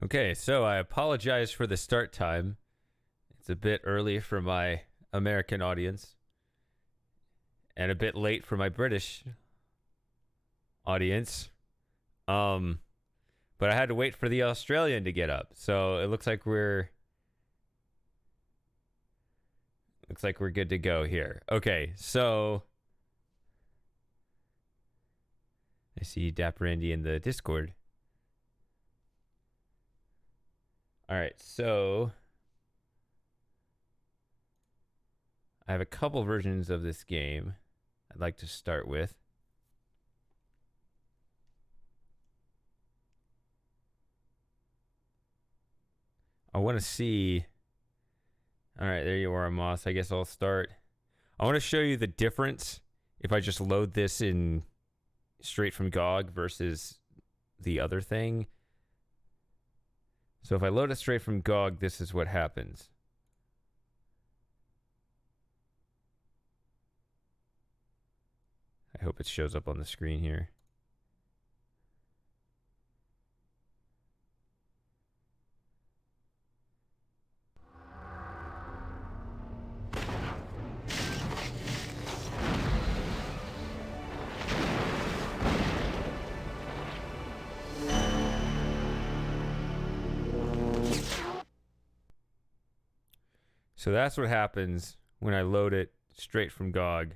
Okay, so I apologize for the start time. It's a bit early for my American audience and a bit late for my British audience. Um, but I had to wait for the Australian to get up. So it looks like we're good to go here. Okay, so I see Dapper Andy in the Discord. All right, so I have a couple versions of this game I'd like to start with. I want to see. All right, there you are, Moss. I guess I'll start. I want to show you the difference if I just load this in straight from GOG versus the other thing. So if I load it straight from GOG, this is what happens. I hope it shows up on the screen here. So that's what happens when I load it straight from GOG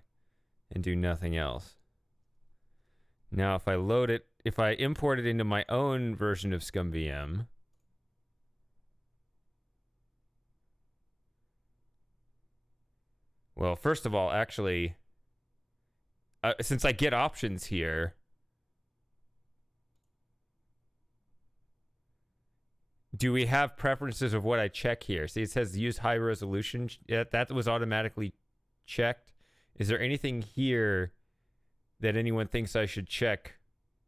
and do nothing else. Now, if I import it into my own version of ScumVM, well, first of all, actually, since I get options here, do we have preferences of what I check here? See, it says use high resolution. Yeah, that was automatically checked. Is there anything here that anyone thinks I should check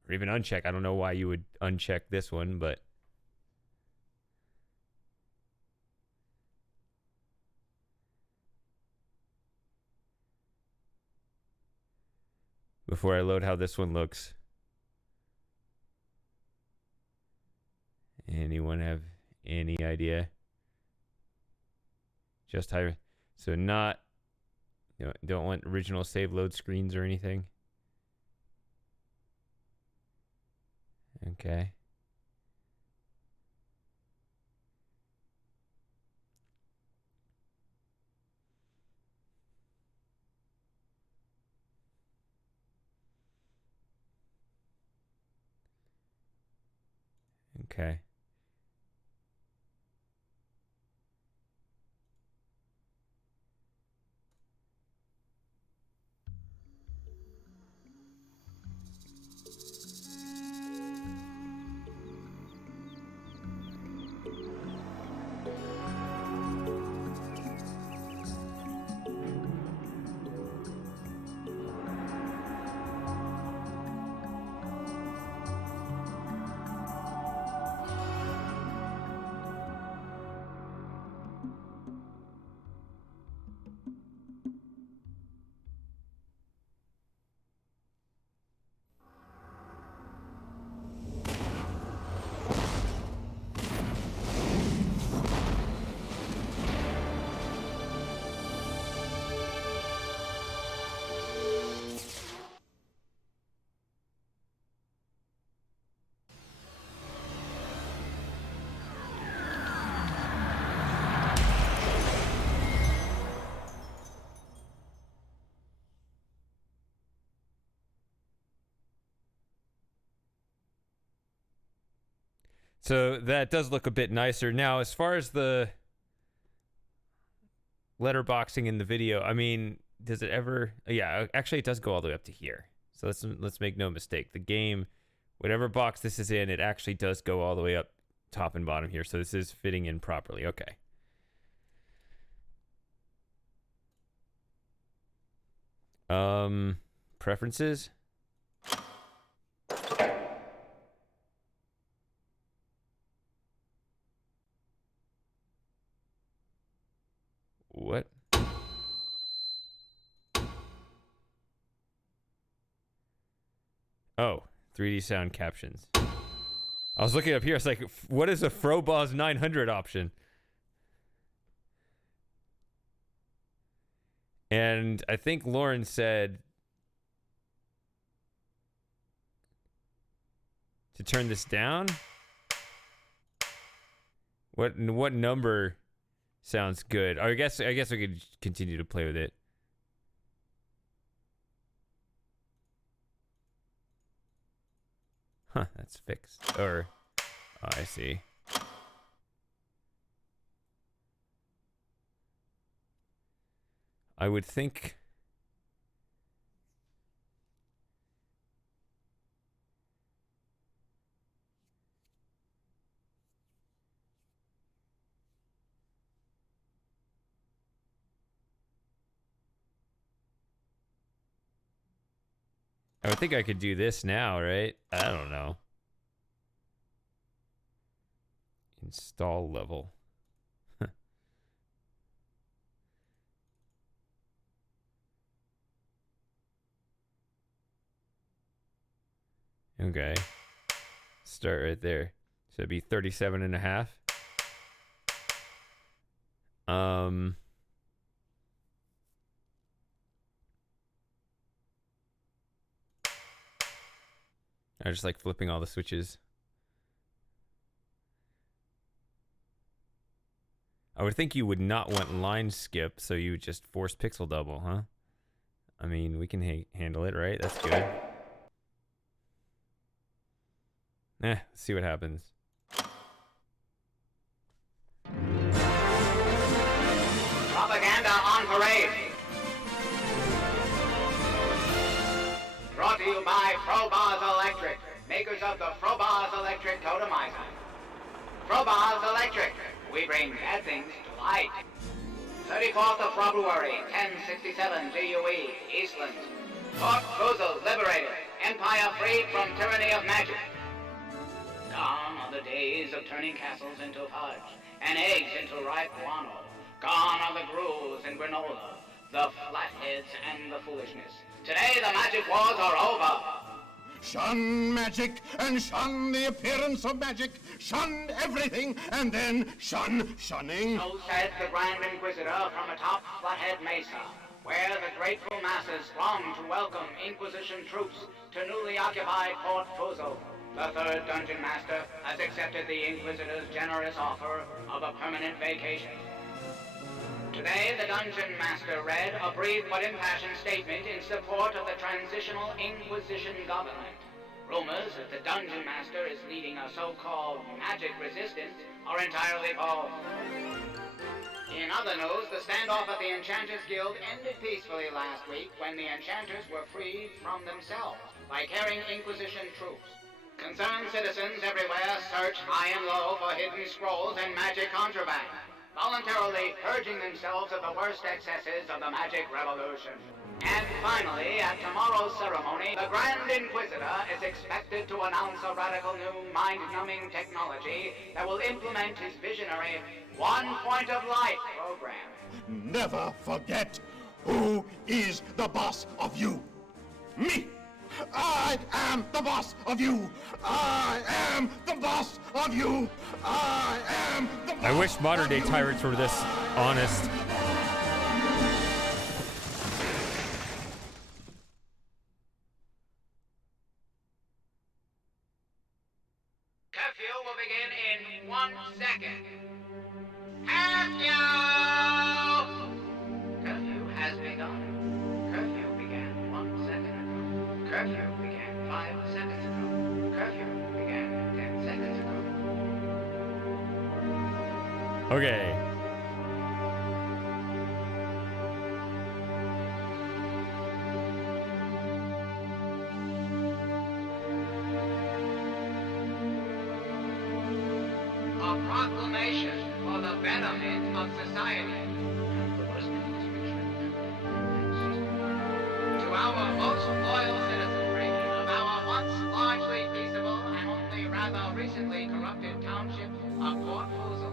or even uncheck? I don't know why you would uncheck this one, but before I load how this one looks. Anyone have any idea? Just high. So not, don't want original save load screens or anything. Okay. Okay. So that does look a bit nicer. Now, as far as the letterboxing in the video, I mean, does it ever? Yeah, actually, it does go all the way up to here. So let's make no mistake. The game, whatever box this is in, it actually does go all the way up top and bottom here. So this is fitting in properly. Okay. Preferences. What? Oh, 3D sound captions. I was looking up here. It's like, what is a Frobos 900 option? And I think Lauren said to turn this down. What number sounds good? Or I guess we could continue to play with it. Huh, that's fixed. Or, oh, I see. I would think... I would think I could do this now, right? I don't know. Install level. Okay. Start right there. So it'd be 37 and a half. I just like flipping all the switches. I would think you would not want line skip, so you would just force pixel double, huh? I mean, we can handle it, right? That's good. Let's see what happens. Propaganda on parade. Brought to you by Frobos Electric, makers of the Frobos Electric Totemizer. Frobos Electric, we bring bad things to light. 34th of February, 1067 GUE, Eastland. Fort Fuzel liberated, empire freed from tyranny of magic. Gone are the days of turning castles into fudge, and eggs into ripe guano. Gone are the gruels and granola, the flatheads and the foolishness. Today the magic wars are over. Shun magic and shun the appearance of magic. Shun everything and then shun shunning. So said the Grand Inquisitor from atop Flathead Mesa, where the grateful masses throng to welcome Inquisition troops to newly occupied Fort Fuzel. The third Dungeon Master has accepted the Inquisitor's generous offer of a permanent vacation. Today, the Dungeon Master read a brief but impassioned statement in support of the transitional Inquisition government. Rumors that the Dungeon Master is leading a so-called magic resistance are entirely false. In other news, the standoff at the Enchanters Guild ended peacefully last week when the Enchanters were freed from themselves by carrying Inquisition troops. Concerned citizens everywhere search high and low for hidden scrolls and magic contraband, voluntarily purging themselves of the worst excesses of the magic revolution. And finally, at tomorrow's ceremony, the Grand Inquisitor is expected to announce a radical new mind-numbing technology that will implement his visionary One Point of Light program. Never forget who is the boss of you. Me! I am the boss of you! I am the boss of you! I am the boss. I wish modern day tyrants were this honest. Curfew will begin in 1 second. Curfew! Curfew has begun. Curfew began 1 second ago. Curfew began 5 seconds ago. Curfew began 10 seconds ago. Okay. A proclamation for the betterment of society. To our most loyal citizenry of our once largely peaceable and only rather recently corrupted township of Fort Fuzel,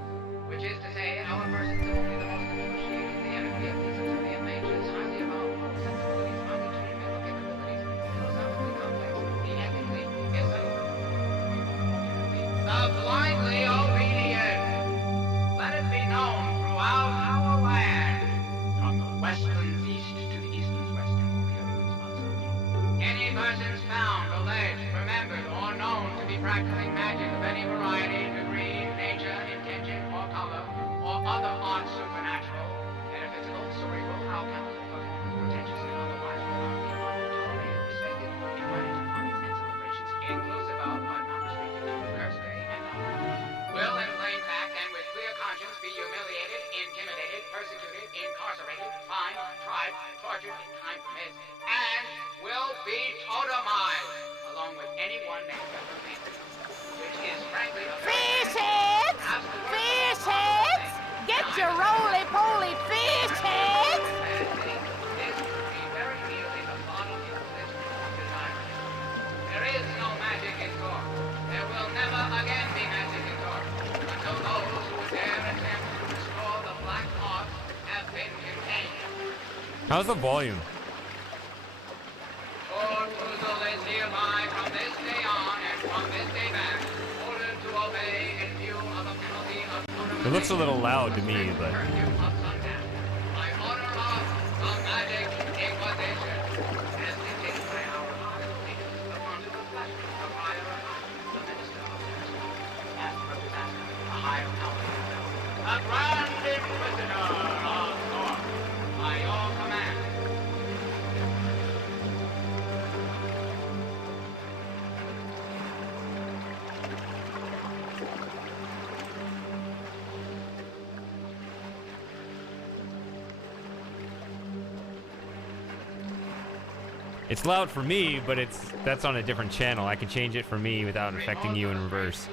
which is to say, our persons are only the most negotiated, the enemy of these civilian majors, highly evolved sensibilities, arbitrary mental capabilities, philosophically complex, the ethically irresolute, the blindly obedient. Let it be known throughout our land, from the westlands east to the eastlands west and all the other ones outside. Any persons found, alleged, remembered, or known to be practicing magic of any variety, degree, nature, intention, or color, or other art supernatural, metaphysical, cerebral, alchemical, performance, pretentious, and otherwise without the above tolerated, respected, invited to parties and celebrations, inclusive of, but not restricted to, Curse Day and others, will in plain fact and with clear conscience be humiliated, intimidated, persecuted, incarcerated, fined, tried, tortured if time permits, and will be totemized, along with anyone named Dr. Vending, which is frankly a Fish heads! Fish heads! Get your roly-poly fish heads! This would be very nearly the model Inquisitor desired. There is no magic in Zork. There will never again be magic in Zork until those who would dare attempt to restore the black arts have been contained. How's the volume? Lord Puzzle is hereby from this day on and from this day back ordered to obey in view of a penalty of It looks a little loud to me, but curfew of sundown by order of the Magic Inquisition, as dictated by our honorable leaders, the Pontiff of Flattery, the Prior of Ireland, the Minister of Justice, and the Representative of the Higher Power, the Grand Inquisitor of Zork, by your command. it's loud for me, but that's on a different channel. I can change it for me without affecting you in reverse.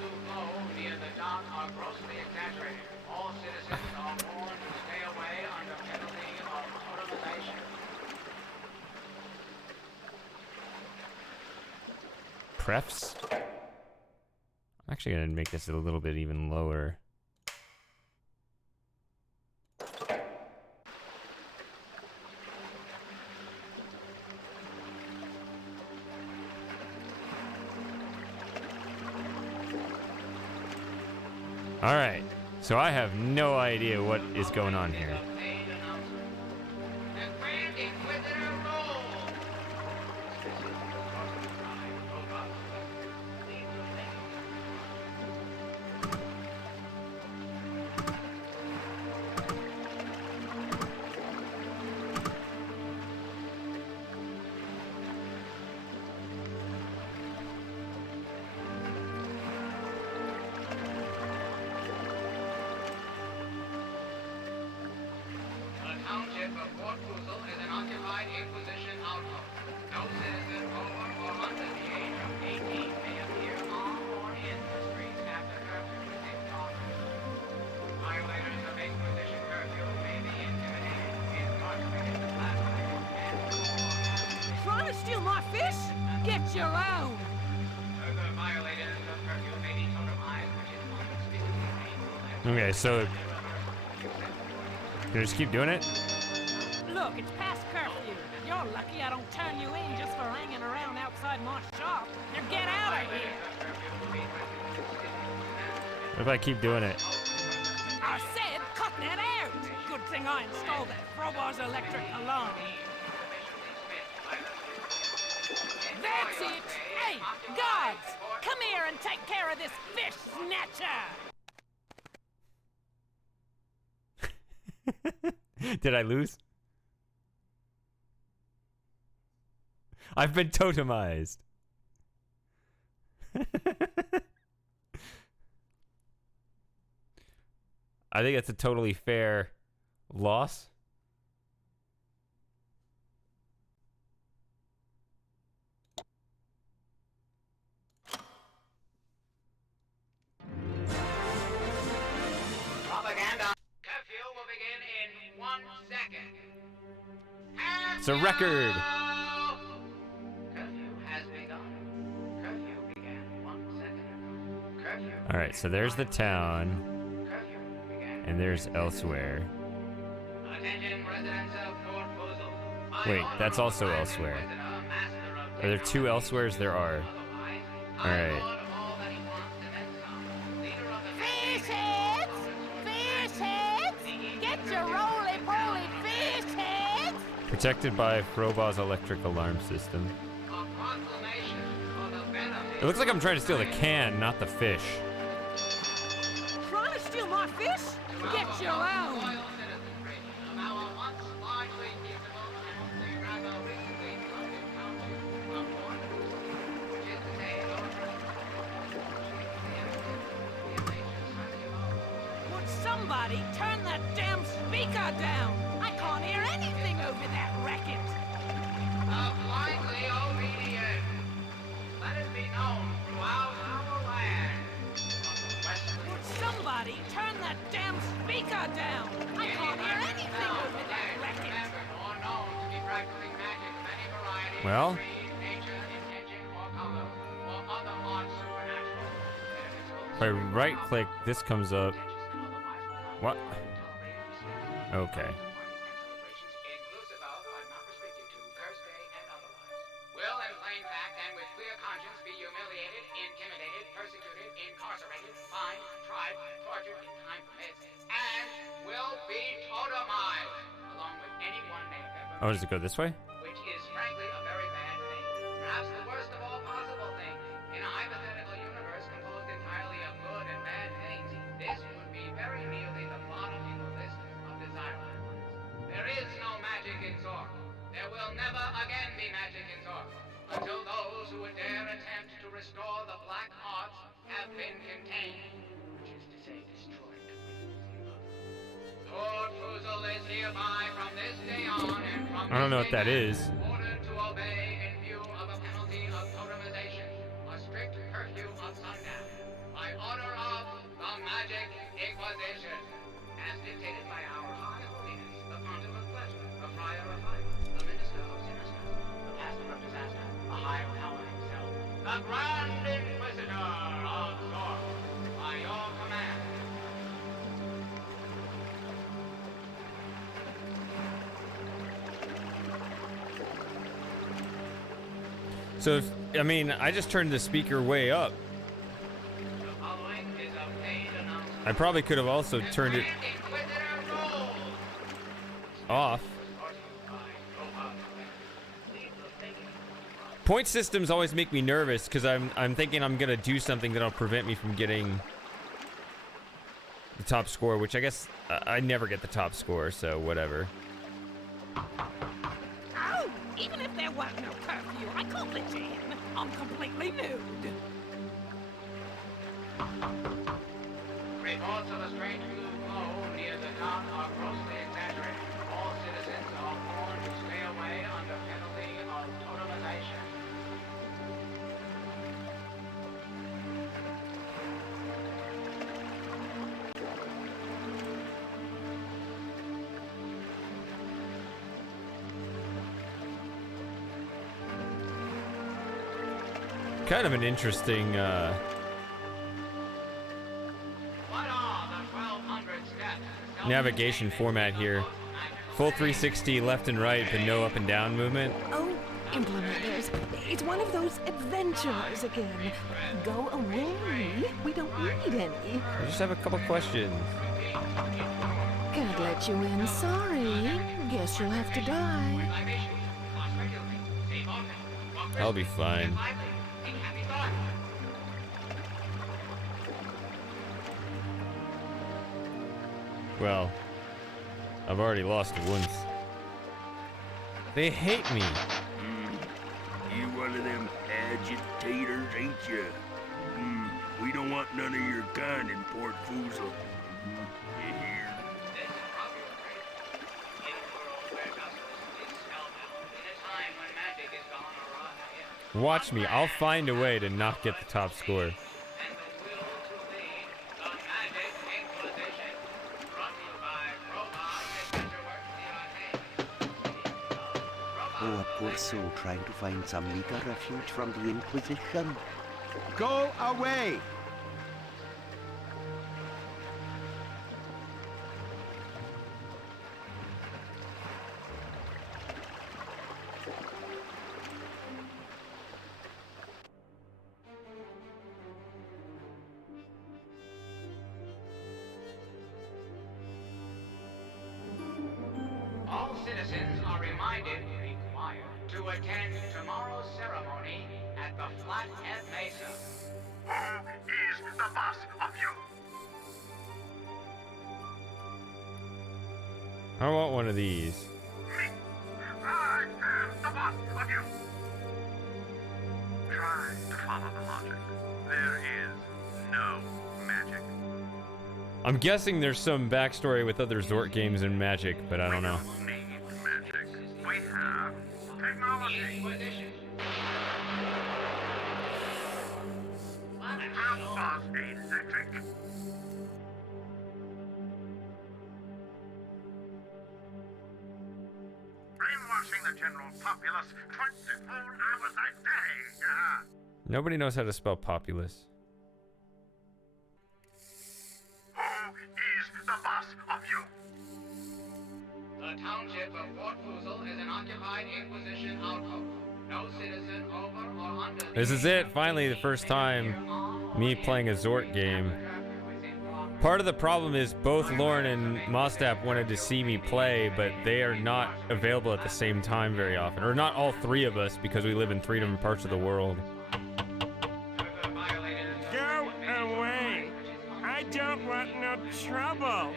Near the dock are grossly exaggerated. All citizens are warned to stay away under penalty of totemization. Prefs? I'm actually gonna make this a little bit even lower. All right, so I have no idea what is going on here. Paid announcement. The Grand Inquisitor rules. The township of Fort Puzzle is an occupied Inquisition outpost. No citizen over or under the age of 18 may appear on or in the streets after curfew is imposed. Violators of Inquisition curfew may be intimidated, incarcerated, lacerated, and Trying to steal my fish? Get your own! further violators of curfew may be totemized, which is unspeakably painful. Okay, so can I just keep doing it? Look, it's past curfew. You're lucky I don't turn you in just for hanging around outside my shop. Now get out of here! What if I keep doing it? I said cut that out! Good thing I installed that Frobar's electric alarm. That's it! Hey, guards! Come here and take care of this fish snatcher! Did I lose? I've been totemized. I think that's a totally fair loss. Propaganda. Curfew will begin in 1 second. It's a record. Curfew has begun. Curfew began 1 second ago. Curfew. All right, so there's the town, Curfew began. and there's elsewhere. Attention residents of Fort Puzzle. Wait, that's also elsewhere. Are there two elsewheres? There are. All right. Protected by Frobah's electric alarm system. It looks like I'm trying to steal the can, not the fish. Trying to steal my fish? Get your own. Would somebody turn that damn speaker down? I can't hear anything over that racket. Blindly obedient. Let it be known throughout our land. Would somebody turn that damn speaker down? I can't hear anything over that racket. Or known to be practicing magic of any variety. Well, Creed, nature, intention, or color, or other arts supernatural. if I right click, this comes up. What? Okay. Inclusive of, but not restricted to, curse day and otherwise. Will in plain fact and with clear conscience be humiliated, intimidated, persecuted, incarcerated, fined, tried, tortured if time permits, and will be totemized, along with anyone they have ever Oh, does it go this way? which is frankly a very bad thing. Perhaps the worst of all possible things. In a hypothetical universe composed entirely of good and bad things, this would be very nearly the bottom in the list of desirable ones. There is no magic in Zork. There will never again be magic in Zork, until those who would dare attempt to restore the black arts have been contained, which is to say destroyed completely. Lord Fuzel is hereby from this day on and from I don't know this what that day is. back, ordered to obey in view of a penalty of totemization, a strict curfew of sundown, by order of the Magic Inquisition, as dictated by our High Holiness, the Pontiff of Pleasure, the Friar of Life, the Minister of Sinister, the Pastor of Disaster, the Higher Power himself, the Grand Inquisitor of Zork, by your command. So, if, I mean, I just turned the speaker way up. The following is a paid announcement. I probably could have also turned it Grand Inquisitor roll! off. Point systems always make me nervous because I'm thinking I'm gonna do something that'll prevent me from getting the top score, which I guess I never get the top score, so whatever. Oh, even if there weren't no curfew, I can't let you in. I'm completely nude. Reports of a strange blue glow near the town are grossly exaggerated. All citizens are warned to stay away under penalty of totemization. Kind of an interesting What are the 1,200 steps? navigation format here. Full 360 left and right, but no up and down movement. Oh, implementers. It's one of those adventurers again. Go away. We don't need any. I just have a couple questions. Can't let you in, sorry. Guess you'll have to die. I'll be fine. Well, I've already lost once. They hate me. You one of them agitators, ain't you? We don't want none of your kind in Port Fuzel. You hear? Watch me. I'll find a way to not get the top score. Oh, a poor soul trying to find some legal refuge from the Inquisition. Go away! All citizens citizens are required to attend tomorrow's ceremony at the Flathead Mesa. Who is the boss of you? I want one of these. Me. I am the boss of you. Try to follow the logic. There is no magic. I'm guessing there's some backstory with other Zork games and magic, but I don't know. We don't need magic. We have technology. Inquisition. Our boss eccentric. Brainwashing the general populace 24 hours a day. Nobody knows how to spell populace. Who is the boss of you? The township of Fort Foozle is an occupied Inquisition outpost. No citizen over or under the This is it, finally, the first time me playing a Zork game. Part of the problem is both Lauren and Mostap wanted to see me play, but they are not available at the same time very often. Or not all three of us, because we live in 3 different parts of the world. Go away! I don't want no trouble!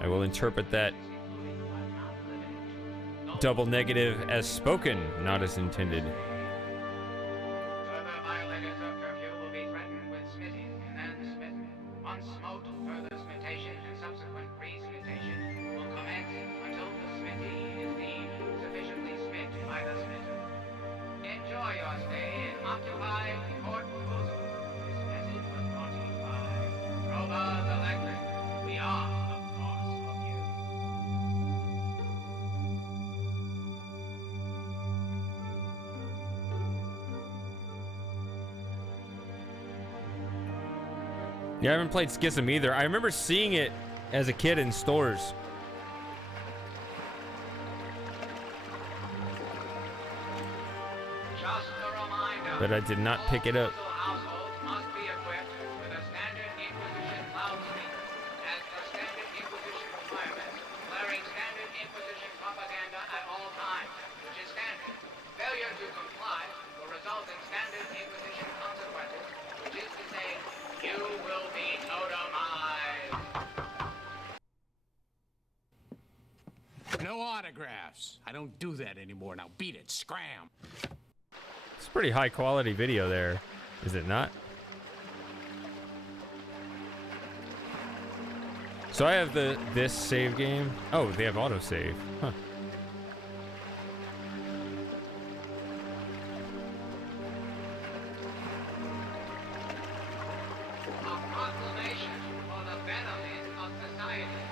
I will interpret that double negative as spoken, not as intended. Further violators of curfew will be threatened with smitting and then smitten. Once smote, further smitation and subsequent re-smitation will commence until the smitee is deemed sufficiently smit by the smitter. Enjoy your stay in occupied Fort Foozle. This message was brought to you by Robo's Electric. We are the boss of you. Yeah, I haven't played Schism either. I remember seeing it as a kid in stores. Just a reminder. But I did not pick it up. All households must be equipped with a standard Inquisition loudspeaker. As per standard Inquisition requirements, blaring standard Inquisition propaganda at all times, which is standard. Failure to comply will result in standard Inquisition consequences, which is to say, you will be totemized. No autographs. I don't do that anymore. Now beat it. Scram. It's a pretty high quality video there, is it not? So I have this save game. Oh, they have autosave. Huh. A proclamation for the betterment of society.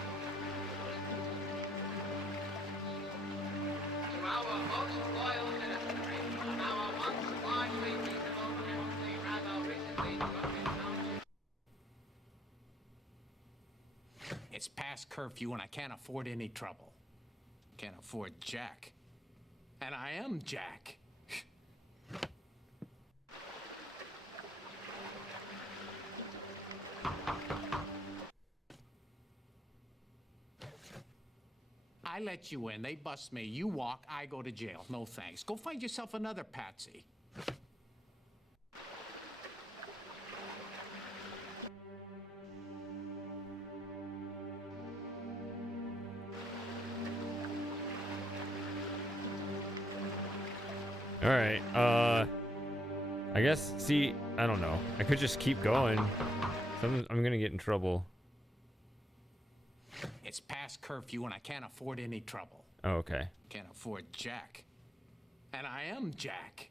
To our most loyal citizenry, of our once largely peaceable and only rather recently devoted township. It's past curfew and I can't afford any trouble. Can't afford Jack. And I am Jack. I let you in, they bust me, you walk, I go to jail. No thanks. Go find yourself another patsy. All right. I guess. See, I don't know. I could just keep going. I'm gonna get in trouble. It's past curfew and I can't afford any trouble. Oh, okay. Can't afford Jack. And I am Jack.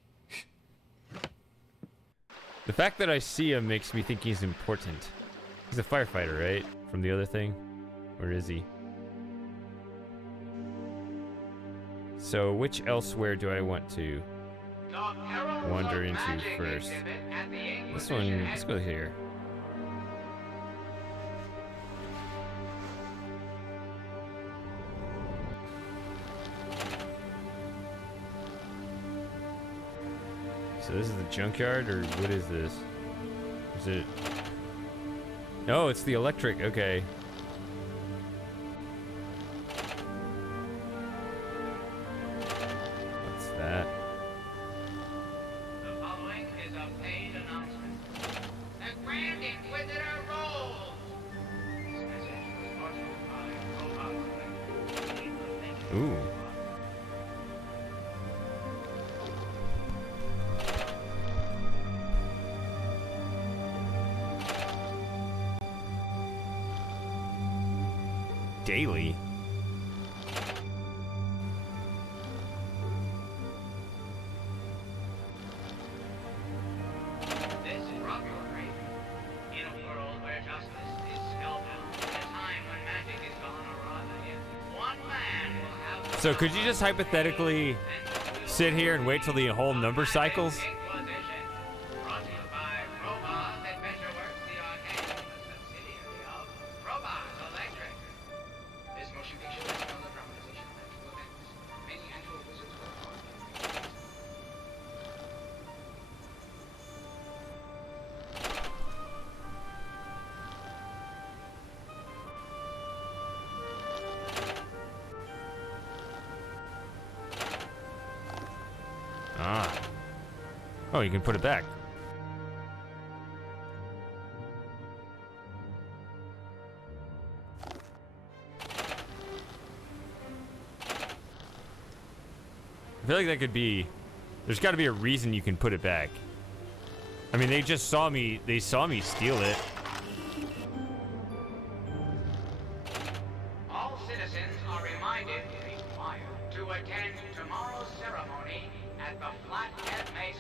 The fact that I see him makes me think he's important. He's a firefighter, right? From the other thing? Where is he? So, which elsewhere do I want to wander into first? This one, let's go here. So this is the junkyard, or what is this? Is it? No, it's the electric. Okay. and Inquisitor rolls. This message was brought to you by Robot. Ooh. Daily. This is Rockwood, in a world where justice is spellbound, in a time when magic is gone awry, one man will have... So could you just hypothetically sit here and wait till the whole number cycles? Inquisition. Brought to you by Robot Adventure Works, the arcade, a subsidiary of Robot Electric. This motion picture is another dramatization of actual events. Many actual wizards were born. Ah. Oh, you can put it back. I feel like that could be... There's got to be a reason you can put it back. I mean, they just saw me... They saw me steal it. All citizens are reminded, required, to attend tomorrow's ceremony at the Flathead Mesa.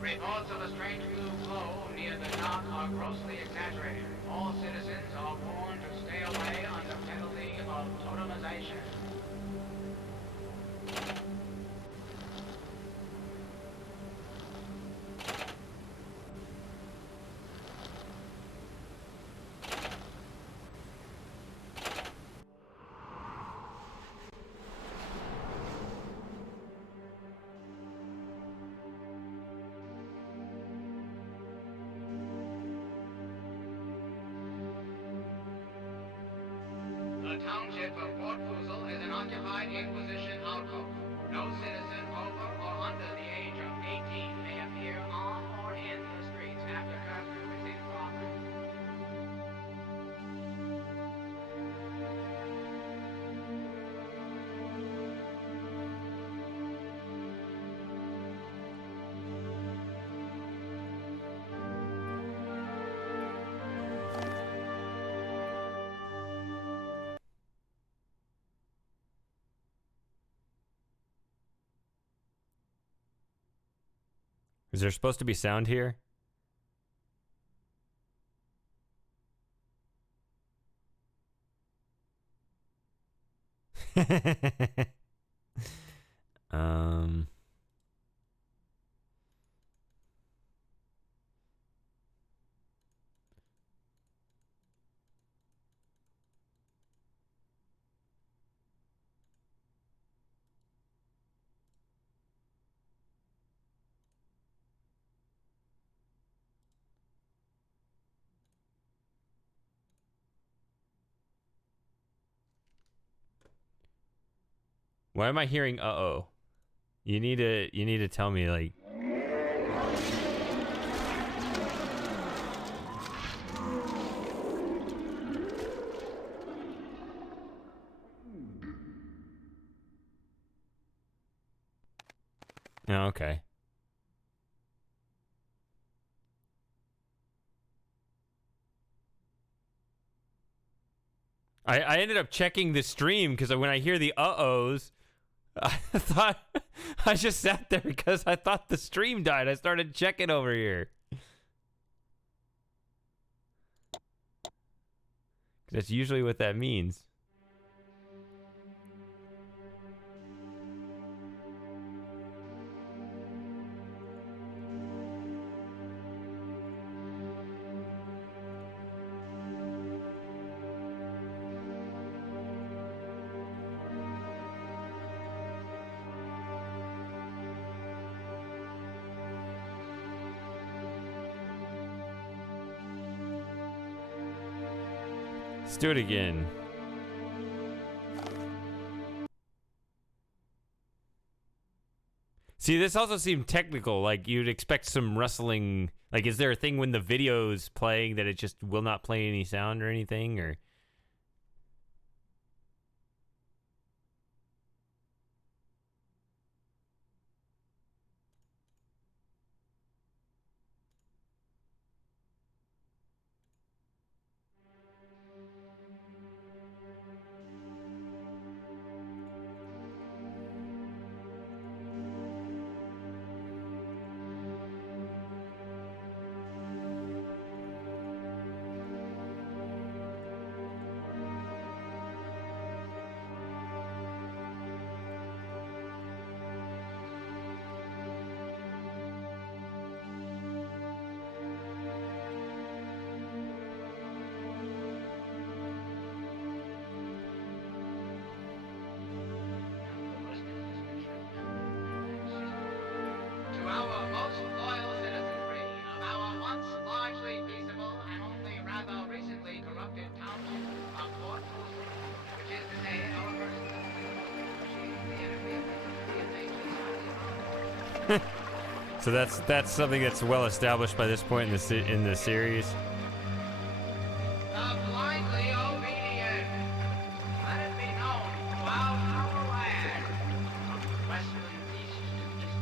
Reports of a strange blue glow near the dock are grossly exaggerated. All citizens are warned to stay away under penalty of totemization. The township of Port Foozle is an occupied Inquisition outpost. No citizen over or under the age of 18 may appear on or in the streets after curfew is in progress. Is there supposed to be sound here? um... Why am I hearing uh-oh? You need to tell me, like... Oh, okay. I ended up checking the stream because when I hear the uh-ohs, I thought... I just sat there because I thought the stream died. I started checking over here. That's usually what that means. Let's do it again. See, this also seemed technical. Like, you'd expect some rustling. Like, is there a thing when the video's playing that it just will not play any sound or anything? Or... To our most loyal citizenry of our once largely peaceable and only rather recently corrupted township of Port Foozle, which is to say our first So that's something that's well established by this point in the series. the blindly obedient. Let it be known throughout our land, from western east to east.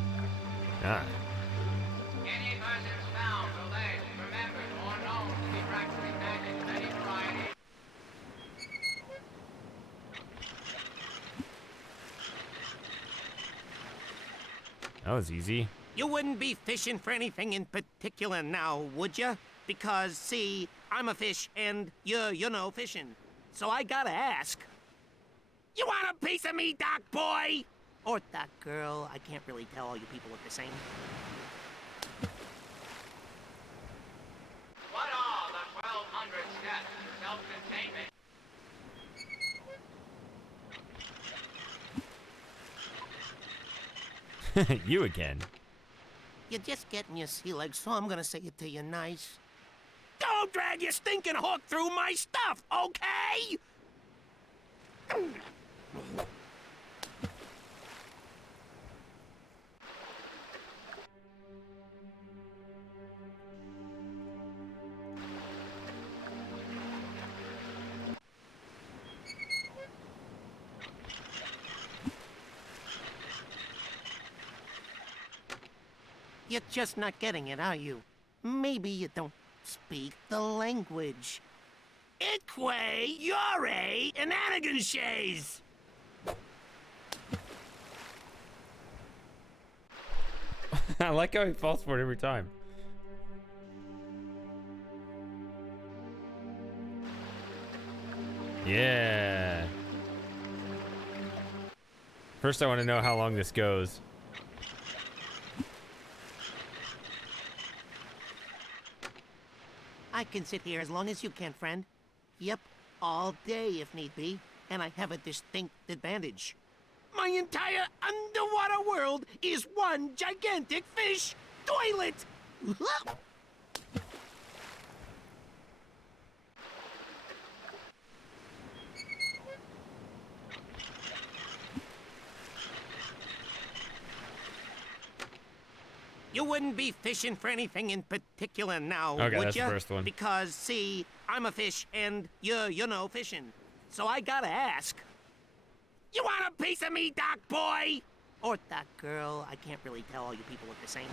Ah. Any persons found, alleged, remembered, or known to be practicing magic of any variety. That was easy. You wouldn't be fishing for anything in particular now, would you? Because, see, I'm a fish and you know fishing. So I gotta ask. You want a piece of me, Doc boy? Or Doc girl? I can't really tell. All you people look the same. What are the 1,200 steps to self-containment? You again. You're just getting your sea legs, so I'm gonna say it to you nice. Don't drag your stinking hook through my stuff, okay? You're just not getting it, are you? Maybe you don't speak the language. Itque, yore, and anaganshase! I like how he falls for it every time. Yeah. First, I want to know how long this goes. I can sit here as long as you can, friend. Yep, all day if need be. And I have a distinct advantage. My entire underwater world is one gigantic fish toilet! You wouldn't be fishing for anything in particular now, Okay, would that's you? the first one. Because, see, I'm a fish and you know fishing. So I gotta ask. You want a piece of me, Doc boy? Or Doc girl? I can't really tell. All you people look the same.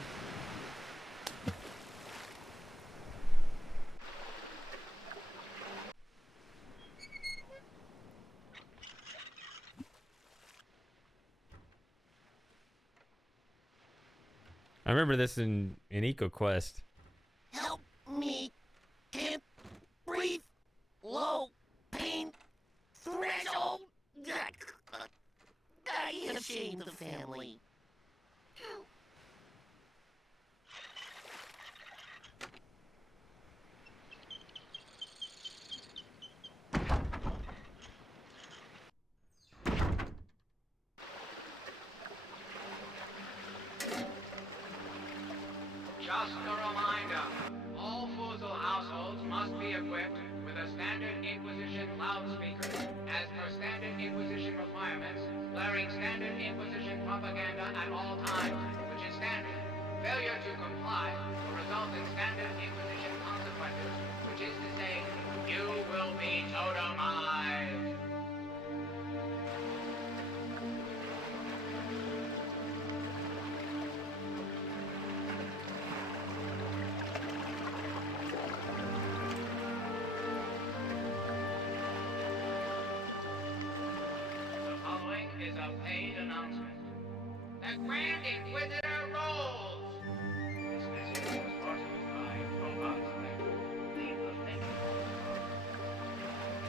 I remember this in EcoQuest. Help me. Can't breathe. Low pain threshold. I have shamed the family. Just a reminder, all Foozle households must be equipped with the standard Inquisition loudspeakers, as per standard Inquisition requirements, blaring standard Inquisition propaganda at all times, which is standard. Failure to comply will result in standard Inquisition consequences, which is to say, you will be totemized. The following is a paid announcement. The Grand Inquisitor rolls! This message was brought to you by Robots.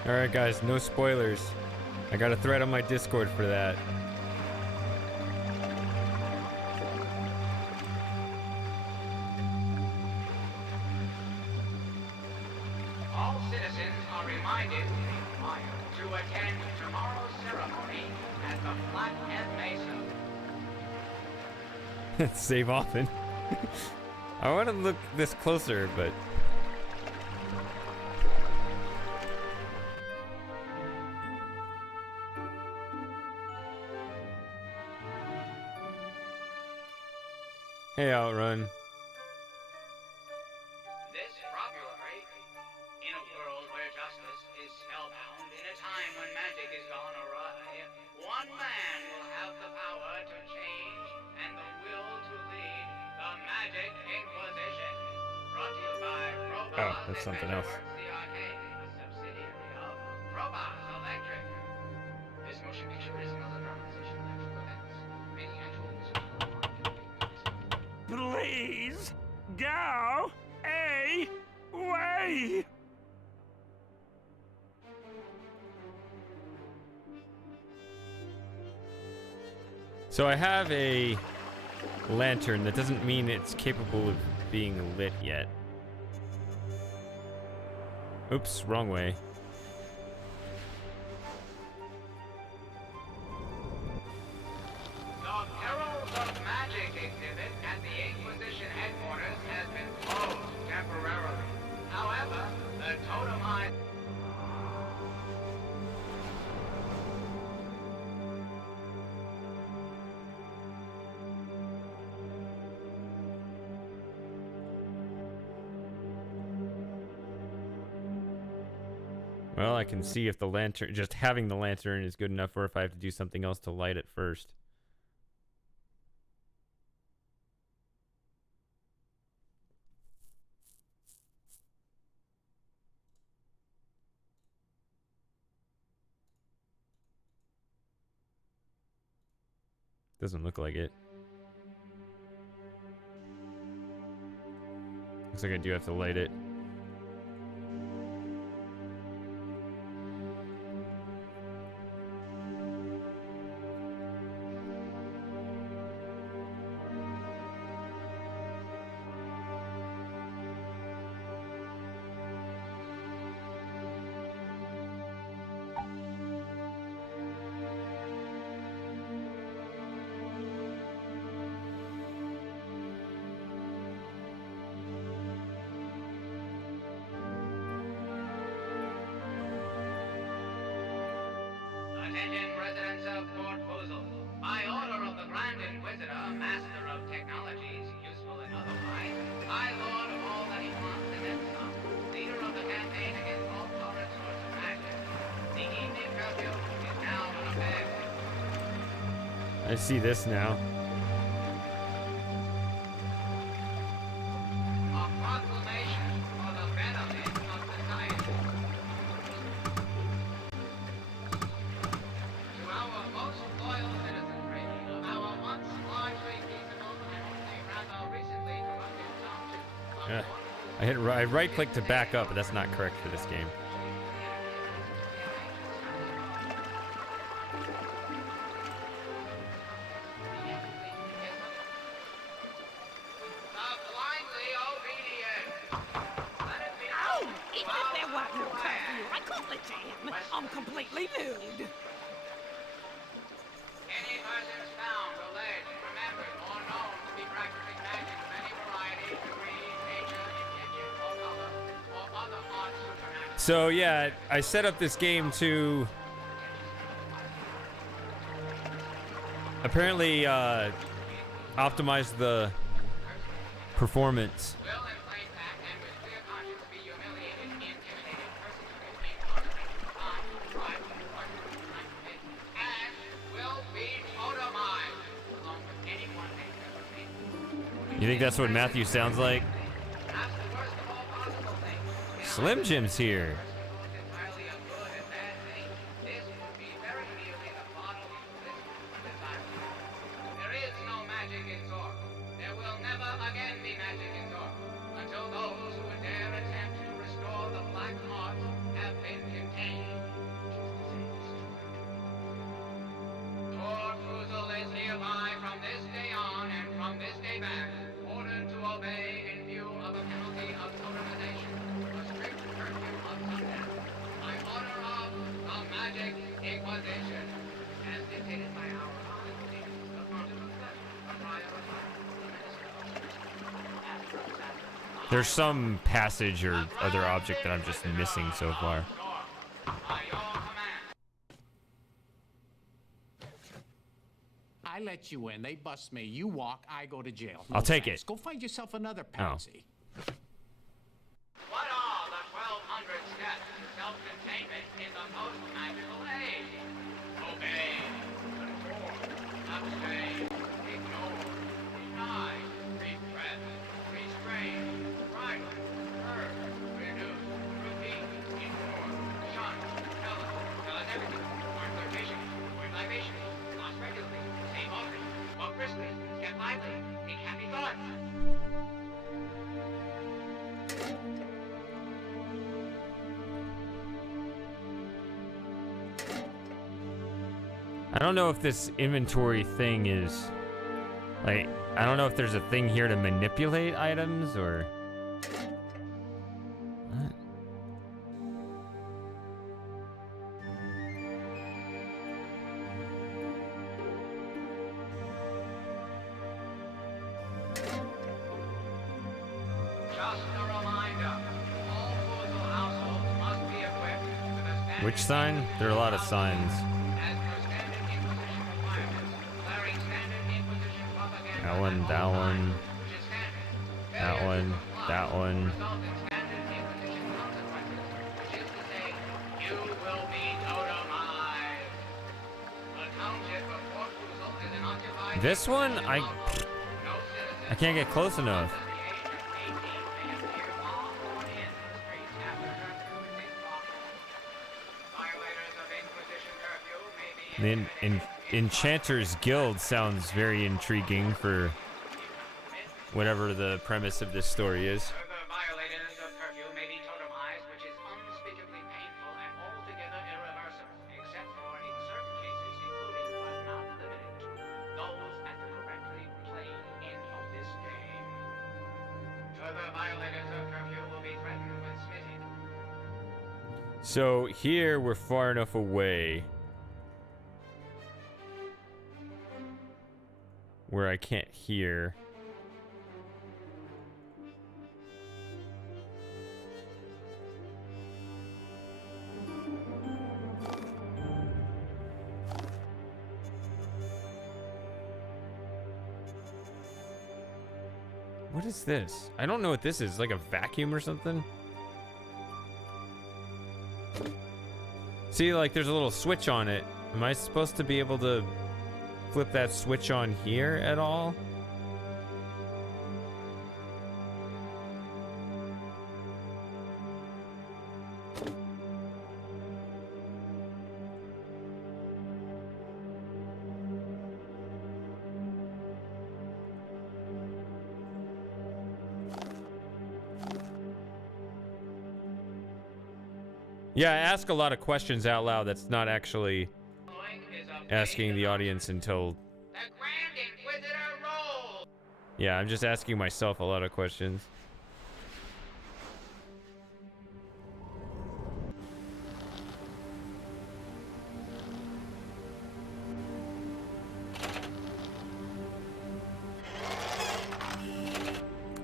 Alright guys, no spoilers. I got a thread on my Discord for that. All citizens are reminded to attend tomorrow's ceremony at the Flathead Mesa. Save often. I want to look this closer, but... Hey, Outrun. This robbery, in a world where justice is spellbound, in a time when magic is gone awry, one man will have the power to change and the will to lead the Magic Inquisition. Brought to you by Robots. Oh, that's something else. The Arcade, a subsidiary of Robots Electric. This motion picture is another dramatization of actual events. Many actual Please go away. So I have a lantern. That doesn't mean it's capable of being lit yet. Oops, wrong way. The Heralds of Magic exhibit at the Inquisition headquarters has been closed temporarily. However, the totemized... Well, I can see if the lantern, just having the lantern is good enough, or if I have to do something else to light it first. Doesn't look like it. Looks like I do have to light it. Attention residents of Fort Foozle. By order of the Grand Inquisitor, Master of Technologies, useful and otherwise, High Lord of all that he wants and then some, leader of the campaign against all current sorts of magic. The evening curfew is now in effect. I see this now. A proclamation for the betterment of society. To our most loyal citizenry of our once largely peaceable and only rather recently corrupted township of I right click to back up, but that's not correct for this game. blindly obedient. Let it be Oh, known even while if there weren't no underway. curfew, I couldn't let you in. I'm completely nude. Any persons found, alleged, remembered, or known to be practicing magic of any variety, degree, nature, intention, or color, or other odd supernatural So yeah, I set up this game to apparently optimize the performance. You think that's what Matthew sounds like? Slim Jim's here. There is no magic in Zork. There will never again be magic in Zork until those who would dare attempt to restore the black art have been contained. Lord Fuzel is hereby from this day on and from this day back ordered to obey in view of a penalty of totemization, a strict curfew of sundown, by order of the Magic Inquisition, as dictated by our honorable the Consul of Prior There's some passage or other object that I'm just missing so far. I let you in, they bust me, you walk, I go to jail. I'll take it. Go find yourself another pansy. What are the 1,200 steps to self-containment in the post-magical age? Obey, conform, abstain, ignore, deny, repress, restrain, bridle, urge, reduce, repeat, inform, shun, tell us everything, warn flirtation, avoid libation, lost regularly, save often, walk briskly, get lively, think happy thoughts. I don't know if this inventory thing is like, I don't know if there's a thing here to manipulate items or what? Just a reminder, all Fuzel households must be equipped with a standard Which sign? There are a lot of signs. as per standard Inquisition requirements, declaring standard Inquisition propaganda That one, that one, which is standard. that one, that one. Result in standard Inquisition consequences, which is to say, you will be totemized. The township of Fort Fuzel is an occupied... This one, I can't get close enough. The Enchanter's Guild sounds very intriguing for whatever the premise of this story is. Further violators of curfew may be totemized, which is unspeakably painful and altogether irreversible, except for in certain cases, including but not limited to those at the correctly playing end of this game. Further violators of curfew will be threatened with smithing. So here we're far enough away where I can't hear. What is this? I don't know what this is. Like a vacuum or something? See, like there's a little switch on it. Am I supposed to be able to flip that switch on here at all? Yeah, I ask a lot of questions out loud. That's not actually asking the audience until... Yeah, I'm just asking myself a lot of questions.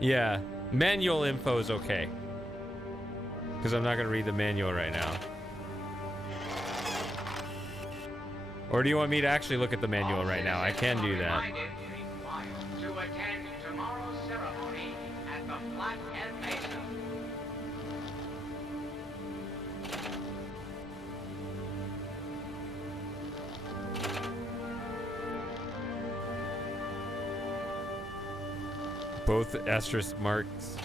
Yeah, manual info is okay. Because I'm not going to read the manual right now. Or do you want me to actually look at the manual right now? I can do that. To attend tomorrow's ceremony at the Flathead Mesa. Both asterisk marks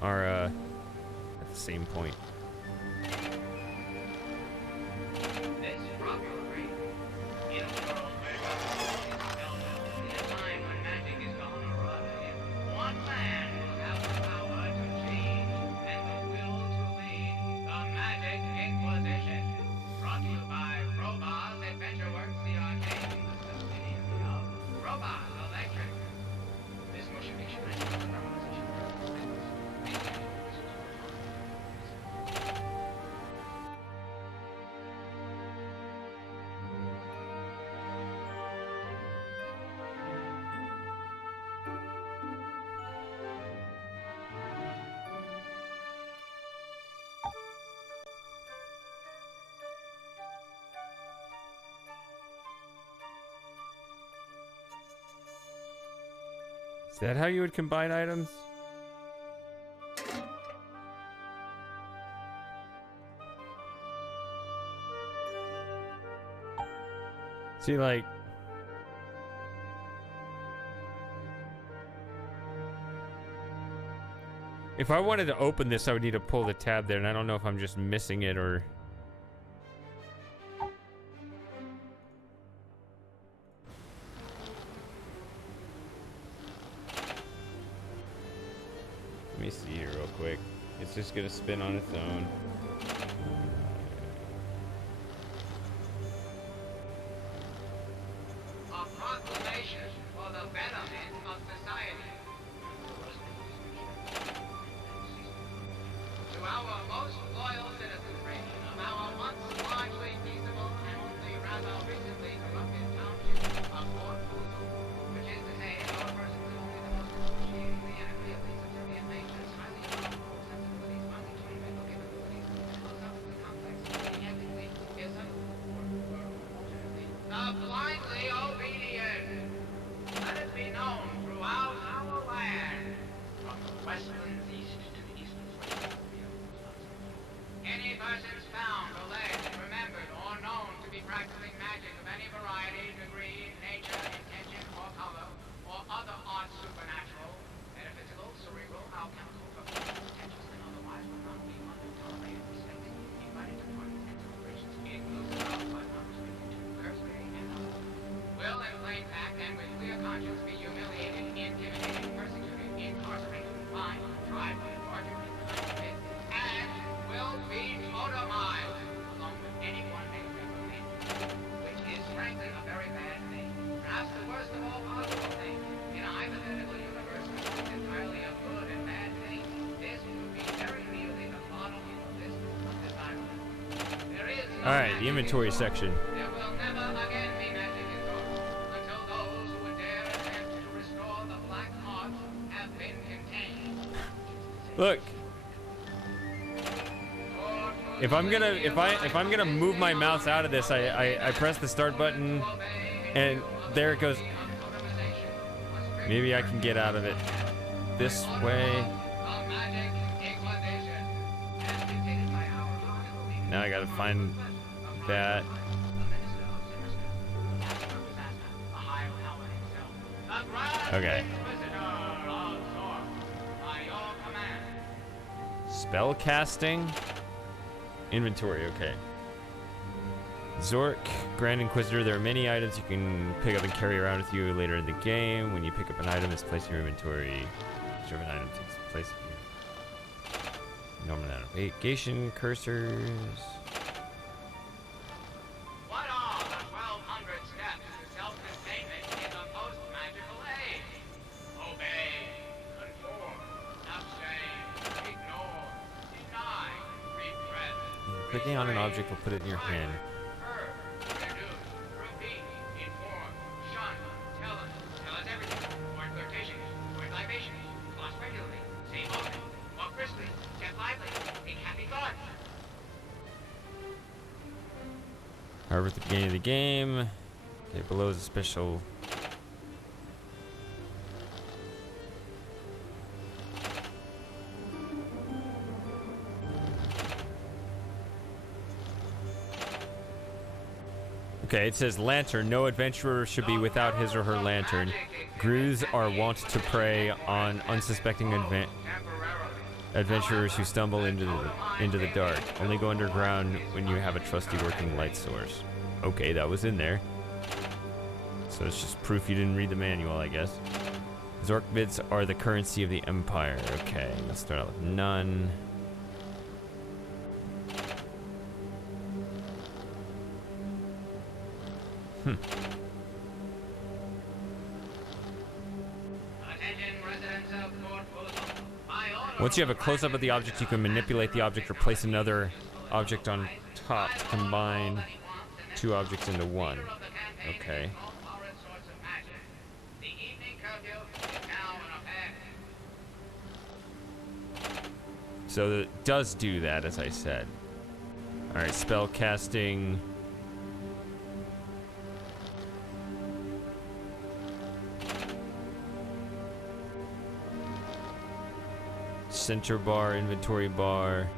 are at the same point. This rivalry in a world where justice is seldom, in a time when magic is gone awry, one man will have the power to change and the will to lead the Magic Inquisition. Brought to you by Robot's Adventure Works, the arcade, the subsidiary of Robot Electric. This motion picture is a proposition. Is that how you would combine items? See, like... if I wanted to open this, I would need to pull the tab there, and I don't know if I'm just missing it or... Let me see here real quick. It's just gonna spin on its own. A proclamation for the betterment of society. To our most loyal citizenry of our once largely peaceable and only rather recently corrupted township of Fort Fuso, which is to say, our persons only the most excruciatingly and agreeably subservient natures, highly improbable sensibilities, mounting mental capabilities, philosophically complex, ethically, the blindly obedient. Let it be known throughout our land, from the westlands east to the eastern west. Any persons found, alleged, remembered, or known to be practicing magic of any variety, degree, nature, intention, or color, or other arts supernatural, metaphysical, cerebral, alchemical, pretentious, and otherwise will not be under tolerated, respected, invited to parties and celebrations, inclusive of, but not restricted to, cursory and other. Will in plain fact and with clear conscience be humiliated, intimidated, persecuted, incarcerated, fined, tried, tortured, convicted, and will be totemized along with anyone they recommend, which is frankly a very bad thing, perhaps the worst of all possible things. In a hypothetical universe consisting entirely of good and bad things, this would be very nearly the bottom of the list of desirable. There is no Alright, the magic in inventory Zork. section. There will never again be magic in Zork until those who would dare attempt to restore the black art have been contained. Look. If I'm gonna move my mouse out of this, I press the start button and there it goes. Maybe I can get out of it this way. Now I gotta find that. Okay. Spellcasting. Inventory, okay. Zork, Grand Inquisitor. There are many items you can pick up and carry around with you later in the game. When you pick up an item, it's placed in your inventory. Reserve an item takes place in your normal navigation cursors. What are the 1,200 steps to self-containment in the post-magical age? Obey, conform, abstain, ignore, deny, repress. Clicking on an object will put it in your hand. Reduce, repeat, inform, shun, tell us everything. Word flirtation, word libation, floss regularly, say often, walk briskly, get lively, However, at the beginning of the game, okay, below is a special. Okay, it says lantern. No adventurer should be without his or her lantern. Grus are wont to prey on unsuspecting adventurers who stumble into the dark. Only go underground when you have a trusty working light source. Okay, that was in there. So it's just proof you didn't read the manual, I guess. Zork bits are the currency of the Empire. Okay, let's start out with none. Once you have a close-up of the object, you can manipulate the object or place another object on top to combine two objects into one. Okay. So it does do that, as I said. Alright, spellcasting. Center bar, inventory bar.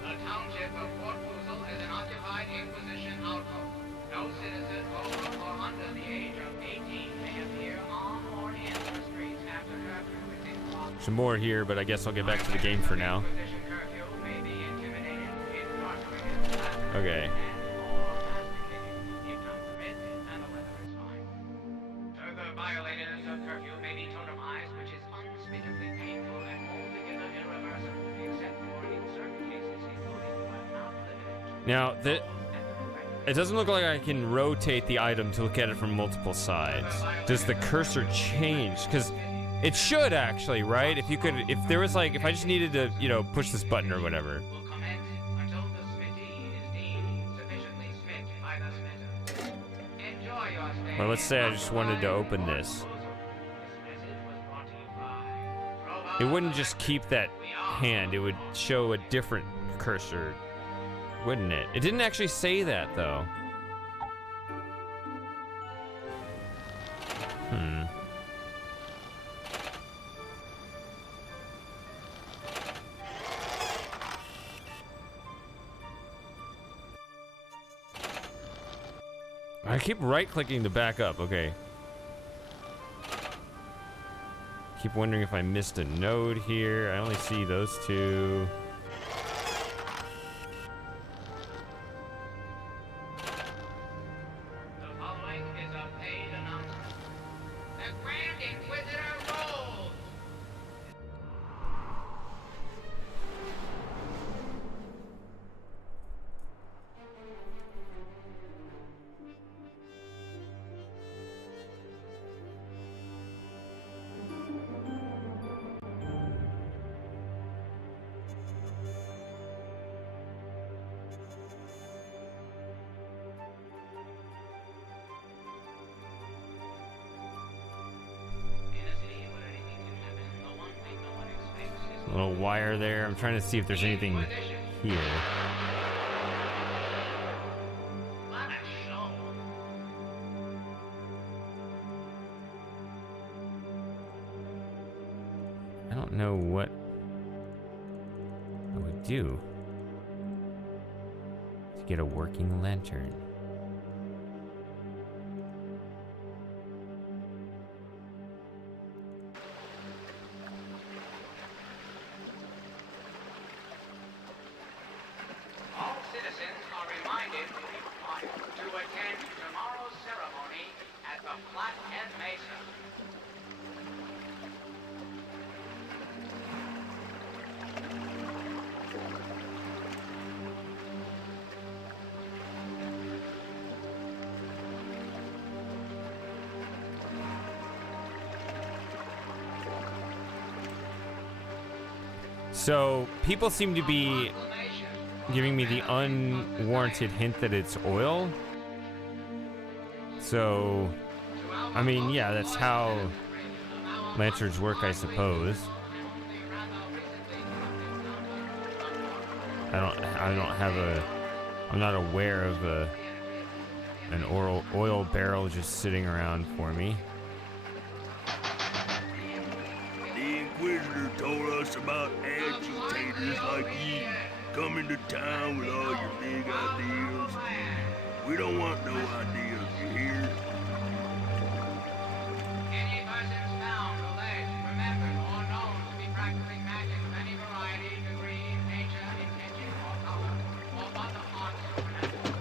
The township of Port Foozle is an occupied Inquisition outpost. No citizen over or under the age of 18 may appear on or in the streets after curfew is in clock. Some more here, but I guess I'll get back to the game for now. Inquisition curfew may be intimidated, incarcerated, Okay. if time permits and the weather is fine. Further violators of curfew may be totemized, which is unspeakably painful and altogether irreversible, except for in certain cases, including but not limited to. Now, it doesn't look like I can rotate the item to look at it from multiple sides. Does the cursor change? Because it should actually, right? If you could, if there was like, if I just needed to, you know, push this button or whatever. Will commence until the smithy is deemed sufficiently smit by the smitter. Enjoy your stay. Well, let's say I just wanted to open this. This message was brought to you by It wouldn't just keep that hand. It would show a different cursor, wouldn't it? It didn't actually say that, though. I keep right-clicking to back up. Okay. Keep wondering if I missed a node here. I only see those two. The following is a paid announcement. The Grand Inquisitor rolls! Little wire there. I'm trying to see if there's anything here. What a show! I don't know what I would do to get a working lantern. All citizens are reminded to attend tomorrow's ceremony at the Flathead Mesa. So people seem to be giving me the unwarranted hint that it's oil. So, I mean, yeah, that's how lanterns work, I suppose. I don't have a I'm not aware of an oil barrel just sitting around for me. The Inquisitor told us about agitators like you coming to town with all your big ideas. We don't want no ideas, you hear? Any persons found, alleged, remembered, or known to be practicing magic of any variety, degree, nature, intention, or color, or but the arts supernatural.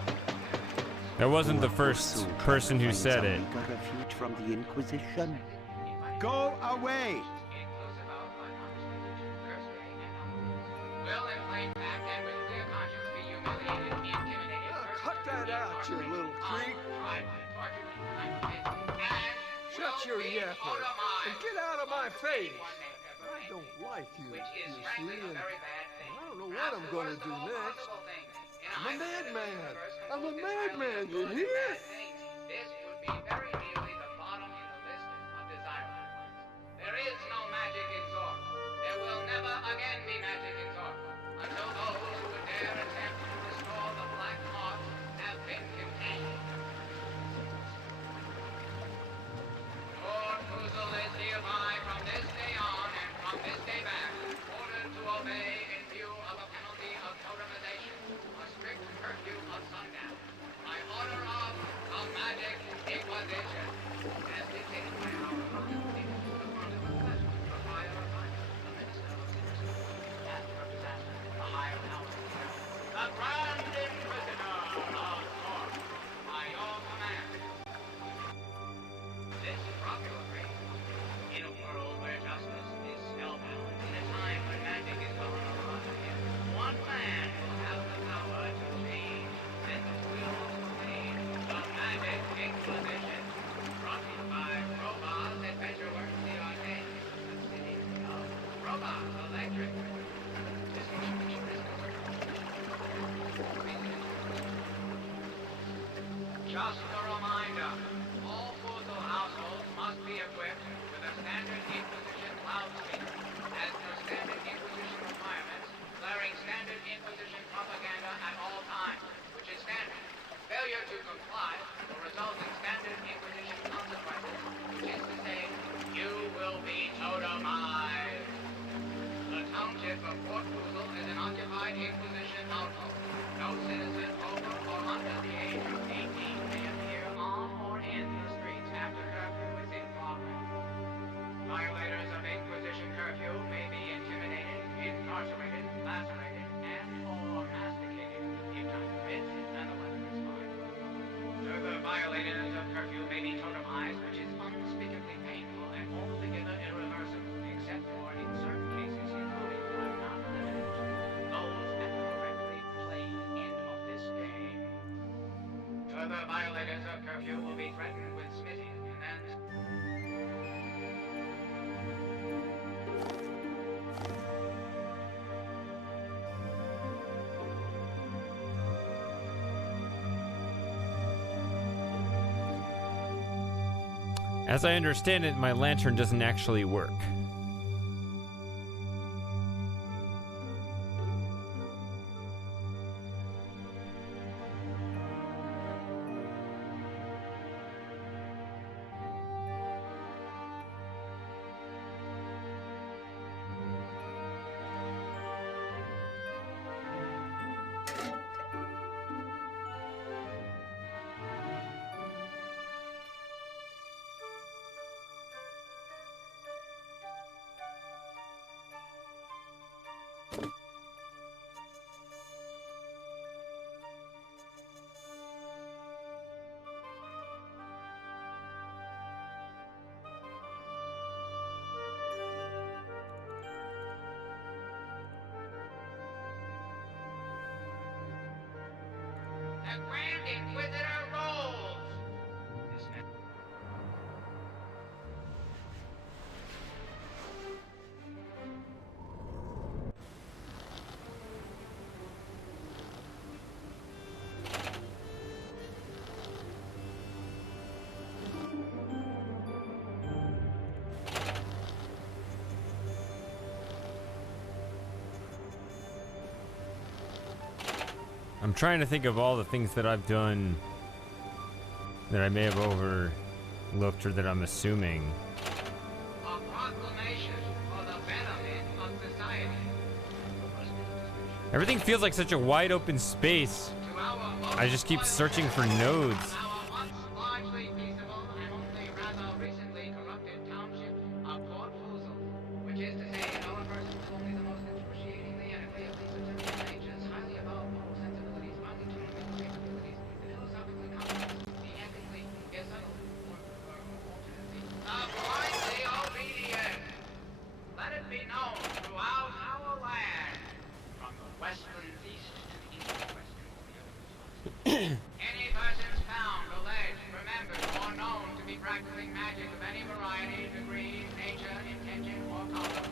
That wasn't the first person who said it. Got refuge from the Inquisition. Go away! Will in plain fact and with clear conscience be humiliated, be intimidated, Cut that out, you little creep! Shut your yapper and get out of my face! I don't like you, you see, and I don't know what I'm gonna do next. I'm a madman! I'm a madman, you hear? This would be very nearly the bottom in the list of desired items. There is no magic in Zork. There will never again be magic in Zork until those who would dare attempt to restore the black arts have been contained. Lord Puzzle is hereby from this day on and from this day back ordered to obey in view of a penalty of totemization a strict curfew of sundown by order of a magic inquisition as dictated by our Constitution. The Grand Inquisitor of Zork, by your command. This popular phrase, in a world where justice is spellbound, in a time when magic is gone alive, one man will have the power to change and will obtain the Magic Inquisition. Brought to you by Robot's Adventure Works, the arcade, the city of Robot Electric. Just a reminder, all Puzzle households must be equipped with a standard Inquisition loudspeaker, as per standard Inquisition requirements, blaring standard Inquisition propaganda at all times, which is standard. Failure to comply will result in standard Inquisition consequences, which is to say, you will be totemized. The township of Port Puzzle is an occupied Inquisition outpost. No citizen over or under the age of 18 may appear on or in the streets after curfew is in progress. Violators of Inquisition curfew may be intimidated, incarcerated, lacerated, and/or masticated if time permits and the weather is fine. Further violators of curfew may be totemized, which is unspeakably painful and altogether irreversible, except for in certain cases involving but not limited to those that correctly play end of this game. Further violators of curfew will be threatened with smitting and then... As I understand it, my lantern doesn't actually work. The Grand Inquisitor rolls! I'm trying to think of all the things that I've done that I may have overlooked or that I'm assuming. A proclamation for the betterment of society. Everything feels like such a wide open space. I just keep searching for nodes. Our once largely peaceable and only rather recently corrupted township of Port Foozle, which is to say, in our person was only the most excruciatingly and agreeably certain natures, highly above moral sensibilities, finely tuned mental capabilities, the philosophically complex, the ethically irresolute, or alternately, blindly obedient. Let it be known throughout our land, from the westlands east to the east-west. Any persons found, alleged, remembered, or known to be practicing magic of any variety, degree, nature, intention, or color.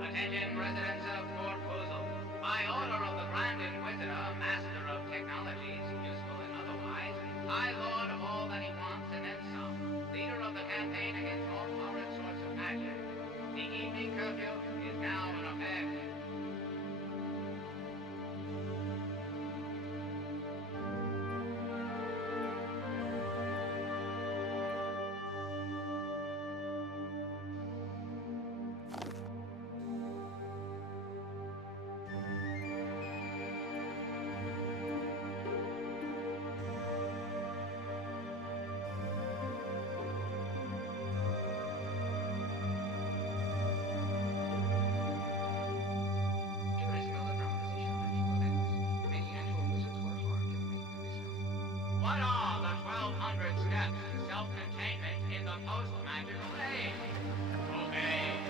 Attention residents of Port Foozle. By order of the Grand Inquisitor, Master of Technologies, useful and otherwise, High Lord of all that he wants and then some, leader of the campaign against all horrid sorts of magic. The evening curfew is now in effect. What are the 1,200 steps to self-containment in the post-magical age? Obey,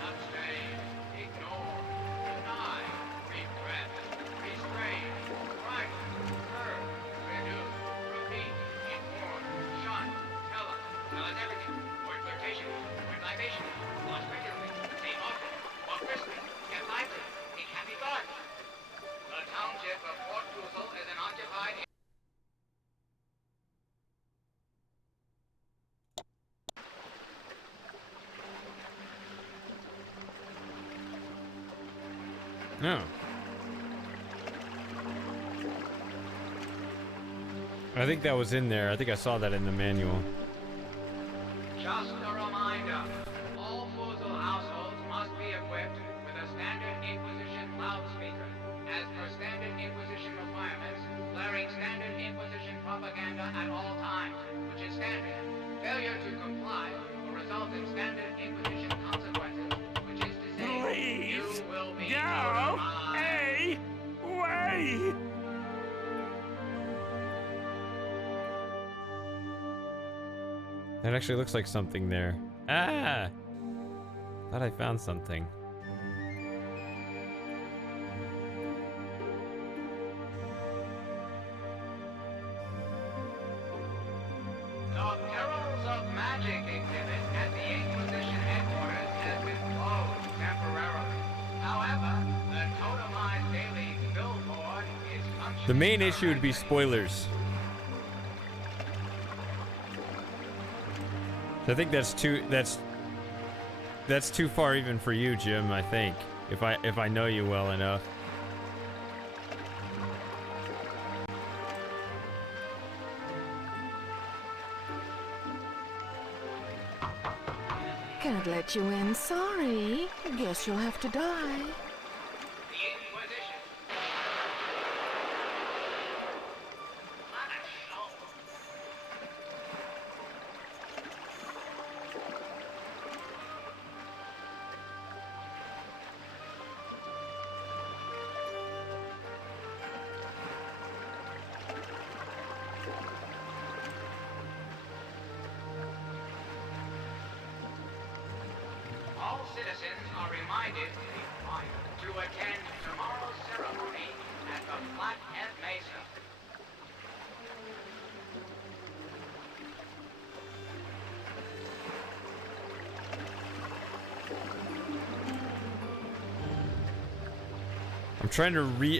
abstain, ignore, deny, repress, restrain, write, curb, reduce, repeat, inform, shun, tell us everything, word flirtation, word libation, watch regularly, say often, walk briskly, get lively, think happy thoughts. The township of Port Foozle is an occupied. No. I think that was in there. I think I saw that in the manual. Just a reminder, all Foozle households must be equipped with a standard Inquisition loudspeaker, as per standard Inquisition requirements, blaring standard Inquisition propaganda at all times, which is standard. Failure to comply will result in standard Inquisition consequences, which is to say, you Please, will be go notified. away! That actually looks like something there. Ah! Thought I found something. The Perils of Magic exhibit at the Inquisition headquarters has been closed temporarily. However, the totemized daily billboard is functioning. The main issue would be spoilers. I think that's too far even for you, Jim, I think. If I know you well enough. Can't let you in, sorry. Guess you'll have to die. All citizens are reminded to attend tomorrow's ceremony at the Flathead Mesa.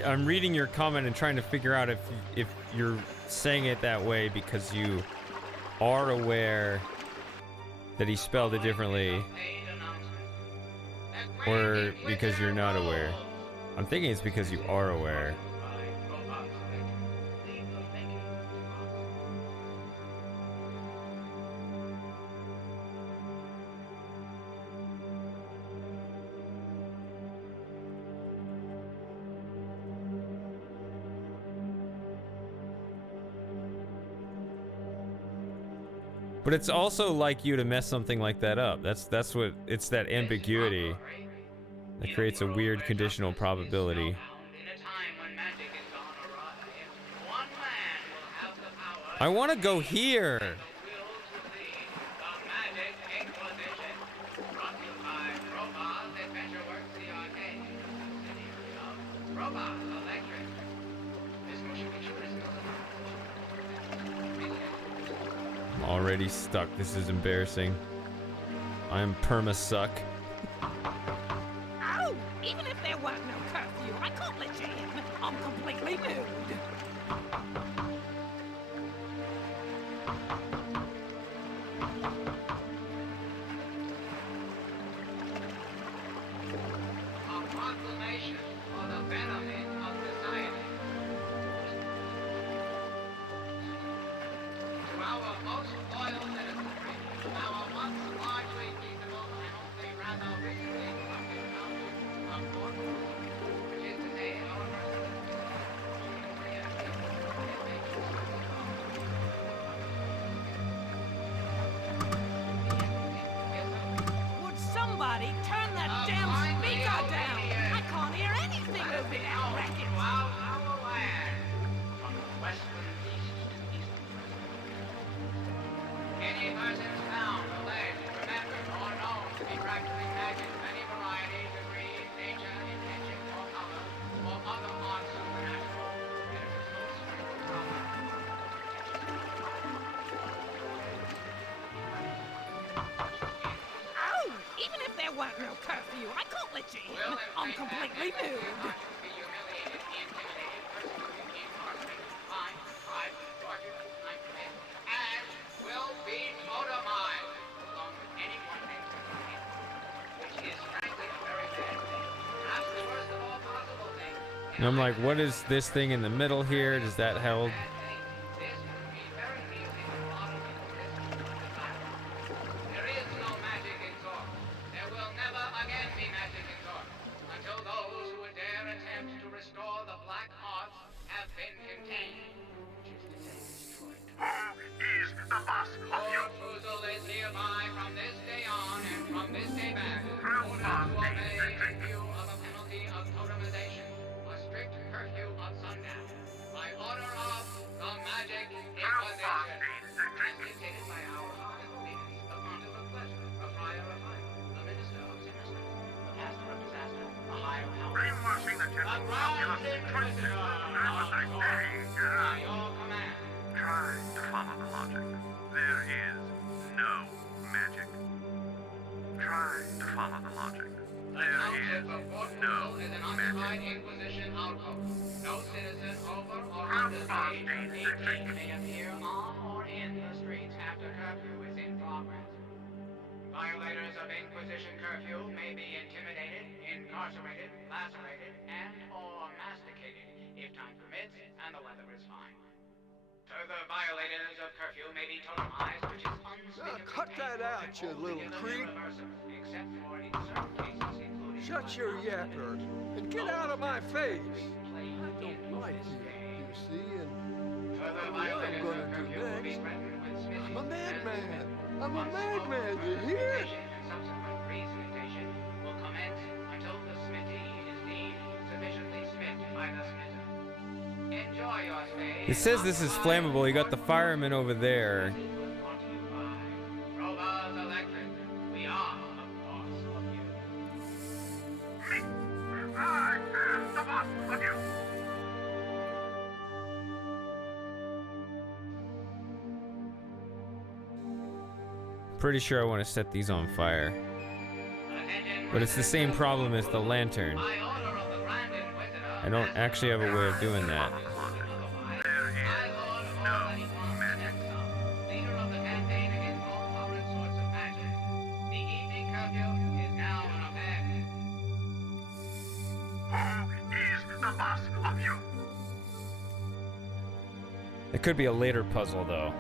I'm reading your comment and trying to figure out if you're saying it that way because you are aware that he spelled it differently, or because you're not aware. I'm thinking it's because you are aware. But it's also like you to mess something like that up. That's what it's, that ambiguity that creates a weird conditional probability. I want to go here. I'm already stuck. This is embarrassing. I'm perma-suck. Oh, even if there was no curfew, I can't let you in. I'm completely nude. A proclamation for the benefit of society. To our most loyal citizenry, our once largely peaceable and only rather recently corrupted township of Zork, which is today our Would somebody turn that damn speaker down? I can't hear anything over that racket. throughout our land, from western east to eastern west. Any persons found, alleged, remembered, or known to be practicing magic of any variety, degree, nature, intention, or color, or other arts supernatural, it is its most strict Oh, even if there weren't no curfew, I can't let you in. I'm completely nude. will be motorized, along with anyone named which is frankly a very bad thing. Perhaps the worst of all possible things. And I'm like, what is this thing in the middle here? Does that help? This would be very easy to follow into this asylum. There is no magic in Zork. There will never again be magic in Zork until those who would dare attempt to restore the black arts have been contained. Who is the boss of you? Refusal is hereby from this day on and from this day back How ordered far to obey is in view of a penalty of totemization, a strict curfew of sundown, by order of the Magic Inquisition, as dictated by our honorable leaders, the Pontiff of Pleasure, a Friar of Fire, a Minister of Sinister, a Pastor of Disaster, a Higher Power, Brainwashing the general populace to trust it. That's what I say. by your command. Try to follow the logic. There is no magic. Try to follow the logic. The There Township is of Fort no Poodle is an occupied magic. Inquisition outpost. No citizen over or How under the far age is of the 18 trick? may appear on or in the streets after curfew is in progress. Violators of Inquisition curfew may be intimidated, incarcerated, lacerated, and/or masticated if time permits and the weather is fine. Further violators of curfew may be totemized, which is unspeakably cut that painful out, and you little altogether creep. irreversible, except for in certain cases, including Shut your yapper and get out of my face. I don't like you see, and Further what I'm violators gonna of do curfew will be next, threatened with smithy I'm a madman. sentences. I'm a Once madman, smoke, you further hear? fumigation and subsequent resanitation will commence until the smithy is deemed sufficiently smit by the smitter. Enjoy your stay. It says this is flammable. You got the fireman over there. Brought to you by Robo's Electric. We are the boss of you. I am the boss of you. Pretty sure I want to set these on fire. But it's the same problem as the lantern. By order of the Grand Inquisitor, I don't actually have a way of doing that. There is no magic. leader of the campaign against all current sorts of magic, It could be a later puzzle, though.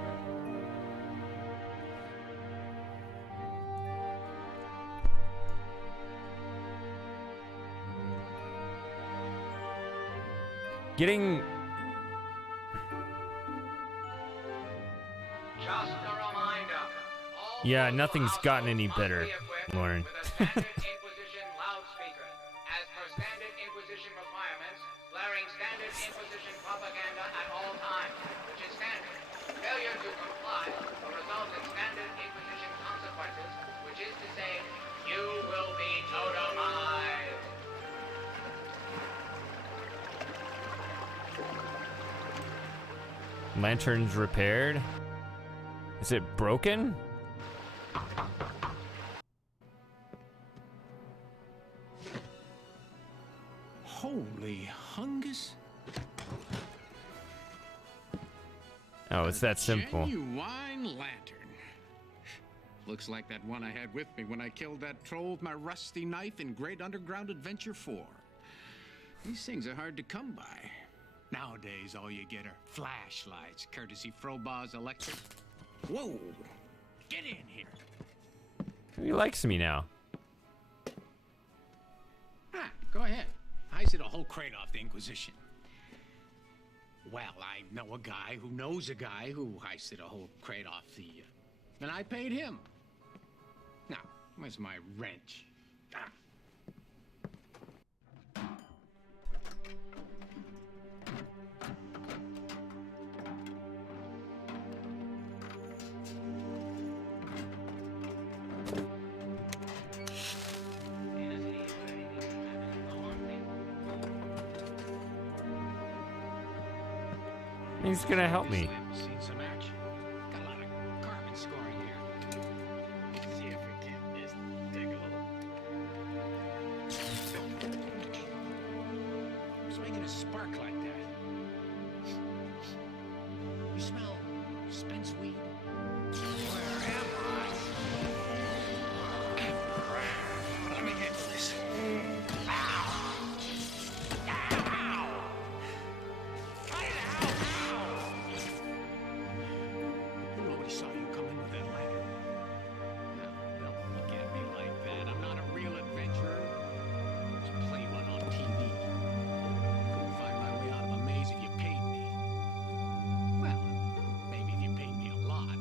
Getting... Just a reminder. Yeah, nothing's gotten any better, Lauren. Inquisition loudspeaker. As per standard Inquisition requirements, blaring standard Inquisition propaganda at all times, which is standard. Failure to comply will result in standard Inquisition consequences, which is to say, you will be totemized. Lantern's repaired. Is it broken? Holy hungus. Oh, it's that simple. Genuine lantern. Looks like that one I had with me when I killed that troll with my rusty knife in Great Underground Adventure 4. These things are hard to come by. Nowadays, all you get are flashlights, courtesy Frobah's Electric. Whoa! Get in here! He likes me now. Ah, go ahead. I said a whole crate off the Inquisition. Well, I know a guy who knows a guy who heisted a whole crate off the... and I paid him. Now, where's my wrench? Ah. He's gonna help me. Seen some action. Got a lot of carbon scoring here. Let's see if we can just dig a little. What's making a spark like that? You smell Spence weed? Where am I? Let me handle this. Ow! Ow! Cut it out! Nobody saw you come in with that lantern. No, don't look at me like that. I'm not a real adventurer. Just play one on TV. Couldn't find my way out of a maze if you paid me. Well, maybe if you paid me a lot.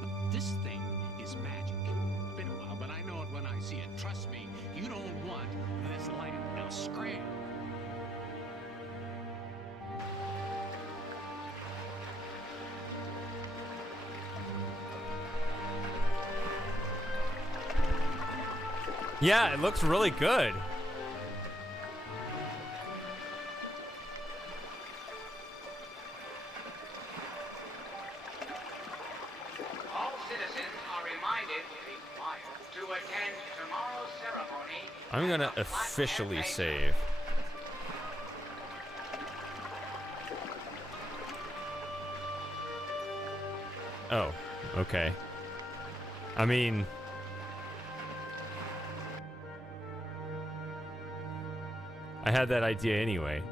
But this thing is magic. It's been a while, but I know it when I see it. Trust me, you don't want this lantern. Now scram. Yeah, it looks really good. All citizens are reminded to attend tomorrow's ceremony. I'm gonna officially save. Oh, okay. I mean... I had that idea anyway.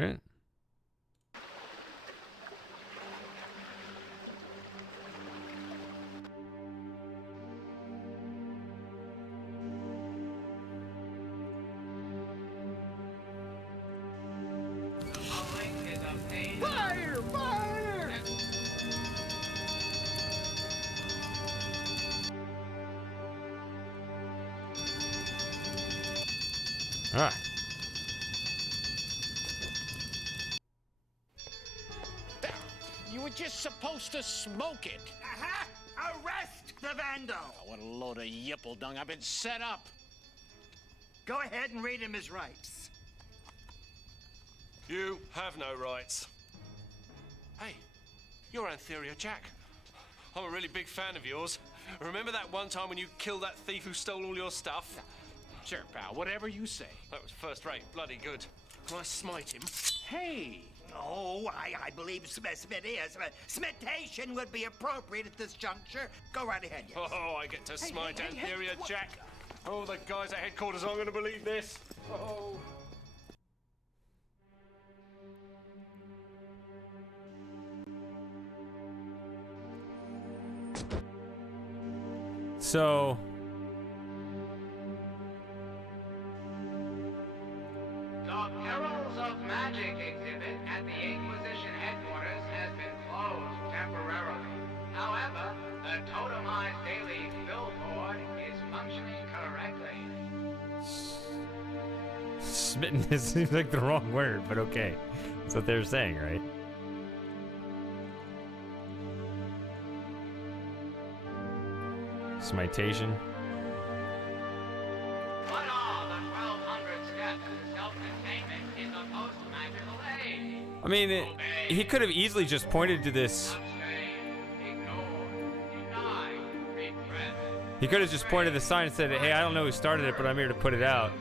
right. Fire! Fire! Ah. You were just supposed to smoke it. Aha! Arrest the vandal! Oh, what a load of yipple dung. I've been set up. Go ahead and read him his rights. You have no rights. Hey, you're Antheria Jack. I'm a really big fan of yours. Remember that one time when you killed that thief who stole all your stuff? Sure, pal. Whatever you say. That was first rate. Bloody good. Can I smite him? Hey! Oh, I believe smitation would be appropriate at this juncture. Go right ahead, yes. Oh, I get to smite hey, Antheria what? Jack. Oh, the guys at headquarters aren't going to believe this. Oh. So The Perils of Magic exhibit at the Inquisition headquarters has been closed temporarily. However, the totemized daily billboard is functioning correctly. smitten seems like the wrong word, but okay. That's what they're saying, right? Smitation. What are the 1,200 steps to self-containment in the post-magical age? I mean, he could have easily just pointed to this. He could have just pointed to the sign and said, "Hey, I don't know who started it, but I'm here to put it out."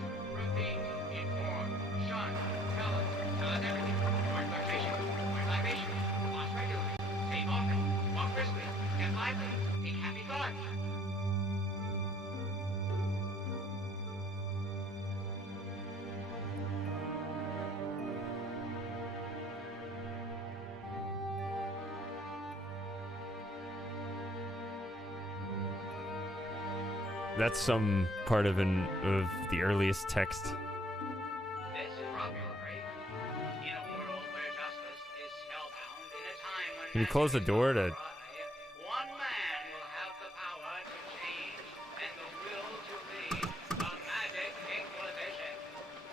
That's some part of the earliest text. This robbery, in a world where justice is spellbound, in a time when Can you close the door to? one man will have the power to change and the will to lead the Magic Inquisition.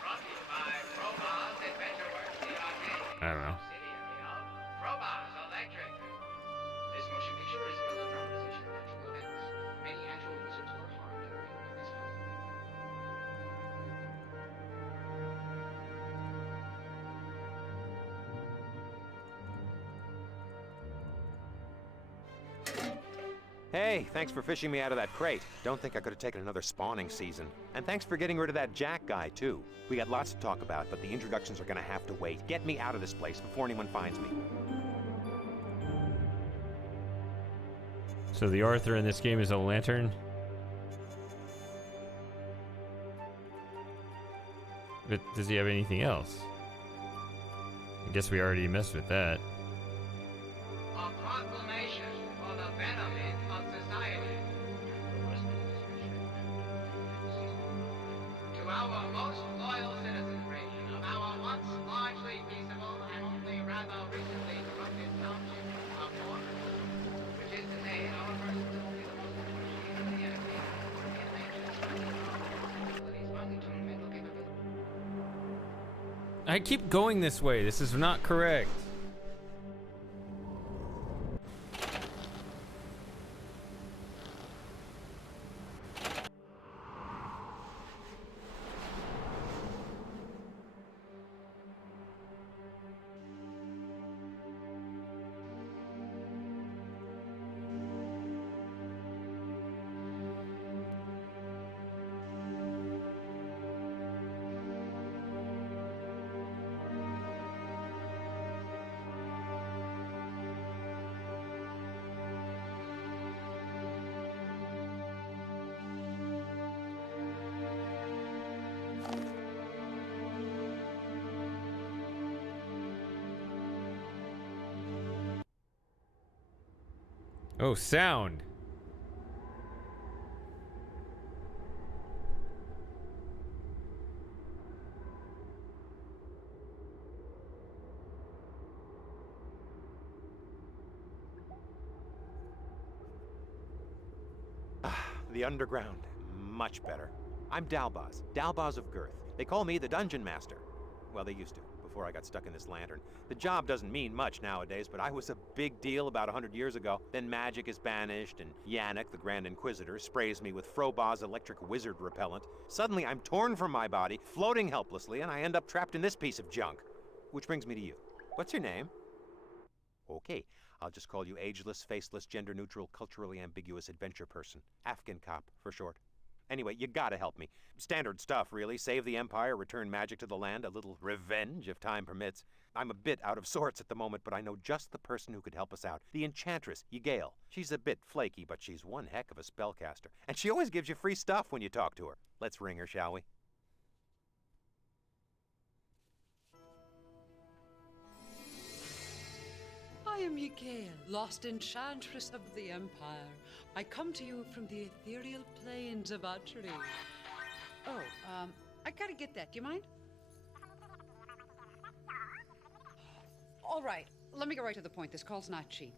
Brought to you by Crowbar's Adventure Works, the arcade. I don't know. Subsidiary of Crowbar's Electric. This motion picture is a melodramatization of actual events. Many actual wizards were harmed in this film. Hey, thanks for fishing me out of that crate. Don't think I could have taken another spawning season. And thanks for getting rid of that Jack guy, too. We got lots to talk about, but the introductions are gonna have to wait. Get me out of this place before anyone finds me. So the Arthur in this game is a lantern. But does he have anything else? I guess we already messed with that. A proclamation for the betterment of society. To our most loyal citizenry of our once largely peaceable and only rather recently corrupted township of Zork, which is to say, our persons are only the most appreciated enemy for the abilities, finely tuned mental capability. I keep going this way. This is not correct. Oh, sound. The underground. Much better. I'm Dalbaz. Dalbaz of Girth. They call me the Dungeon Master. Well, they used to, before I got stuck in this lantern. The job doesn't mean much nowadays, but I was a big deal about 100 years ago. Then magic is banished, and Yannick, the Grand Inquisitor, sprays me with Frobah's electric wizard repellent. Suddenly, I'm torn from my body, floating helplessly, and I end up trapped in this piece of junk. Which brings me to you. What's your name? Okay, I'll just call you ageless, faceless, gender-neutral, culturally ambiguous adventure person. Afghan cop, for short. Anyway, you gotta help me. Standard stuff, really. Save the Empire, return magic to the land, a little revenge if time permits. I'm a bit out of sorts at the moment, but I know just the person who could help us out. The Enchantress, Ygael. She's a bit flaky, but she's one heck of a spellcaster. And she always gives you free stuff when you talk to her. Let's ring her, shall we? I am Ygael, lost enchantress of the Empire. I come to you from the ethereal plains of Atri. Oh, I gotta get that. Do you mind? All right, let me go right to the point. This call's not cheap.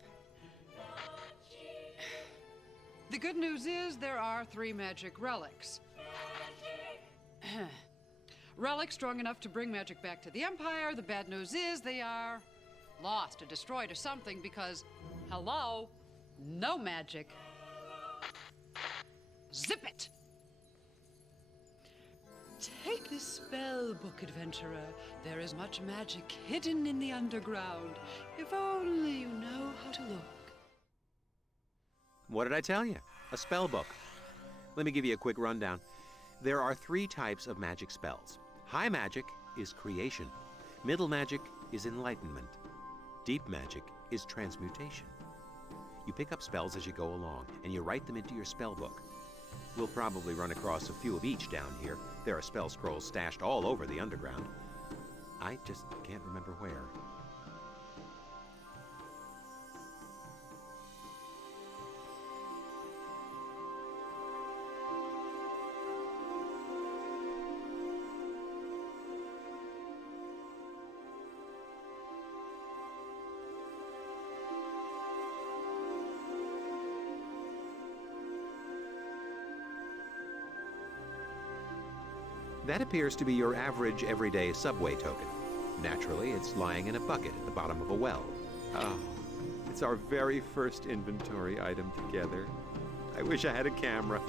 The good news is there are 3 magic relics. Relics strong enough to bring magic back to the Empire. The bad news is they are lost or destroyed or something because, hello, no magic. Zip it! Take this spell book, adventurer. There is much magic hidden in the underground. If only you know how to look. What did I tell you? A spell book. Let me give you a quick rundown. There are 3 types of magic spells. High magic is creation. Middle magic is enlightenment. Deep magic is transmutation. You pick up spells as you go along, and you write them into your spell book. We'll probably run across a few of each down here. There are spell scrolls stashed all over the underground. I just can't remember where. That appears to be your average everyday subway token. Naturally, it's lying in a bucket at the bottom of a well. Oh, it's our very first inventory item together. I wish I had a camera.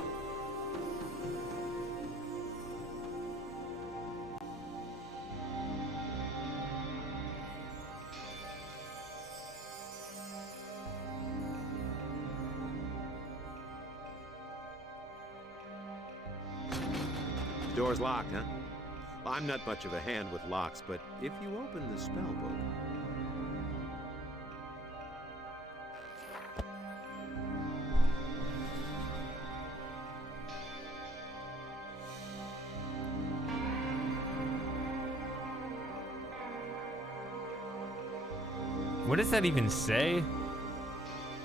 Door's locked, huh? Well, I'm not much of a hand with locks, but if you open the spell book... What does that even say?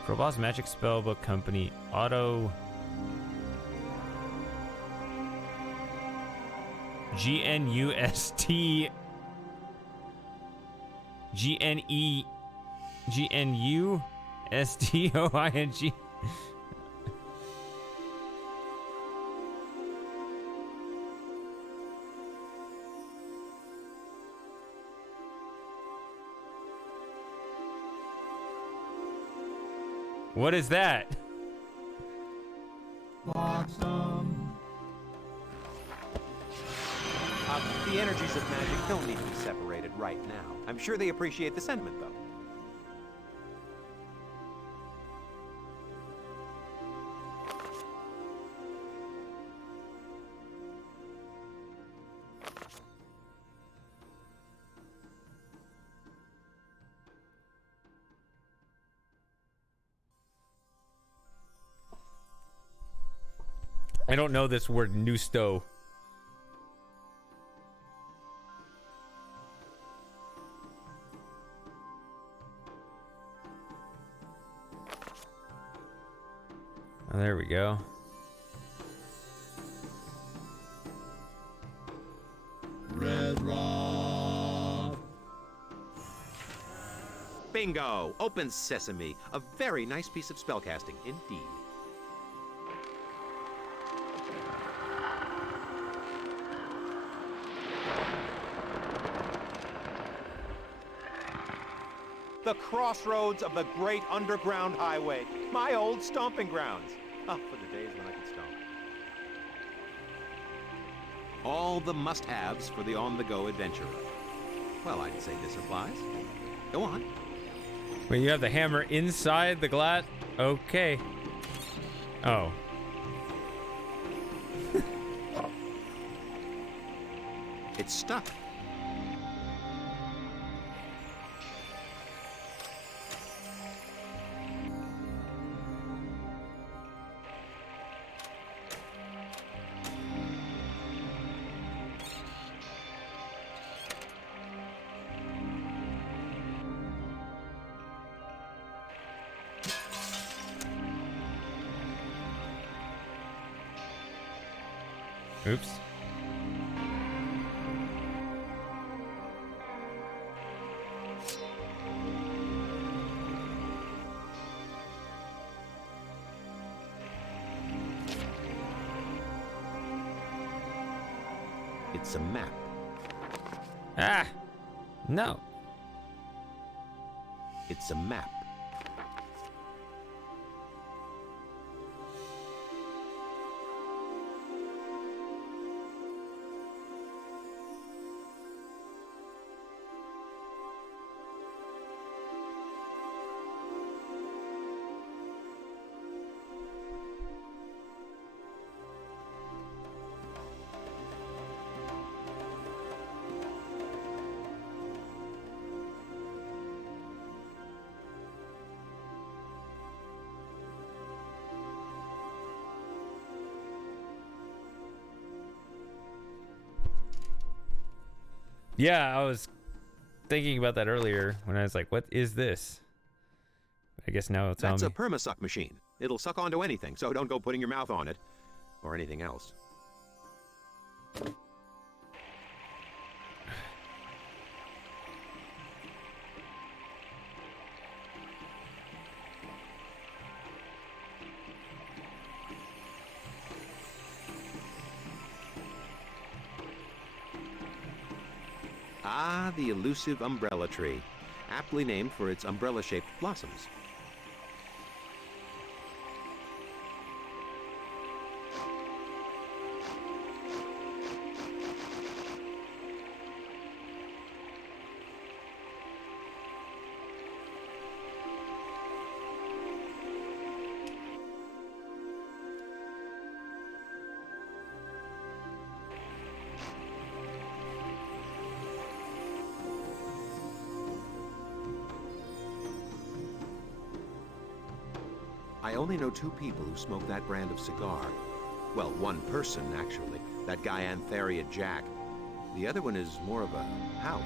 Frobah's Magic Spellbook Company Auto GNUST GNUSTOING. What is that? The energies of magic don't need to be separated right now. I'm sure they appreciate the sentiment, though. I don't know this word, Nusto. There we go. Red Rock. Bingo! Open sesame. A very nice piece of spellcasting, indeed. The crossroads of the great underground highway. My old stomping grounds. Oh, for the days when I could stomp. All the must-haves for the on-the-go adventurer. Well, I'd say this applies. Go on. Wait, you have the hammer inside the glat? Okay. Oh. It's stuck. Oops. It's a map. Ah! No. It's a map. Yeah, I was thinking about that earlier when I was like, what is this? I guess now it's on me. That's a perma-suck machine. It'll suck onto anything, so don't go putting your mouth on it. Or anything else. Ah, the elusive umbrella tree, aptly named for its umbrella-shaped blossoms. I only know 2 people who smoke that brand of cigar. Well, one person, actually. That guy Antheria Jack. The other one is more of a house.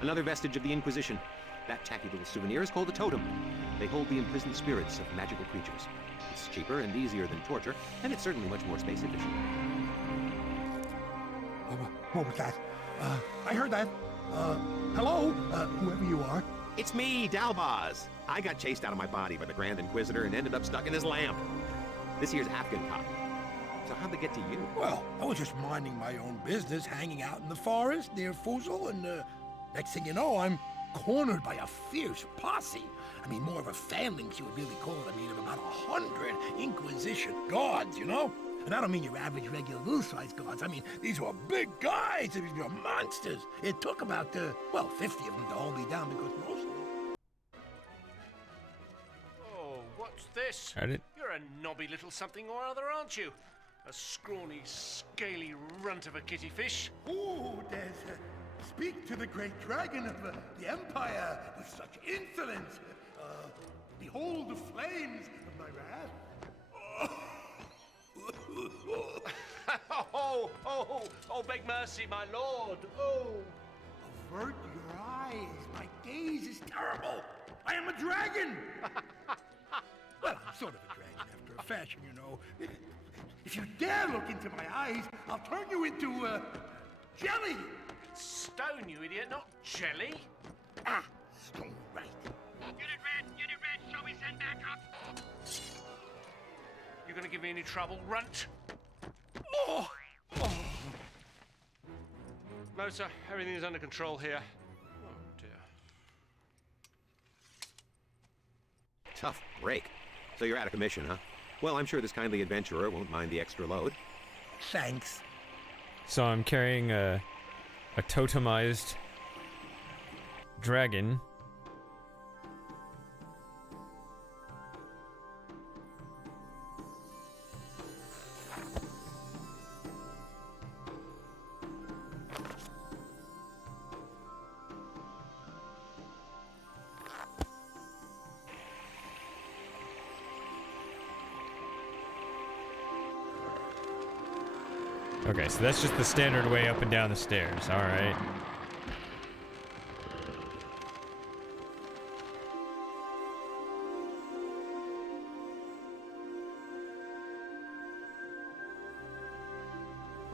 Another vestige of the Inquisition. That tacky little souvenir is called a totem. They hold the imprisoned spirits of magical creatures. It's cheaper and easier than torture, and it's certainly much more space efficient. What was that? I heard that. Hello? Whoever you are. It's me, Dalbaz. I got chased out of my body by the Grand Inquisitor and ended up stuck in his lamp. This here's Afghan cop. So how'd they get to you? Well, I was just minding my own business, hanging out in the forest near Fuzul, and next thing you know, I'm cornered by a fierce posse. I mean, more of a phalanx you would really call it. I mean, of about 100 Inquisition guards, you know? And I don't mean your average, regular, little-sized guards. I mean, these were big guys. These were monsters. It took about, 50 of them to hold me down because most of them... Oh, what's this? You're a knobby little something or other, aren't you? A scrawny, scaly runt of a kitty fish. Ooh, there's... Speak to the great dragon of the Empire with such insolence. Behold the flames of my wrath. Oh, beg mercy, my lord. Oh. Avert your eyes. My gaze is terrible. I am a dragon. Well, I'm sort of a dragon after a fashion, you know. If you dare look into my eyes, I'll turn you into, jelly. Stone, you idiot, not jelly. Ah, stone right. Unit Red, shall we send back up? You gonna give me any trouble, runt? Oh! No, sir, everything is under control here. Oh, dear. Tough break. So you're out of commission, huh? Well, I'm sure this kindly adventurer won't mind the extra load. Thanks. So I'm carrying a totemized dragon. Okay, so that's just the standard way up and down the stairs. All right.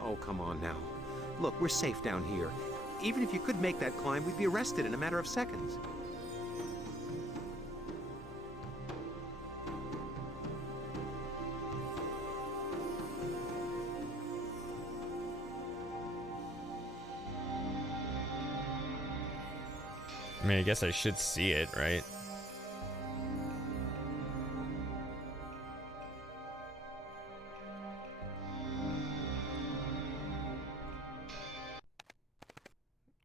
Oh, come on now. Look, we're safe down here. Even if you could make that climb, we'd be arrested in a matter of seconds. I mean, I guess I should see it, right?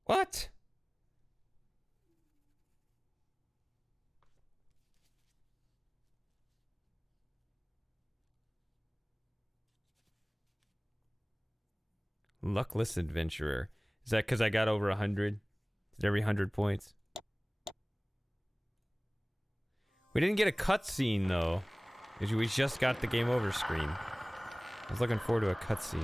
What? Luckless adventurer. Is that because I got over 100? Is it every 100 points? We didn't get a cutscene though. We just got the game over screen. I was looking forward to a cutscene.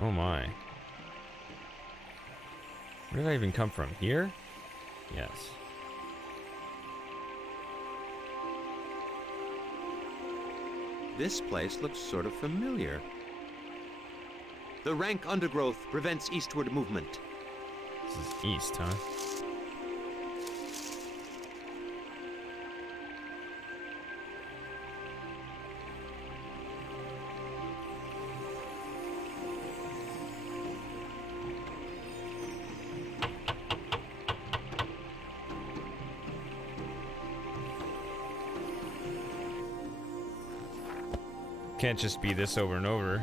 Oh my. Where did I even come from? Here? Yes. This place looks sort of familiar. The rank undergrowth prevents eastward movement. This is east, huh? Can't just be this over and over.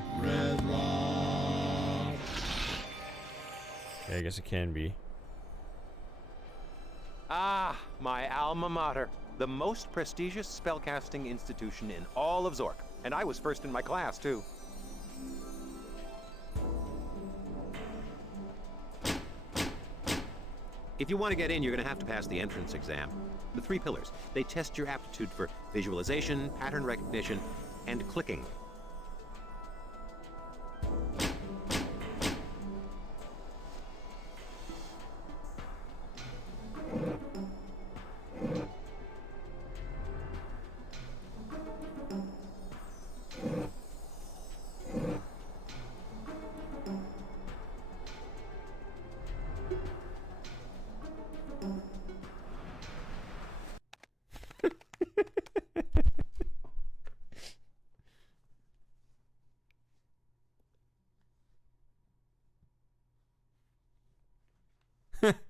Okay, I guess it can be. Ah, my alma mater. The most prestigious spellcasting institution in all of Zork. And I was first in my class, too. If you want to get in, you're going to have to pass the entrance exam. The 3 pillars. They test your aptitude for visualization, pattern recognition, and clicking.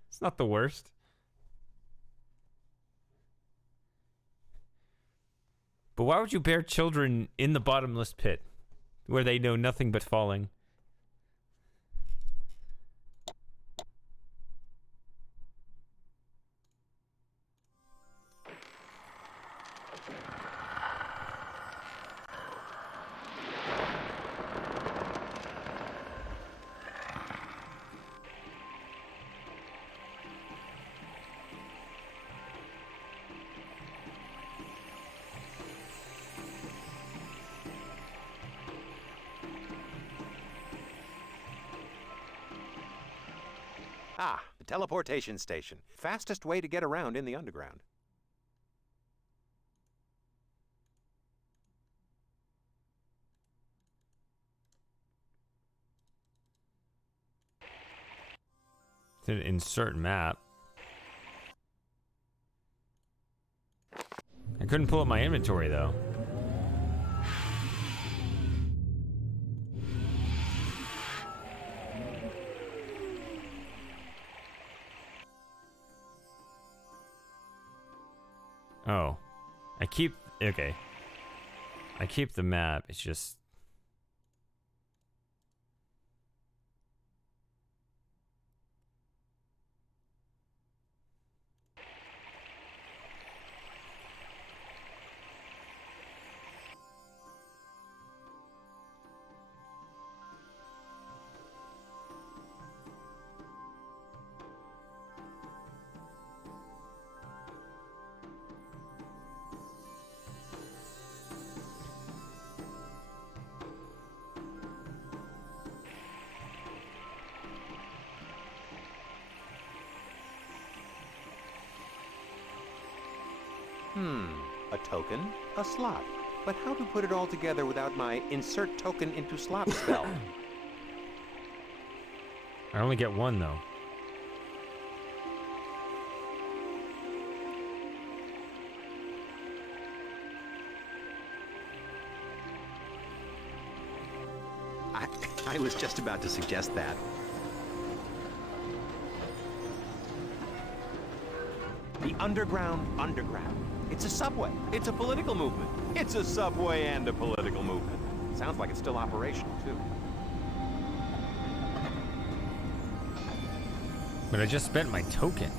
It's not the worst. But why would you bear children in the bottomless pit where they know nothing but falling? Ah, the teleportation station. Fastest way to get around in the underground. Insert map. I couldn't pull up my inventory though. Oh. I keep the map, it's just a token, a slot. But how to put it all together without my insert token into slot spell? I only get one though. I was just about to suggest that. The underground. It's a subway. It's a political movement. It's a subway and a political movement. Sounds like it's still operational, too. But I just spent my token.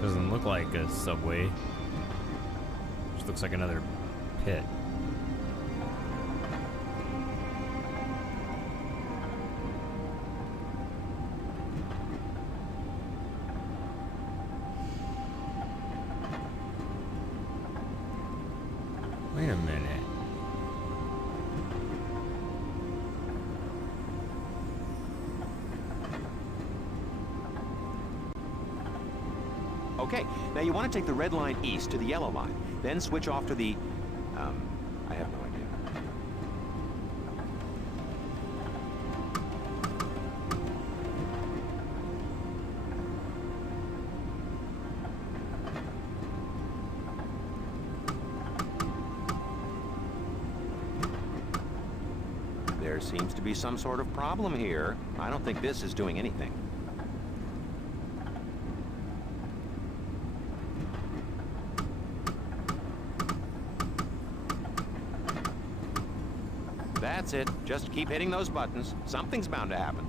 Doesn't look like a subway. Just looks like another pit. Wait a minute. Okay, now you want to take the red line east to the yellow line, then switch off to the, I have no idea. There seems to be some sort of problem here. I don't think this is doing anything. That's it. Just keep hitting those buttons. Something's bound to happen.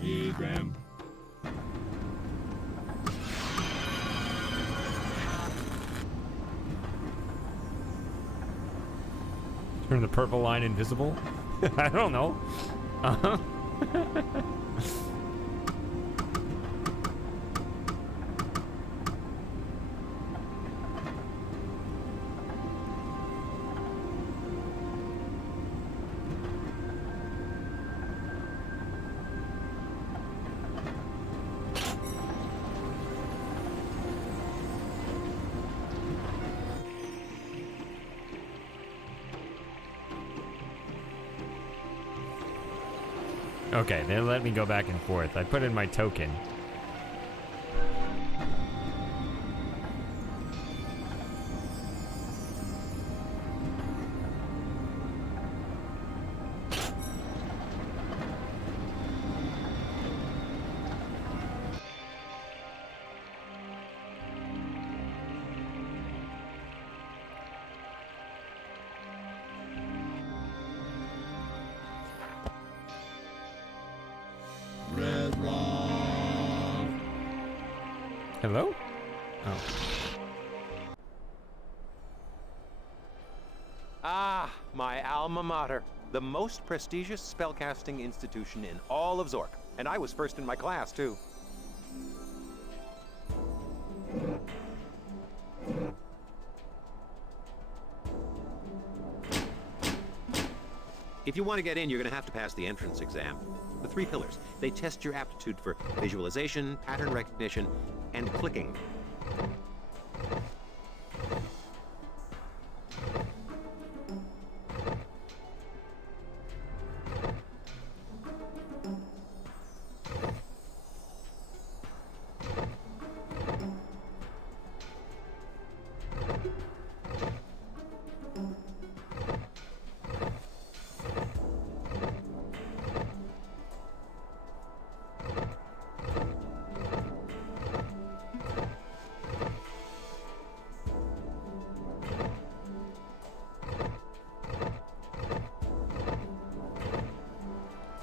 Hey, Graham. Turn the purple line invisible? I don't know. Okay, they let me go back and forth. I put in my token. Hello? Oh. Ah, my alma mater. The most prestigious spellcasting institution in all of Zork. And I was first in my class, too. If you want to get in, you're going to have to pass the entrance exam. The 3 pillars. They test your aptitude for visualization, pattern recognition, and clicking.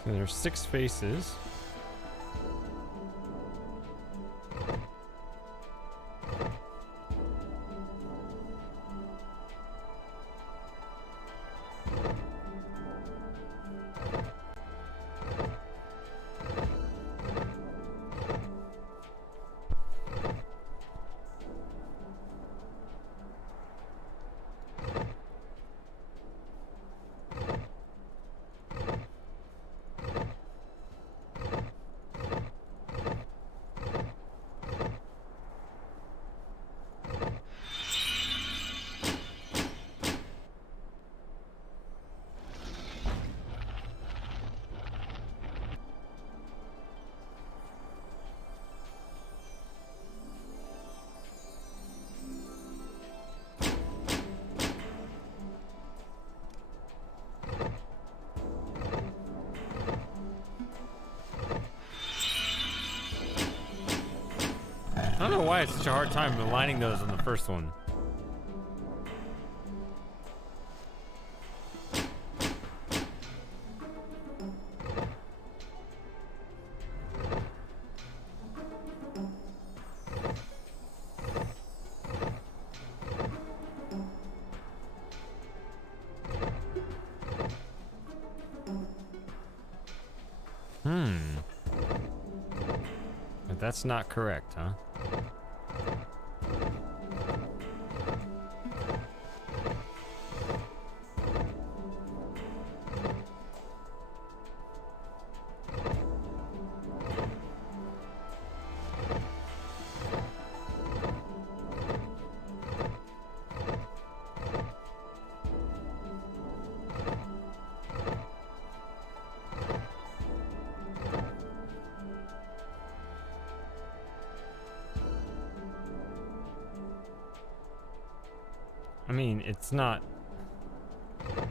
So there's 6 faces. I don't know why it's such a hard time aligning those on the first one. But that's not correct, huh? I mean, it's not... I'm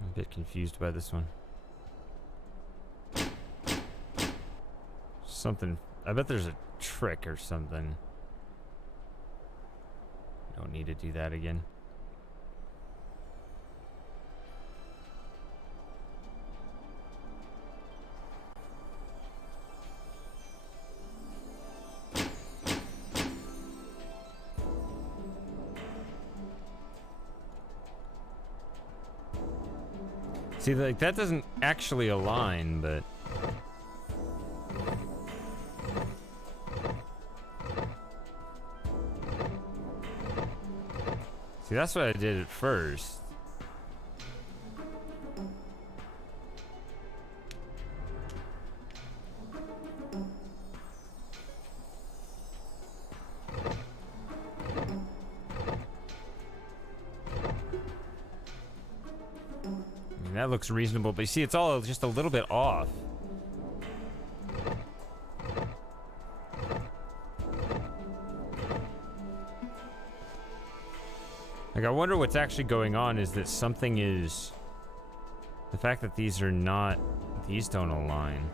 a bit confused by this one. Something... I bet there's a trick or something. Don't need to do that again. See, like, that doesn't actually align, but... See, that's what I did at first. That looks reasonable, but you see, it's all just a little bit off. Like, I wonder what's actually going on is that something is... The fact that these are not... These don't align.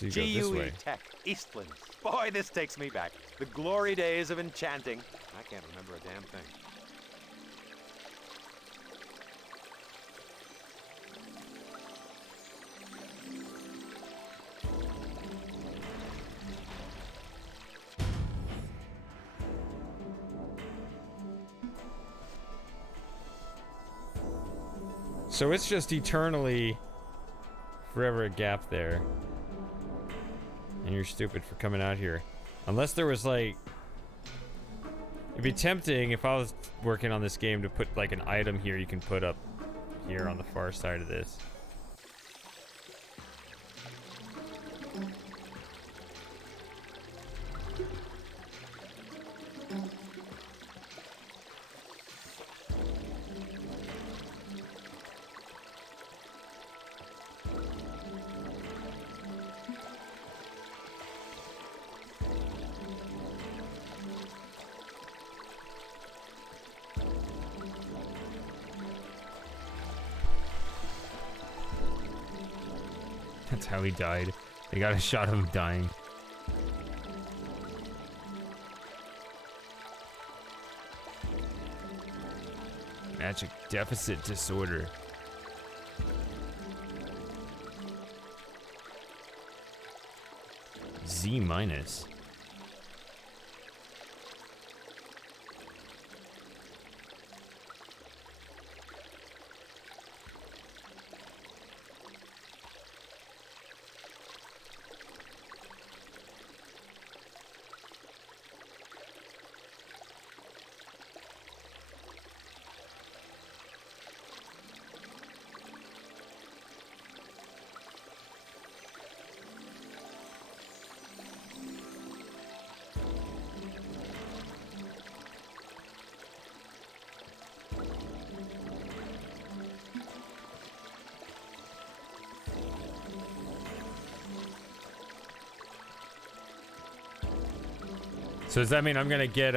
So you go this GUE way. Tech, Eastlands. Boy, this takes me back. The glory days of enchanting. I can't remember a damn thing. So it's just eternally, forever a gap there. And you're stupid for coming out here. Unless there was like... It'd be tempting if I was working on this game to put like an item here you can put up here on the far side of this. That's how he died. They got a shot of him dying. Magic deficit disorder. Z minus. So does that mean I'm gonna get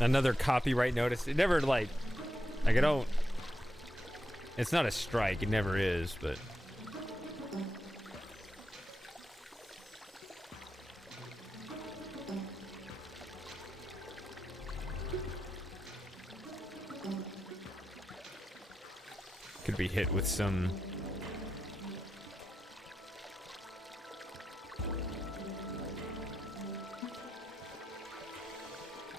another copyright notice? It never like I don't. It's not a strike. It never is, but. Could be hit with some.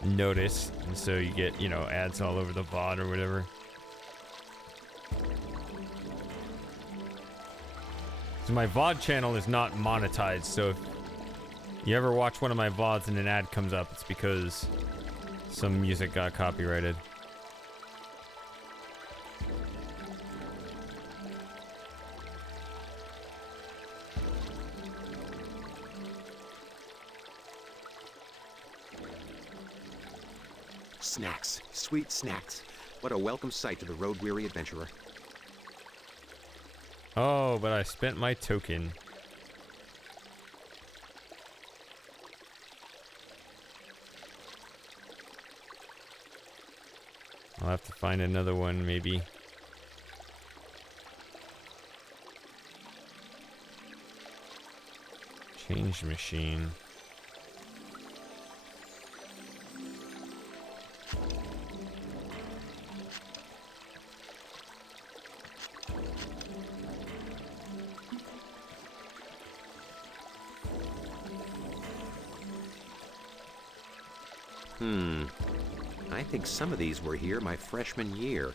Notice, and so you get, you know, ads all over the VOD or whatever. So my VOD channel is not monetized, so if you ever watch one of my VODs and an ad comes up, it's because some music got copyrighted. Snacks. Sweet snacks. What a welcome sight to the road-weary adventurer. Oh, but I spent my token. I'll have to find another one, maybe. Change machine. I think some of these were here my freshman year.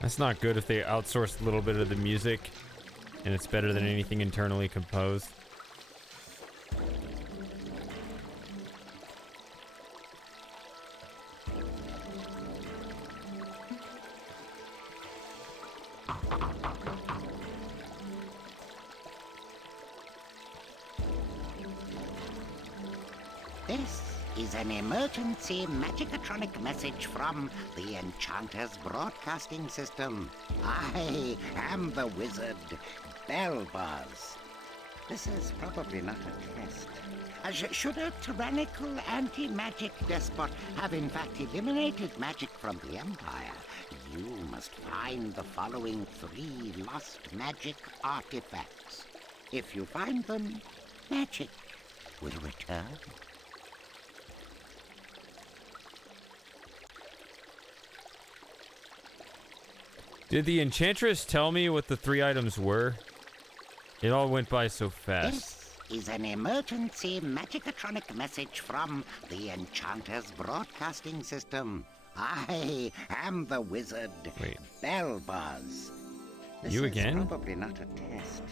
That's not good if they outsource a little bit of the music and it's better than anything internally composed. This is an emergency magicatronic message from the Enchanter's broadcasting system. I am the wizard, Bellbuzz. This is probably not a test. Should a tyrannical anti-magic despot have in fact eliminated magic from the Empire, you must find the following 3 lost magic artifacts. If you find them, magic will return. Did the Enchantress tell me what the 3 items were? It all went by so fast. This is an emergency magicatronic message from the Enchanter's broadcasting system. I am the wizard. Wait. Bellbuzz. This You is again? Probably not a test.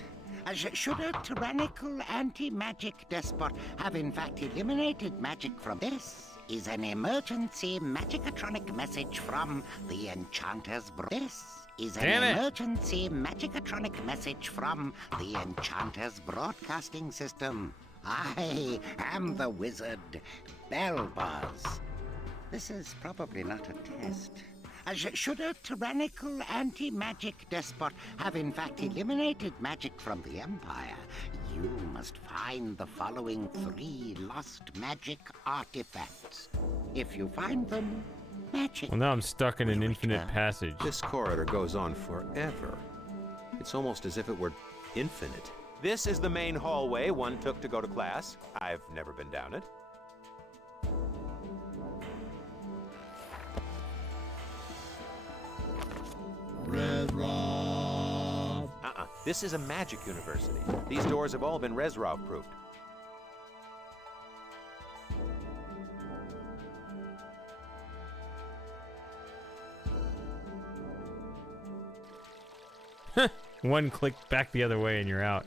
Should a tyrannical anti-magic despot have in fact eliminated magic from this? Is an emergency magicatronic message from the Enchanter's This is an emergency magicatronic message from the Enchanter's broadcasting system. I am the wizard, Bellbuzz. This is probably not a test. Should a tyrannical anti-magic despot have in fact eliminated magic from the Empire, you must find the following 3 lost magic artifacts. If you find them, magic. Well, now I'm stuck in an infinite passage. This corridor goes on forever. It's almost as if it were infinite. This is the main hallway one took to go to class. I've never been down it. Reznov. This is a magic university. These doors have all been Reznov proofed. One click back the other way and you're out.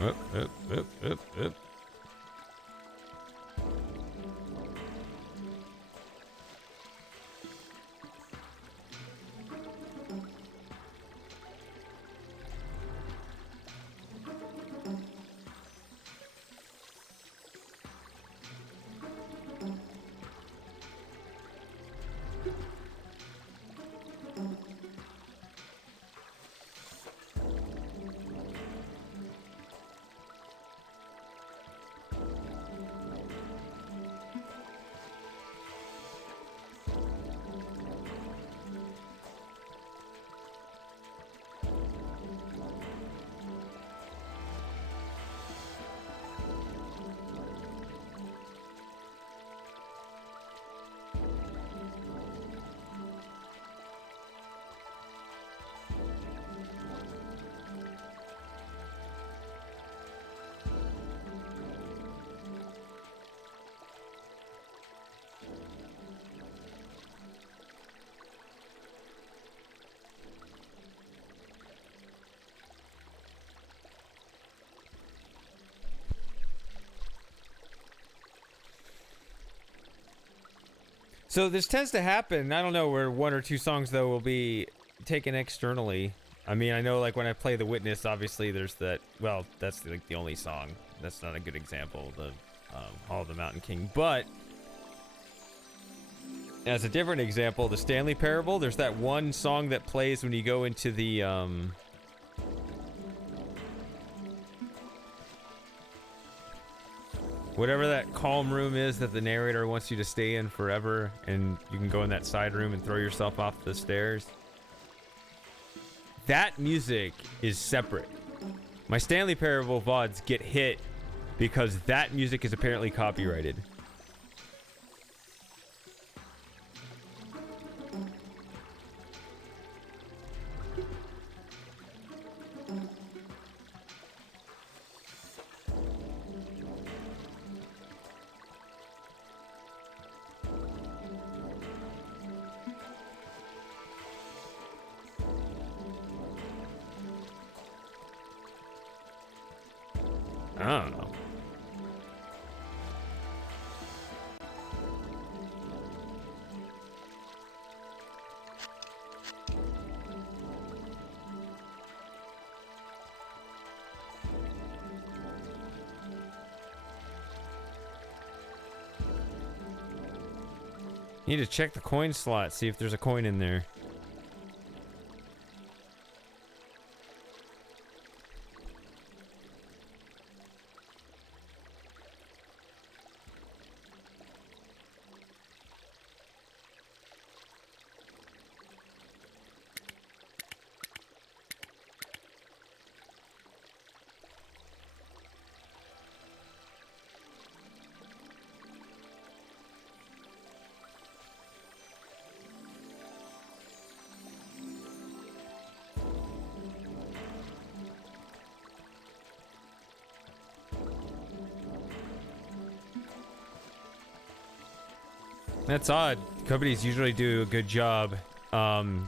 Up. So this tends to happen, I don't know, where 1 or 2 songs, though, will be taken externally. I mean, I know, like, when I play The Witness, obviously there's that, well, that's, like, the only song. That's not a good example, the Hall of the Mountain King. But, as a different example, the Stanley Parable, there's that one song that plays when you go into the, whatever that calm room is that the narrator wants you to stay in forever, and you can go in that side room and throw yourself off the stairs. That music is separate. My Stanley Parable VODs get hit because that music is apparently copyrighted. I don't know. Need to check the coin slot, see if there's a coin in there. That's odd. Companies usually do a good job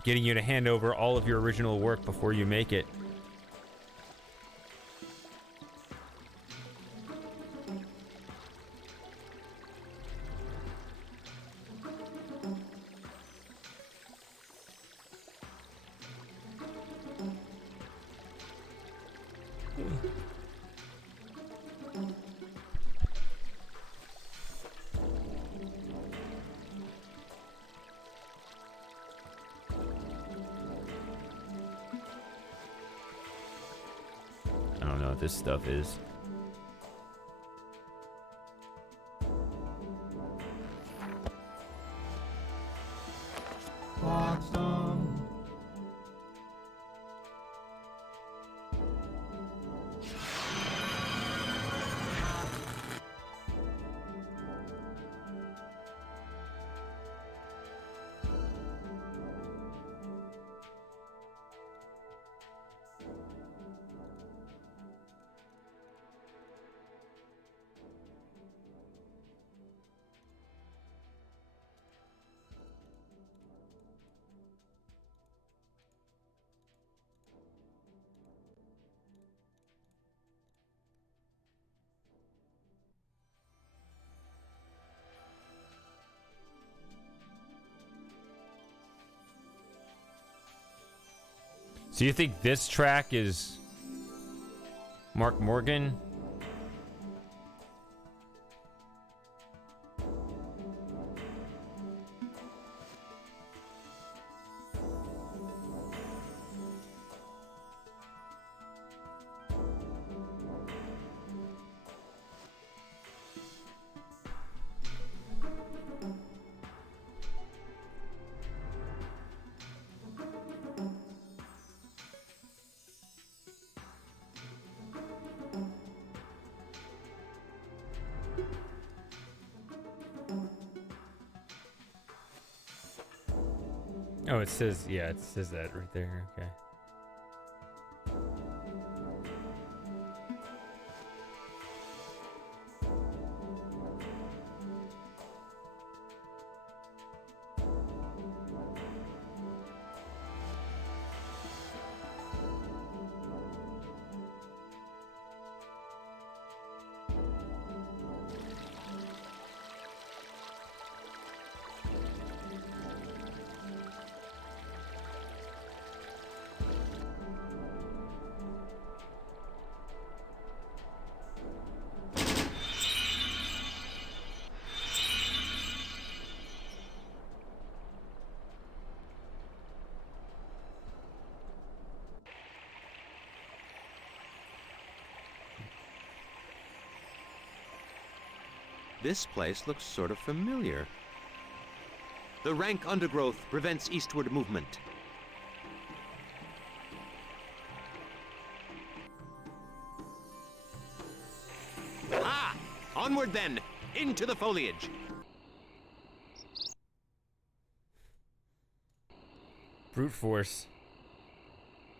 getting you to hand over all of your original work before you make it. I don't know what this stuff is. So you think this track is Mark Morgan? Oh, it says, yeah, it says that right there. Okay. This place looks sort of familiar. The rank undergrowth prevents eastward movement. Ah! Onward then! Into the foliage! Brute force.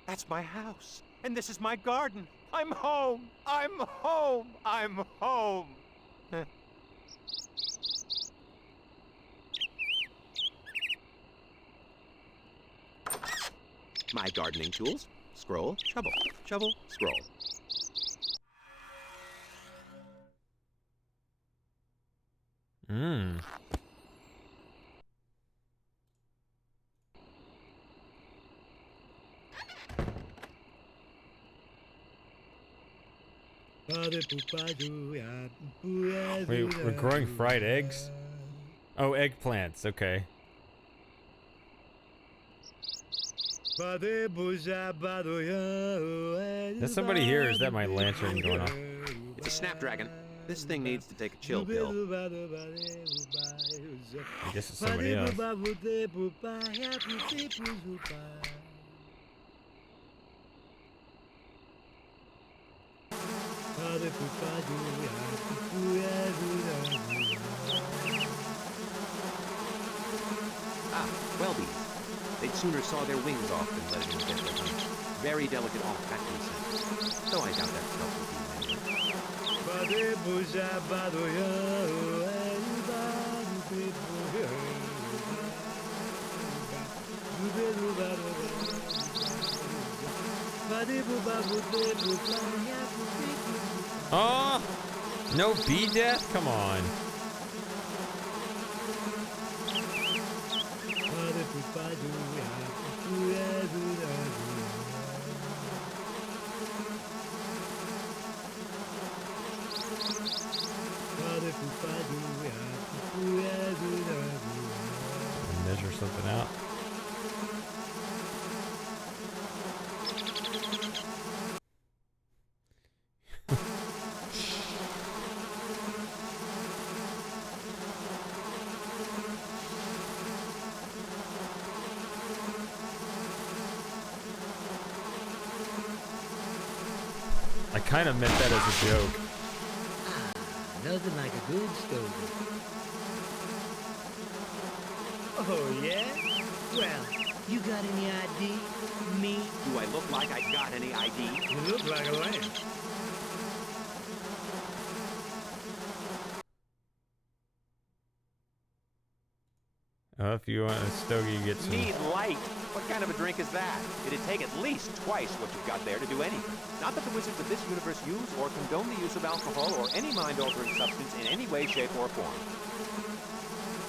That's my house, and this is my garden. I'm home! I'm home! I'm home! My gardening tools. Scroll, shovel, shovel, scroll. Hmm. Wait, we're growing fried eggs? Oh, eggplants, okay. Is somebody here, or is that my lantern going off? It's a snapdragon. This thing needs to take a chill pill. I guess it's somebody else. Ah, well-bees. They'd sooner saw their wings off than let it in get their honey. Very delicate olfactory sense. Though I doubt that's helpful to you Oh, no bee death? Come on. Measure something out. I kind of meant that as a joke. Nothing like a good story. Oh, yeah? Well, you got any ID? Me? Do I look like I got any ID? You look like a lamb. Oh, if you want a stogie, you get some. Need light. What kind of a drink is that? It'd take at least twice what you've got there to do anything. Not that the wizards of this universe use or condone the use of alcohol or any mind-altering substance in any way, shape, or form.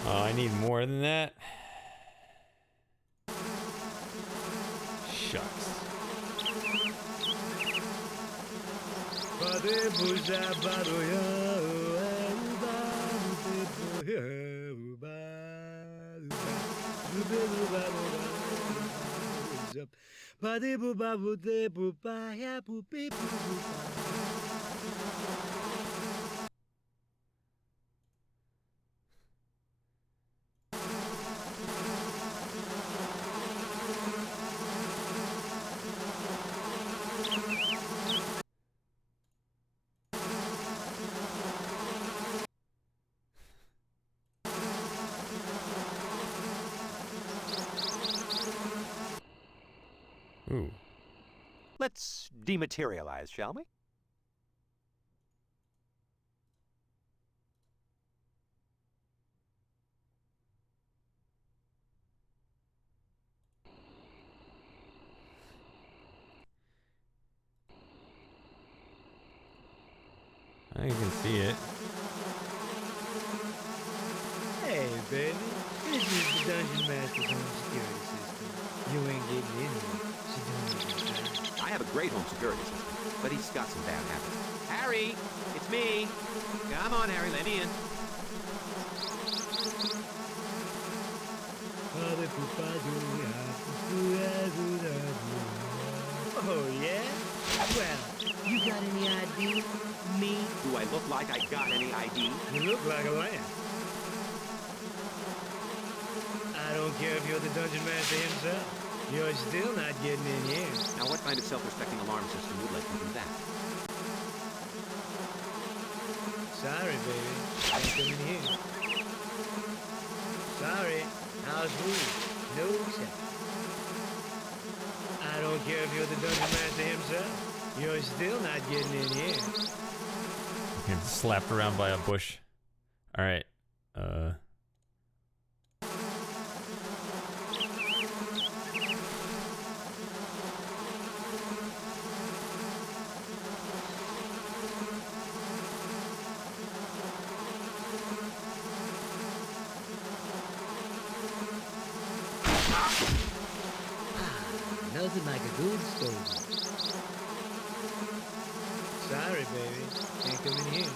Oh, I need more than that. Shucks. Ooh. Let's dematerialize, shall we? I think you can see it. Hey, baby. This is the Dungeon Master's home security system. You ain't getting in here, so don't even try. I have a great home security system, but he's got some bad habits. Harry, it's me. Come on, Harry, let me in. Oh, yeah? Well, you got any ID? Me? Do I look like I got any ID? You look like a lamb. I don't care if you're the Dungeon Master himself. You're still not getting in here. Now, what kind of self-respecting alarm system would let you do that? Sorry, baby. Can't come in here. Sorry. House rules. No exception. I don't care if you're the Dungeon Master himself. You're still not getting in here. Getting slapped around by a bush. All right. Nothing like a good story. Sorry, baby. Can't come in here.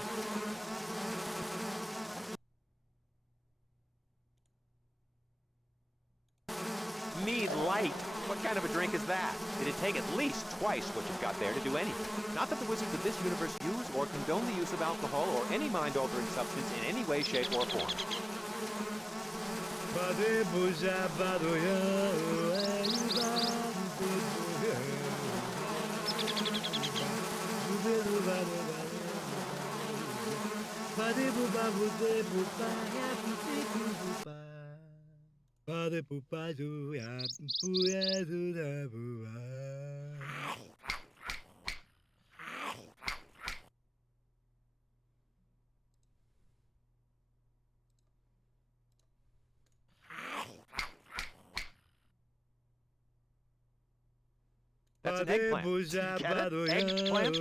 Mead light. What kind of a drink is that? It'd take at least twice what you've got there to do anything. Not that the wizards of this universe use or condone the use of alcohol or any mind-altering substance in any way, shape, or form. That's an eggplant. Get it? Eggplant?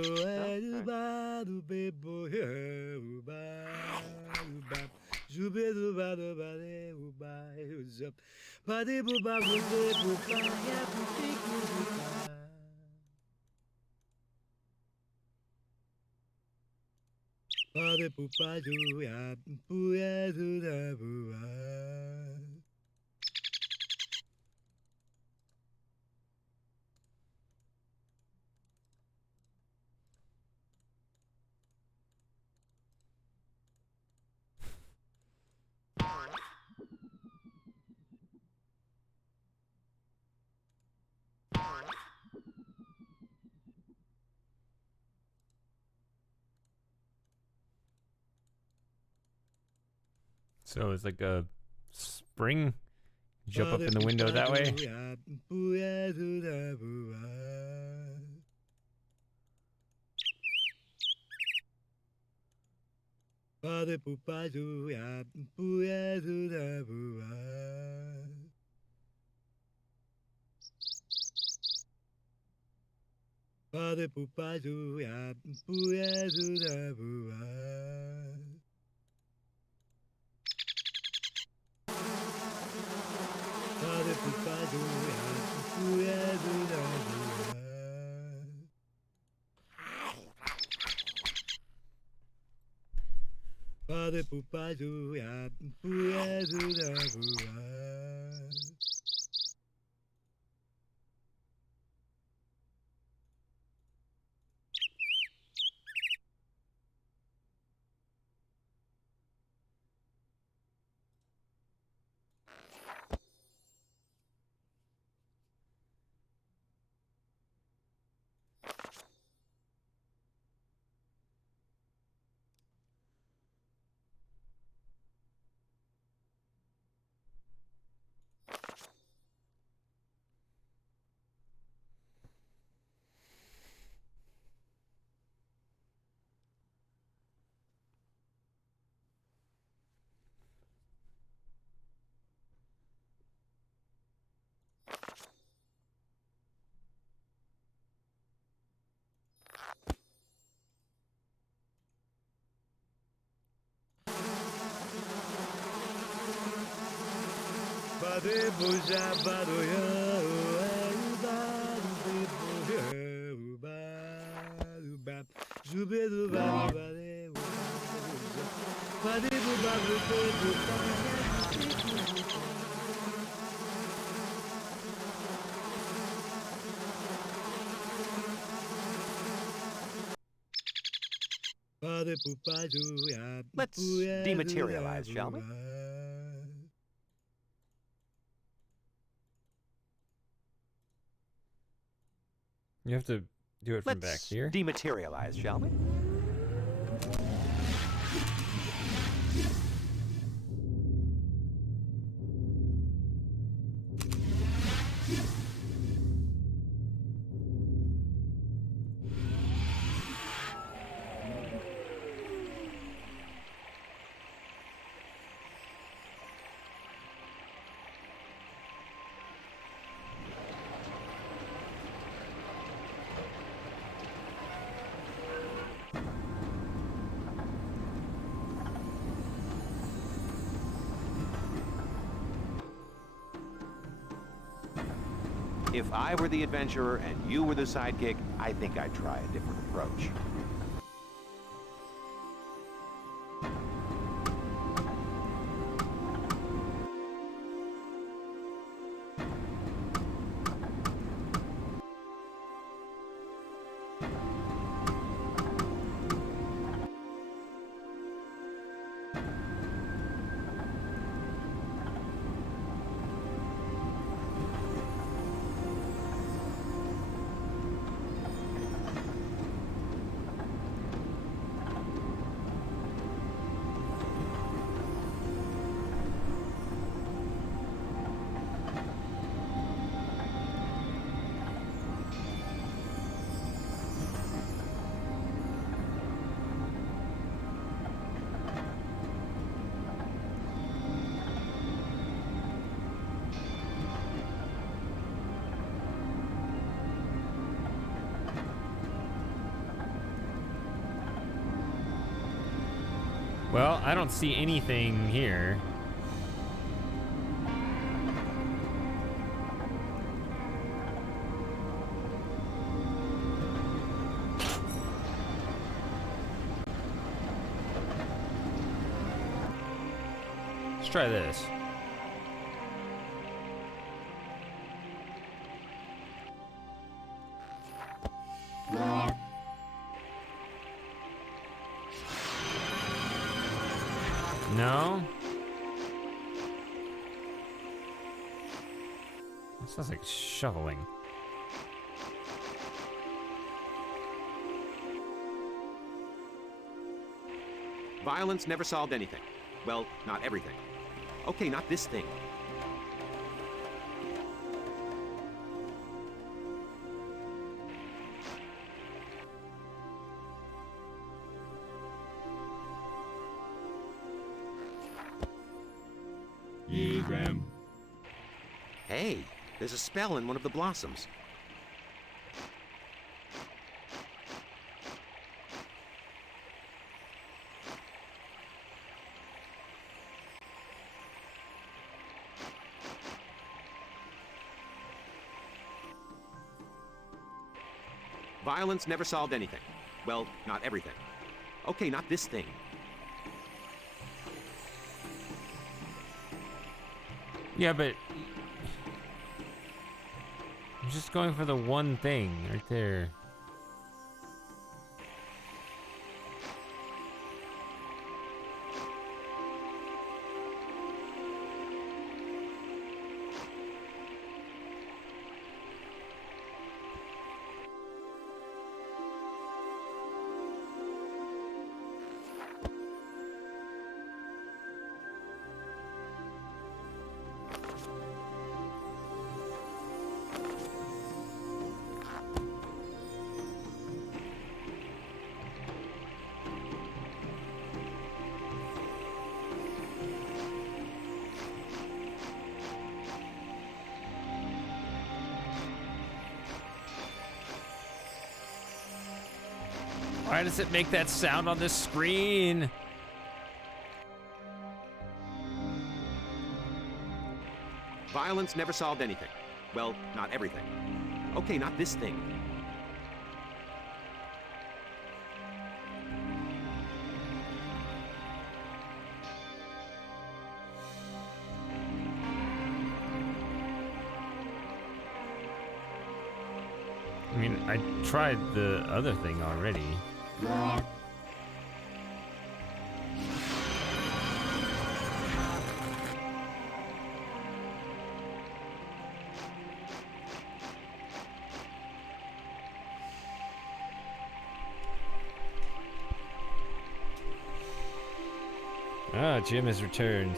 So it's like a spring. Jump up in the window that way. Let's dematerialize, shall we? You have to do it from back here. Dematerialize, shall we? If I were the adventurer and you were the sidekick, I think I'd try a different approach. Well, I don't see anything here. Let's try this. No? That sounds like shoveling. Violence never solved anything. Well, not everything. Okay, not this thing. Yes, ma'am. Hey, there's a spell in one of the blossoms. Violence never solved anything. Well, not everything. Okay, not this thing. Yeah, but I'm just going for the one thing right there. Why does it make that sound on this screen? Violence never solved anything. Well, not everything. Okay, not this thing. I mean, I tried the other thing already. Ah, Jim has returned.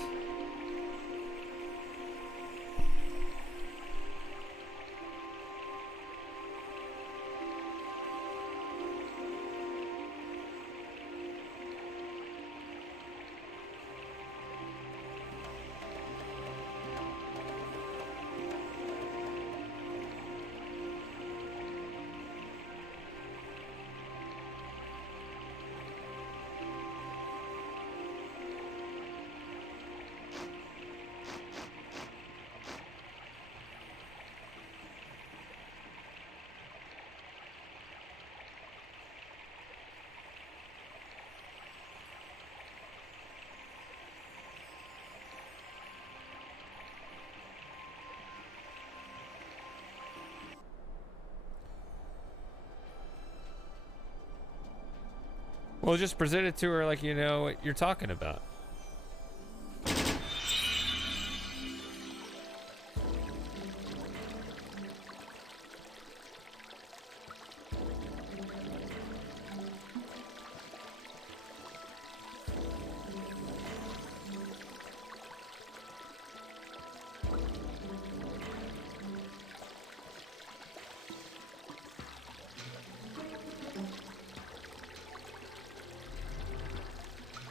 Well, just present it to her like you know what you're talking about.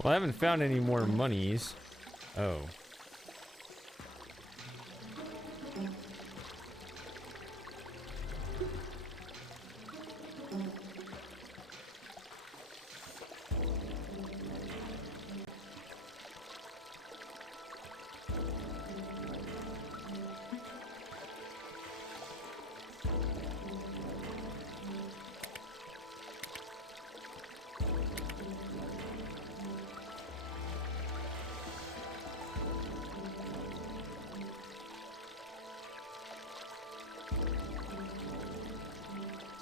Well, I haven't found any more monies. Oh.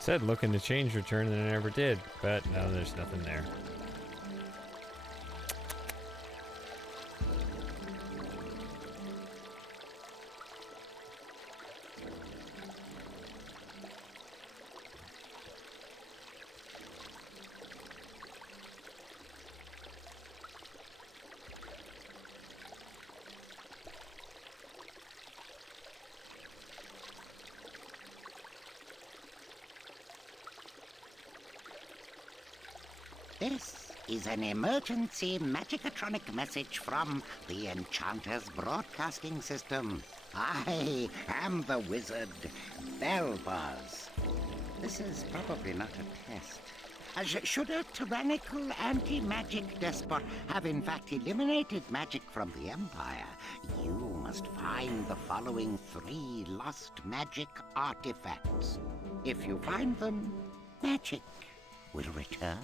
Said looking to change return and I never did, but no, there's nothing there. This is an emergency magicatronic message from the Enchanter's broadcasting system. I am the wizard, Belbuzz. This is probably not a test. Should a tyrannical anti-magic despot have in fact eliminated magic from the Empire, you must find the following 3 lost magic artifacts. If you find them, magic will return.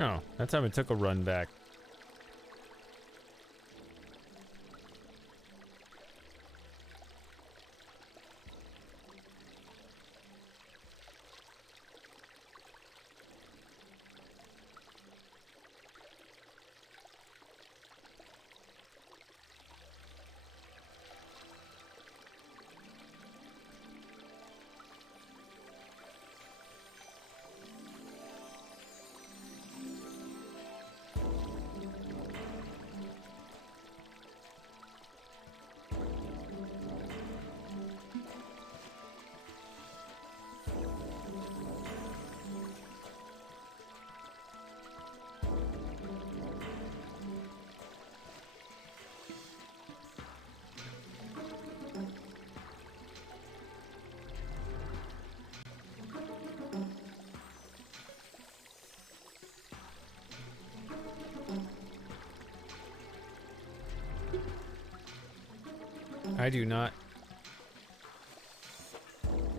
Oh, that time it took a run back. I do not.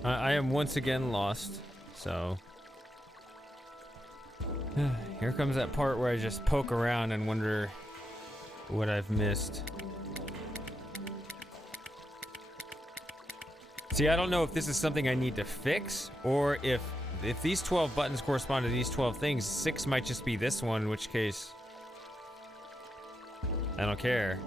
I am once again lost, so... Here comes that part where I just poke around and wonder what I've missed. See, I don't know if this is something I need to fix, or if these 12 buttons correspond to these 12 things, 6 might just be this one, in which case... I don't care.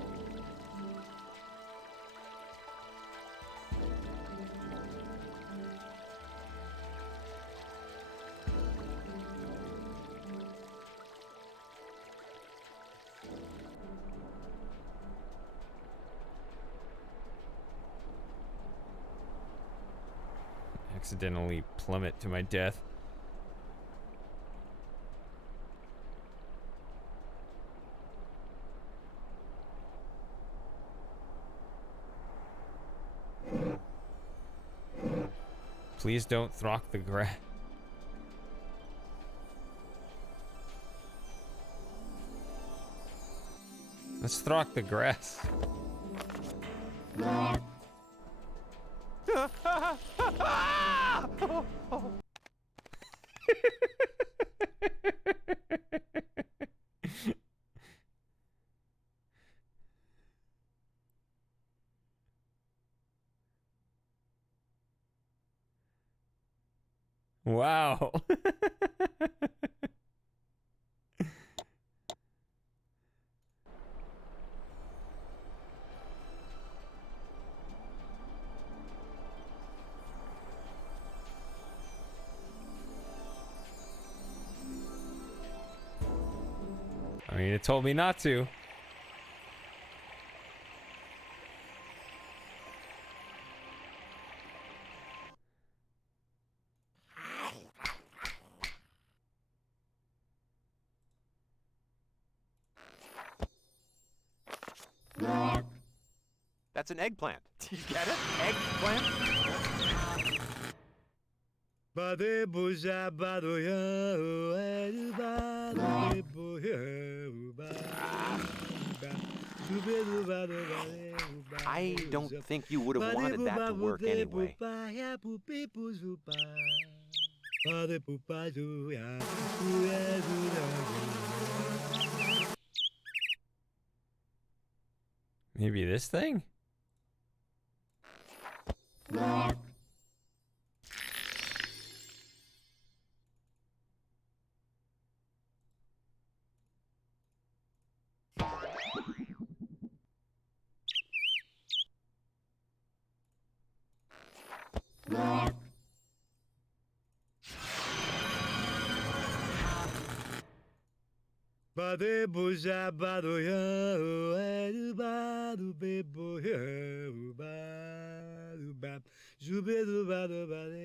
accidentally plummet to my death. Please don't throck the grass. Let's throck the grass. Wow. I mean, it told me not to. That's an eggplant. Do you get it? Eggplant? I don't think you would have wanted that to work anyway. Maybe this thing?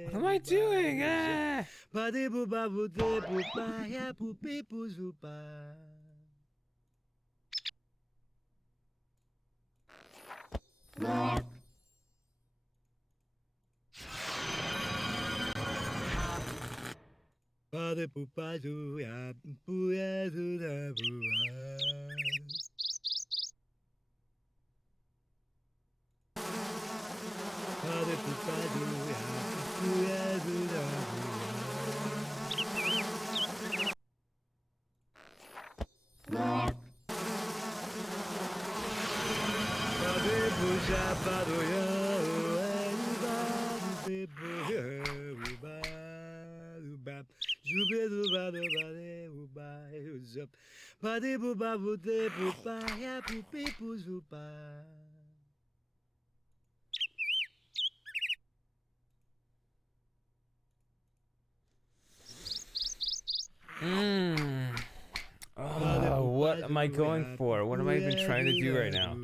What am I doing? Ah! Oh, what am I going for? What am I even trying to do right now?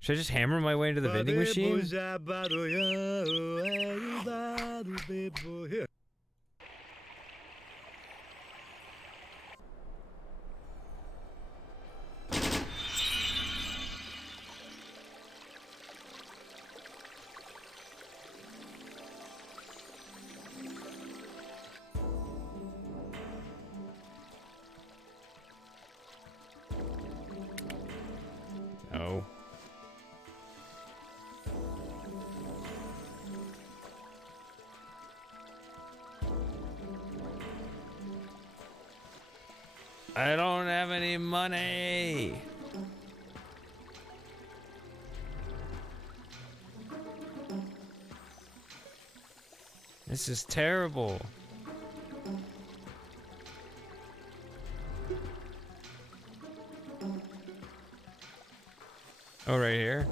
Should I just hammer my way into the vending machine? No. I don't have any money. This is terrible. Oh, right here.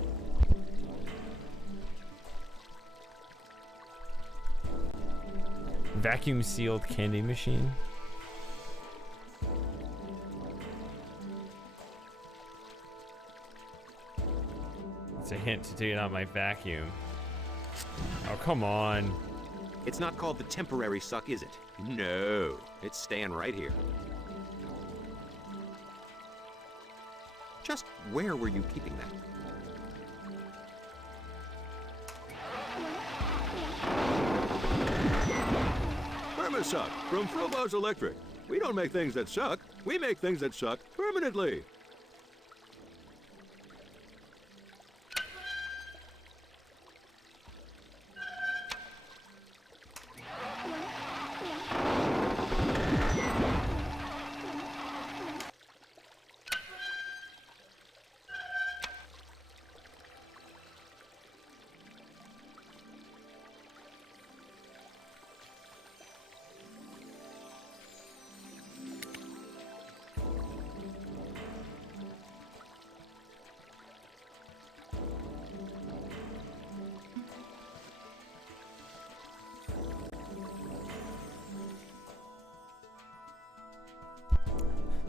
Vacuum sealed candy machine. It's a hint to do not my vacuum. Oh, come on. It's not called the temporary suck, is it? No, it's staying right here. Just where were you keeping that? Perma-suck from Frobos Electric. We don't make things that suck. We make things that suck permanently.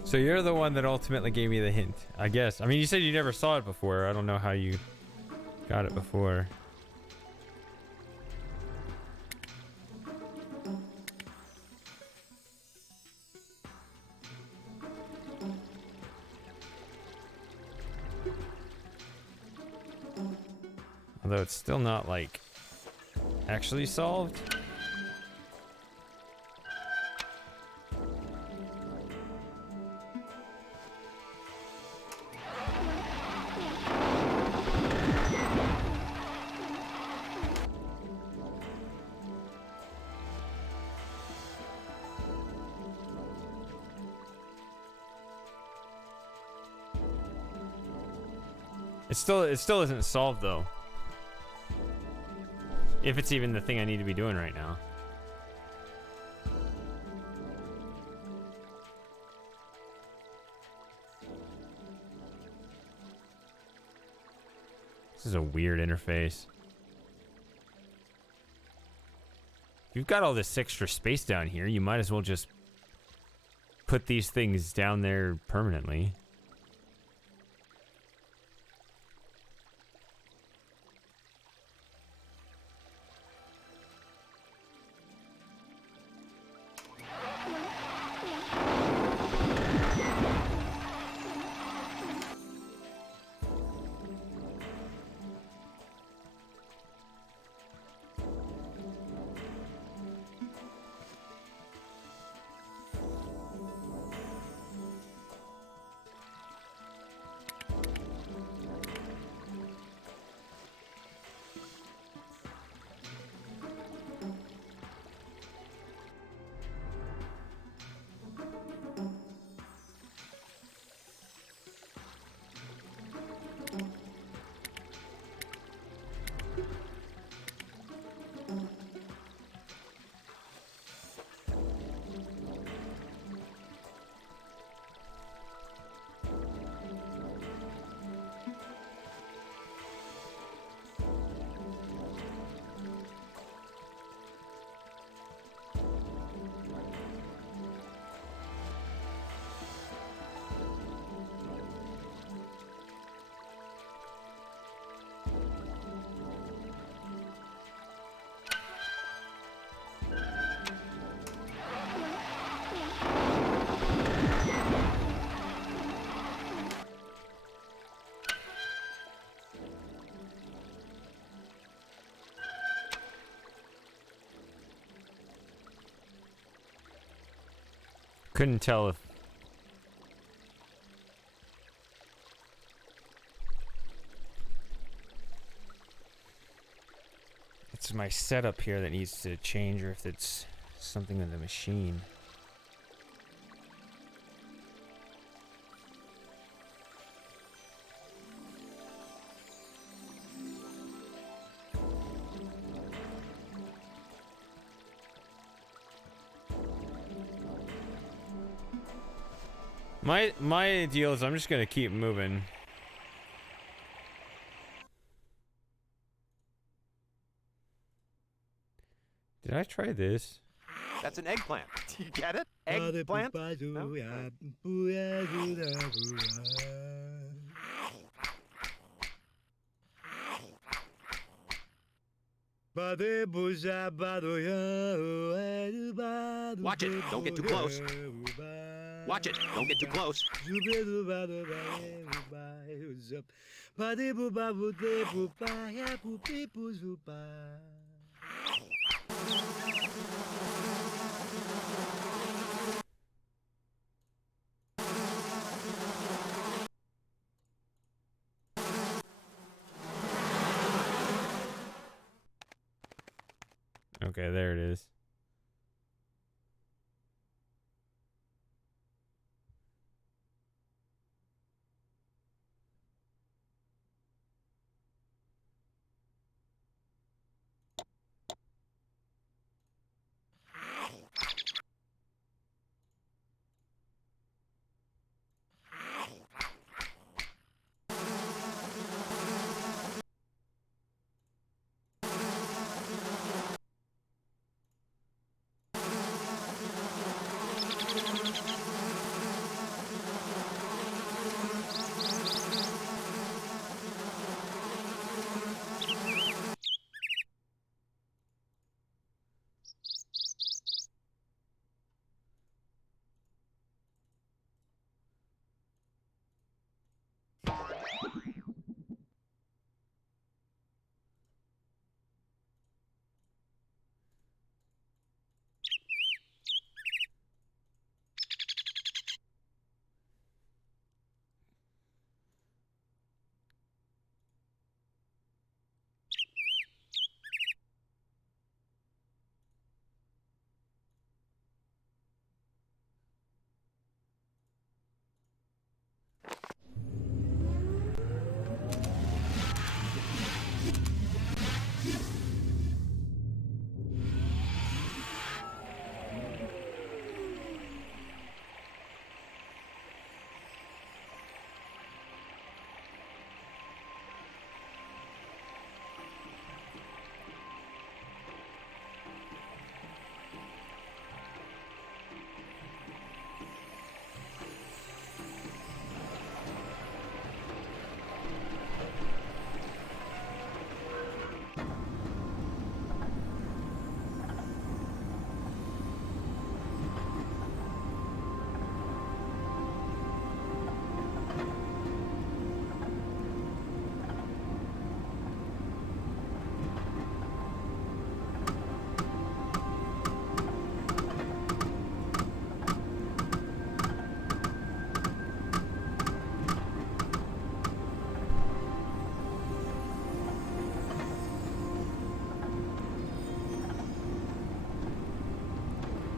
So you're the one that ultimately gave me the hint, I guess. I mean, you said you never saw it before. I don't know how you got it before. Although it's still not, like, actually solved. It still isn't solved though. If it's even the thing I need to be doing right now. This is a weird interface. If you've got all this extra space down here, you might as well just put these things down there permanently. Couldn't tell if it's my setup here that needs to change or if it's something in the machine. My deal is I'm just gonna keep moving. Did I try this? That's an eggplant. Do you get it? Eggplant? No? Watch it. Don't get too close. Watch it. Don't get too close. Okay, there it is.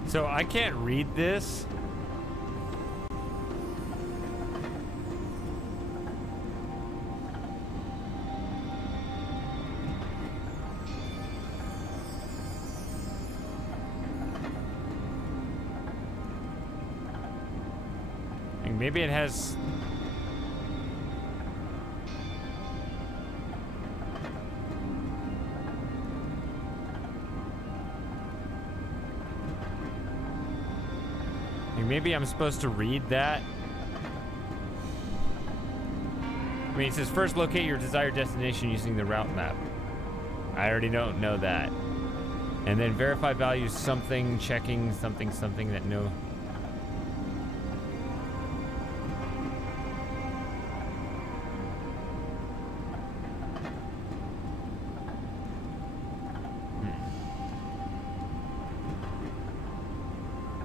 So I can't read this. And maybe it has... Maybe I'm supposed to read that. I mean, it says first locate your desired destination using the route map. I already don't know that. And then verify values something, checking something, something that no...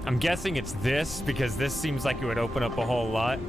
I'm guessing it's this, because this seems like it would open up a whole lot.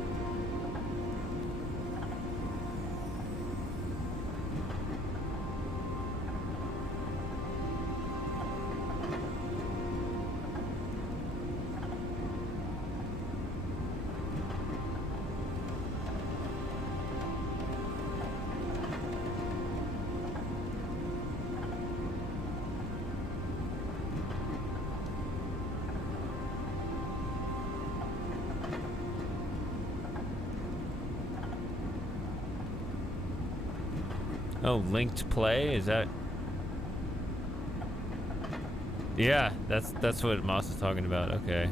Oh, linked play? Is that... Yeah, that's what Moss is talking about. Okay.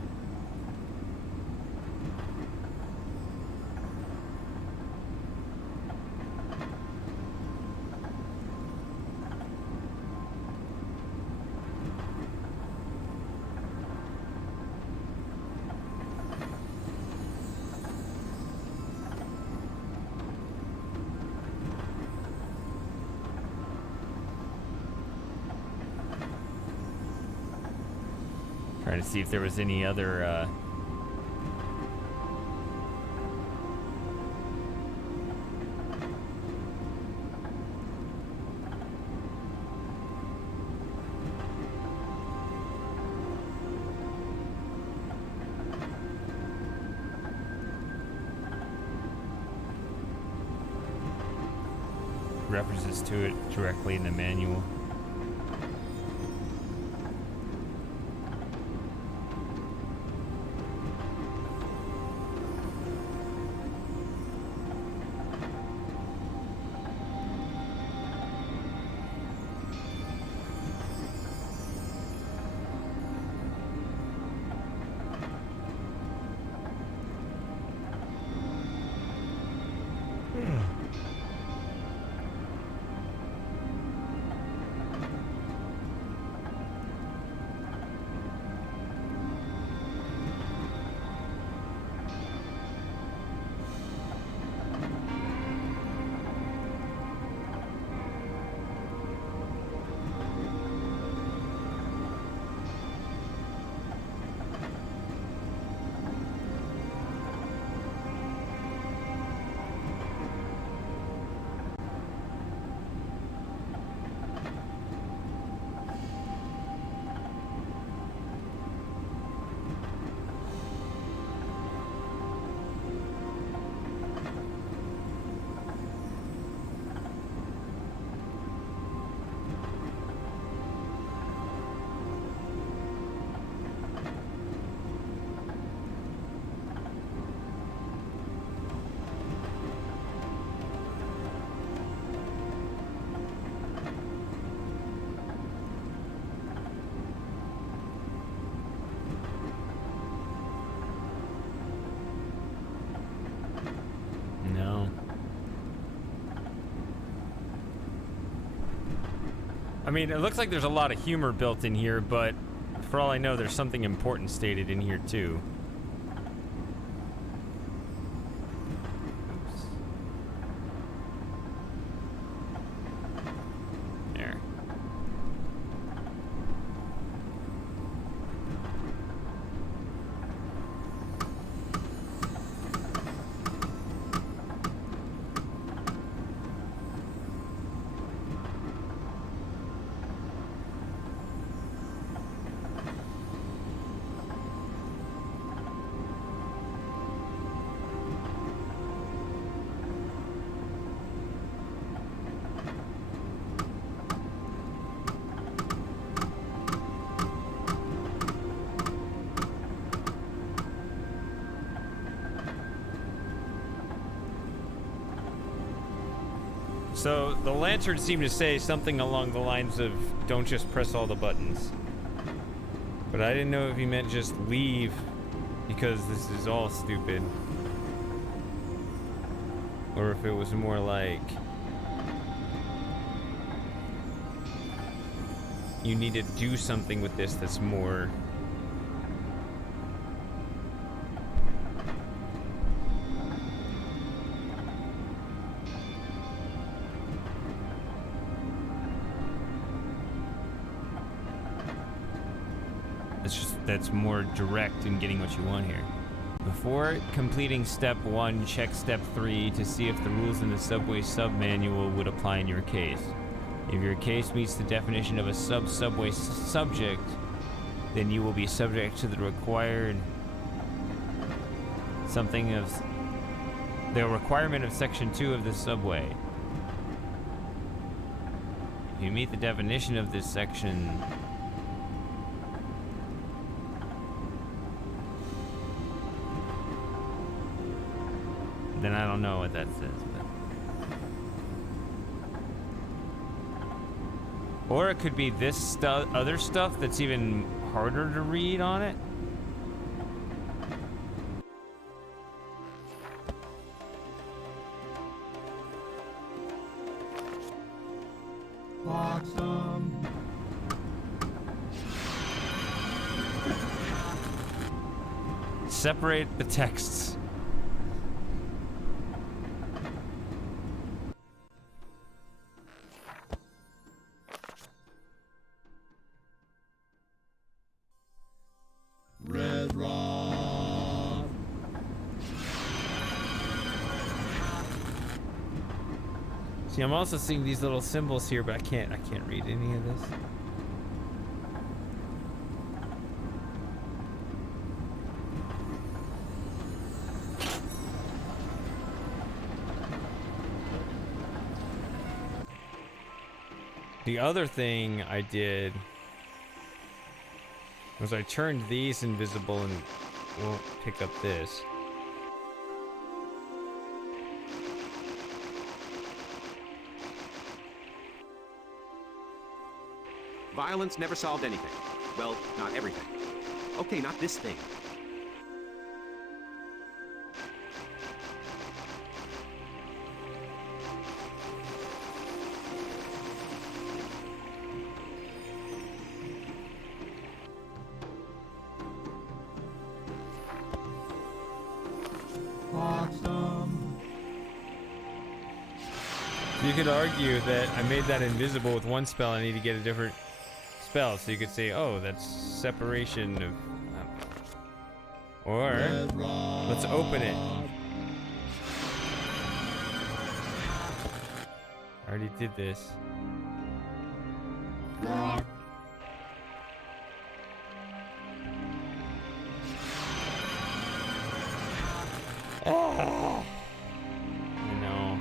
Trying to see if there was any other references to it directly in the manual. I mean, it looks like there's a lot of humor built in here, but for all I know, there's something important stated in here, too. Oops. There. So the lantern seemed to say something along the lines of, don't just press all the buttons. But I didn't know if he meant just leave because this is all stupid. Or if it was more like, you need to do something with this that's more... that's more direct in getting what you want here. Before completing step 1, check step 3 to see if the rules in the subway sub-manual would apply in your case. If your case meets the definition of a subway subject, then you will be subject to the required the requirement of section 2 of the subway. If you meet the definition of this section, then I don't know what that says. But... Or it could be this other stuff that's even harder to read on it. Awesome. Separate the texts. See, I'm also seeing these little symbols here, but I can't read any of this. The other thing I did was I turned these invisible and won't pick up this. Violence never solved anything. Well, not everything. Okay, not this thing. You could argue that I made that invisible with one spell. I need to get a different spell, so you could say, "Oh, that's separation of." Or let's open it. I already did this. Oh. I know.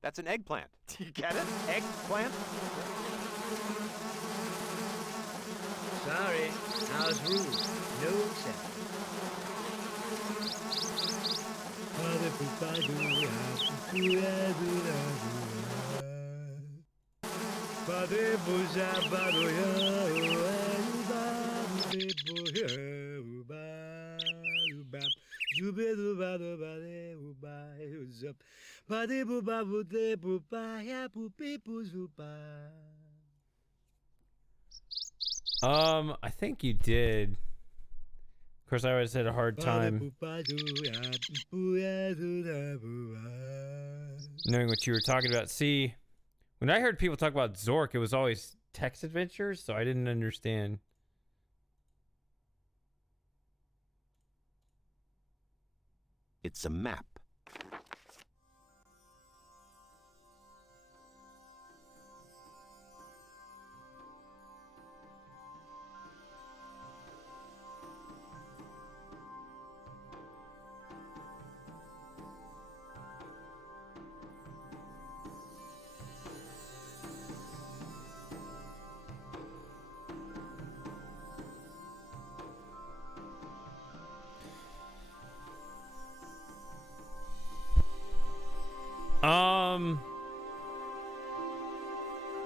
That's an eggplant. Do you get it? Eggplant? Sorry, house rules. No exception. I think you did. Of course, I always had a hard time knowing what you were talking about. See, when I heard people talk about Zork, it was always text adventures, so I didn't understand. It's a map.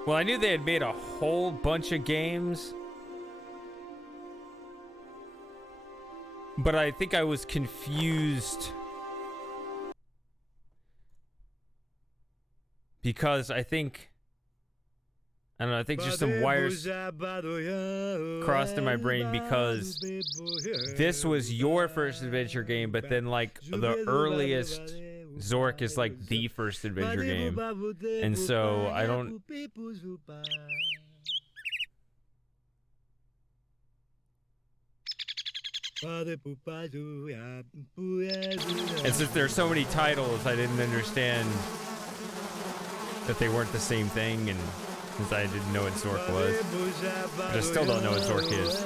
Well, I knew they had made a whole bunch of games, but I think I was confused because I don't know, I think just some wires crossed in my brain because this was your first adventure game, but then like the earliest Zork is like the first adventure game, and so I don't. And since there's so many titles, I didn't understand that they weren't the same thing, and since I didn't know what Zork was, but I still don't know what Zork is.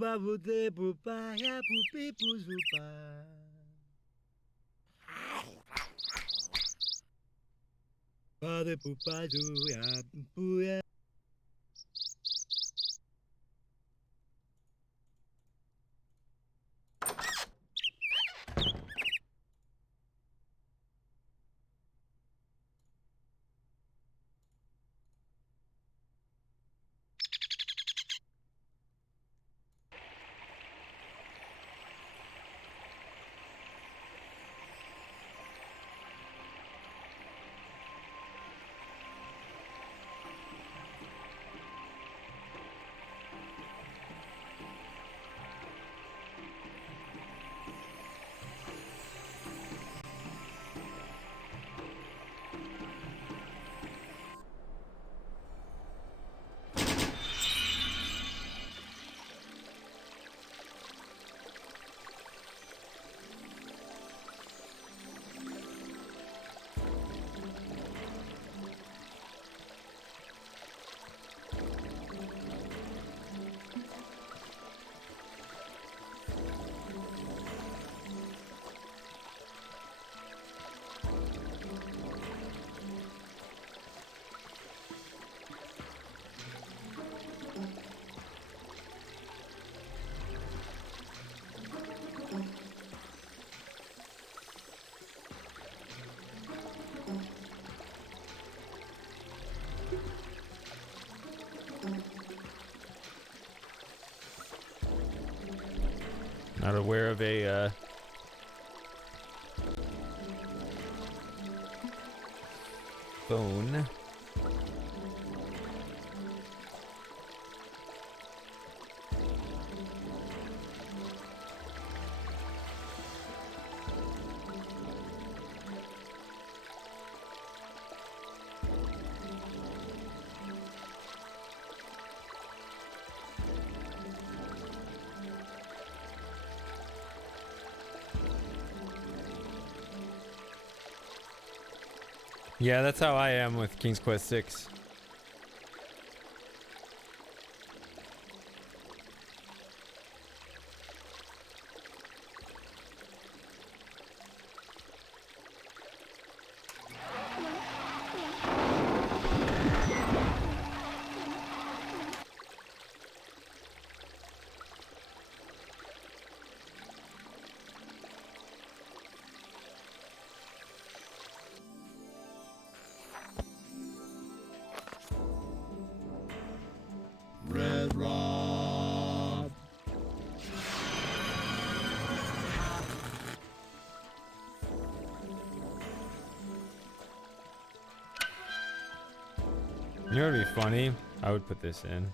Puba pute pupa ya pupi puzupa. Father pupa do ya puya. Not aware of a phone. Yeah, that's how I am with King's Quest 6. Red Rob. You know what would be funny? I would put this in.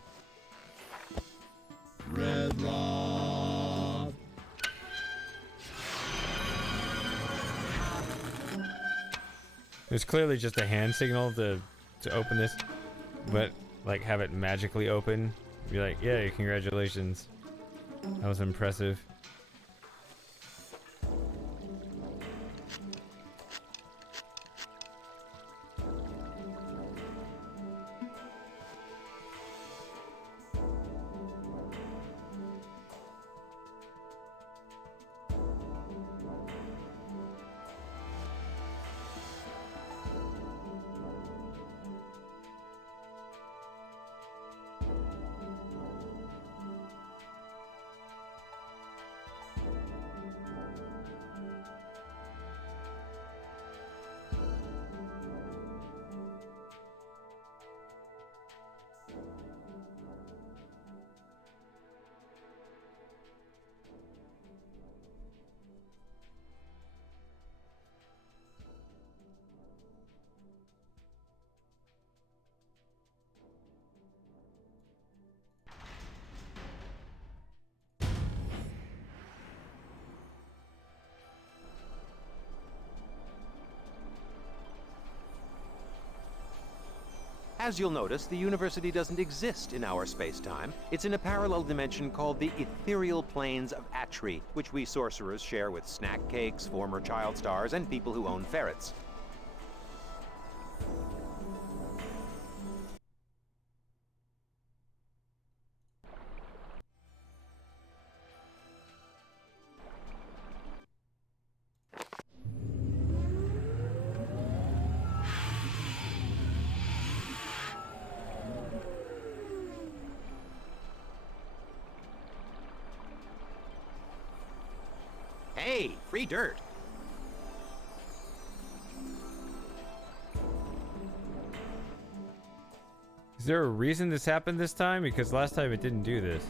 Red Rob. It's clearly just a hand signal to open this, but like have it magically open. Be like, yeah, congratulations. That was impressive. As you'll notice, the university doesn't exist in our space-time. It's in a parallel dimension called the ethereal planes of Atri, which we sorcerers share with snack cakes, former child stars, and people who own ferrets. Hey, free dirt. Is there a reason this happened this time? Because last time it didn't do this.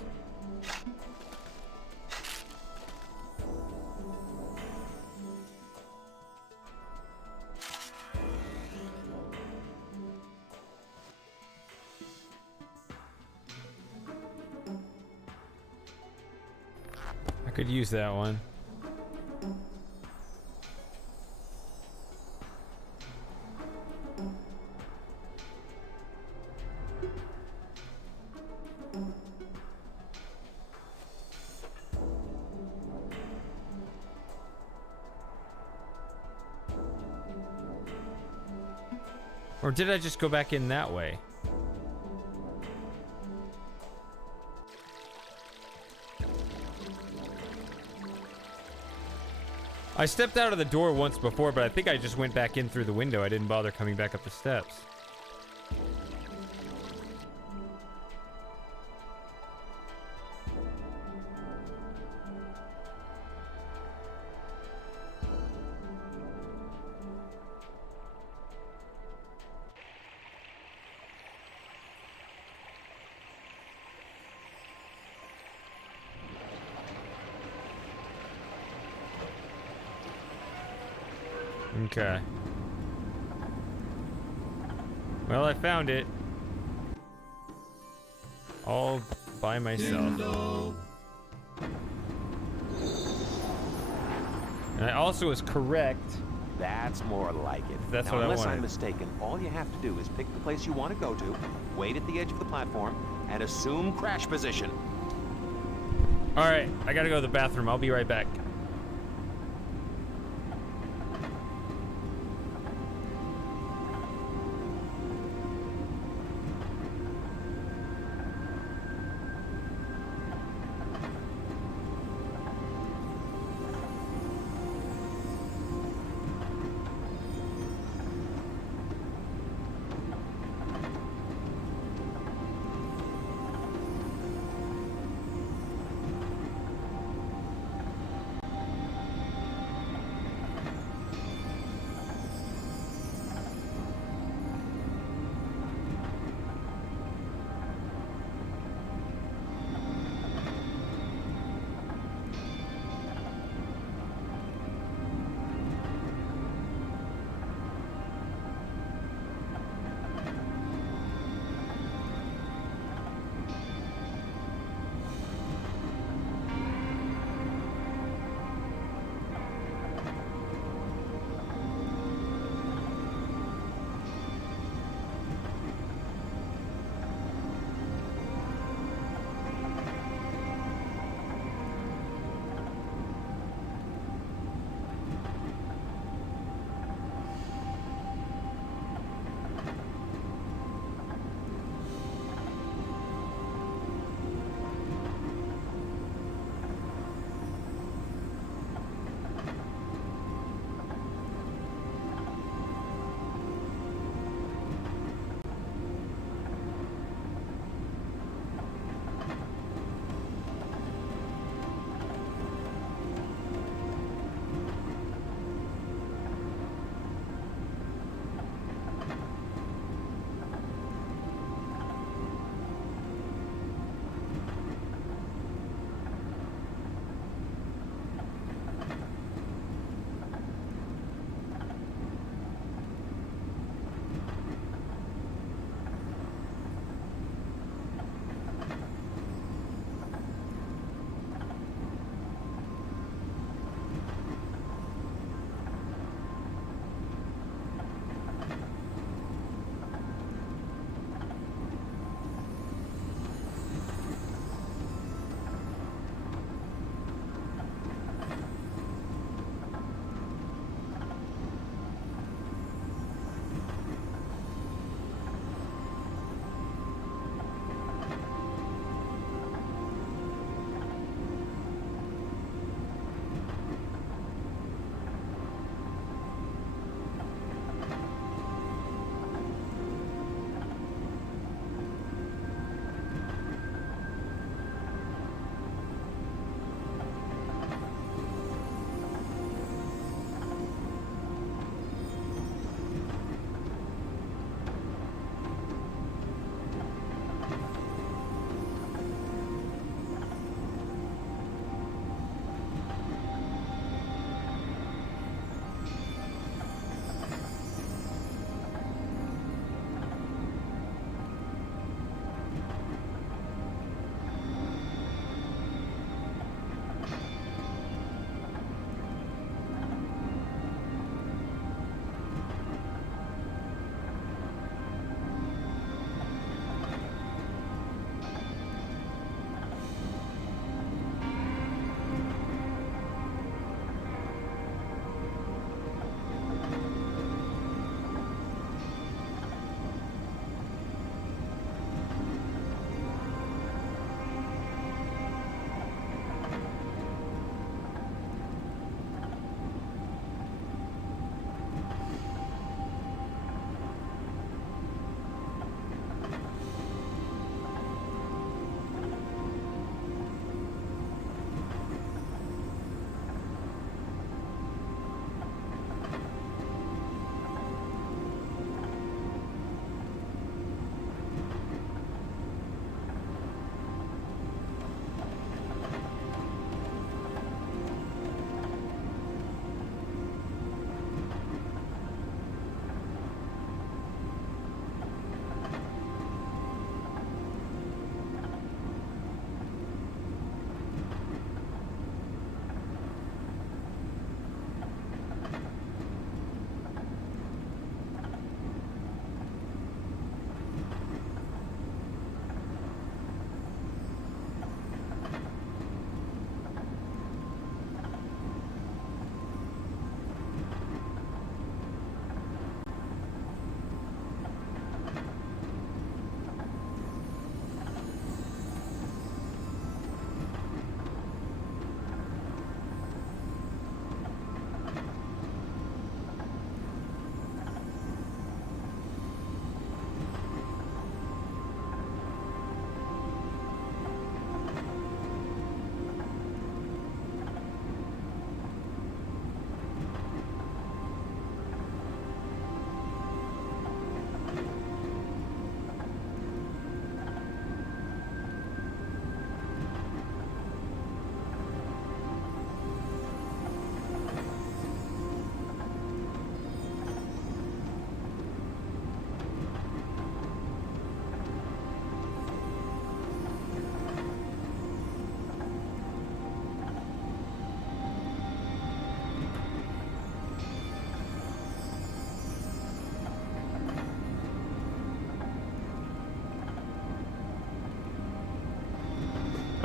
I could use that one. Or did I just go back in that way? I stepped out of the door once before, but I think I just went back in through the window. I didn't bother coming back up the steps. Okay. Well, I found it. All by myself. And I also was correct. That's more like it. That's now, what I unless wanted. I'm mistaken, all you have to do is pick the place you want to go to, wait at the edge of the platform, and assume crash position. All right, I gotta go to the bathroom. I'll be right back.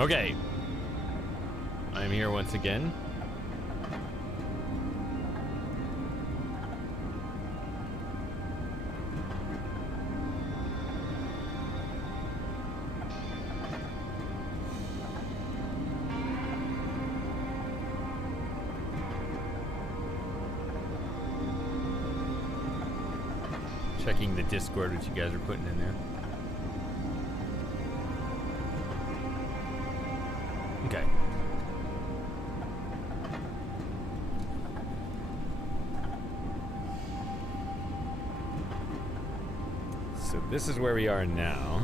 Okay. I'm here once again. Checking the Discord, which you guys are putting in there. Okay. So this is where we are now.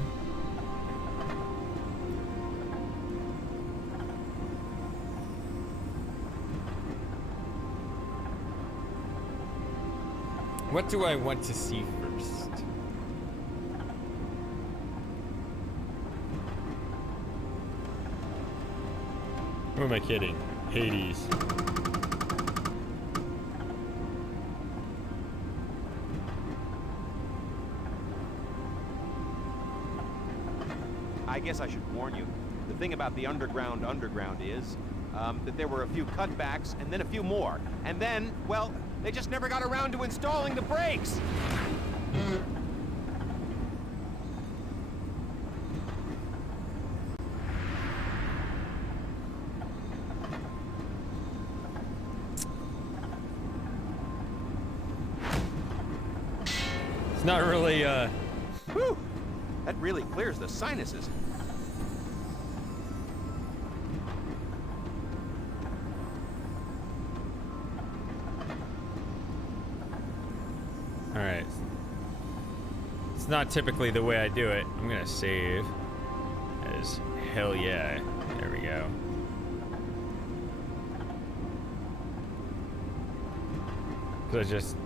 What do I want to see first? Who am I kidding? Hades. I guess I should warn you. The thing about the underground is that there were a few cutbacks and then a few more. And then, well, they just never got around to installing the brakes. It's not really, Whew! That really clears the sinuses. Alright. It's not typically the way I do it. I'm gonna save as hell yeah. There we go.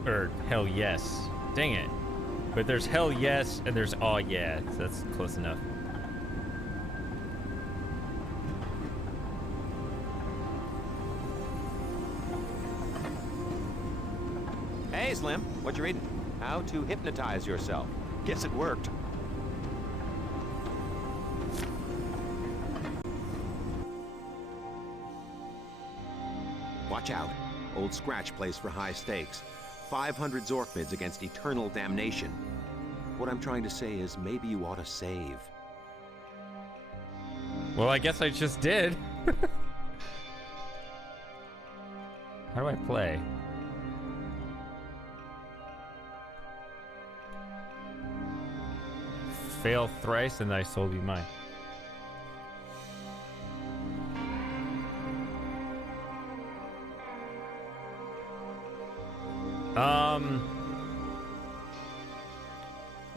Or hell yes. Dang it. But there's hell yes and there's aw yeah. So that's close enough. Hey, Slim, what you reading? How to hypnotize yourself. Guess it worked. Watch out. Old Scratch plays for high stakes. 500 Zork bids against eternal damnation. What I'm trying to say is maybe you ought to save. Well, I guess I just did. How do I play? Fail thrice and thy soul be mine.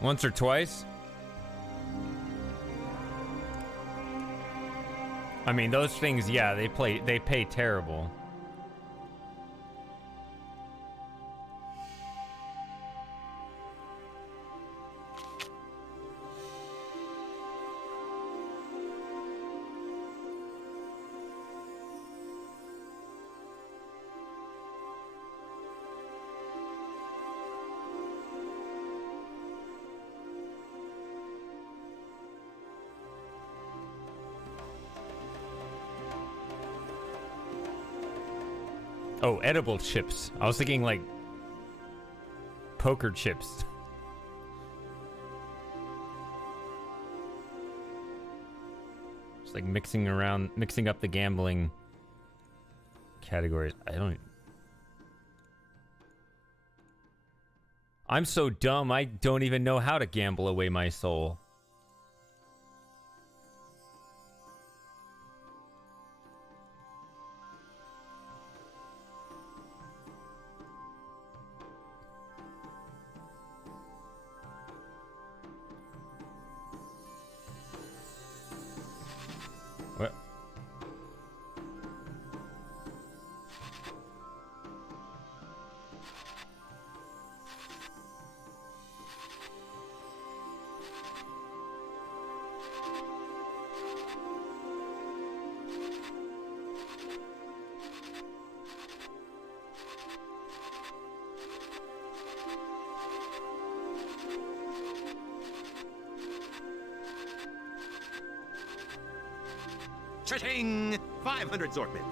Once or twice? I mean, those things, yeah, they pay terrible. Oh, edible chips. I was thinking like poker chips. Just like mixing up the gambling categories. I'm so dumb, I don't even know how to gamble away my soul. What? Cha-ching! 500 Zork bits.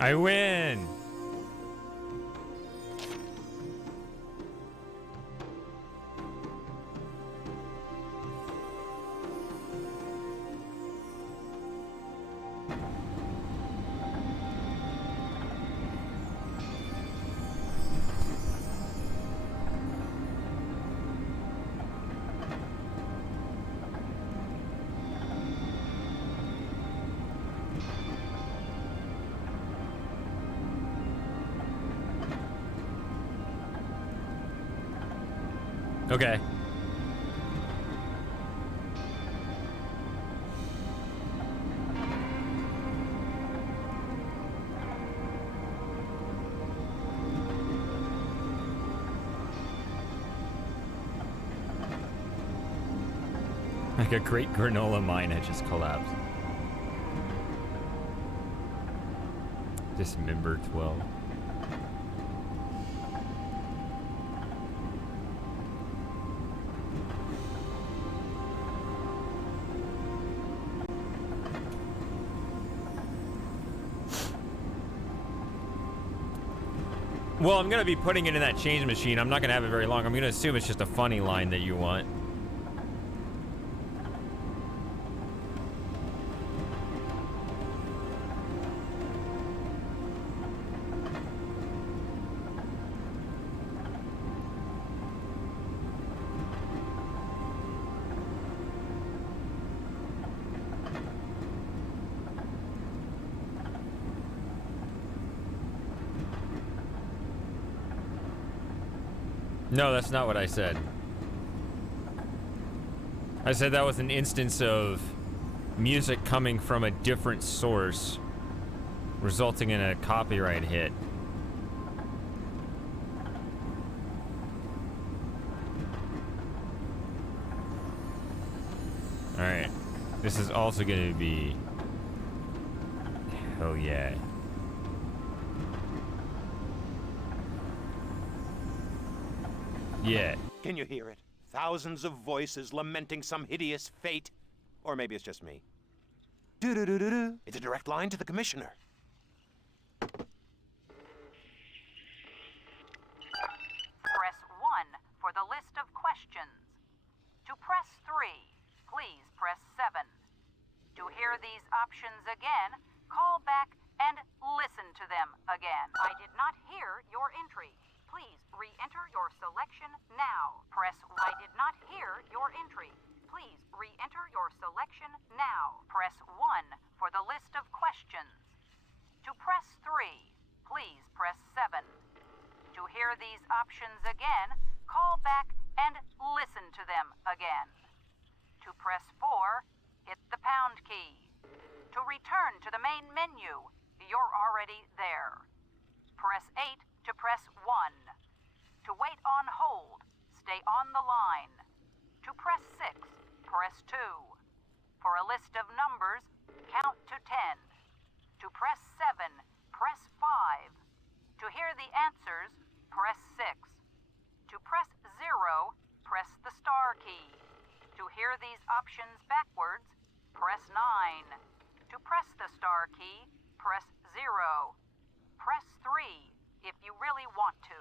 I win! Okay. Like a great granola mine had just collapsed. Dismember 12. Well, I'm gonna be putting it in that change machine. I'm not gonna have it very long. I'm gonna assume it's just a funny line that you want. No, that's not what I said. I said that was an instance of music coming from a different source, resulting in a copyright hit. Alright. This is also going to be... Hell yeah. Yeah. Can you hear it? Thousands of voices lamenting some hideous fate. Or maybe it's just me. Do-do-do-do-do. It's a direct line to the commissioner. Press 1 for the list of questions. To press 3, please press 7. To hear these options again, call back and listen to them again. I did not hear your entry. Please re-enter your selection now. Press I did not hear your entry. Please re-enter your selection now. Press 1 for the list of questions. To press 3, please press 7. To hear these options again, call back and listen to them again. To press 4, hit the pound key. To return to the main menu, you're already there. Press 8 to press 1. To wait on hold, stay on the line. To press 6, press 2. For a list of numbers, count to 10. To press 7, press 5. To hear the answers, press 6. To press 0, press the star key. To hear these options backwards, press 9. To press the star key, press 0. Press 3 if you really want to.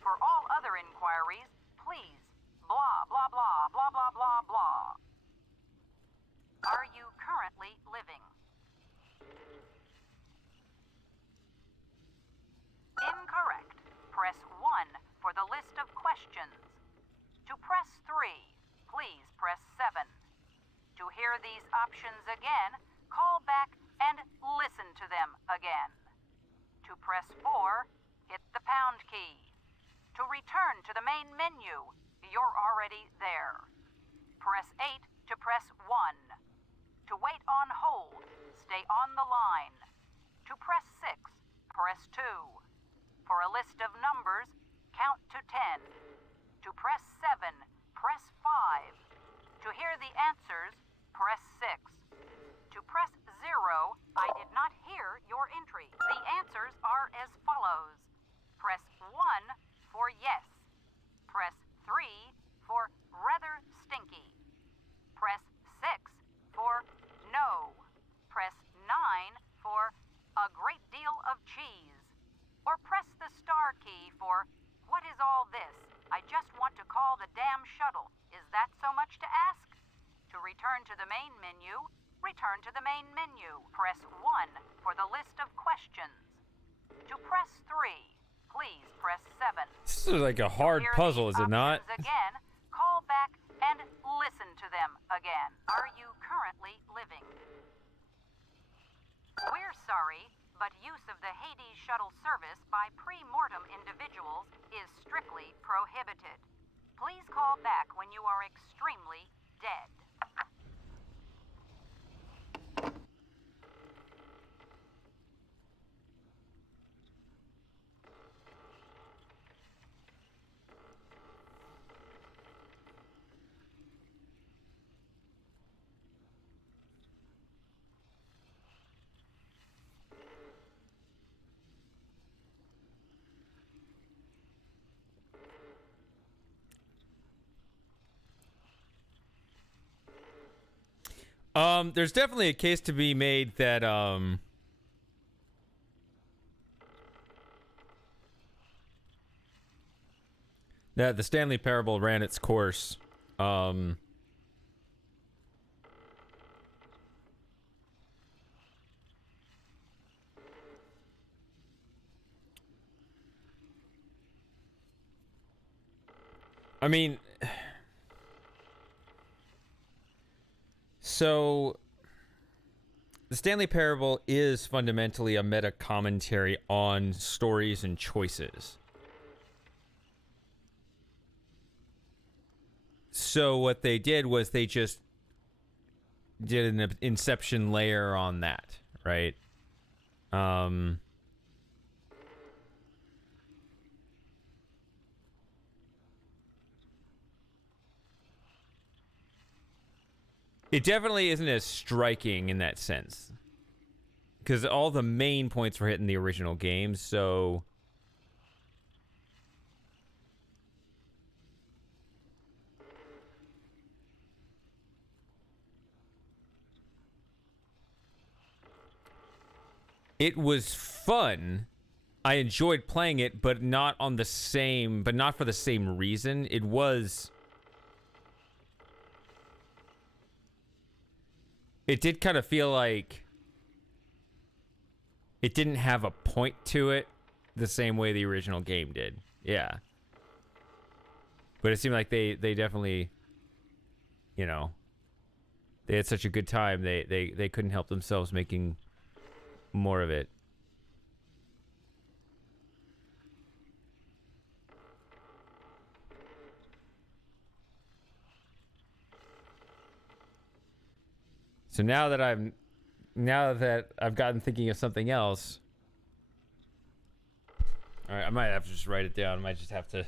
For all other inquiries, please blah, blah, blah, blah, blah, blah, blah. Are you currently living? Incorrect. Press 1 for the list of questions. To press 3, please press 7. To hear these options again, call back and listen to them again. To press 4, hit the pound key. To return to the main menu, you're already there. Press 8 to press 1. To wait on hold, stay on the line. To press 6, press 2. For a list of numbers, count to 10. To press 7, press 5. To hear the answers, press 6. To press 0, I did not hear your entry. The answers are as follows. Press 1 for yes. Press 3 for rather stinky. Press 6 for no. return to the main menu, press 1 for the list of questions. To press 3, please press 7. This is like a hard puzzle, is it not? Again, call back and listen to them again. Are you currently living? We're sorry, but use of the Hades shuttle service by pre-mortem individuals is strictly prohibited. Please call back when you are extremely dead. There's definitely a case to be made that that the Stanley Parable ran its course. I mean, so the Stanley Parable is fundamentally a meta commentary on stories and choices. So what they did was they just did an Inception layer on that, right? It definitely isn't as striking in that sense, because all the main points were hit in the original game, so it was fun. I enjoyed playing it, but not for the same reason. It did kind of feel like it didn't have a point to it the same way the original game did. Yeah. But it seemed like they definitely, you know, they had such a good time. They couldn't help themselves making more of it. So now that I've gotten thinking of something else. All right, I might have to just write it down. I might just have to.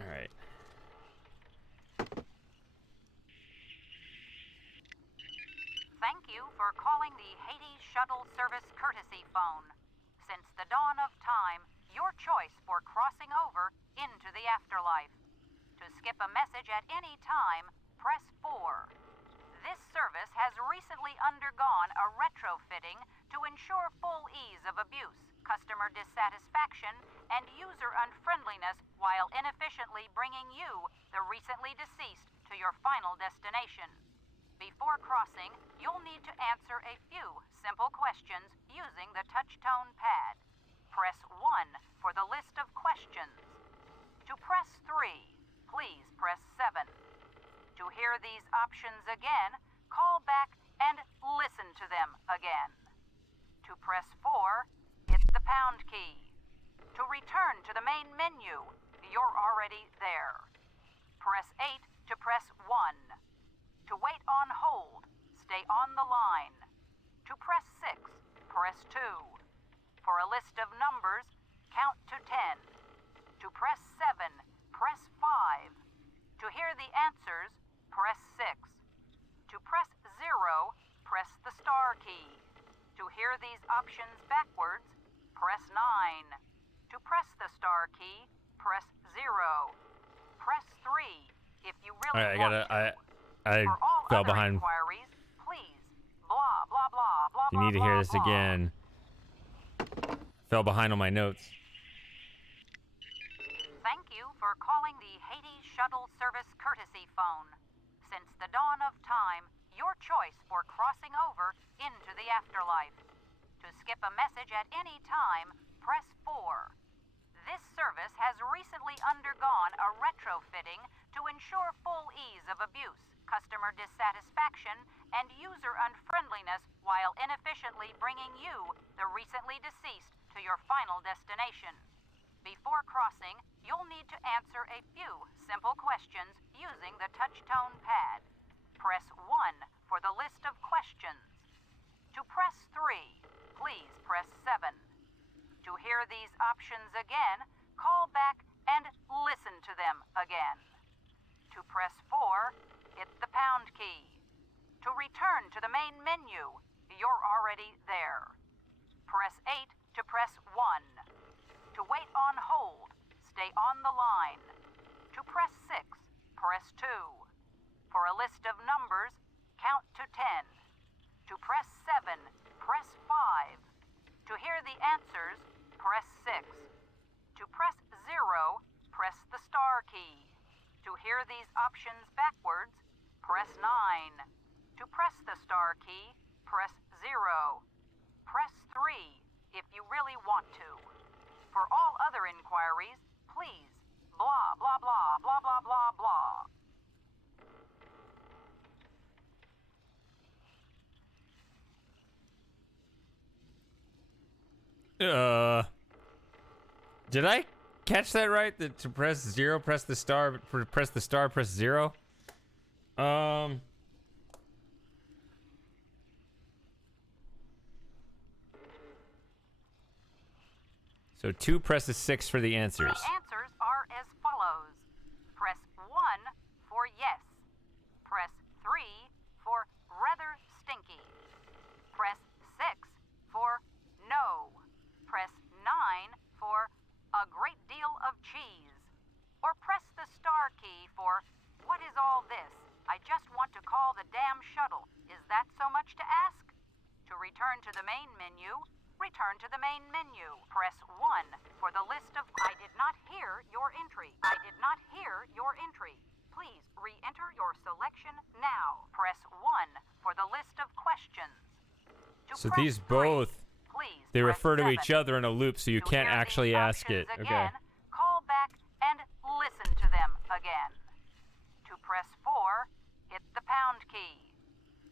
All right. Thank you for calling the Hades Shuttle Service courtesy phone. Since the dawn of time, your choice for crossing over into the afterlife. To skip a message at any time, press 4. This service has recently undergone a retrofitting to ensure full ease of abuse, customer dissatisfaction, and user unfriendliness while inefficiently bringing you, the recently deceased, to your final destination. Before crossing, you'll need to answer a few simple questions using the touch-tone pad. Press 1 for the list of questions. To press 3, please press 7. To hear these options again, call back and listen to them again. To press 4, hit the pound key. To return to the main menu, you're already there. Press 8 to press 1. To wait on hold, stay on the line. To press 6, press 2. For a list of numbers, count to 10. To press 7, press 5. To hear the answers, press 6. To press 0, press the star key. To hear these options backwards, press 9. To press the star key, press 0. Press 3 if you really want to. I fell behind. Inquiries, please, blah, blah, blah, blah, You need to hear this blah. again. Fell behind on my notes. Thank you for calling the shuttle service courtesy phone. Since the dawn of time, your choice for crossing over into the afterlife. To skip a message at any time, press 4. This service has recently undergone a retrofitting to ensure full ease of abuse, customer dissatisfaction, and user unfriendliness while inefficiently bringing you, the recently deceased, to your final destination. Before crossing, you'll need to answer a few simple questions using the touch-tone pad. Press 1 for the list of questions. To press 3, please press 7. To hear these options again, call back and listen to them again. To press 4, hit the pound key. To return to the main menu, you're already there. Press 8 to press 1. To wait on hold, stay on the line. To press 6, press 2. For a list of numbers, count to 10. To press 7, press 5. To hear the answers, press 6. To press 0, press the star key. To hear these options backwards, press 9. To press the star key, press 0. Press 3 if you really want to. For all other inquiries, please, blah, blah, blah, blah, blah, blah, blah. Did I catch that right? That to press 0, press the star, press the star, press 0? So 2 presses 6 for the answers. The answers are as follows. Press 1 for yes. Press 3 for rather stinky. Press 6 for no. Press 9 for a great deal of cheese. Or press the star key for what is all this? I just want to call the damn shuttle. Is that so much to ask? To return to the main menu, return to the main menu. Press 1 for the list of... I did not hear your entry. I did not hear your entry. Please re-enter your selection now. Press 1 for the list of questions. So these both, they refer to each other in a loop, so you can't actually ask it. Okay. Call back and listen to them again. To press 4, hit the pound key.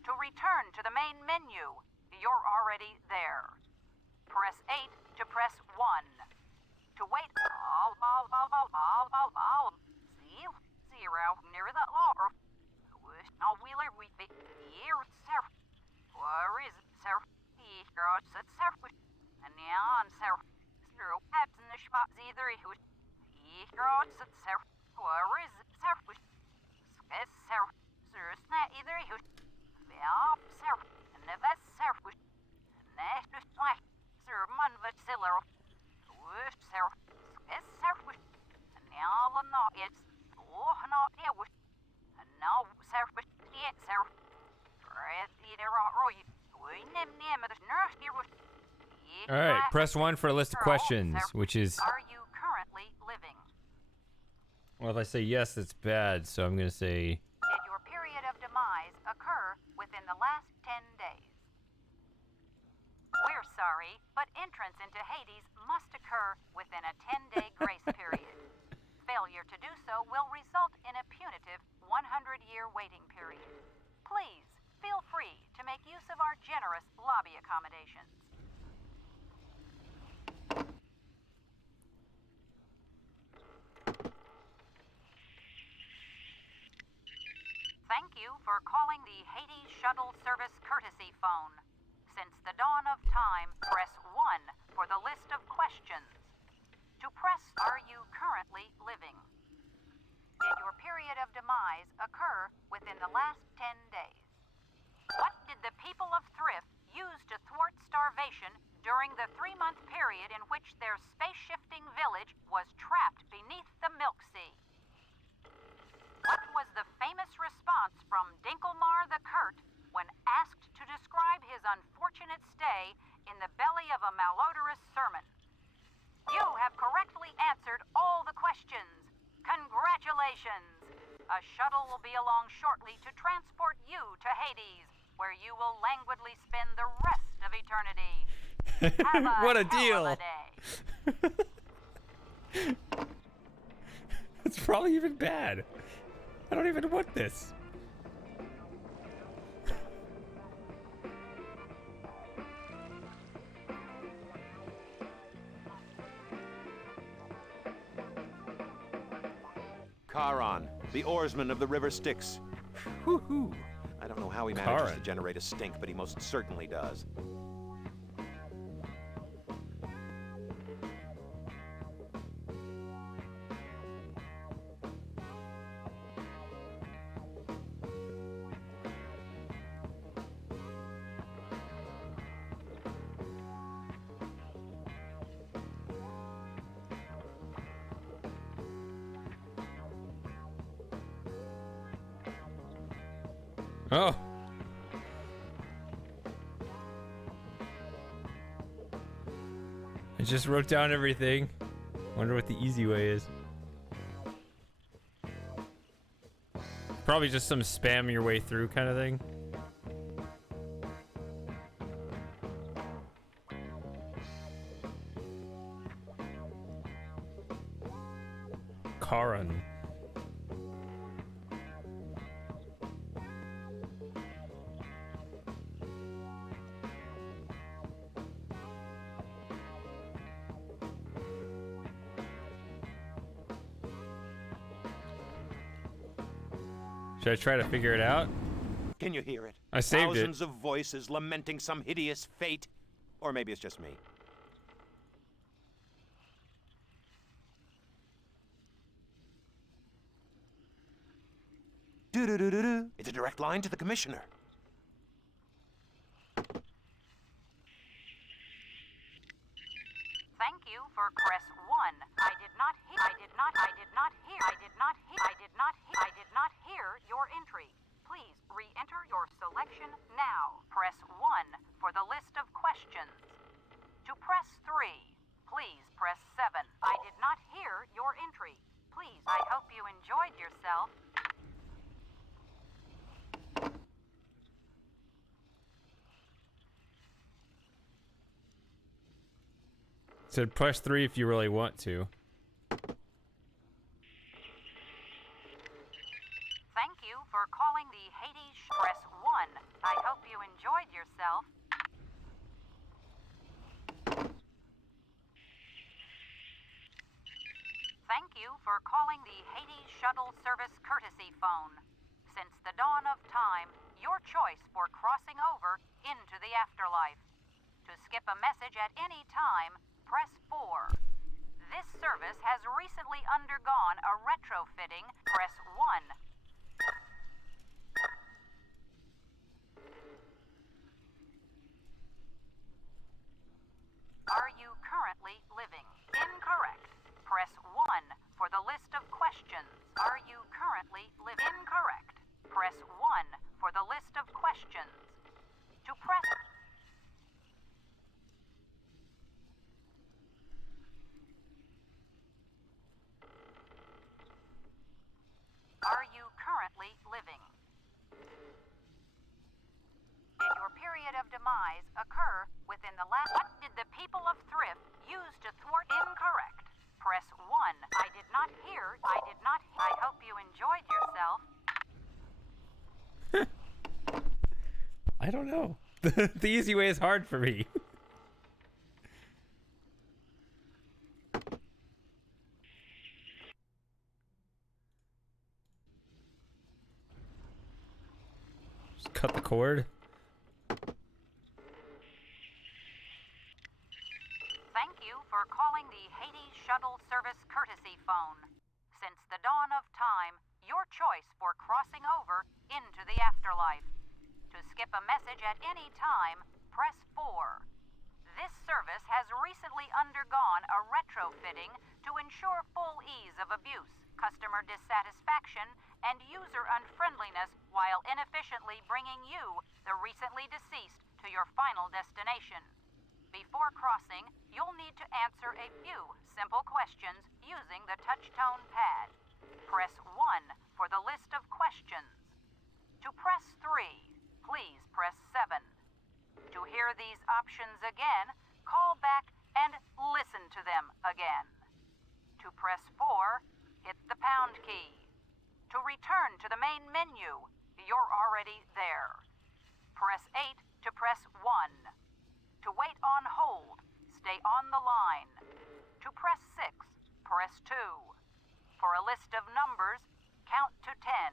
To return to the main menu, you're already there. Press 8 to press 1. To wait, zero near the law. No wheeler we be here, sir. Where is it, sir? Here, it's sir. And on, sir. Zero abs in the spot, either who. Here, it's sir. Where is it, sir? Yes, sir. Sir, it's not either who. Yeah, sir. And the best, sir. Next, like. Sir, man, but siller. Sir, yes, sir. And now, no, it's. Oh, no, yeah, and now, sir, but yet, sir. All right, press 1 for a list of questions, which is... Are you currently living? Well, if I say yes, that's bad, so I'm going to say... Did your period of demise occur within the last 10 days? We're sorry, but entrance into Hades must occur within a 10-day grace period. Failure to do so will result in a punitive 100-year waiting period. Please, feel free to make use of our generous lobby accommodations. Thank you for calling the Hades Shuttle Service Courtesy Phone. Since the dawn of time, press 1 for the list of questions. To press, are you currently living? Did your period of demise occur within the last 10 days? What did the people of Thrift use to thwart starvation during the 3-month period in which their space-shifting village was trapped beneath the Milk Sea? What was the famous response from Dinkelmar the Curt when asked to describe his unfortunate stay in the belly of a malodorous sermon? You have correctly answered all the questions. Congratulations! A shuttle will be along shortly to transport you to Hades, where you will languidly spend the rest of eternity. Have What a hell deal! of a day. It's probably even bad. I don't even want this. Charon, the oarsman of the river Styx. Whoo-hoo. I don't know how he manages Charon. to generate a stink, but he most certainly does. Oh. I just wrote down everything. Wonder what the easy way is. Probably just some spam your way through kind of thing. Charon. Should I try to figure it out? Can you hear it? I saved it. Thousands of voices lamenting some hideous fate. Or maybe it's just me. Do-do-do-do-do. It's a direct line to the commissioner. Thank you for press 1. I did not hear your entry. Please re-enter your selection now. Press 1 for the list of questions. To press 3, please press 7. I did not hear your entry. Please, I hope you enjoyed yourself. Said press 3 if you really want to. Thank you for calling the Hades. Press 1. I hope you enjoyed yourself. Thank you for calling the Hades Shuttle Service Courtesy Phone. Since the dawn of time, your choice for crossing over into the afterlife. To skip a message at any time, press 4. This service has recently undergone a retrofitting. Press 1. Are you currently living? Incorrect. Press 1 for the list of questions. Are you currently living? Incorrect. Press 1 for the list of questions. To press... Are you currently living? Did your period of demise occur within the last... What did the people of Thrift use to thwart... Incorrect. Press 1. I did not hear... I hope you enjoyed yourself. I don't know. The easy way is hard for me. Just cut the cord. Thank you for calling the Hades Shuttle Service Courtesy Phone. Since the dawn of time, your choice for crossing over into the afterlife. To skip a message at any time, press 4. This service has recently undergone a retrofitting to ensure full ease of abuse, customer dissatisfaction, and user unfriendliness while inefficiently bringing you, the recently deceased, to your final destination. Before crossing, you'll need to answer a few simple questions using the touch-tone pad. Press 1 for the list of questions. To press 3, please press 7. To hear these options again, call back and listen to them again. To press 4, hit the pound key. To return to the main menu, you're already there. Press 8 to press 1. To wait on hold, stay on the line. To press 6, press 2. For a list of numbers, count to 10.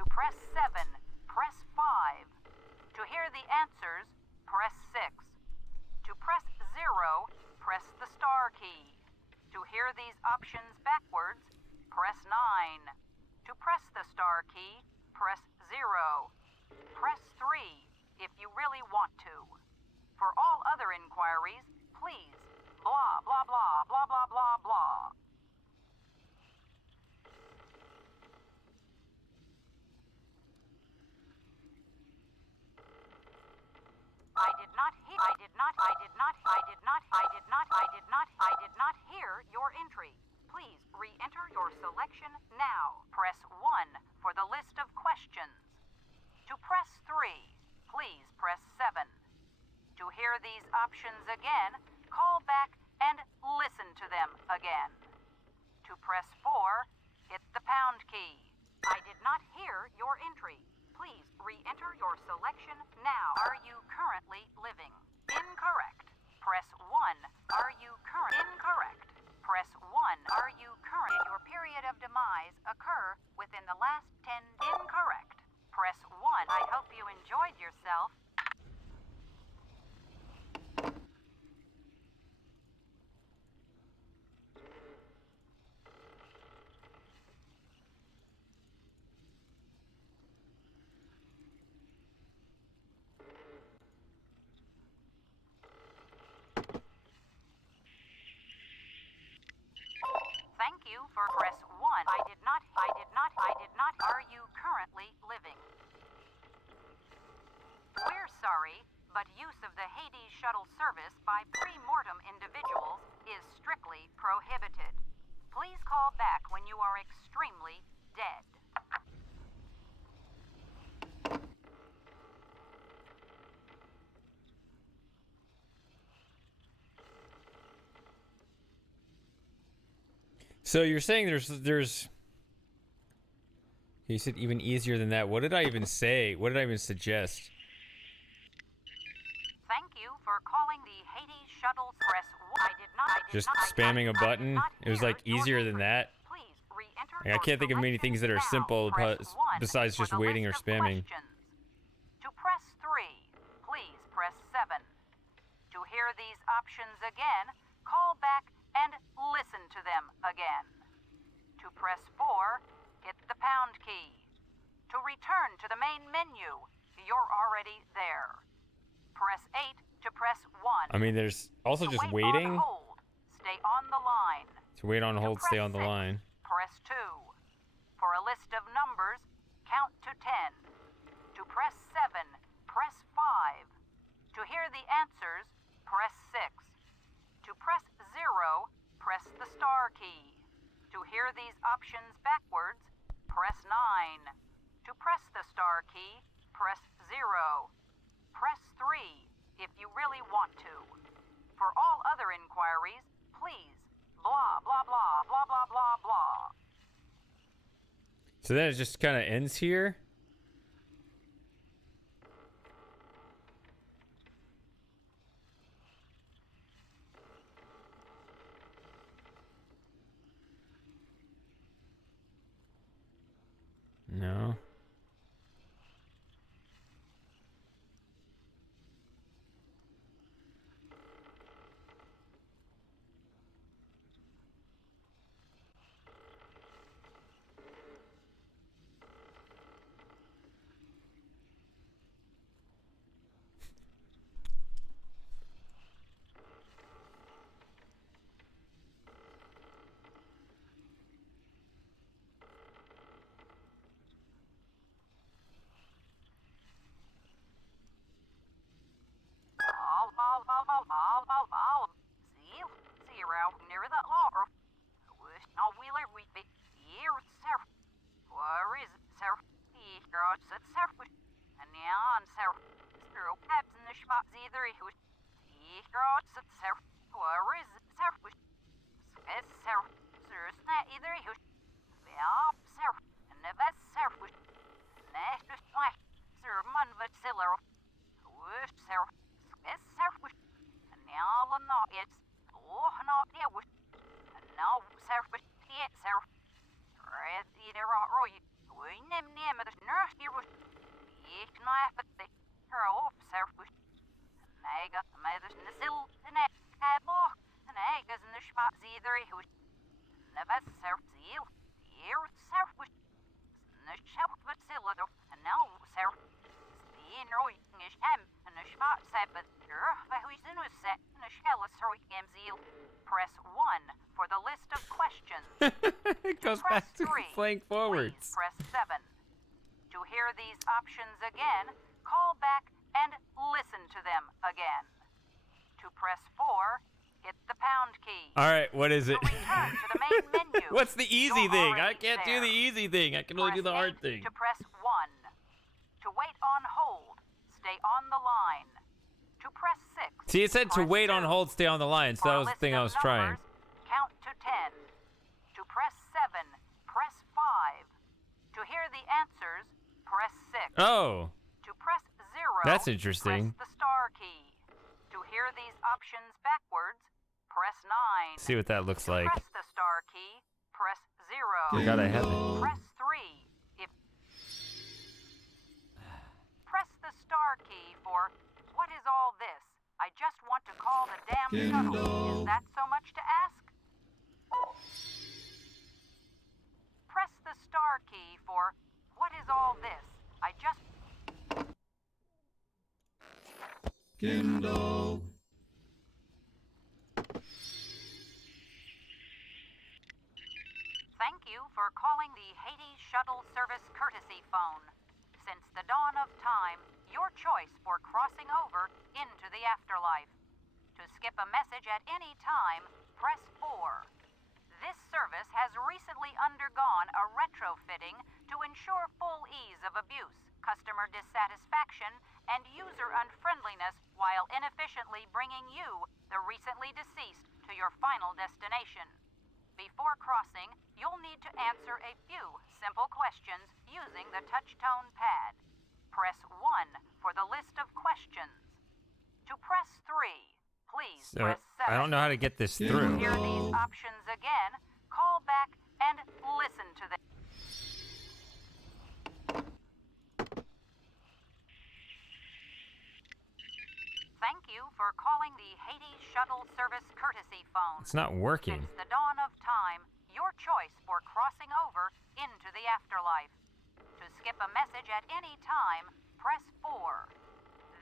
To press 7, press 5. To hear the answers, press 6. To press 0, press the star key. To hear these options backwards, press 9. To press the star key, press 0. Press 3 if you really want to. For all other inquiries, please blah blah blah blah blah blah blah. I did not hear your entry. Please re-enter your selection now. Press 1 for the list of questions. To press 3, please press 7. To hear these options again, call back and listen to them again. To press 4, hit the pound key. I did not hear your entry. Please re-enter your selection now. Are you currently living? Incorrect. Press 1. Are you current? Incorrect. Press 1. Are you current? Did your period of demise occur within the last 10? Incorrect. Press 1. I hope you enjoyed yourself. Thank you for press 1. I did not. Are you currently living? We're sorry, but use of the Hades shuttle service by pre-mortem individuals is strictly prohibited. Please call back when you are extremely dead. So you're saying there's you said even easier than that. What did I even say? What did I even suggest? Thank you for calling the Hades shuttle. Press 1. Just spamming a button? It was like easier than that? Like, I can't think of many things that are simple besides just waiting or spamming. To press 3, please press 7. To hear these options again, call back and listen to them again. To press 4, hit the pound key. To return to the main menu, you're already there. Press 8 to press 1. I mean, there's also just waiting. Hold, stay on the line. To wait on hold, stay on the line. Press 2. For a list of numbers, count to 10. To press 7, press 5. To hear the answers, press 6. To press 0, press the star key. To hear these options backwards, press 9. To press the star key, press 0. Press 3 if you really want to. For all other inquiries, please blah blah blah blah blah blah blah. So then it just kind of ends here. No. Press 1 for the list of questions. It goes back to playing forwards. Press 7. To hear these options again, call back and listen to them again. To press 4, hit the pound key. All right, what is it? To return to the main menu. What's the easy thing? I can't do the easy thing. I can only do the hard thing. To press 1. To wait on hold, stay on the line. To press 6. See, it said to wait on hold, stay on the line, so that was the thing I was trying. Count to 10. To press 7, press 5. To hear the answers, press 6. Oh. To press 0, That's interesting. press the star key. To hear these options backwards, press 9. See what that looks like. Press the star key, press 0. Forgot I had it. Press 3 if press the star key for what is all this? I just want to call the damn shuttle. Is that so much to ask? Press the star key for what is all this? I just Kindle. Thank you for calling the Hades Shuttle Service courtesy phone. Since the dawn of time, your choice for crossing over into the afterlife. To skip a message at any time, press 4. This service has recently undergone a retrofitting to ensure full ease of abuse, customer dissatisfaction, and user unfriendliness while inefficiently bringing you, the recently deceased, to your final destination. Before crossing, you'll need to answer a few simple questions using the touch-tone pad. Press 1 for the list of questions. To press 3, please So, press 7. I don't know how to get this To through. hear these options again, call back and listen to them. Thank you for calling the Hades Shuttle Service courtesy phone. It's not working. Since the dawn of time, your choice for crossing over into the afterlife. To skip a message at any time, press 4.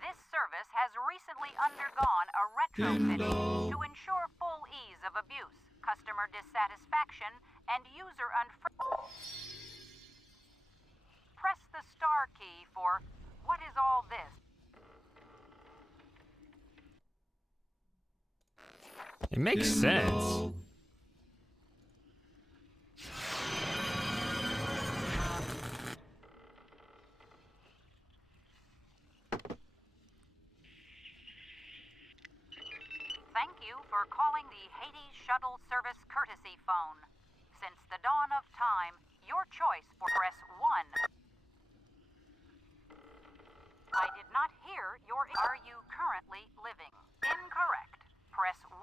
This service has recently undergone a retrofitting to ensure full ease of abuse, customer dissatisfaction, and user Press the star key for what is all this? It makes sense. Thank you for calling the Hades Shuttle Service courtesy phone. Since the dawn of time, your choice for press 1. I did not hear your... Are you currently living? Incorrect. Press 1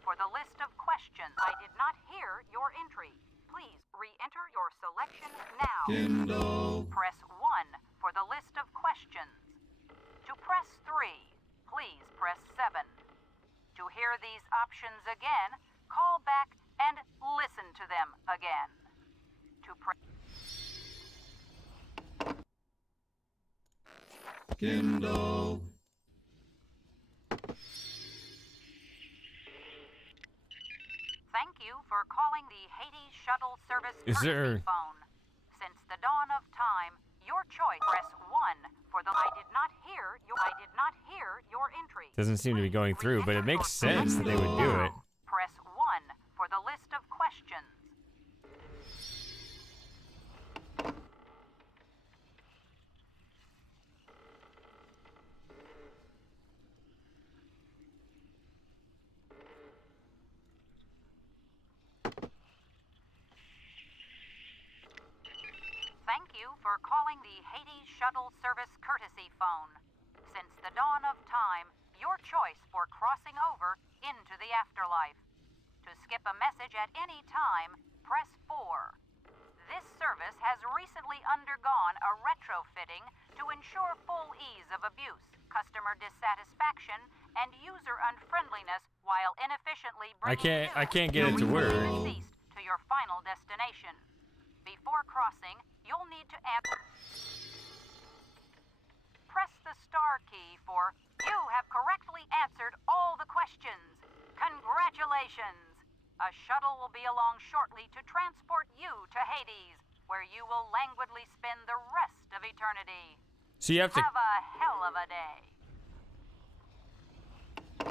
for the list of questions. I did not hear your entry. Please re-enter your selection now. Kindle. Press 1 for the list of questions. To press 3, please press 7. To hear these options again, call back and listen to them again. To press Kindle. Thank you for calling the Hades Shuttle Service Is courtesy there- phone. Since the dawn of time, your choice. Press 1 for the I did not hear your entry. Doesn't seem to be going through, but it makes sense that they would do it. Press 1 for the list of questions. you for calling the Hades Shuttle Service courtesy phone. Since the dawn of time, your choice for crossing over into the afterlife. To skip a message at any time, press 4. This service has recently undergone a retrofitting to ensure full ease of abuse, customer dissatisfaction, and user unfriendliness while inefficiently bringing I can't get it to work. deceased to your final destination. Before crossing, you'll need to answer. Press the star key for you have correctly answered all the questions. Congratulations! A shuttle will be along shortly to transport you to Hades, where you will languidly spend the rest of eternity. So you have to. Have a hell of a day.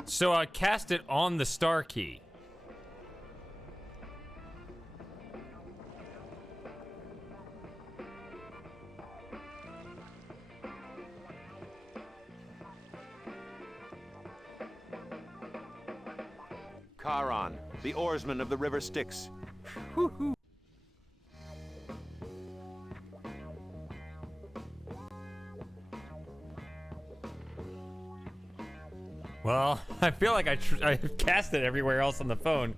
So I cast it on the star key. Charon, the oarsman of the river Styx. Well, I feel like I cast it everywhere else on the phone.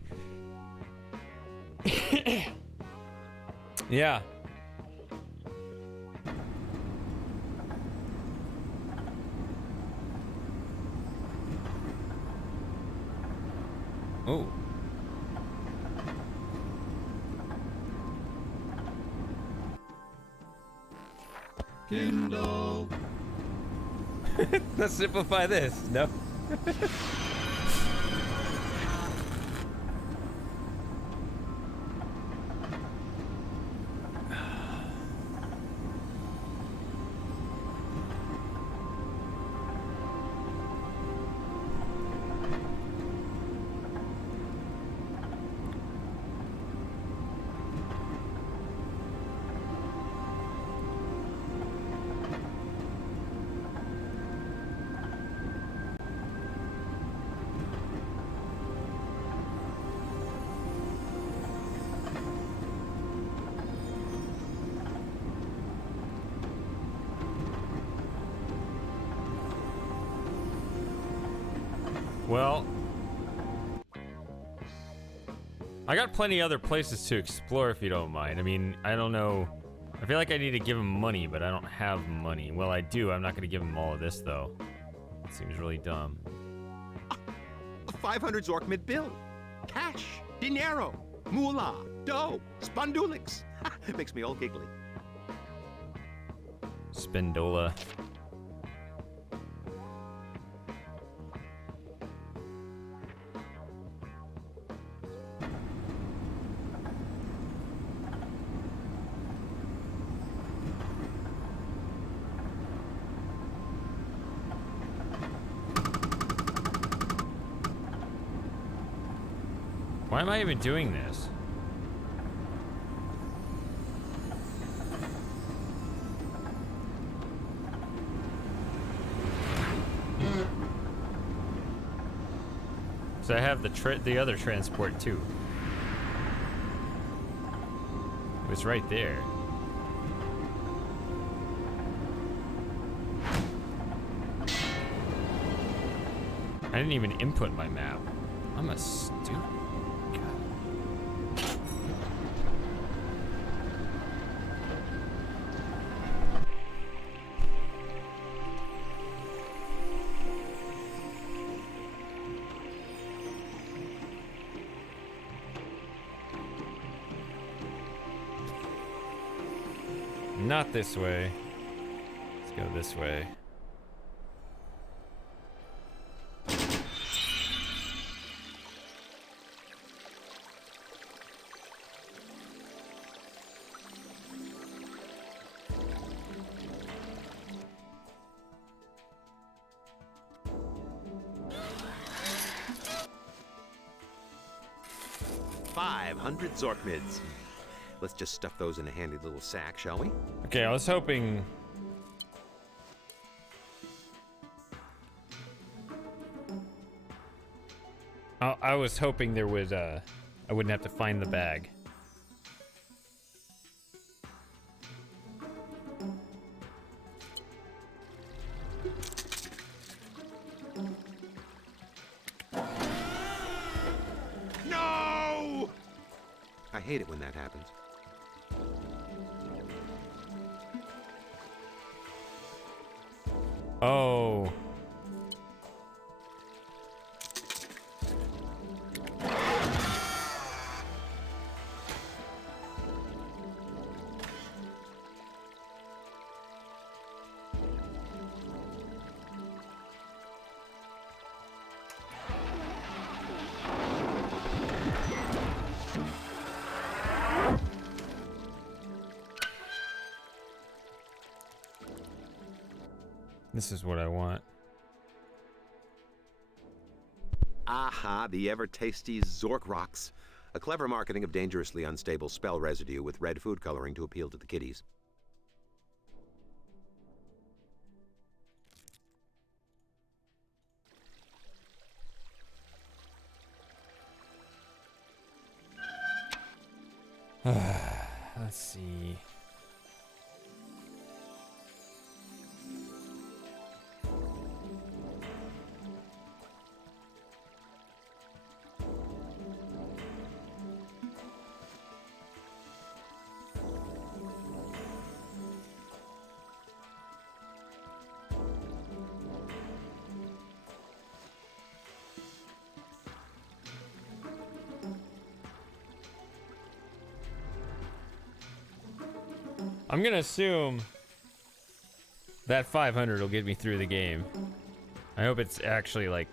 Yeah. Oh. Kindle. Let's simplify this. No. Well, I got plenty other places to explore if you don't mind. I mean, I don't know. I feel like I need to give him money, but I don't have money. Well, I do. I'm not going to give him all of this, though. It seems really dumb. A 500 Zork mid-bill. Cash, dinero, moolah, dough, spondulix. It makes me all giggly. Spendola. Why am I even doing this? So I have the other transport too. It was right there. I didn't even input my map. I'm a stupid. Not this way. Let's go this way. $500 Zork mids. Let's just stuff those in a handy little sack, shall we? Okay, I was hoping... I was hoping there would, I wouldn't have to find the bag. hate it when that happens. Oh. This is what I want. Aha, the ever-tasty Zork rocks. A clever marketing of dangerously unstable spell residue with red food coloring to appeal to the kiddies. Let's see. I'm gonna assume that 500 will get me through the game. I hope it's actually like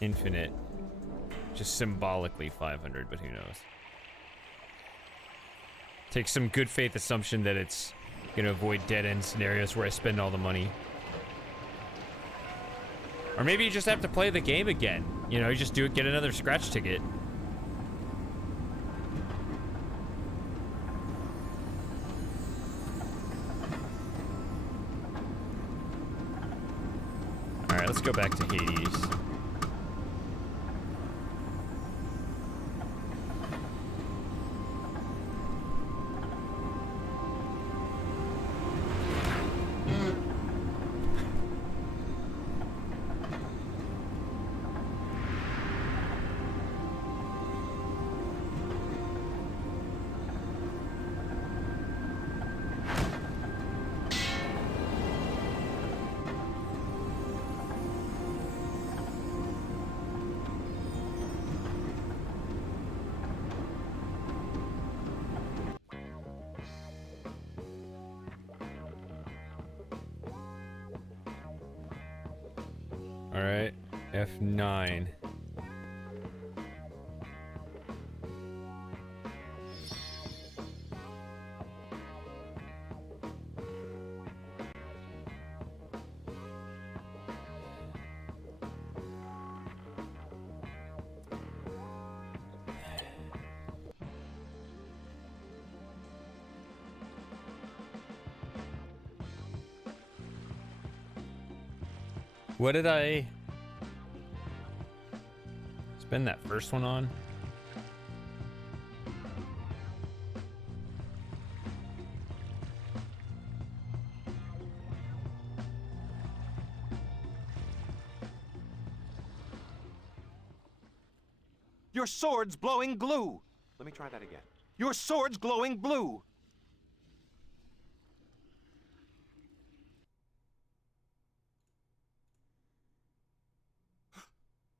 infinite, just symbolically 500, but who knows. Take some good faith assumption that it's gonna avoid dead end scenarios where I spend all the money. Or maybe you just have to play the game again. You know, you just do it, get another scratch ticket. Alright, let's go back to Hades. Alright, F9. What did I spend that first one on? Your sword's glowing glue. Let me try that again. Your sword's glowing blue.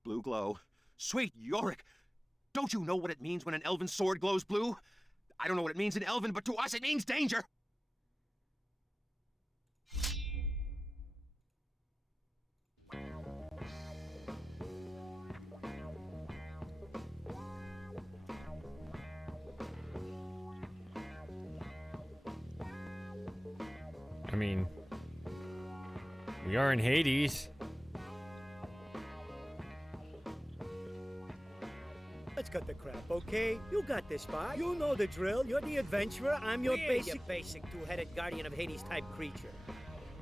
Blue glow. Sweet Yorick! Don't you know what it means when an elven sword glows blue? I don't know what it means in elven, but to us it means danger! I mean, we are in Hades. Let's cut the crap, okay? You got this spot. You know the drill. You're the adventurer. I'm your basic two-headed guardian of Hades type creature.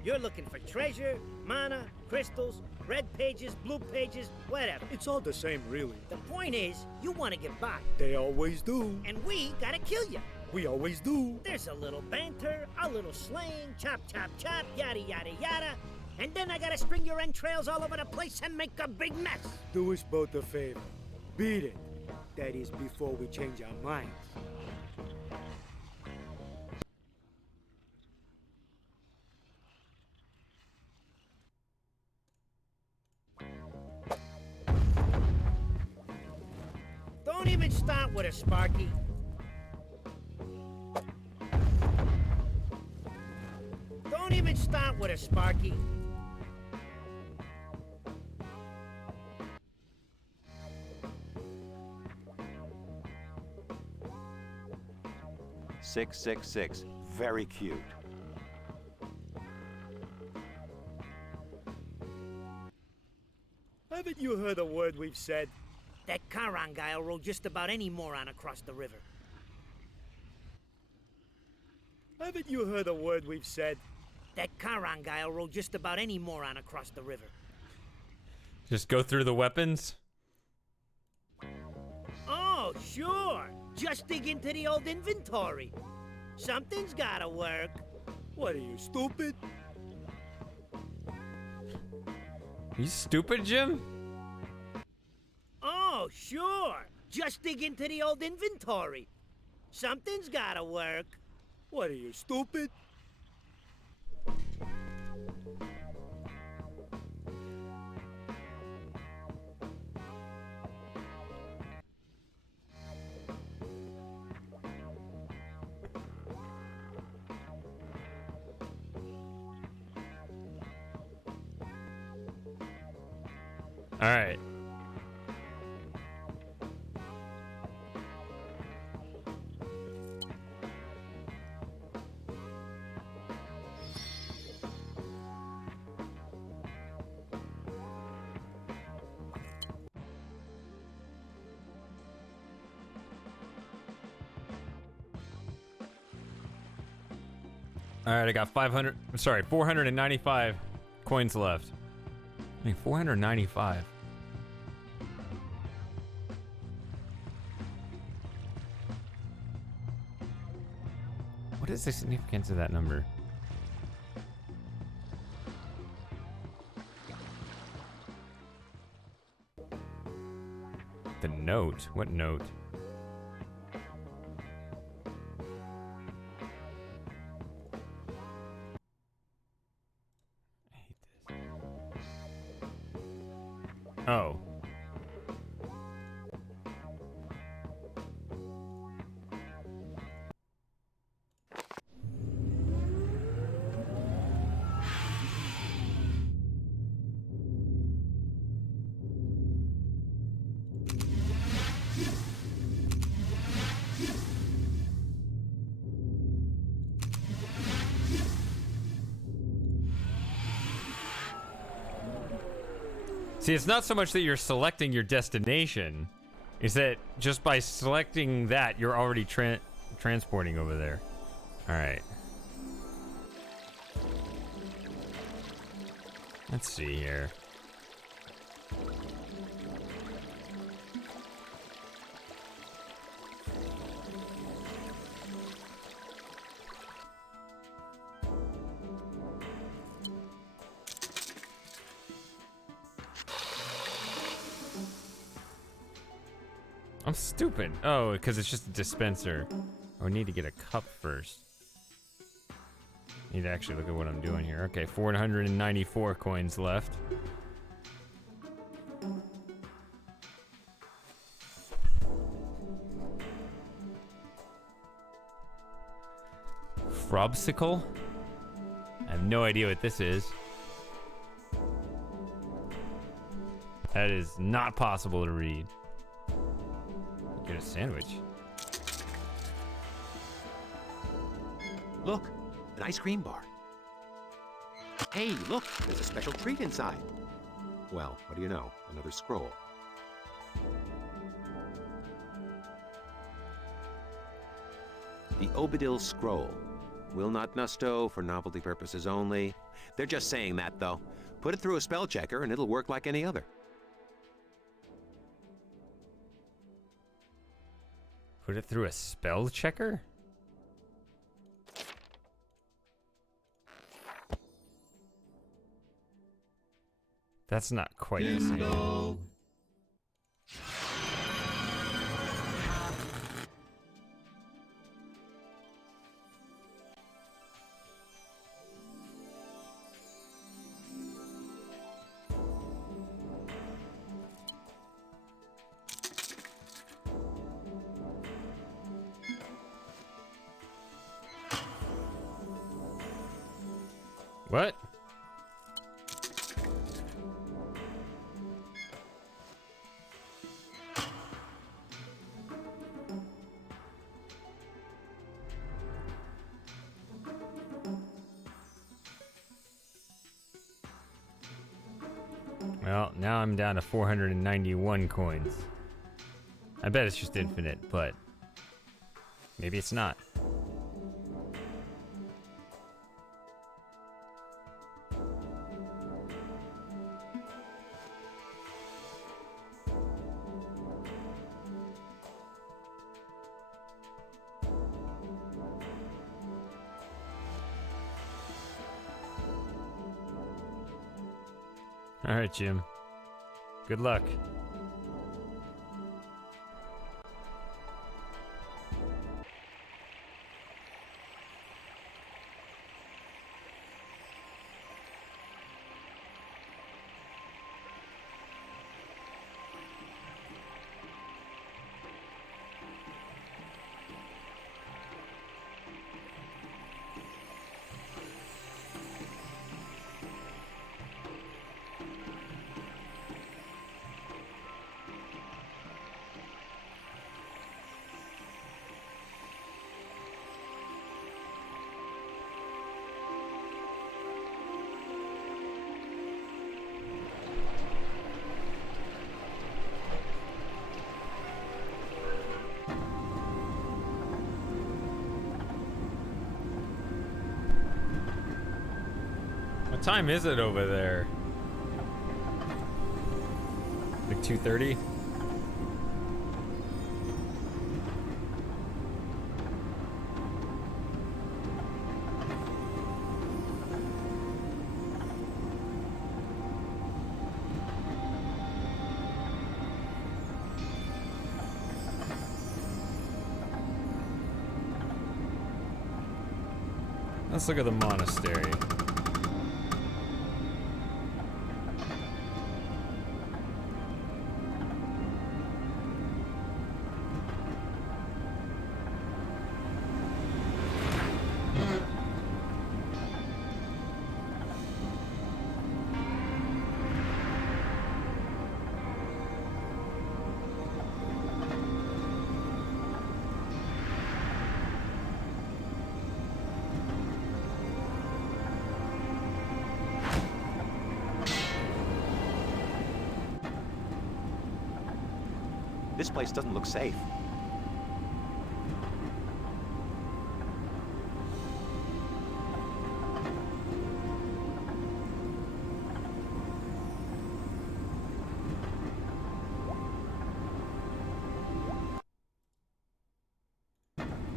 You're looking for treasure, mana, crystals, red pages, blue pages, whatever. It's all the same, really. The point is, you want to get by. They always do. And we gotta kill you. We always do. There's a little banter, a little slang, chop, chop, chop, yada, yada, yada. And then I gotta string your entrails all over the place and make a big mess. Do us both a favor. Beat it. That is before we change our minds. Don't even start with a Sparky. Don't even start with a Sparky. Six, 666. Very cute. Haven't you heard a word we've said? That Charon guy'll roll just about any moron across the river. Haven't you heard a word we've said? That Charon guy'll roll just about any moron across the river. Just go through the weapons? Oh, sure. Just dig into the old inventory. Something's gotta work. What are you, stupid? You stupid, Jim? Oh, sure. Just dig into the old inventory. Something's gotta work. What are you, stupid? All right. All right, I got 495 coins left. I mean, 495. What is the significance of that number? The note? What note? Oh. See, it's not so much that you're selecting your destination. It's that just by selecting that, you're already transporting over there. All right. Let's see here. I'm stupid. Oh, because it's just a dispenser. Oh, I need to get a cup first. Need to actually look at what I'm doing here. Okay, 494 coins left. Frobsicle? I have no idea what this is. That is not possible to read. Get a sandwich. Look, an ice cream bar. Hey, look, there's a special treat inside. Well, what do you know? Another scroll. The Obadil Scroll. Will not nusto for novelty purposes only. They're just saying that, though. Put it through a spell checker and it'll work like any other. Put it through a spell checker? That's not quite the same. What? Well, now I'm down to 491 coins. I bet it's just infinite, but maybe it's not. All right, Jim. Good luck. What time is it over there? Like 2:30? Let's look at the monastery. This place doesn't look safe.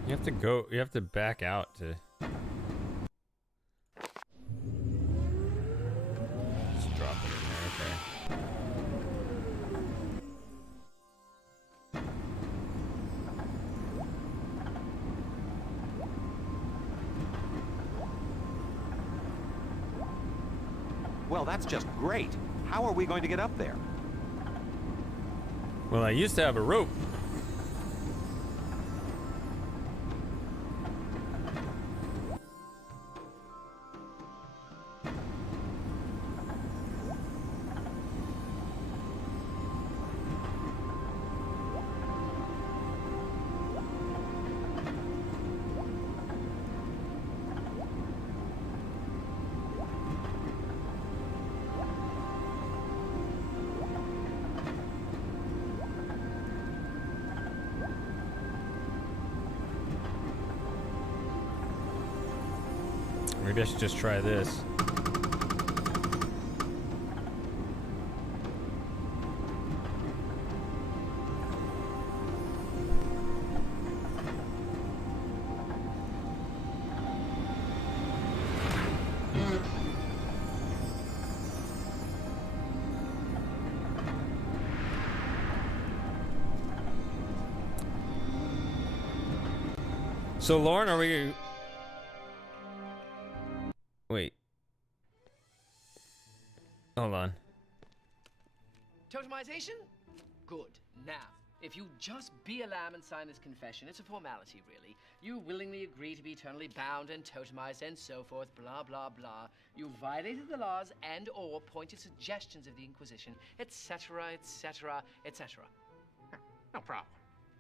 You have to back out to... Just drop it in there, okay. Well, that's just great. How are we going to get up there? Well, I used to have a rope. Maybe I should just try this. So, Lauren, are we... Wait. Hold on. Totemization? Good. Now, if you just be a lamb and sign this confession, it's a formality, really. You willingly agree to be eternally bound and totemized and so forth, blah, blah, blah. You violated the laws and or pointed suggestions of the Inquisition, etc., etc., etc. No problem.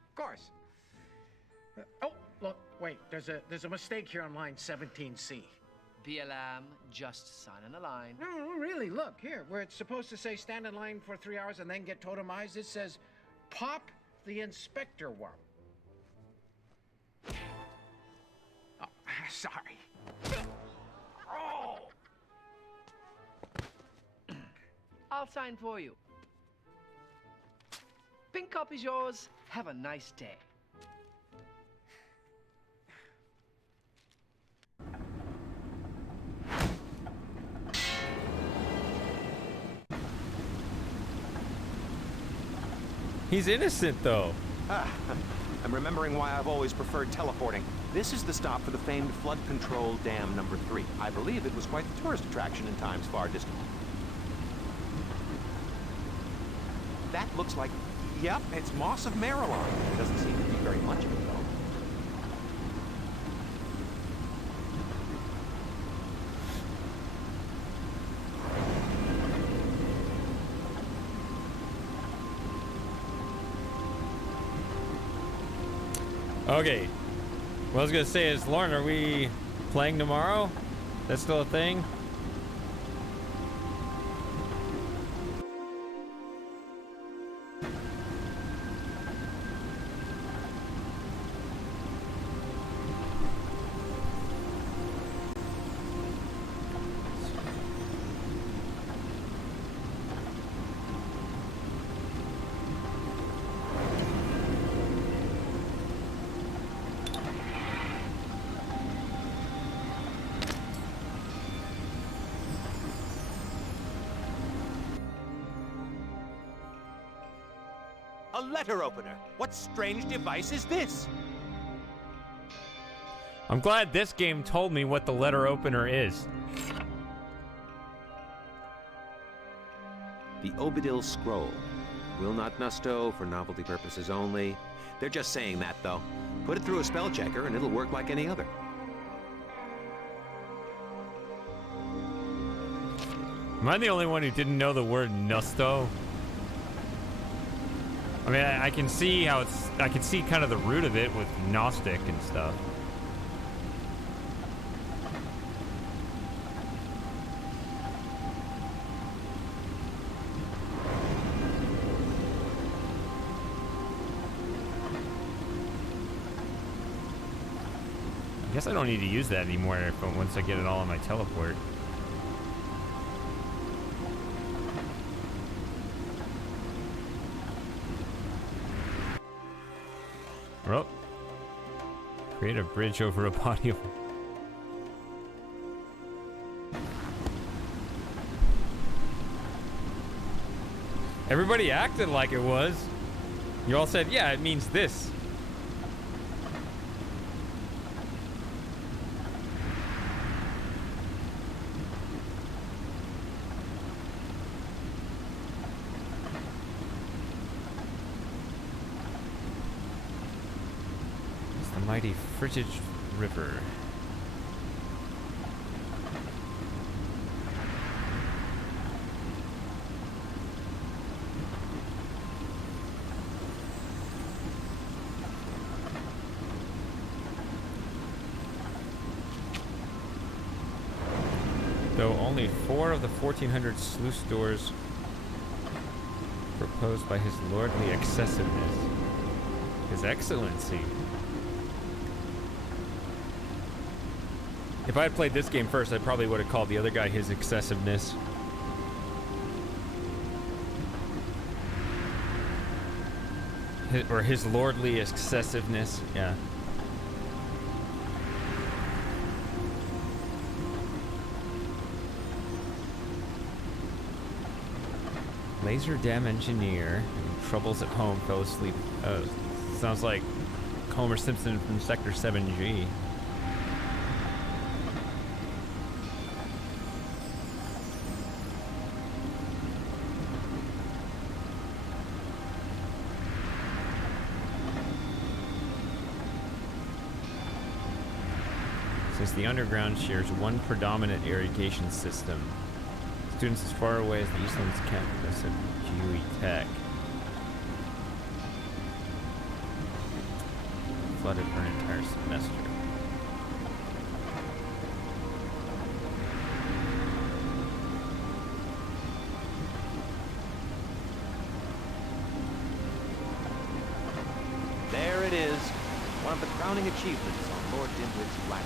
Of course. Oh, look, wait, there's a mistake here on line 17C. Be a lamb, just sign on the line. No, really, look, here, where it's supposed to say stand in line for 3 hours and then get totemized, it says pop the inspector worm. Oh, sorry. Oh! I'll sign for you. Pink copy's yours. Have a nice day. He's innocent, though. I'm remembering why I've always preferred teleporting. This is the stop for the famed flood control dam number 3. I believe it was quite the tourist attraction in times far distant. That looks like... Yep, it's moss of Marilyn. There doesn't seem to be very much of it, though. Okay. What I was gonna say is, Lauren, are we playing tomorrow? That's still a thing? A letter opener. What strange device is this? I'm glad this game told me what the letter opener is. The Obadil Scroll. Will not Nusto for novelty purposes only. They're just saying that, though. Put it through a spell checker and it'll work like any other. Am I the only one who didn't know the word Nusto? I mean, I can see how it's... I can see kind of the root of it with Gnostic and stuff. I guess I don't need to use that anymore once I get it all on my teleport. Well, create a bridge over a body of... Everybody acted like it was. You all said, yeah, it means this. Mighty Frigid River. Though only 4 of the 1,400 sluice doors proposed by his lordly excessiveness. His Excellency. If I had played this game first, I probably would have called the other guy his excessiveness. Or his lordly excessiveness, yeah. Laser Dam Engineer, troubles at home, fell asleep. Sounds like Homer Simpson from Sector 7G. Since the underground shares one predominant irrigation system, students as far away as the Eastlands campus of GUE Tech flooded for an entire semester. There it is, one of the crowning achievements on Lord Dimwit's flag.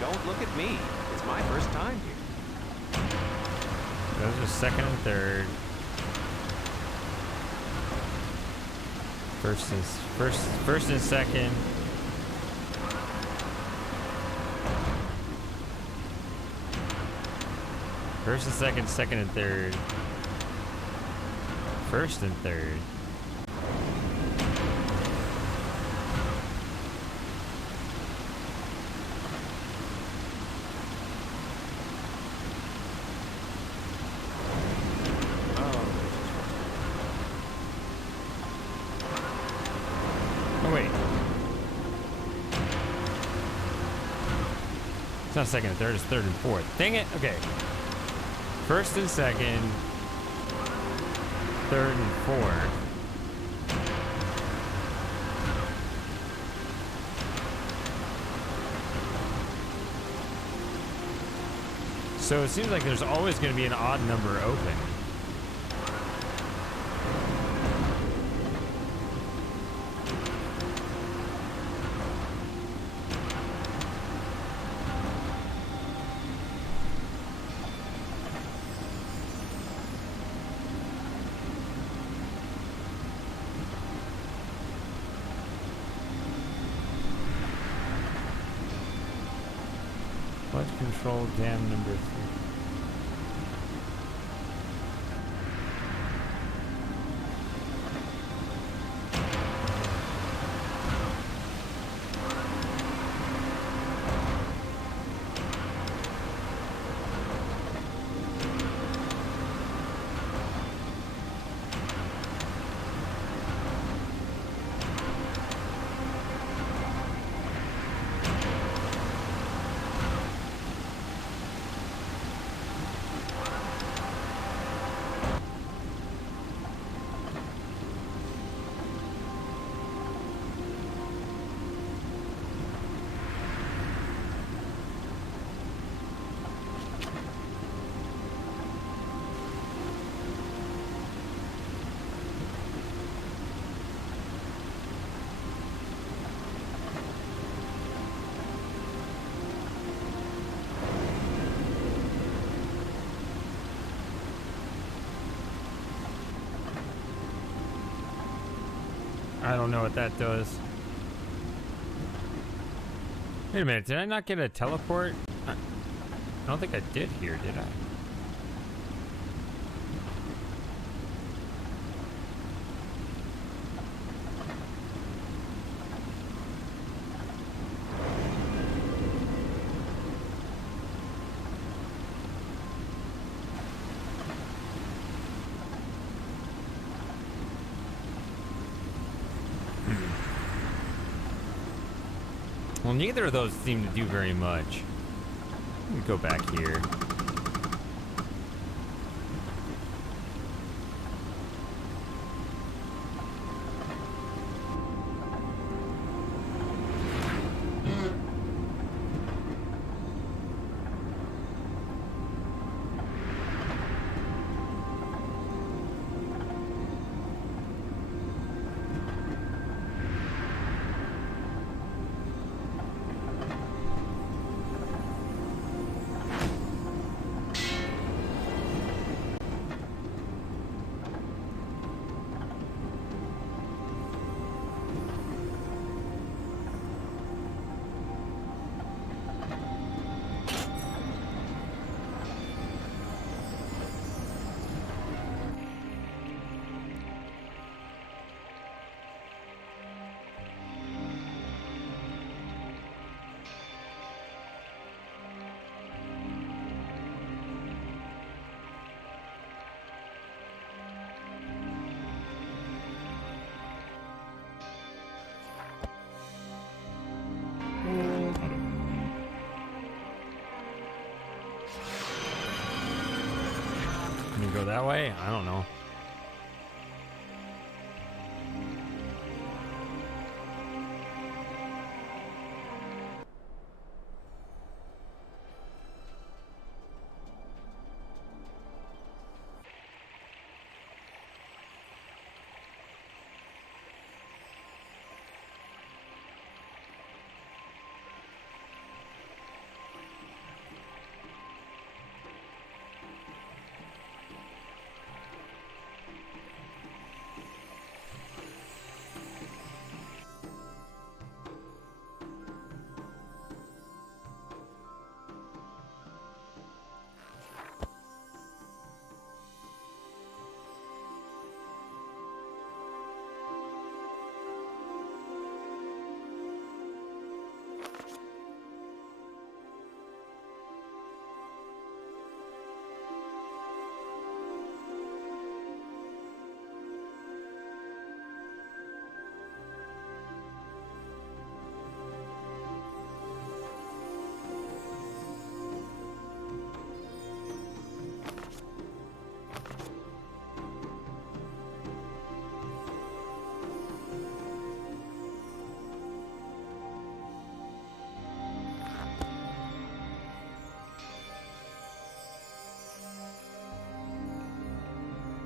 Don't look at me. It's my first time here. Those are second and third. First and second. First and second, second and third. First and third. It's not second and third, it's third and fourth. Dang it! Okay. First and second. Third and fourth. So it seems like there's always going to be an odd number open. Flood control dam number 3. I don't know what that does. Wait a minute, did I not get a teleport? I don't think I did here, did I? Well, neither of those seem to do very much. Let me go back here. We go that way? I don't know.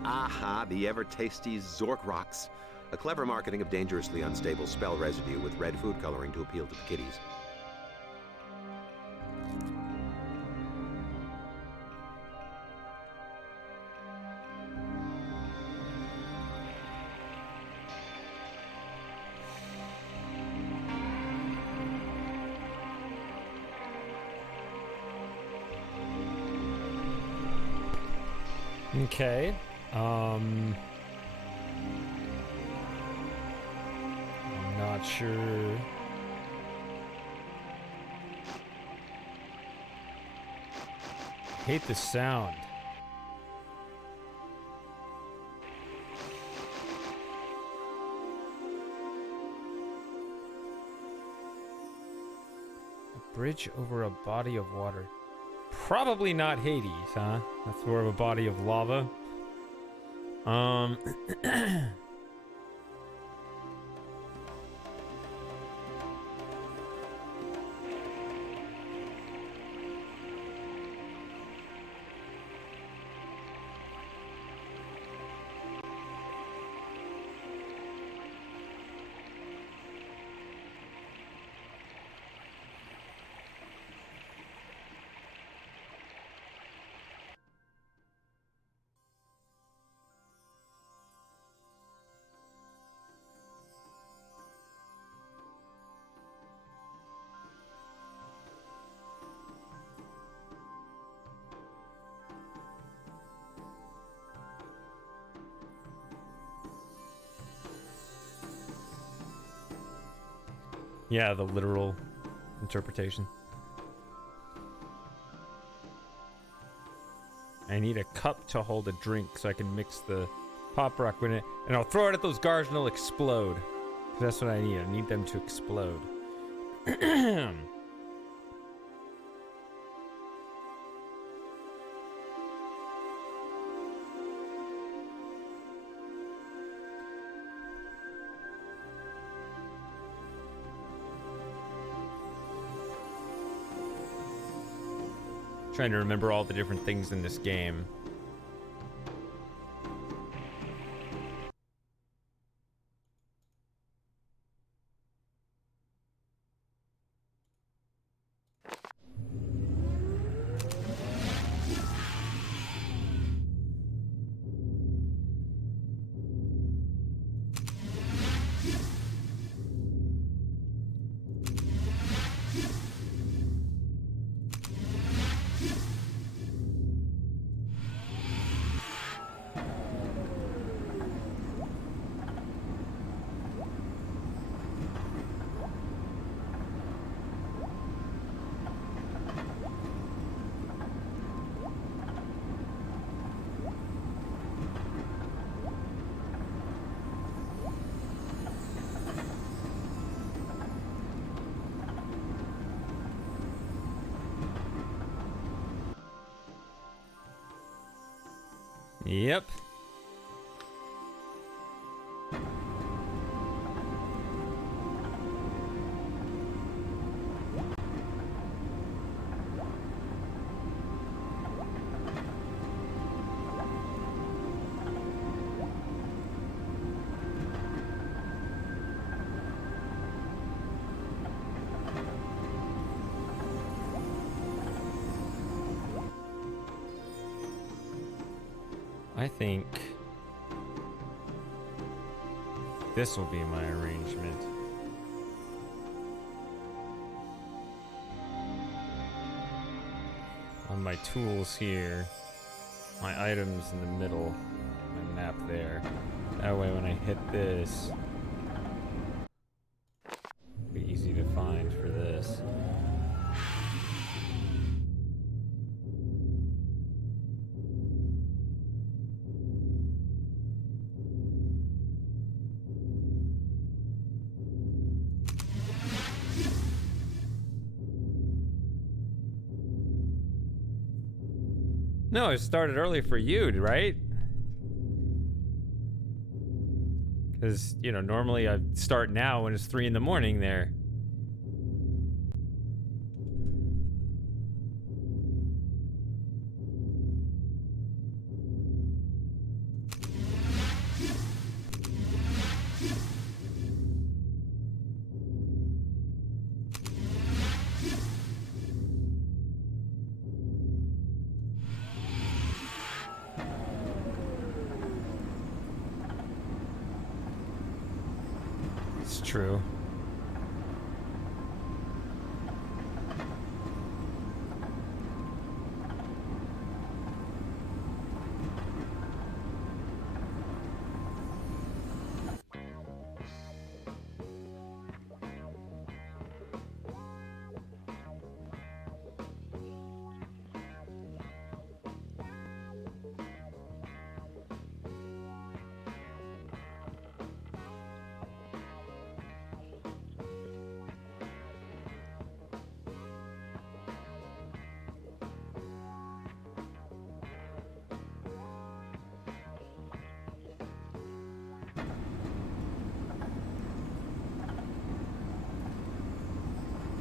Aha, the ever-tasty Zork rocks. A clever marketing of dangerously unstable spell residue with red food coloring to appeal to the kiddies. Okay. I'm not sure. Hate the sound. A bridge over a body of water. Probably not Hades, huh? That's more of a body of lava. Yeah, the literal interpretation. I need a cup to hold a drink so I can mix the pop rock in it, and I'll throw it at those guards and they'll explode. 'Cause that's what I need. I need them to explode. Trying to remember all the different things in this game. Yep. I think this will be my arrangement. On my tools here, my items in the middle, my map there. That way when I hit this, it'll be easy to find for this. No, it started early for you, right? Because, you know, normally I start now when it's 3 in the morning there. It's true.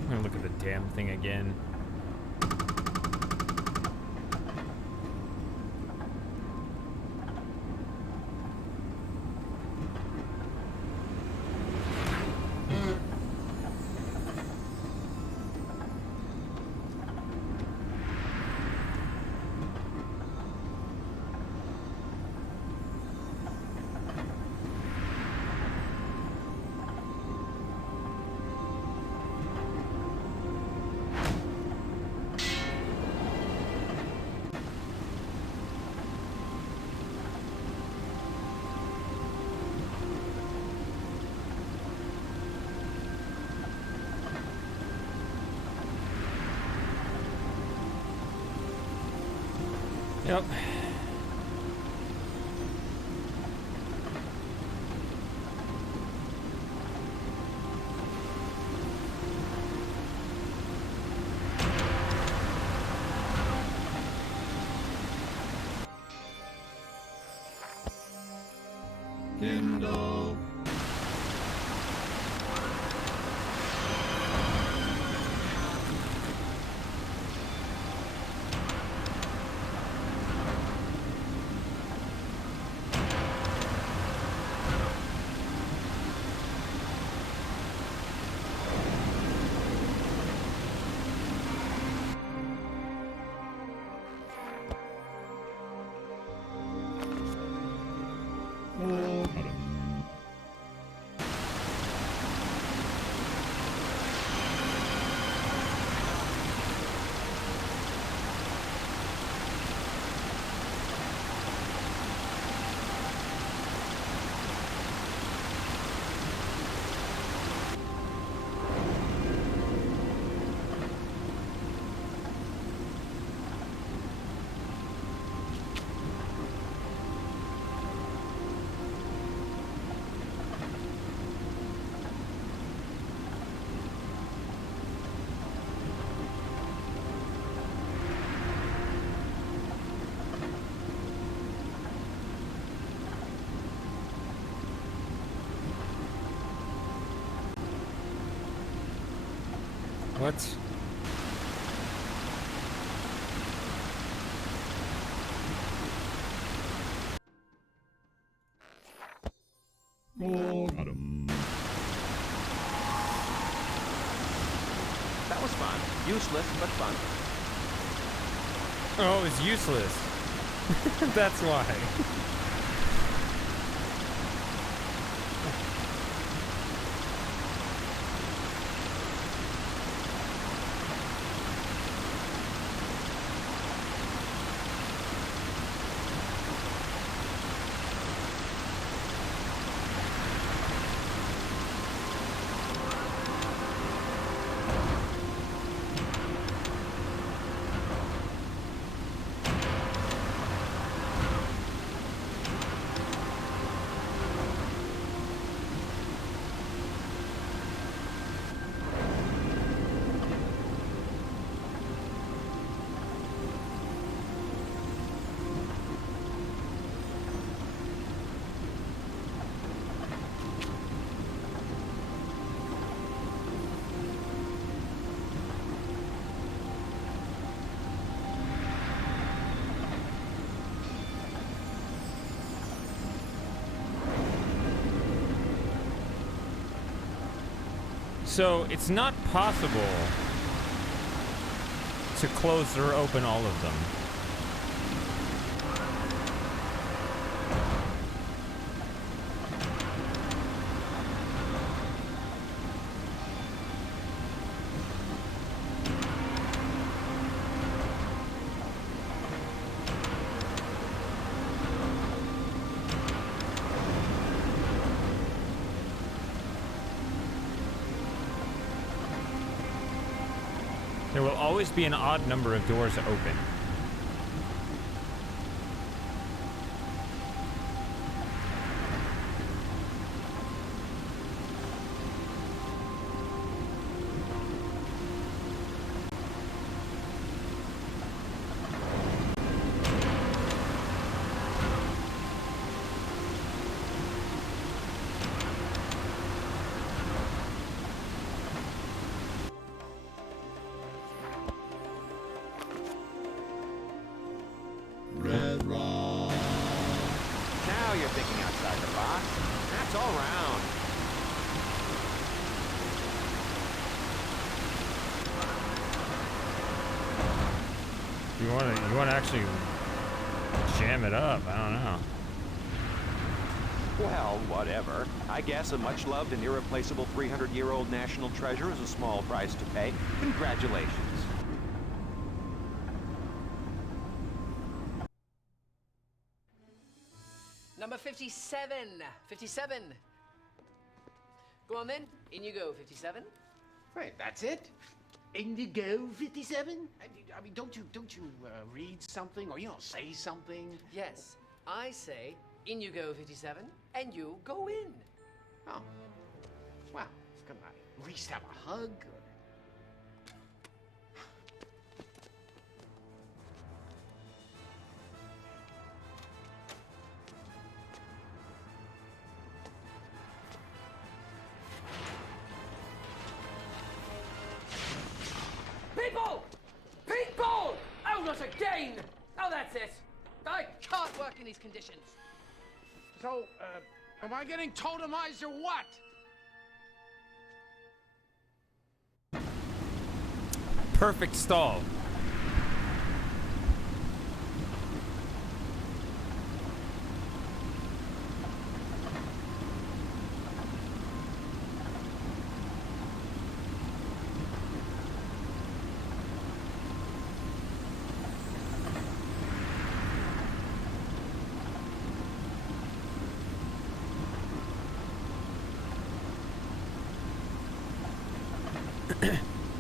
I'm gonna look at the damn thing again. Yep. Kindle. What? Got him. That was fun. Useless, but fun. Oh, it was useless. That's why. So it's not possible to close or open all of them. There will always be an odd number of doors open. Red Rock. Now you're thinking outside the box. That's all round. You want to actually jam it up? I don't know. Well, whatever. I guess a much-loved and irreplaceable 300-year-old national treasure is a small price to pay. Congratulations. Number 57. 57. Go on then. In you go, 57. Wait, that's it? Indigo 57? I mean, don't you read something or say something? Yes, I say, in you go, 57, and you go in. Oh, well, can I at least have a hug? People! People! Oh, not again! Oh, that's it. I can't work in these conditions. So, am I getting totemized or what? Perfect stall.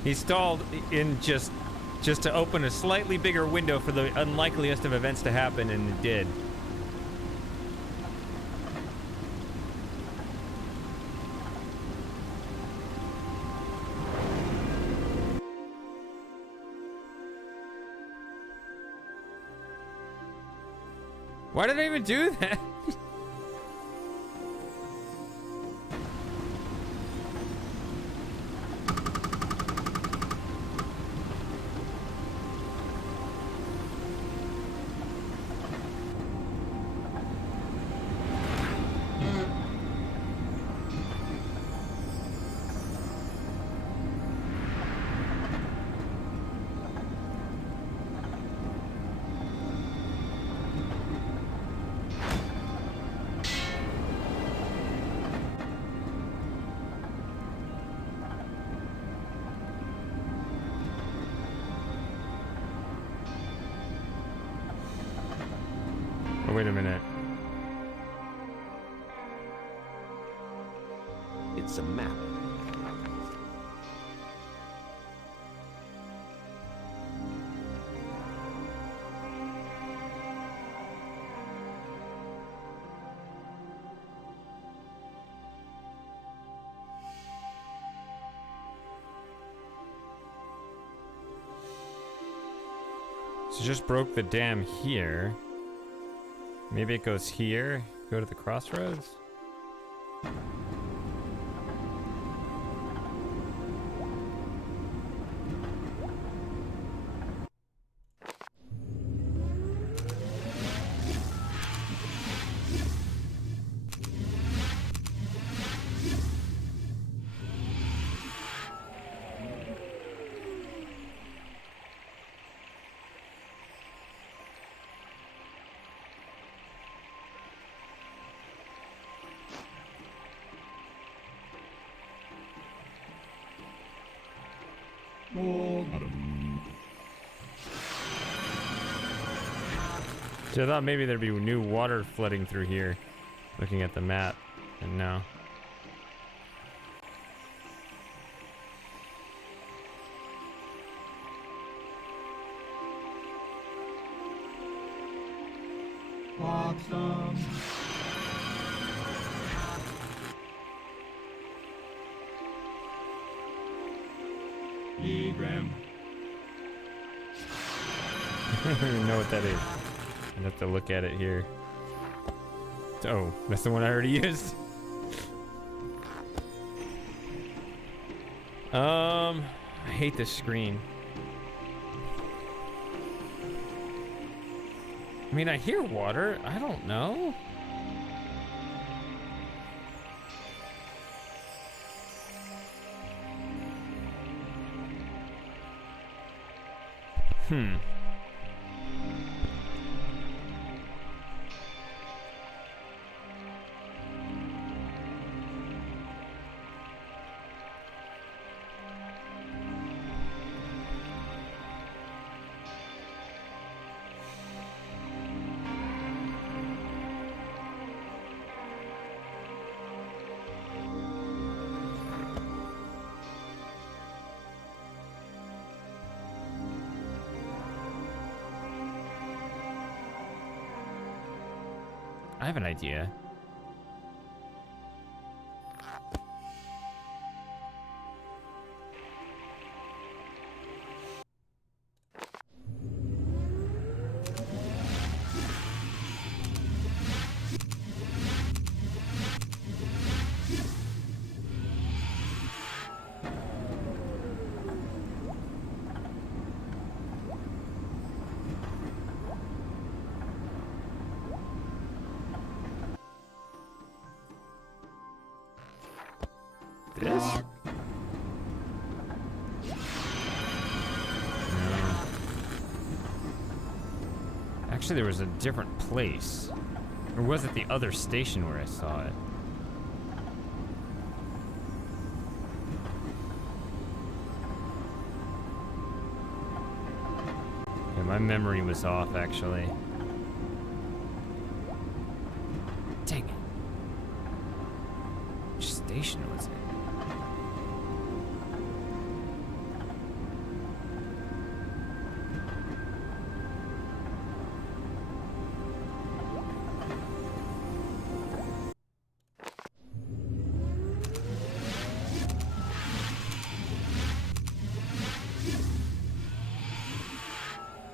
He stalled in just to open a slightly bigger window for the unlikeliest of events to happen, and it did. Why did I even do that? wait a minute. It's a map. So just broke the dam here. Maybe it goes here. Go to the crossroads. So I thought maybe there'd be new water flooding through here, looking at the map, and no. Awesome. Egram. I don't even know what that is. I'd have to look at it here. Oh, that's the one I already used. I hate this screen. I mean, I hear water. I don't know. I have an idea. This? No. Actually, there was a different place. Or was it the other station where I saw it? Yeah, my memory was off, actually. Dang it. Which station was it?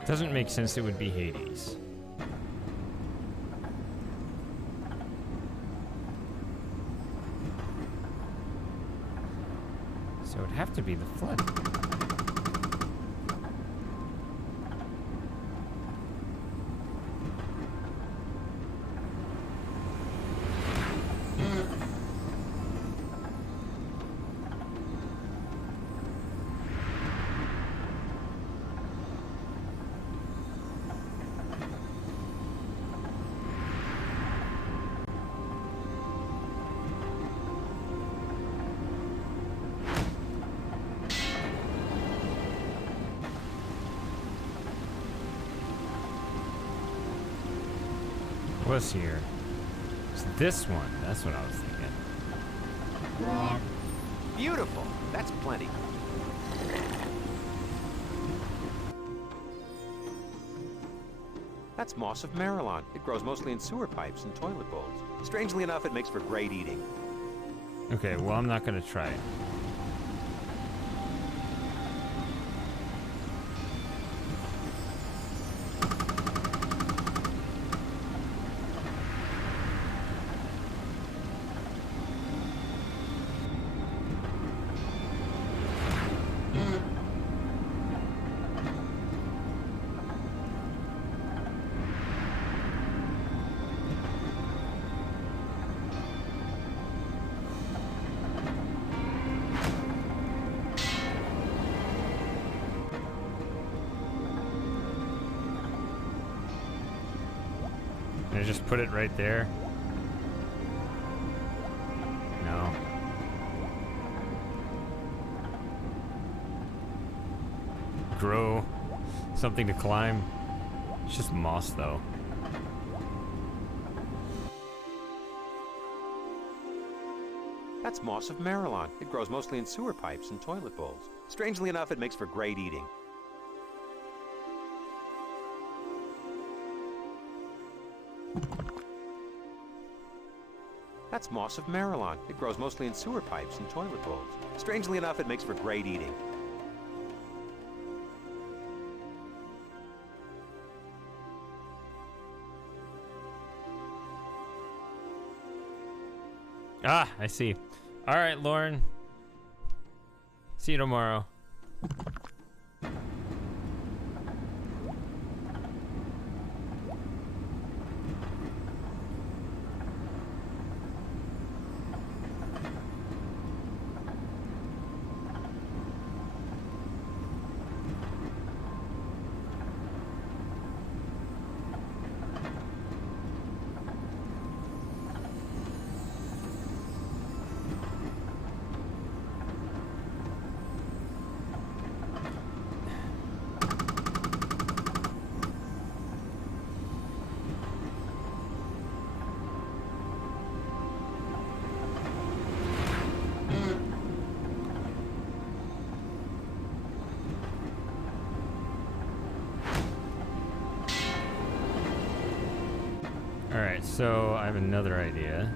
Doesn't make sense it would be Hades. So it'd have to be the flood. Was here. It's this one. That's what I was thinking. Beautiful. That's plenty. That's moss of Marilon. It grows mostly in sewer pipes and toilet bowls. Strangely enough, it makes for great eating. Okay, well, I'm not gonna try it. Can I just put it right there? No. Grow something to climb. It's just moss, though. That's moss of Marilon. It grows mostly in sewer pipes and toilet bowls. Strangely enough, it makes for great eating. That's moss of Marilon. It grows mostly in sewer pipes and toilet bowls. Strangely enough, it makes for great eating. Ah, I see. All right, Lauren. See you tomorrow. Alright, so I have another idea.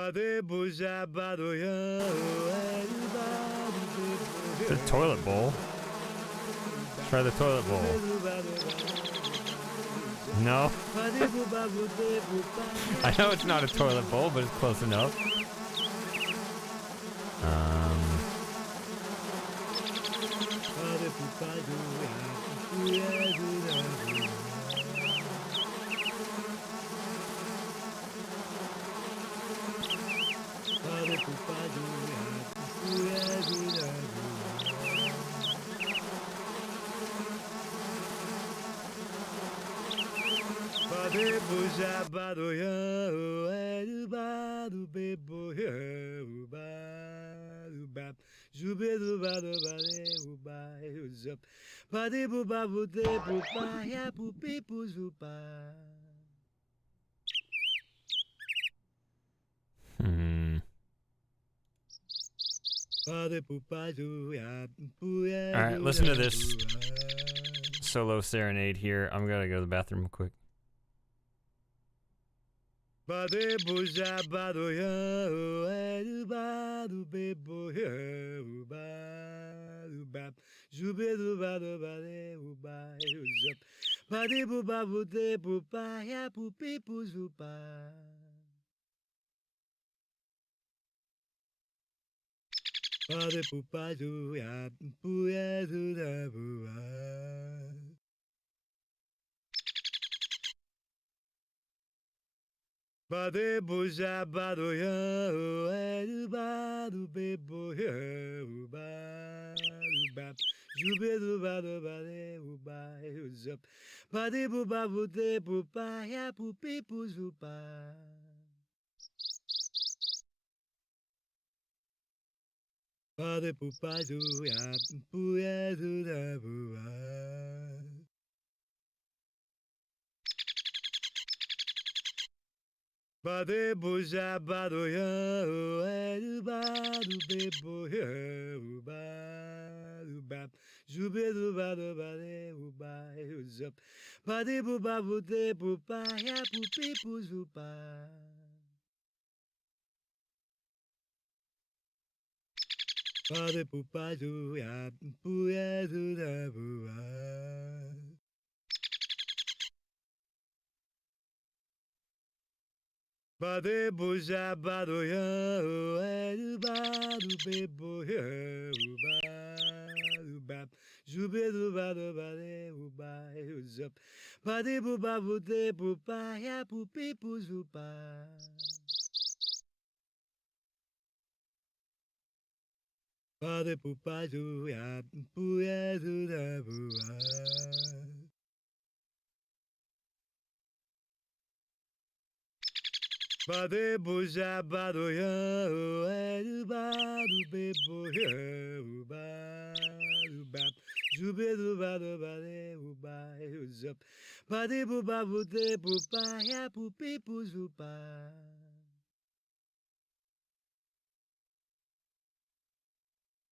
The toilet bowl. Try the toilet bowl. No? I know it's not a toilet bowl, but it's close enough. Alright, listen to this solo serenade here. I'm gonna go to the bathroom quick. Pade pupa do ya puya do da bua. Bade buja bado ya o badu bebo ya badu bab jube do bado bade uba uzup bade buba bude buba ya pupi puzupa. Bade pupa do ya puya do da bua. Bade buja bado ya o badu bebo ya badu bab jube do bado bade uba uzup bade buba bude buba ya pupi puzupa. Bade pupa do ya puya do da bua. Bade buja bado ya o badu bebo ya badu bab jube do bado bade uba uzup bade buba bude buba ya pupi puzupa.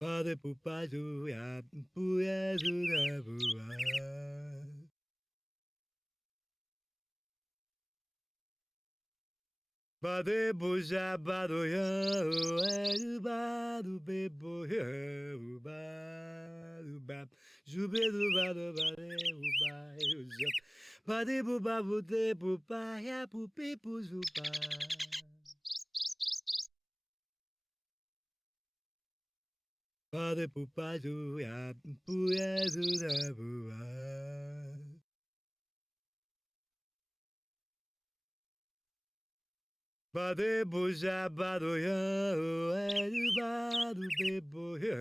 Bade pupa do ya puya do da bua. Bade buja bado ya o badu bebo ya badu bab jube do bado bade uba uzup bade buba bude buba ya pupi puzupa. Bade pupa do ya puya do da bua. Bade buja bado ya o badu bebo ya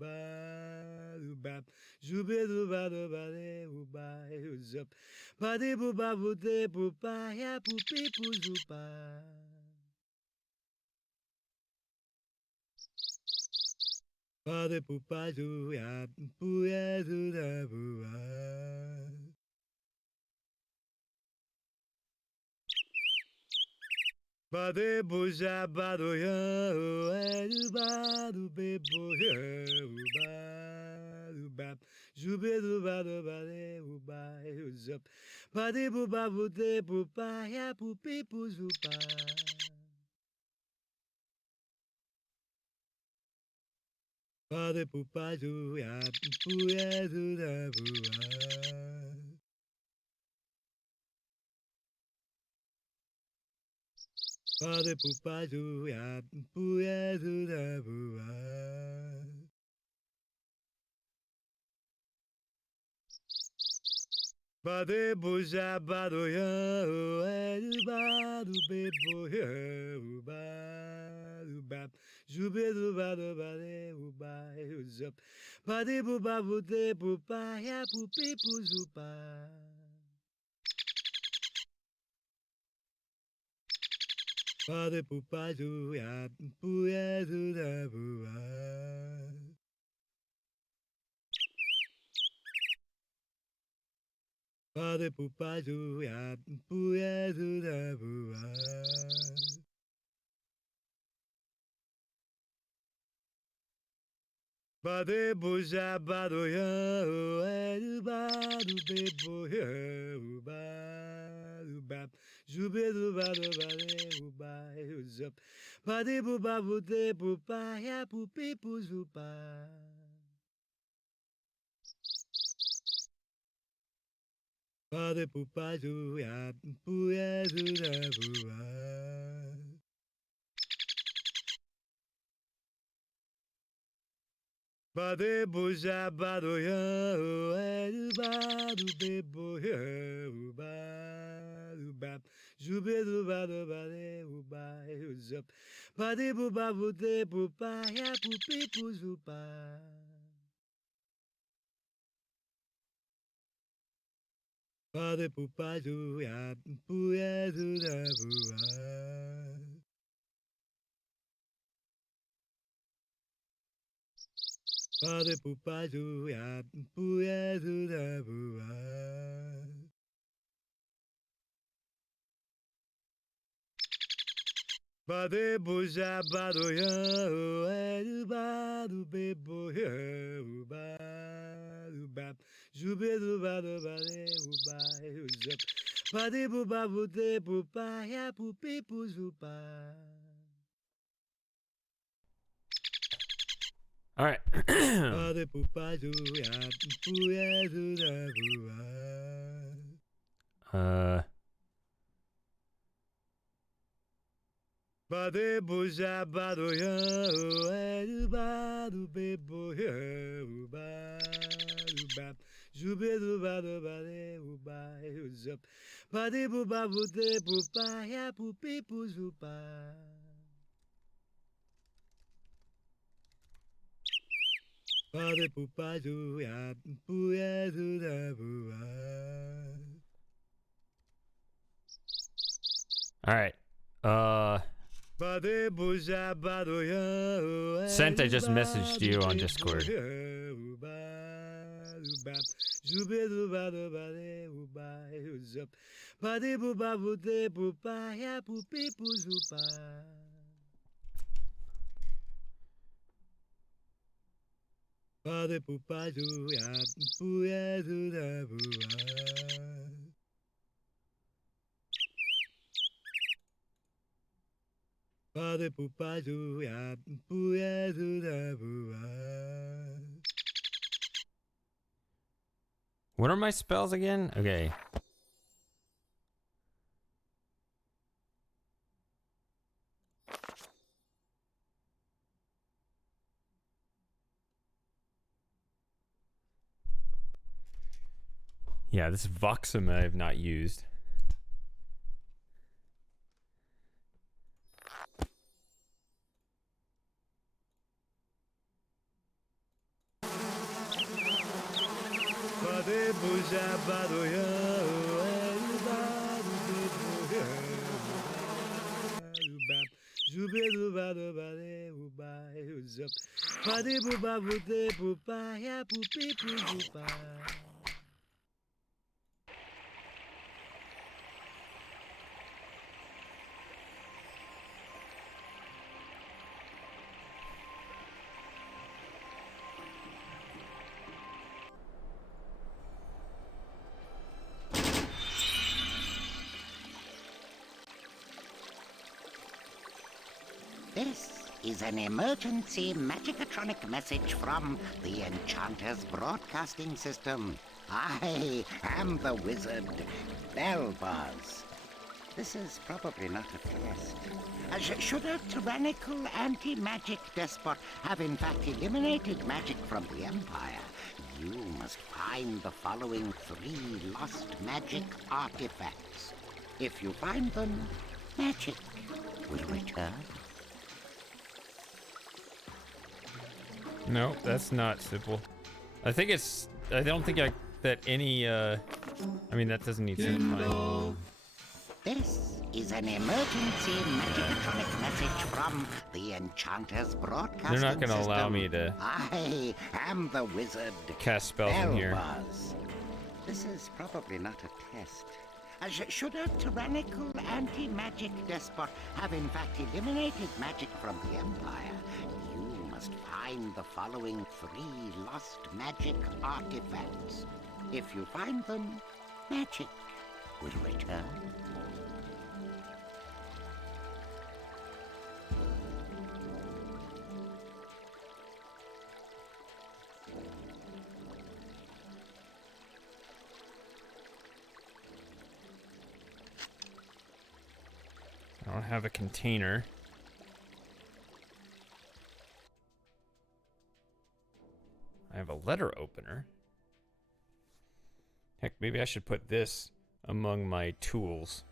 badu bab jube do bado bade uba uzup bade buba bude buba ya pupi puzupa. Bade pupa do ya puya do da bua. Bade buja bado ya o badu bebo ya badu bab jube do bado bade uba uzup bade buba bude buba ya pupi puzupa. Bade pupa do ya puya do da bua. Bade pupa do ya puya do da bua. Bade buja bado ya o badu bebo ya badu bab jube do bado bade uba uzup bade buba bude buba ya pupi puzupa. Bade pupa do ya puya do da bua. Bade pupa do ya puya do da bua. Bade buja bado ya o badu bebo ya badu bab jube do bado bade uba uzup bade buba bude buba ya pupi puzupa. Bade pupa do ya puya do da bua. Bade buja bado ya o badu bebo ya badu bab jube do bado bade uba uzup bade buba bude buba ya pupi puzupa. Bade pupa do ya puya do da bua. Bade pupa do ya puya do da bua. Bade buja bado ya o bado bebo ya bado bab jube do bado bade uba zap bade buba bude buba ya pupi puzuba. All right. Bade pupa do ya puya do da bua. Bade buja bado ya o bado bebo ya bado bab jube do bado bade uba zap bade buba bude buba ya pupi puzuba. Bade pupa do ya puya do da bua. All right. Sent, I just messaged you on Discord. What are my spells again? Okay. Yeah, this Voxum I have not used. This is an emergency magicatronic message from the Enchanter's broadcasting system. I am the wizard, Belbuzz. This is probably not a test. Should a tyrannical anti-magic despot have in fact eliminated magic from the Empire, you must find the following 3 lost magic artifacts. If you find them, magic will return. No, that's not simple. I think it's... I don't think that any... I mean, that doesn't need simplifying. This is an emergency magicatronic message from the Enchanter's broadcasting system. They're not going to allow me to... I am the wizard. Cast spells in here. This is probably not a test. Should a tyrannical anti-magic despot have in fact eliminated magic from the Empire, you must find the following 3 lost magic artifacts. If you find them, magic will return. I don't have a container. I have a letter opener. Heck, maybe I should put this among my tools.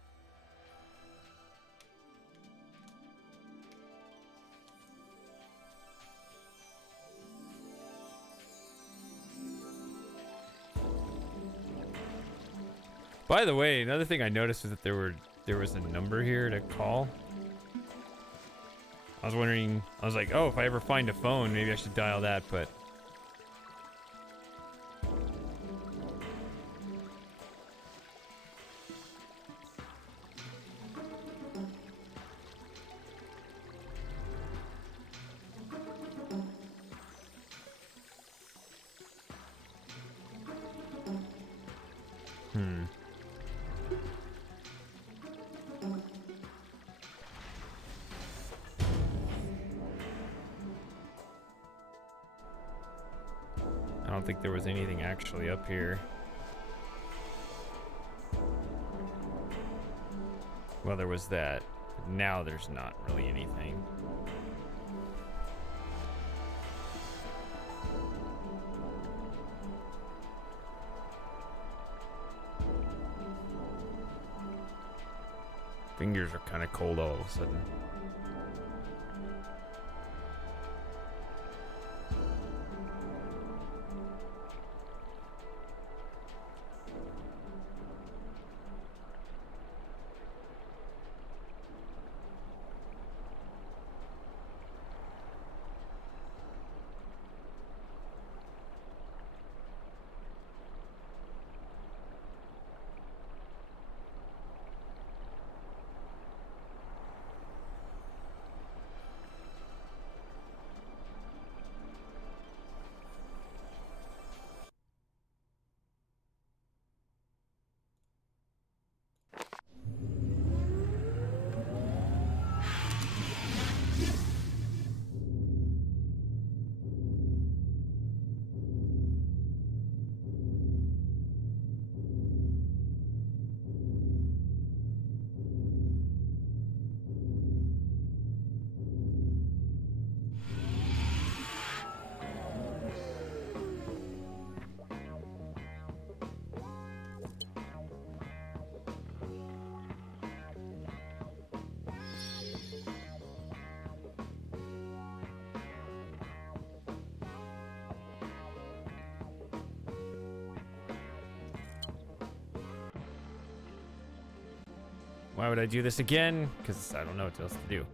By the way, another thing I noticed was that there was a number here to call. I was wondering, I was like, oh, if I ever find a phone, maybe I should dial that, but don't think there was anything actually up here. Well, there was that. Now there's not really anything. Fingers are kind of cold all of a sudden. Why would I do this again? Because I don't know what else to do.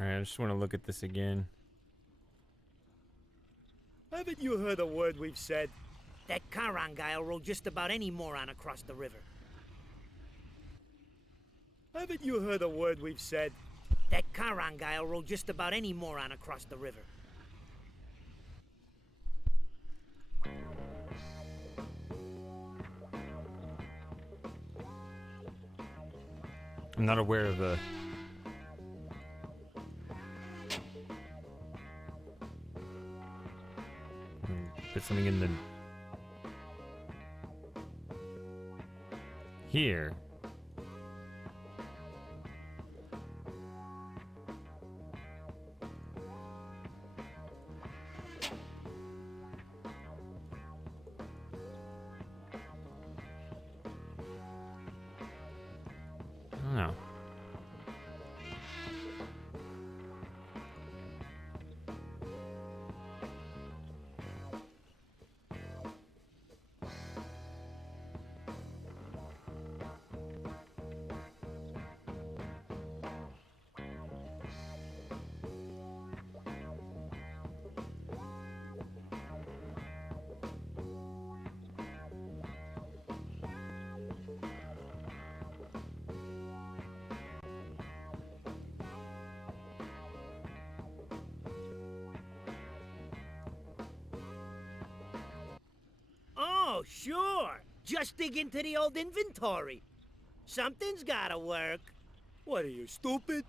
Alright, I just want to look at this again. Haven't you heard a word we've said? That Charon guy'll roll just about any moron across the river. Haven't you heard a word we've said? That Charon guy'll roll just about any moron across the river. I'm not aware of the... Put something in the... Here. I don't know. Oh, sure. Just dig into the old inventory. Something's gotta work. What are you, stupid?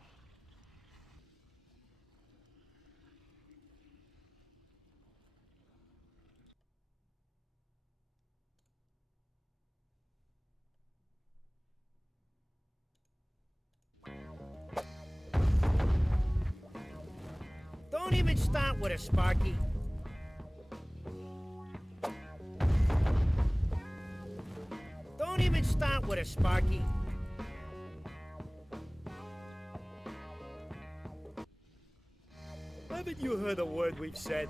Don't even start with a Sparky. with her, Sparky. Haven't you heard a word we've said?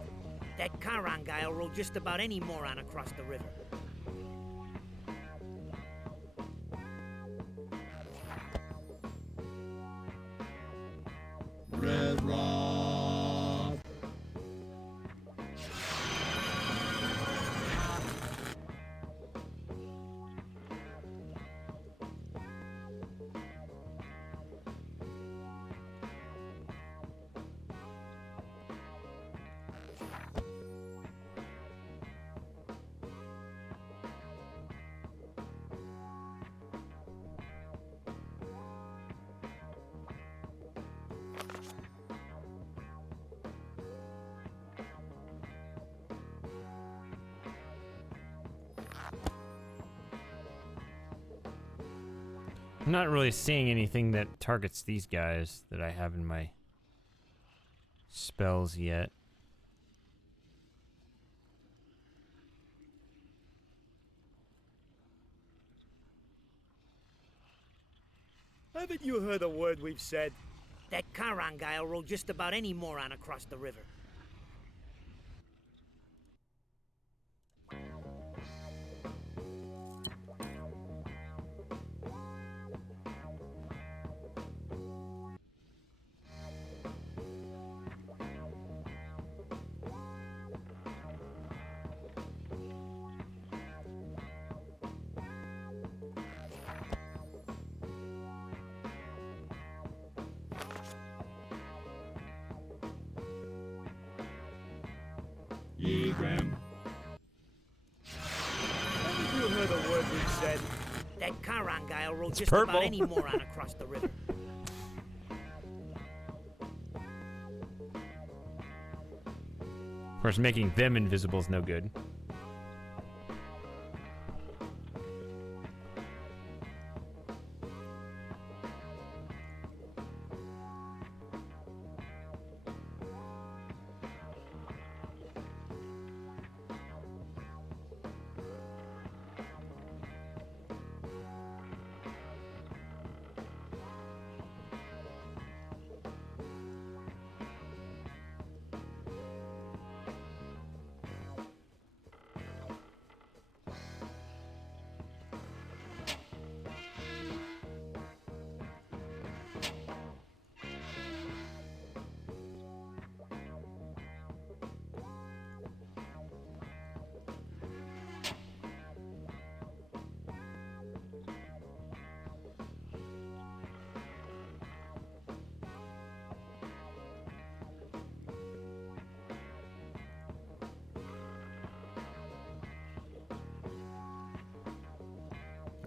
That Charon guy'll roll just about any moron across the river. Red Rock. I'm not really seeing anything that targets these guys that I have in my spells yet. Haven't you heard a word we've said? That Charon guy'll roll just about any moron across the river. Graham. Haven't you heard a word we've said? That Charon guy'll roll just purple. about any moron across the river. Of course, making them invisible is no good.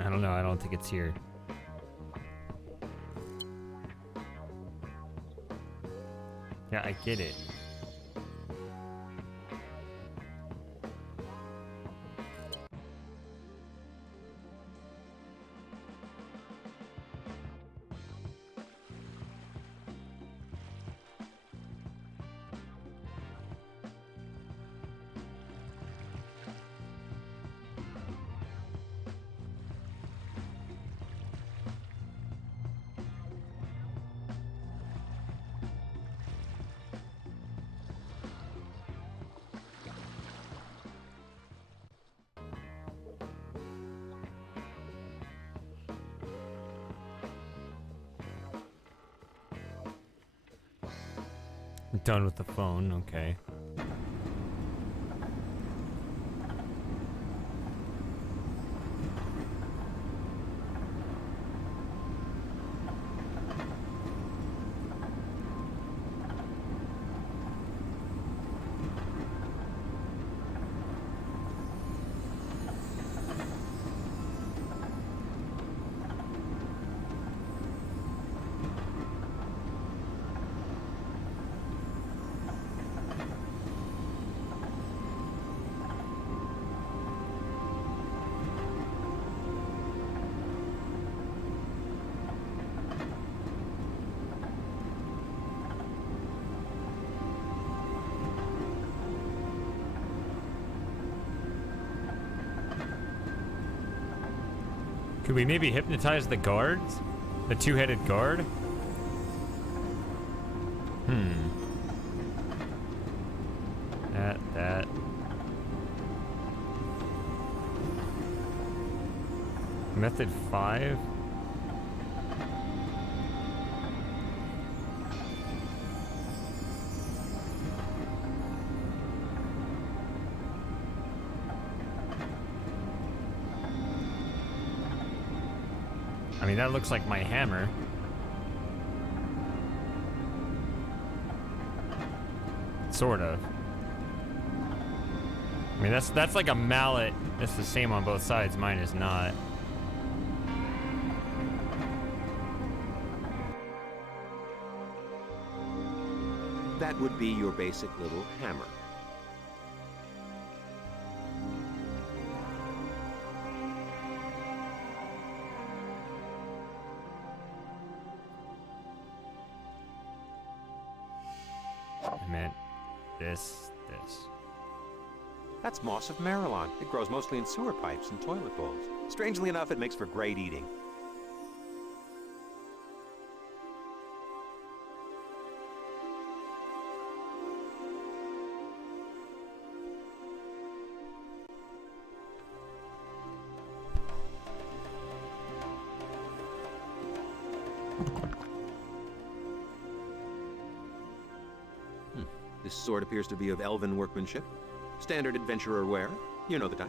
I don't know. I don't think it's here. Yeah, I get it. I'm done with the phone, okay. Could we maybe hypnotize the guards? The two-headed guard? That. Method 5? I mean, that looks like my hammer. Sort of. I mean, that's like a mallet. It's the same on both sides. Mine is not. That would be your basic little hammer. I meant this. That's moss of Marilon. It grows mostly in sewer pipes and toilet bowls. Strangely enough, it makes for great eating. This sword appears to be of elven workmanship. Standard adventurer wear. You know the type.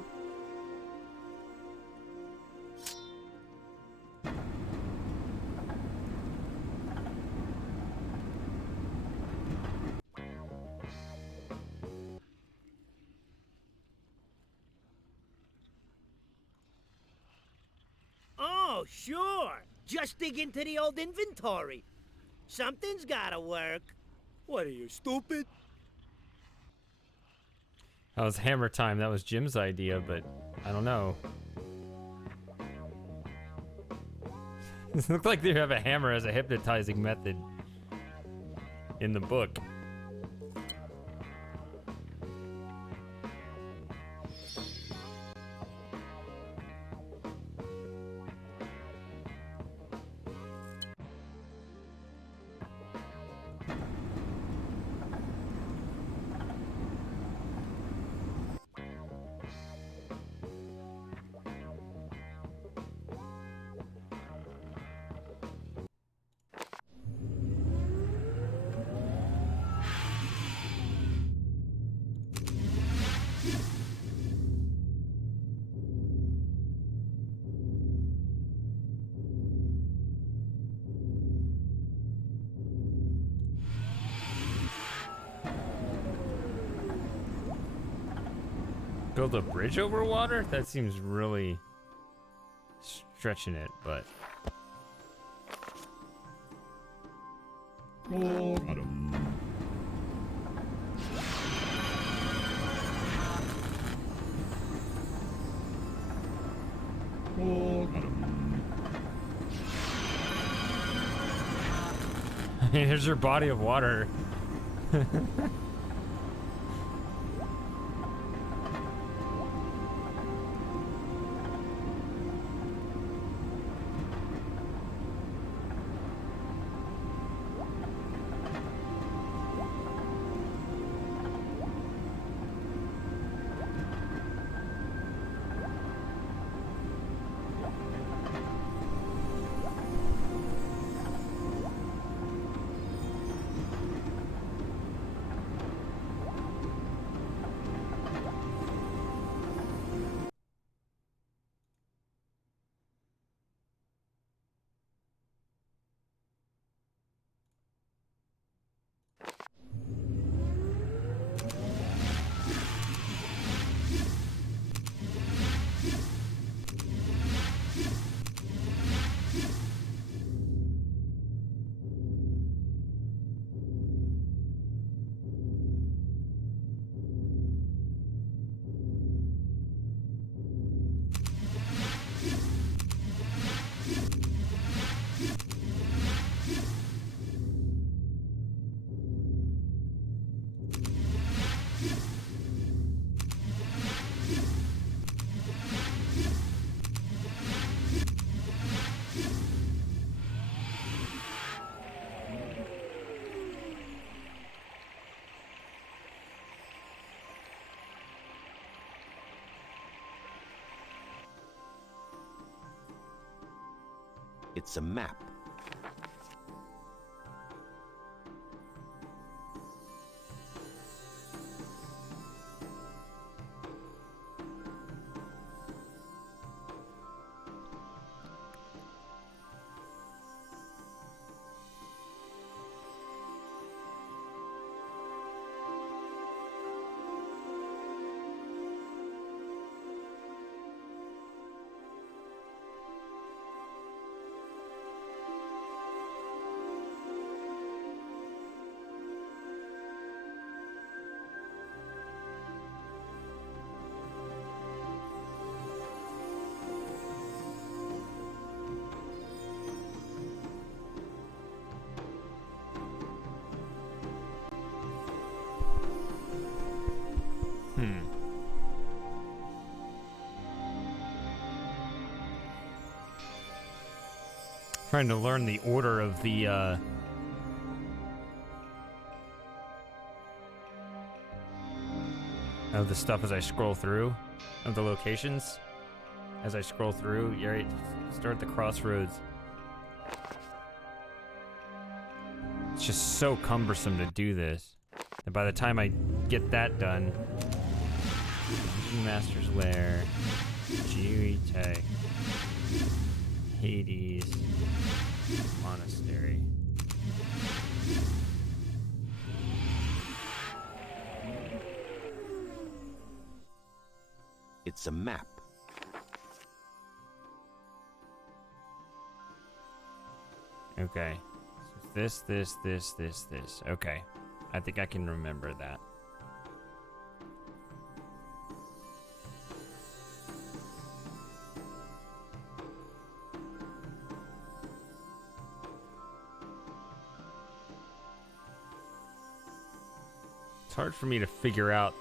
Oh, sure. Just dig into the old inventory. Something's gotta work. What are you, stupid? That was hammer time. That was Jim's idea, but I don't know. It looked like they have a hammer as a hypnotizing method in the book. Build a bridge over water? That seems really stretching it, but... Oh, got him. Oh, got him. Here's your body of water. It's a map. Trying to learn the order of the stuff as I scroll through, of the locations. As I scroll through, you're right, start at the crossroads. It's just so cumbersome to do this. And by the time I get that done, Master's Lair, Jiwite, Hades, monastery. It's a map. Okay. So this. Okay. I think I can remember that. It's hard for me to figure out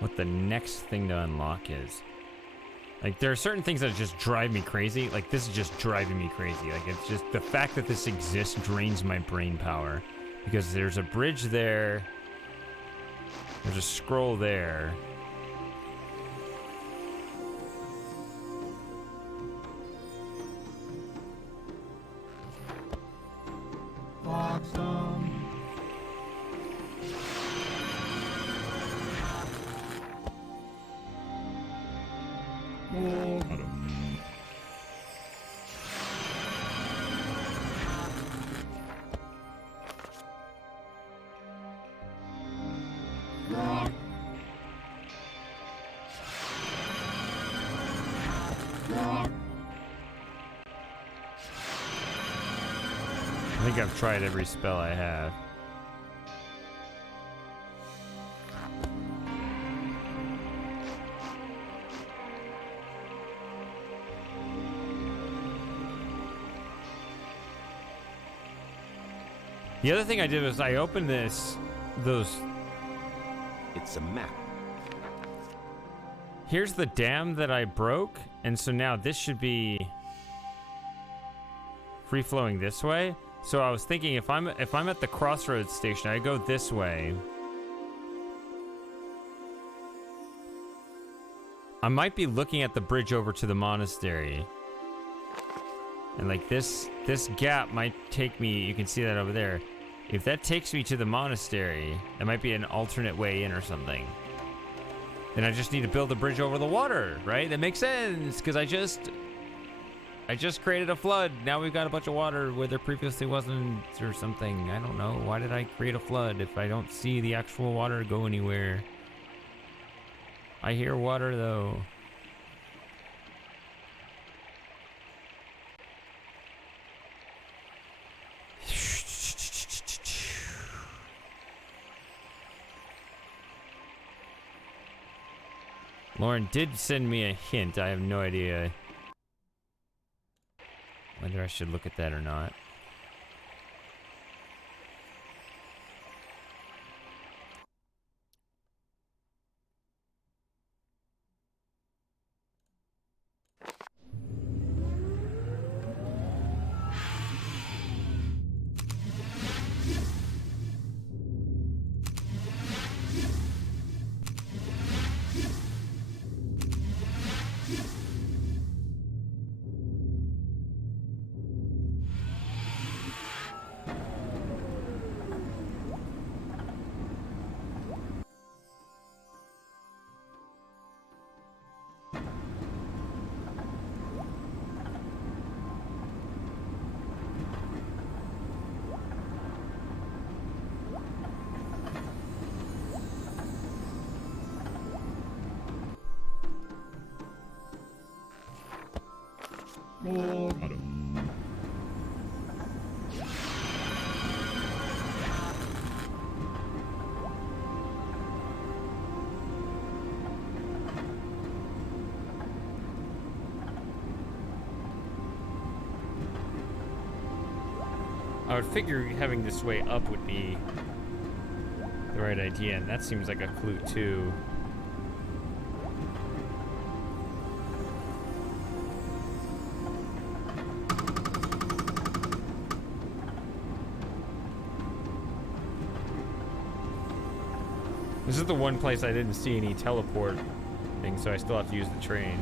what the next thing to unlock is. Like, there are certain things that just drive me crazy. Like, this is just driving me crazy. Like, it's just the fact that this exists drains my brain power. Because there's a bridge there. There's a scroll there. I think I've tried every spell I have. The other thing I did was I opened those. It's a map. Here's the dam that I broke, and so now this should be free flowing this way. So I was thinking if I'm at the crossroads station, I go this way. I might be looking at the bridge over to the monastery. And like this gap might take me, you can see that over there. If that takes me to the monastery, that might be an alternate way in or something. Then I just need to build a bridge over the water, right? That makes sense, because I just created a flood. Now we've got a bunch of water where there previously wasn't, or something. I don't know. Why did I create a flood if I don't see the actual water go anywhere? I hear water, though. Lauren did send me a hint. I have no idea whether I should look at that or not. I would figure having this way up would be the right idea, and that seems like a clue too. This is the one place I didn't see any teleport thing, so I still have to use the train.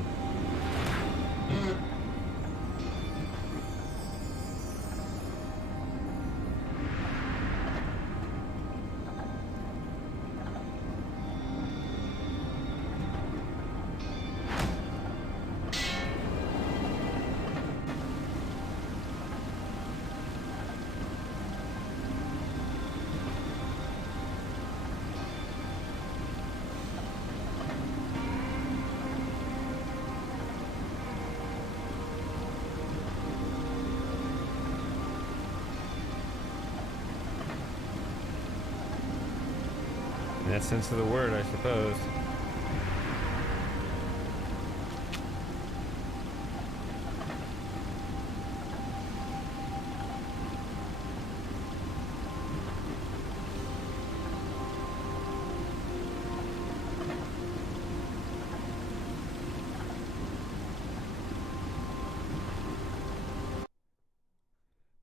In that sense of the word, I suppose.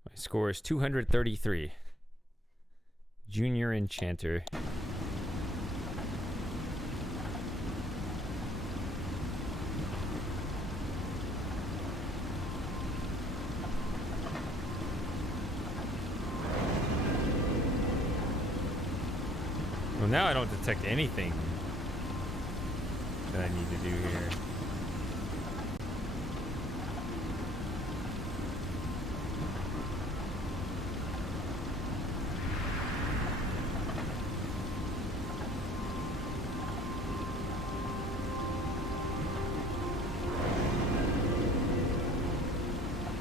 My score is 233. Junior Enchanter. Well, now I don't detect anything that I need to do here.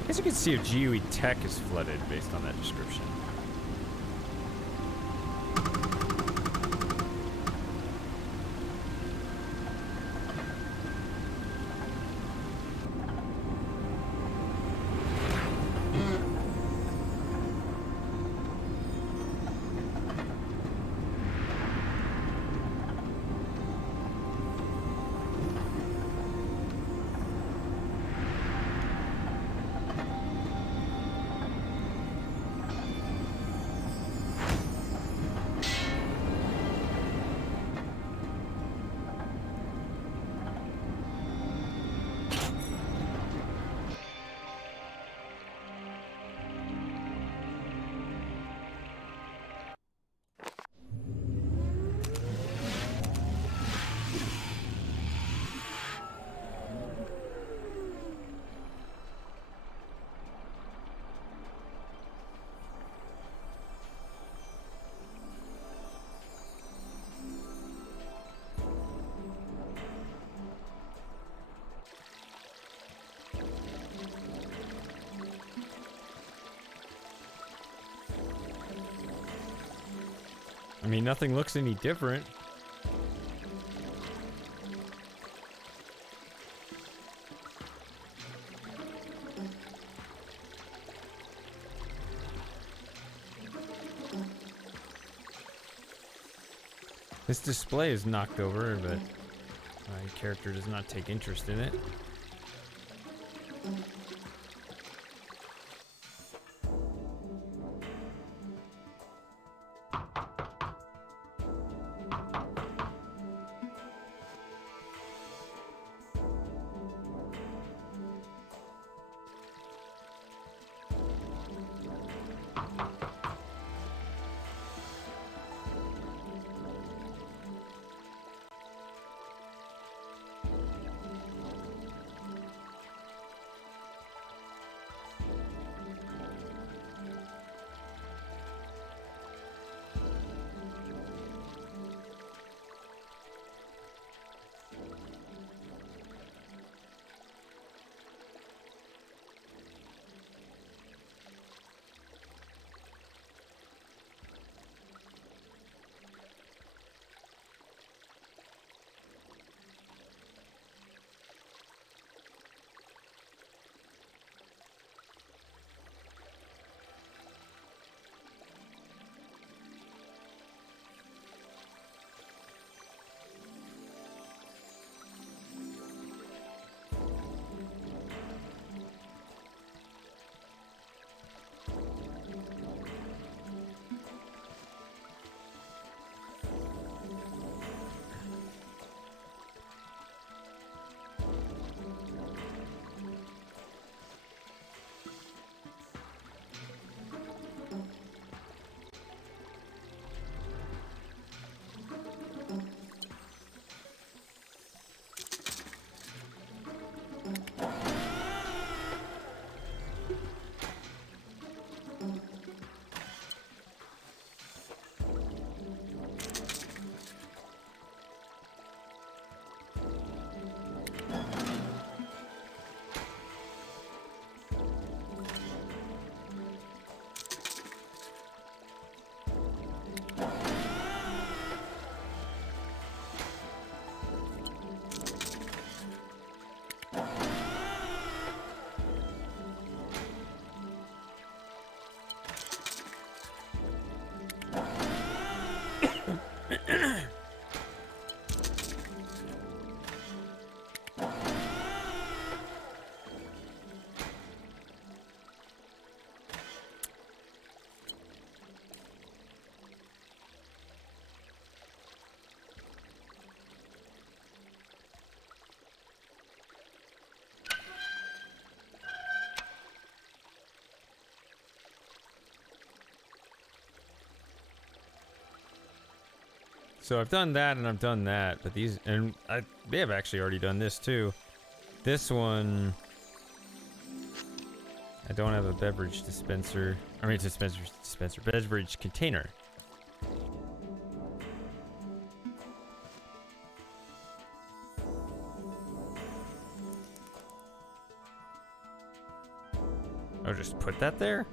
I guess you can see if GUE Tech is flooded based on that description. I mean, nothing looks any different. This display is knocked over, but my character does not take interest in it. So I've done that and I've done that, but these, and I may have actually already done this too. This one, I don't have a beverage dispenser. I mean, dispenser, beverage container. I'll just put that there.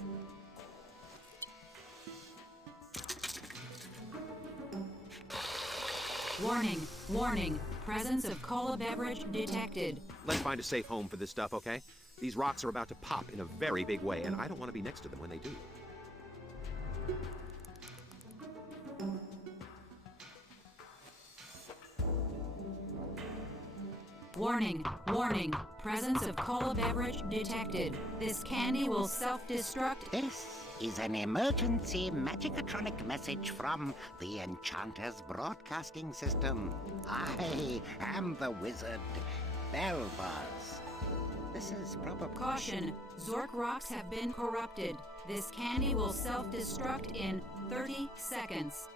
Warning, warning. Presence of cola beverage detected. Let's find a safe home for this stuff, okay? These rocks are about to pop in a very big way, and I don't want to be next to them when they do. Warning, warning. Presence of cola beverage detected. This candy will self-destruct. This is an emergency magicatronic message from the Enchanter's broadcasting system. I am the wizard, Bellbuzz. This is probably... Caution. Zork rocks have been corrupted. This candy will self-destruct in 30 seconds.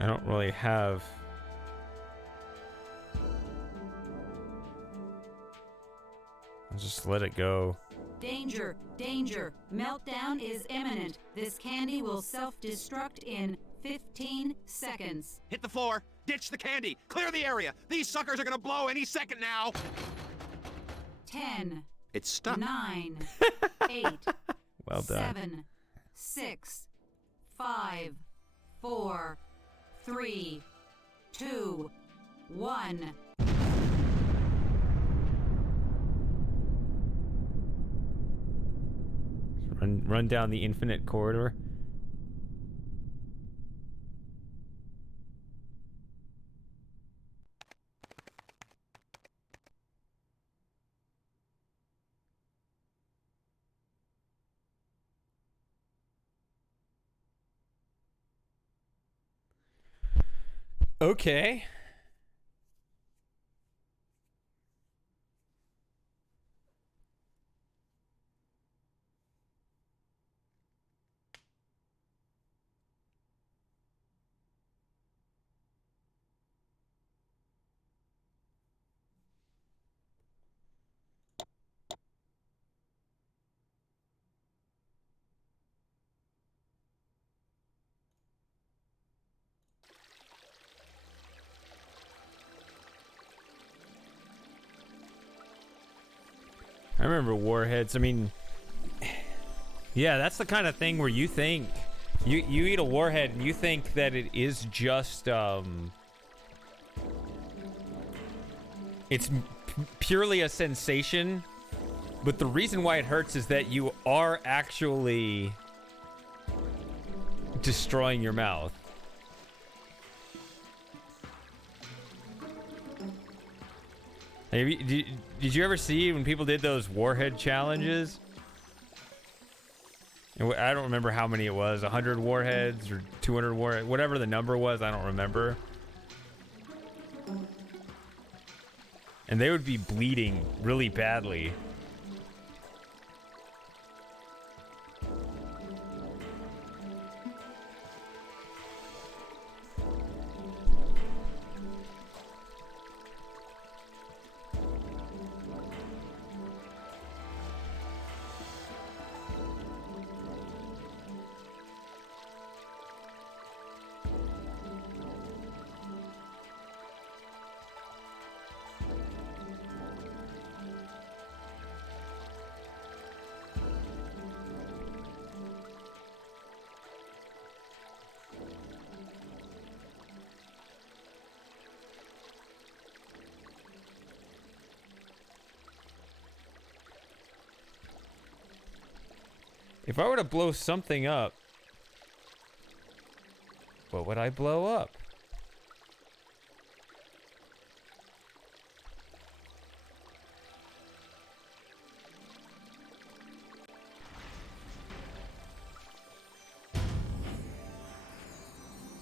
I don't really have... I'll just let it go. Danger, danger. Meltdown is imminent. This candy will self-destruct in 15 seconds. Hit the floor! Ditch the candy! Clear the area! These suckers are gonna blow any second now! 10. It's stuck. 9. 8. Well done. 7. 6. 5. 4. 3. 2. 1. Run down the infinite corridor. Okay. I remember warheads. I mean, yeah, that's the kind of thing where you think you eat a warhead and you think that it is just it's purely a sensation, but the reason why it hurts is that you are actually destroying your mouth. Did you ever see when people did those warhead challenges? I don't remember how many it was, 100 warheads or 200 warheads, whatever the number was, I don't remember. And they would be bleeding really badly. If I were to blow something up, what would I blow up?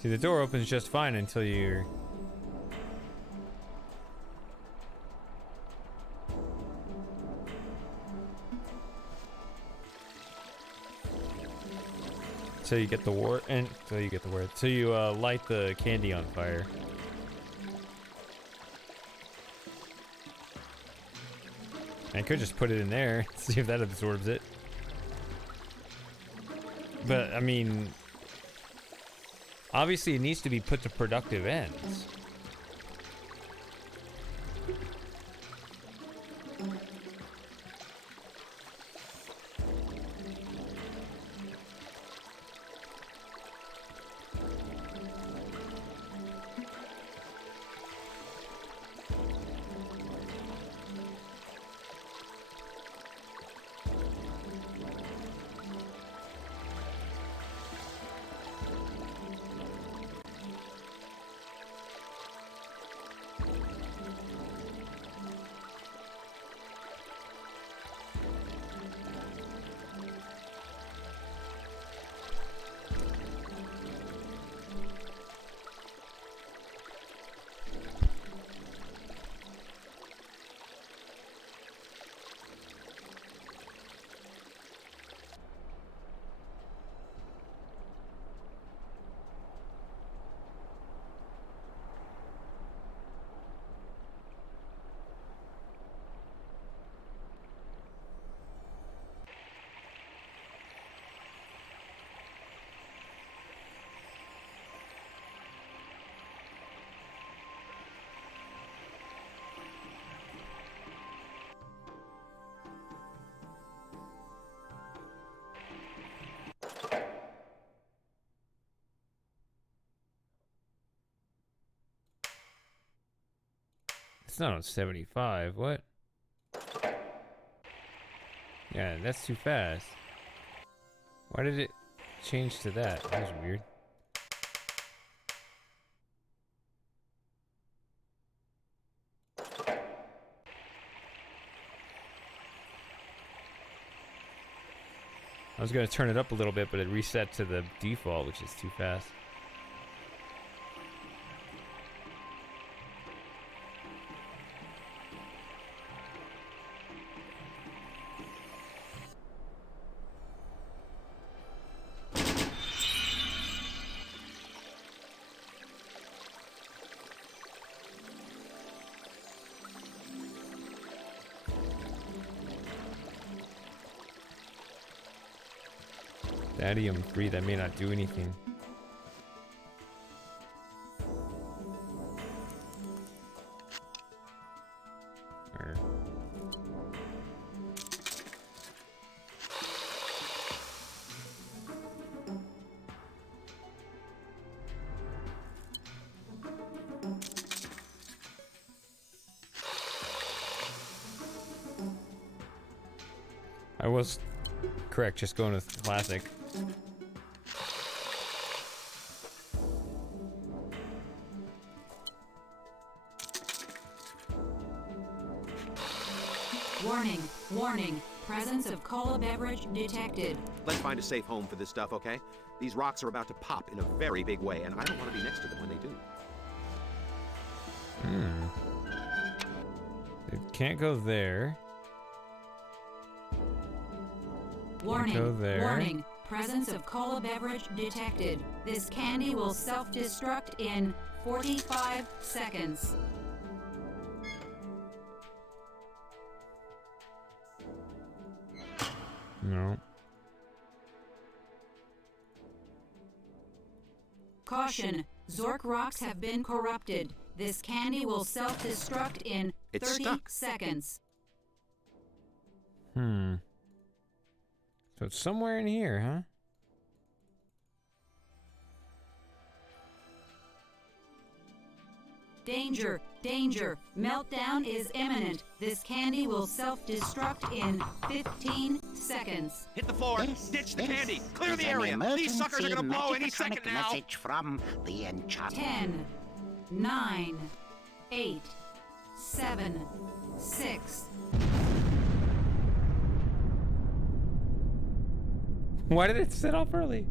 See, the door opens just fine until you're... Till you get the word, and till you get the word. Till you light the candy on fire. I could just put it in there, see if that absorbs it. But I mean, obviously it needs to be put to productive ends. It's not on 75. What? Yeah, that's too fast. Why did it change to that? That was weird. I was going to turn it up a little bit, but it reset to the default, which is too fast. Stadium 3, that may not do anything. I was correct, just going with classic. Warning, warning. Presence of cola beverage detected. Let's find a safe home for this stuff, okay? These rocks are about to pop in a very big way, and I don't want to be next to them when they do. It can't go there. Warning, Can't go there. warning. Presence of cola beverage detected. This candy will self-destruct in 45 seconds. No. Caution, Zork rocks have been corrupted. This candy will self-destruct in It's 30 stuck. seconds. So it's somewhere in here, huh? Danger, danger. Meltdown is imminent. This candy will self-destruct in 15 seconds. Hit the floor. Ditch the candy. Clear the area. These suckers are gonna blow any second now. Message from the enchanter. 10, 9, 8, 7, 6. Why did it set off early?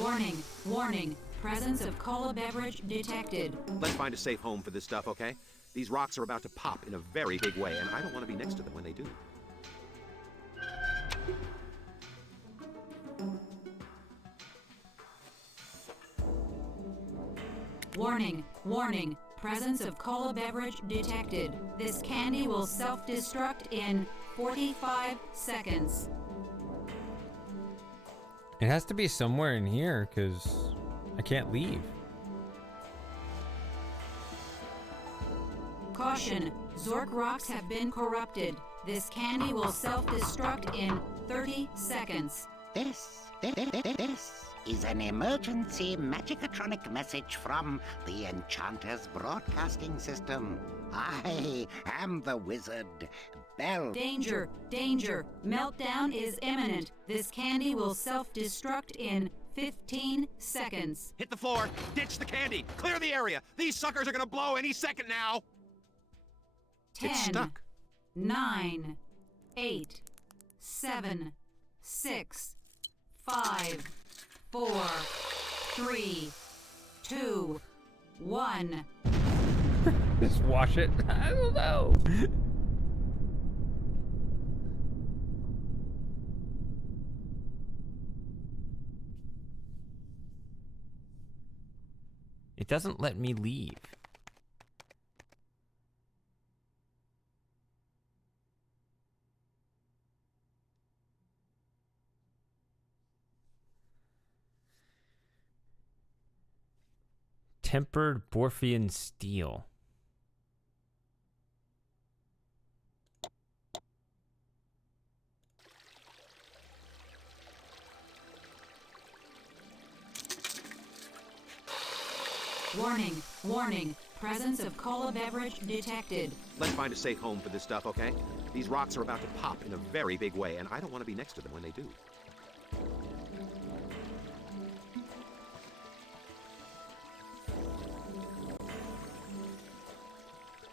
Warning, warning. Presence of cola beverage detected. Let's find a safe home for this stuff, okay? These rocks are about to pop in a very big way, and I don't want to be next to them when they do. Warning, warning. Presence of cola beverage detected. This candy will self-destruct in 45 seconds. It has to be somewhere in here, because I can't leave. Caution, Zork rocks have been corrupted. This candy will self-destruct in 30 seconds. This is an emergency magicatronic message from the Enchanter's broadcasting system. I am the wizard, Bell. Danger, danger. Meltdown is imminent. This candy will self-destruct in 15 seconds. Hit the floor, ditch the candy, clear the area. These suckers are gonna blow any second now. 10, It's stuck. 9, 8, 7, 6, 5, 4, 3, 2, 1. Just wash it. I don't know. It doesn't let me leave. Tempered Borfian steel. Warning, warning. Presence of cola beverage detected. Let's find a safe home for this stuff, okay? These rocks are about to pop in a very big way, and I don't want to be next to them when they do.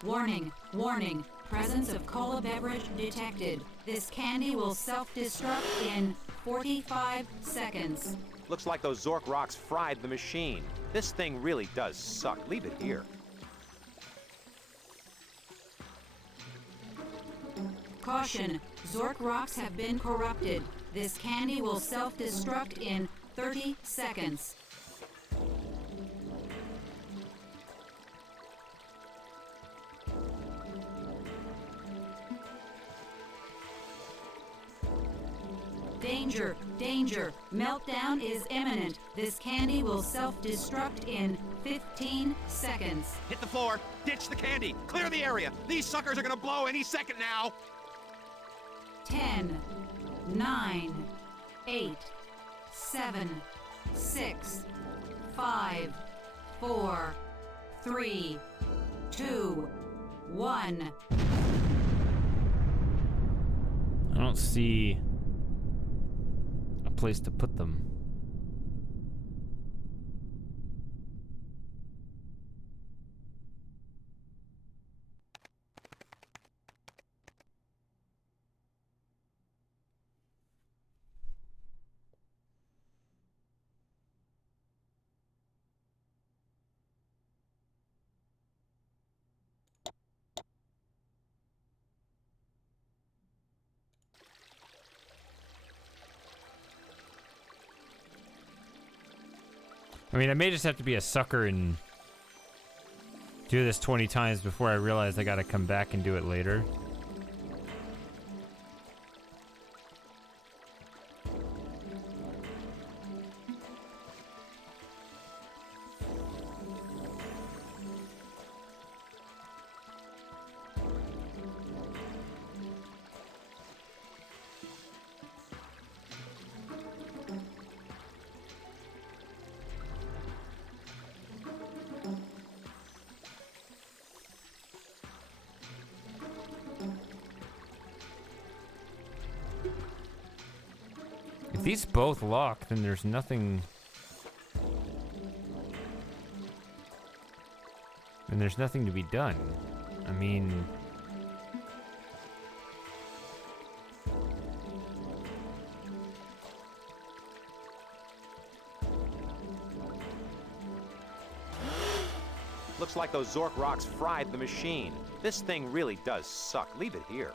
Warning, warning. Presence of cola beverage detected. This candy will self-destruct in 45 seconds. Looks like those Zork rocks fried the machine. This thing really does suck. Leave it here. Caution, Zork rocks have been corrupted. This candy will self-destruct in 30 seconds. Danger, danger. Meltdown is imminent. This candy will self-destruct in 15 seconds. Hit the floor, ditch the candy, clear the area. These suckers are gonna blow any second now. 10, 9, 8, 7, 6, 5, 4, 3, 2, 1. I don't see a place to put them. I mean, I may just have to be a sucker and do this 20 times before I realize I gotta come back and do it later. If these both lock, then there's nothing... Then there's nothing to be done. I mean... Looks like those Zork rocks fried the machine. This thing really does suck. Leave it here.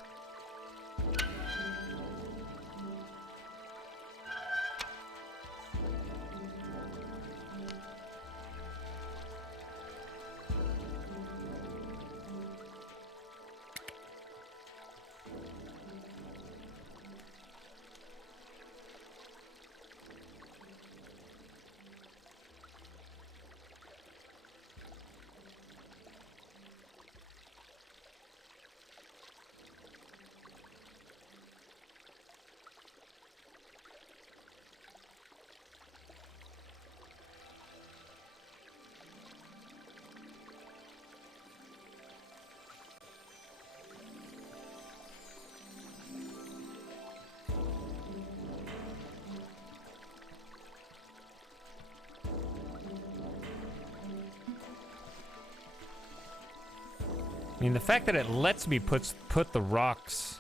I mean, the fact that it lets me put the rocks.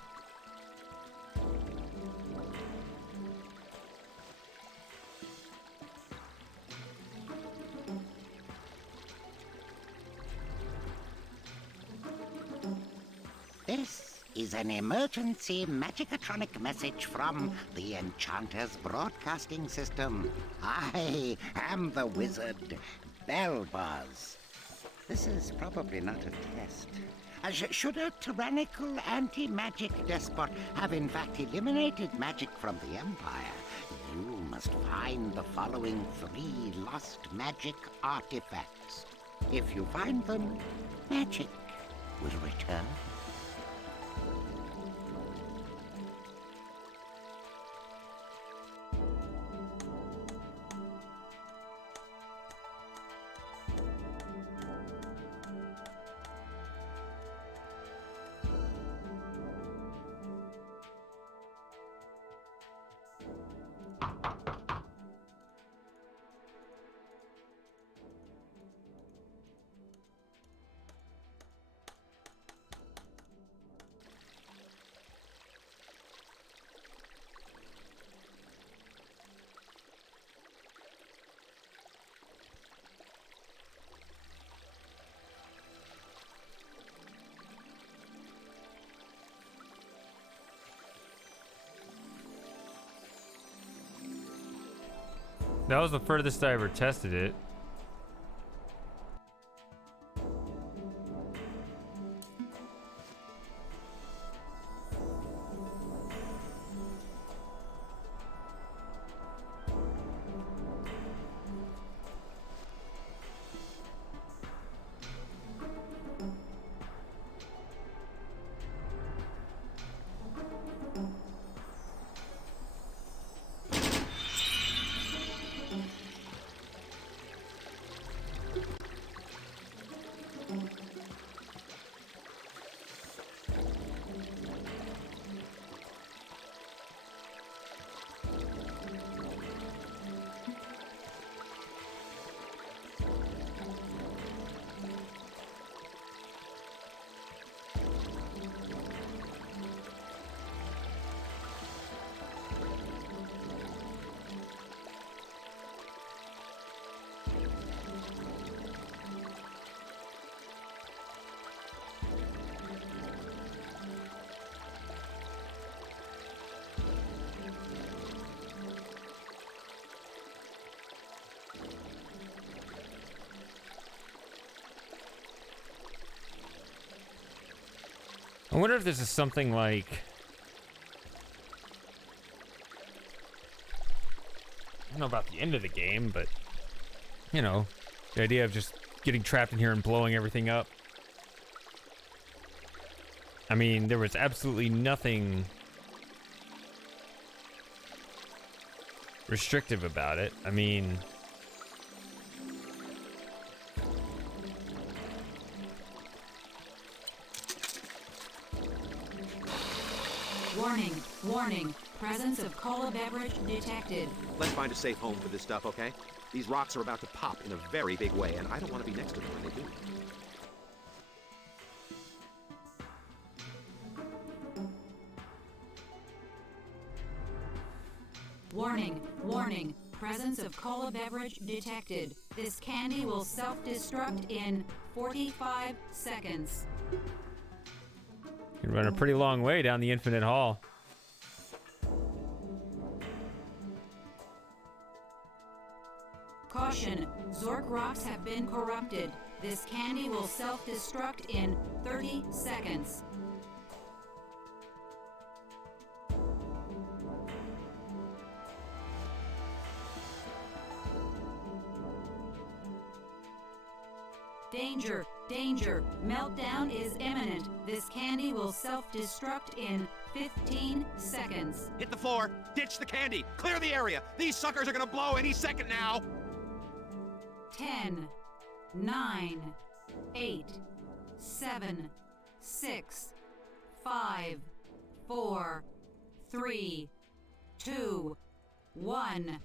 This is an emergency magicatronic message from the Enchanter's broadcasting system. I am the wizard, Bellbuzz. This is probably not a test. Should a tyrannical anti-magic despot have in fact eliminated magic from the Empire, you must find the following 3 lost magic artifacts. If you find them, magic will return. That was the furthest I ever tested it. I wonder if this is something like... I don't know about the end of the game, but... You know, the idea of just getting trapped in here and blowing everything up. I mean, there was absolutely nothing restrictive about it. I mean... Warning, warning. Presence of cola beverage detected. Let's find a safe home for this stuff, okay? These rocks are about to pop in a very big way, and I don't want to be next to them when they do. Warning, warning. Presence of cola beverage detected. This candy will self-destruct in 45 seconds. You run a pretty long way down the infinite hall. Caution, Zork rocks have been corrupted. This candy will self-destruct in 30 seconds. Danger, danger, meltdown is imminent. This candy will self-destruct in 15 seconds. Hit the floor, ditch the candy, clear the area. These suckers are gonna blow any second now. 10, 9, 8, 7, 6, 5, 4, 3, 2, 1.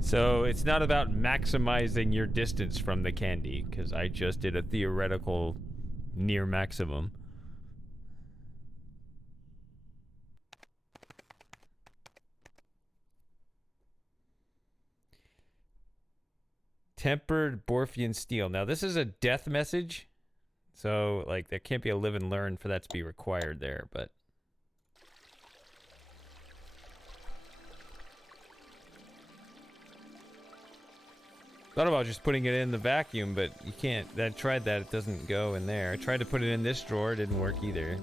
So it's not about maximizing your distance from the candy, because I just did a theoretical near maximum. Tempered Borfian steel. Now this is a death message, so like there can't be a live and learn for that to be required there, but thought about just putting it in the vacuum, but you can't. I tried that, it doesn't go in there. I tried to put it in this drawer, it didn't work either.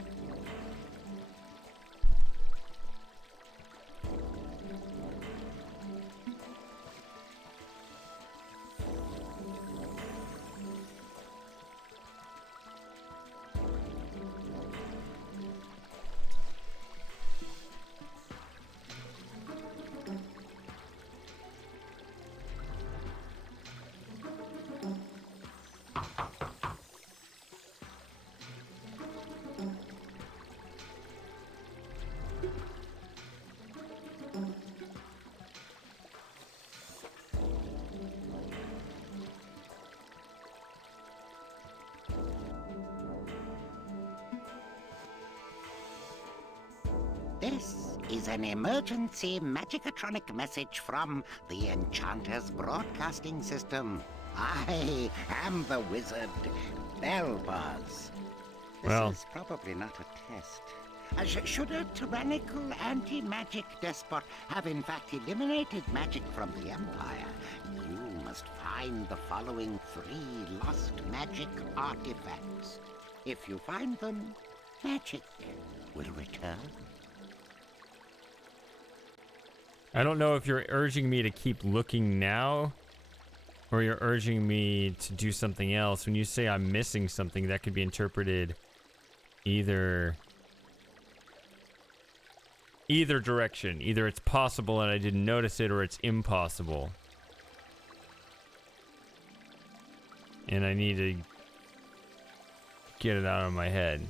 This is an emergency magicatronic message from the Enchanter's broadcasting system. I am the wizard, Bellbuzz. This is probably not a test. Should a tyrannical anti-magic despot have in fact eliminated magic from the Empire, you must find the following 3 lost magic artifacts. If you find them, magic will return. I don't know if you're urging me to keep looking now, or you're urging me to do something else. When you say I'm missing something, that could be interpreted either direction. Either it's possible and I didn't notice it, or it's impossible. And I need to get it out of my head.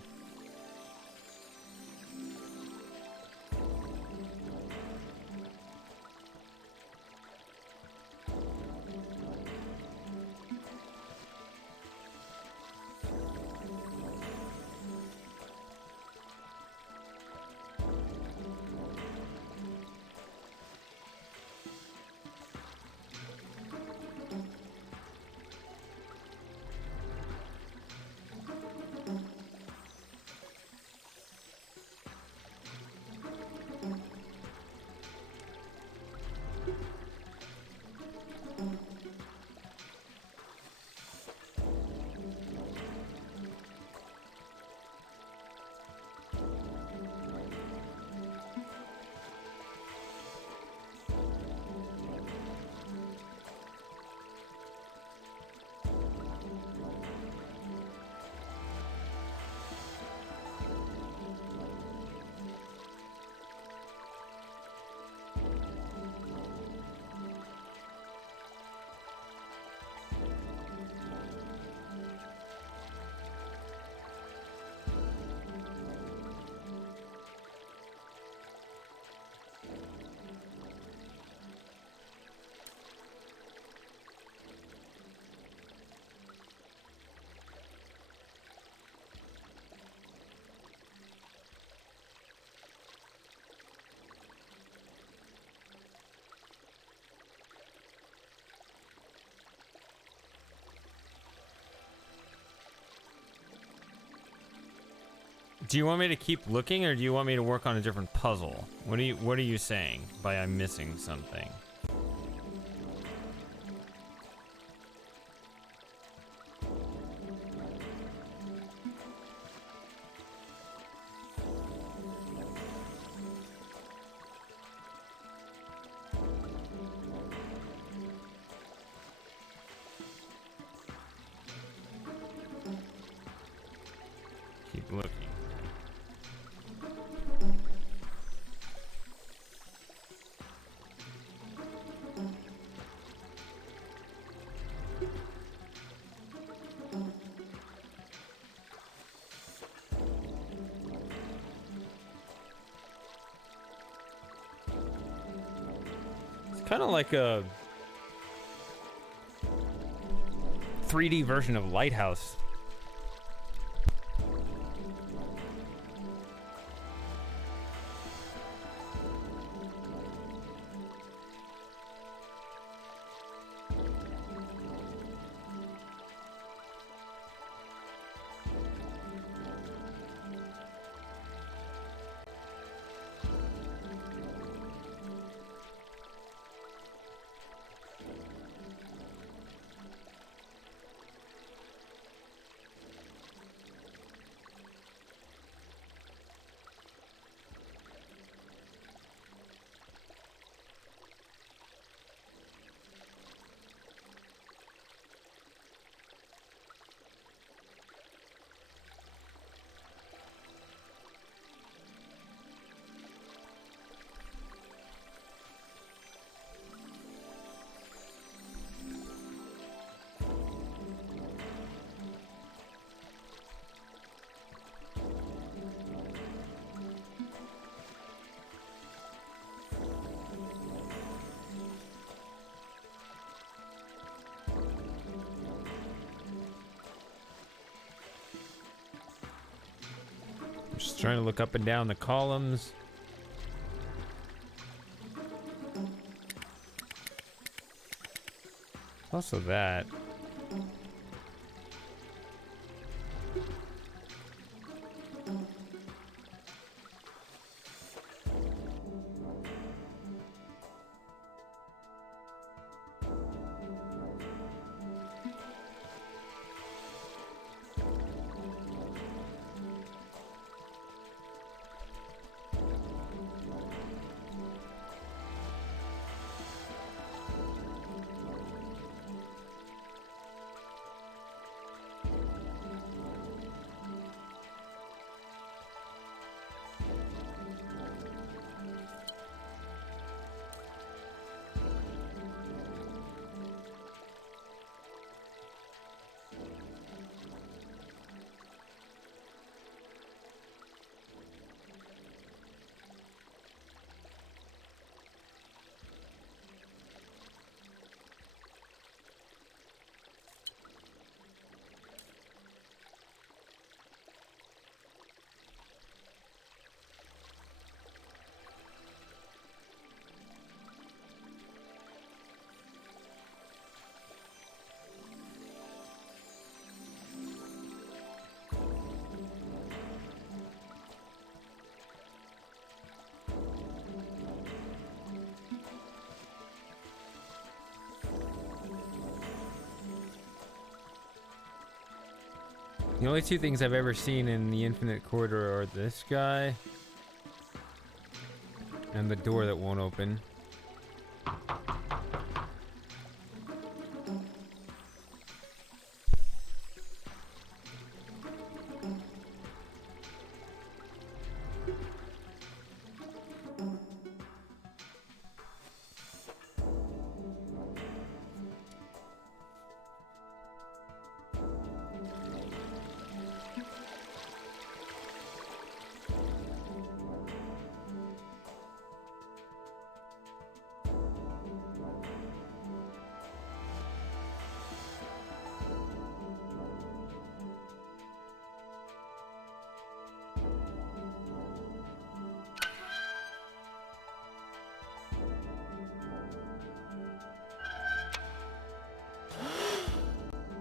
Do you want me to keep looking, or do you want me to work on a different puzzle? What are you saying by I'm missing something? Keep looking. It's kind of like a 3D version of Lighthouse. Just trying to look up and down the columns. Also that. The only two things I've ever seen in the Infinite Corridor are this guy and the door that won't open.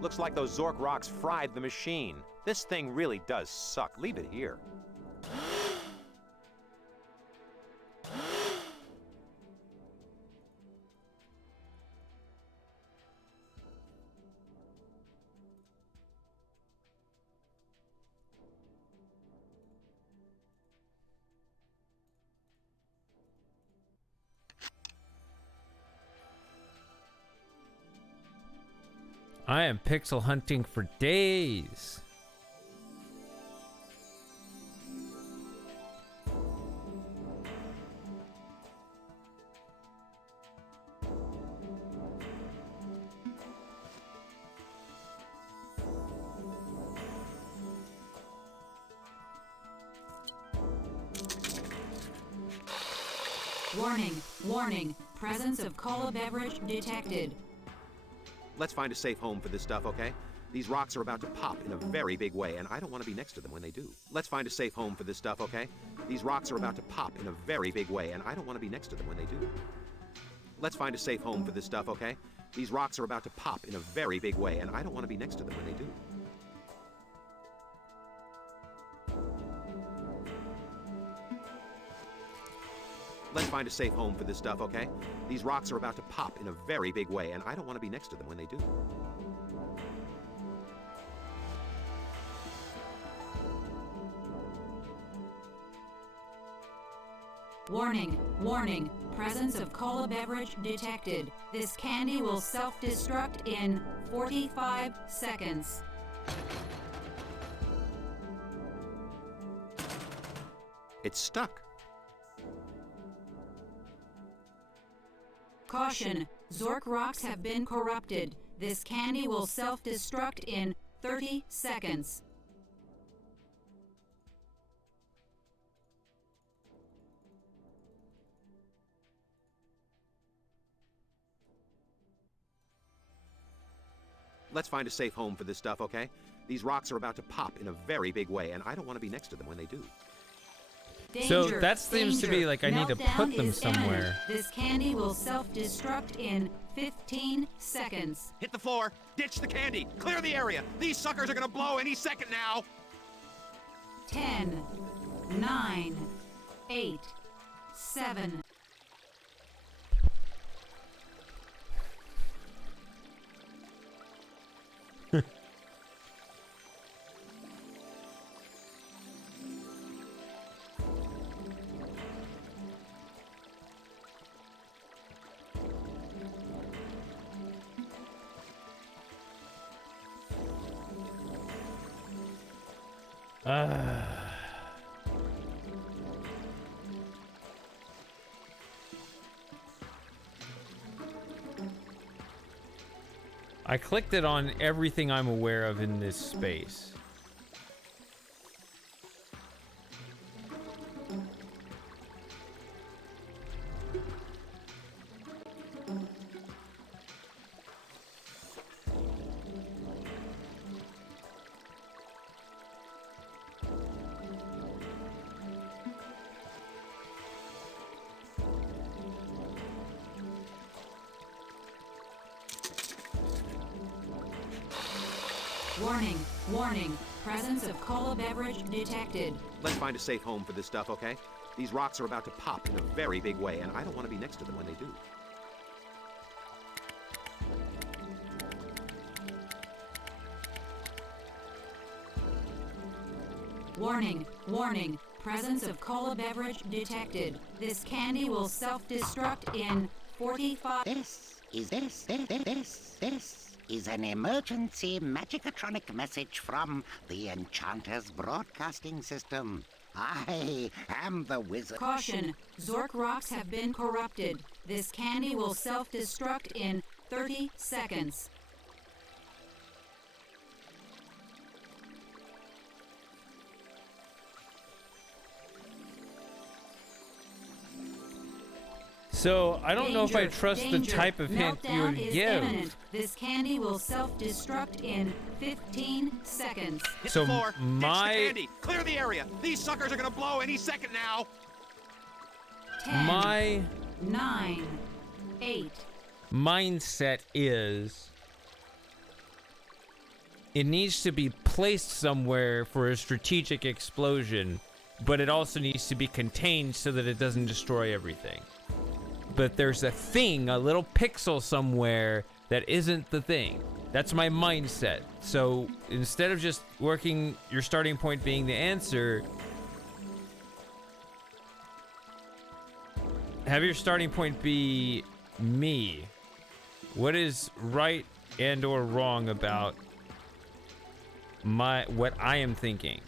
Looks like those Zork rocks fried the machine. This thing really does suck. Leave it here. I am pixel hunting for days. Warning, warning. Presence of cola beverage detected. Let's find a safe home for this stuff, okay? These rocks are about to pop in a very big way, and I don't want to be next to them when they do. Let's find a safe home for this stuff, okay? These rocks are about to pop in a very big way, and I don't want to be next to them when they do. Let's find a safe home for this stuff, okay? These rocks are about to pop in a very big way, and I don't want to be next to them when they do. Let's find a safe home for this stuff, okay? These rocks are about to pop in a very big way, and I don't want to be next to them when they do. Warning, warning. Presence of cola beverage detected. This candy will self-destruct in 45 seconds. It's stuck. Caution, Zork rocks have been corrupted. This candy will self-destruct in 30 seconds. Let's find a safe home for this stuff, okay? These rocks are about to pop in a very big way, and I don't want to be next to them when they do. So that seems to be like I need to put them somewhere. This candy will self-destruct in 15 seconds. Hit the floor, ditch the candy, clear the area. These suckers are gonna blow any second now. 10, 9, 8, 7. I clicked it on everything I'm aware of in this space. Warning, warning. Presence of cola beverage detected. Let's find a safe home for this stuff, okay? These rocks are about to pop in a very big way, and I don't want to be next to them when they do. Warning, warning. Presence of cola beverage detected. This candy will self-destruct in 45... This is an emergency magicatronic message from the Enchanter's broadcasting system. I am the wizard. Caution, Zork rocks have been corrupted. This candy will self-destruct in 30 seconds. So I don't know if I trust the Danger. type of hint you would Meltdown is give. imminent. This candy will self-destruct in 15 seconds. Hit So the floor, ditch the my- candy, clear the area. These suckers are gonna blow any second now. 10, My 9, 8. mindset is it needs to be placed somewhere for a strategic explosion. but it also needs to be contained so that it doesn't destroy everything. But there's a thing, a little pixel somewhere that isn't the thing. That's my mindset. So instead of just working your starting point being the answer, have your starting point be me. What is right and or wrong about what I am thinking?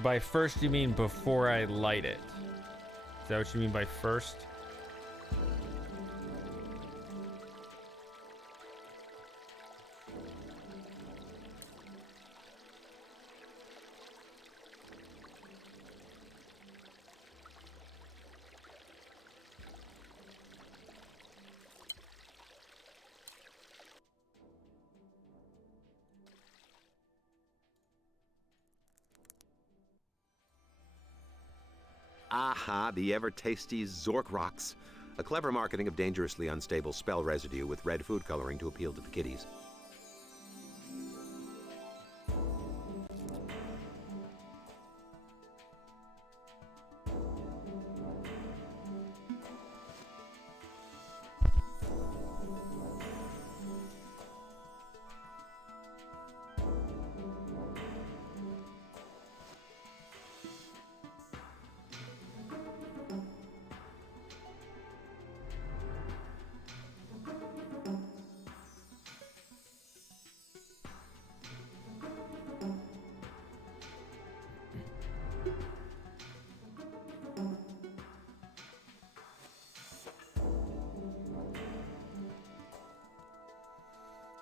By first, you mean before I light it? Is that what you mean by first? Aha, the ever-tasty Zork rocks. A clever marketing of dangerously unstable spell residue with red food coloring to appeal to the kiddies.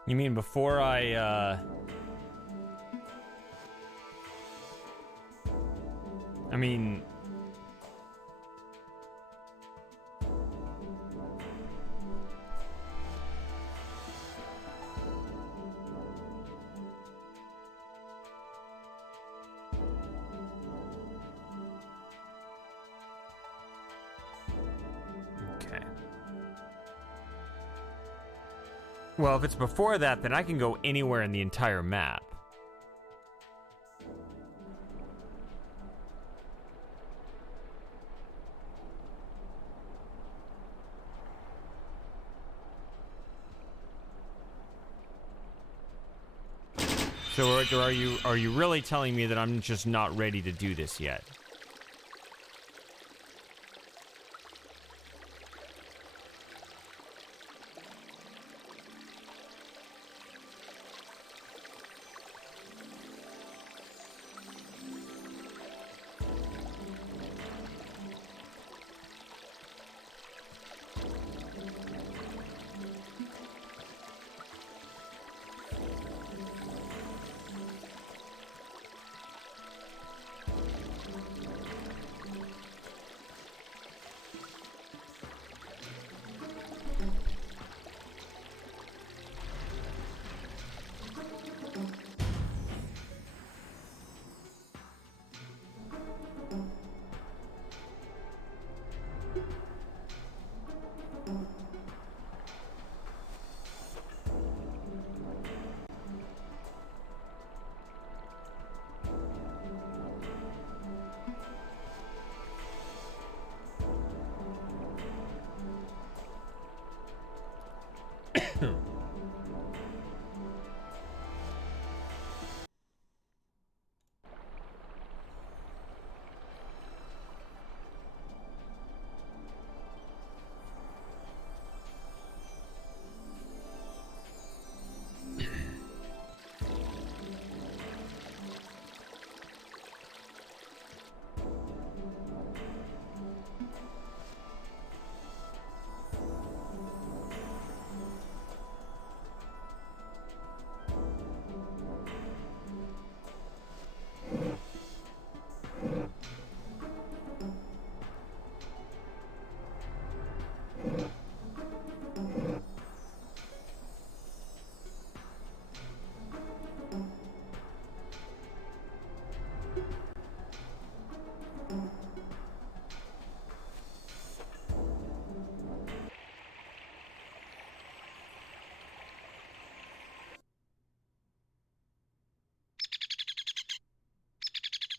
You mean before I mean... Okay. Well, if it's before that, then I can go anywhere in the entire map. So are you really telling me that I'm just not ready to do this yet?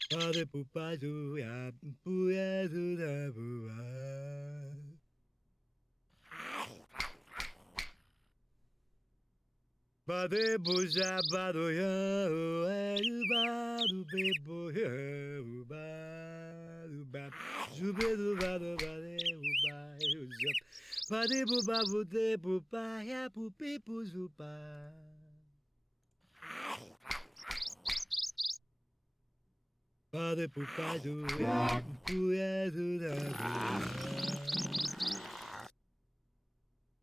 Bade pupa do ya puya do da bua. Bade buja bado ya o bado bebo ya bado bab jubedo bado bade uba uzup bade buba bude buba ya pupi puzupa. Bade pupa do ya puya do da bua.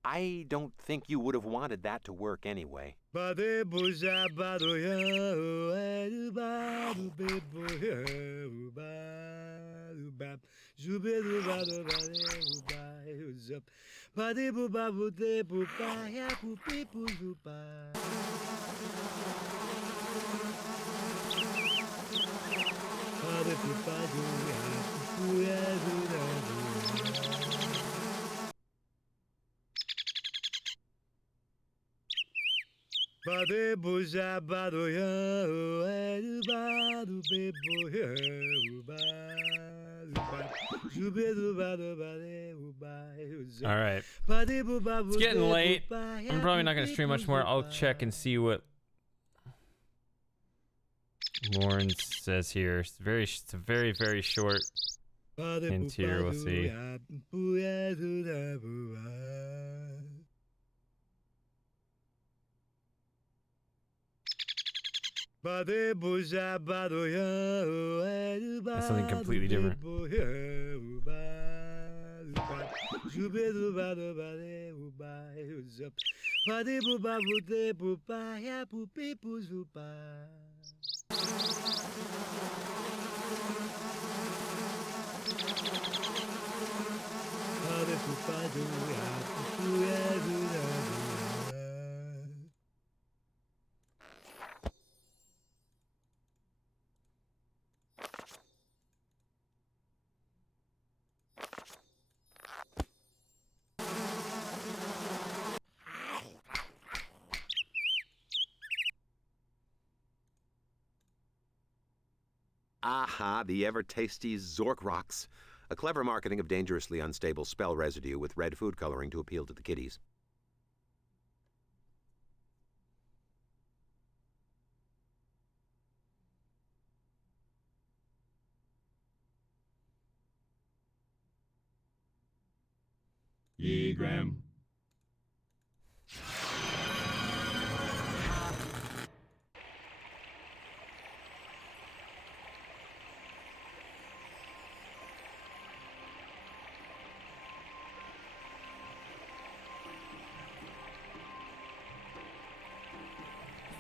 I don't think you would have wanted that to work anyway. Bade buja bado ya o bado bebo ya bado bab jubedo bado bade uba uzup bade buba bude buba ya pupi puzupa. Bade pupa do ya puya do da bua. Bade buja bado ya o bado bebo ya bado bab jubedo bado bade uba uzup. All right. Bade buba It's getting bude late. buba ya I'm probably not going to pupi stream much more. I'll puzupa. check and see what Lauren says here. It's a very, very short hint here. We'll see. That's something completely different. Aha, the ever-tasty Zork rocks. A clever marketing of dangerously unstable spell residue with red food coloring to appeal to the kiddies. Graham.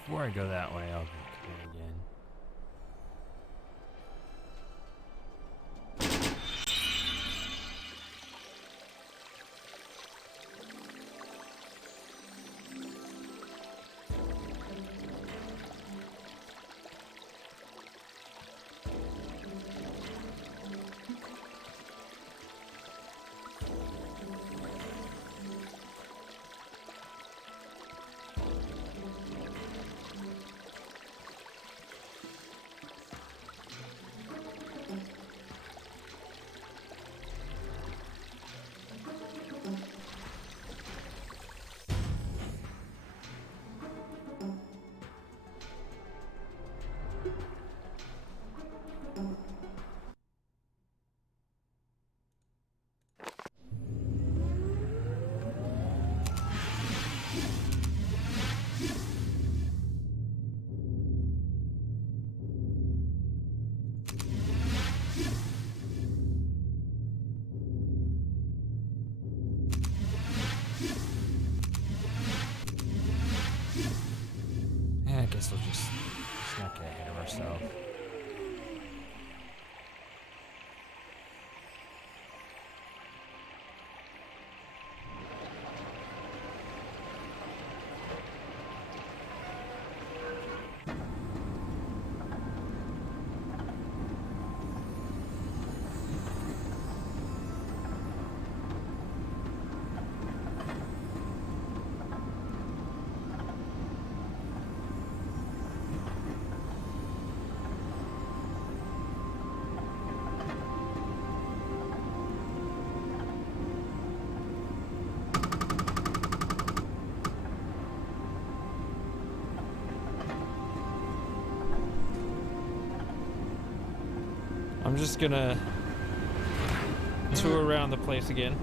Before I go that way, I'll go again. I'm just gonna tour around the place again.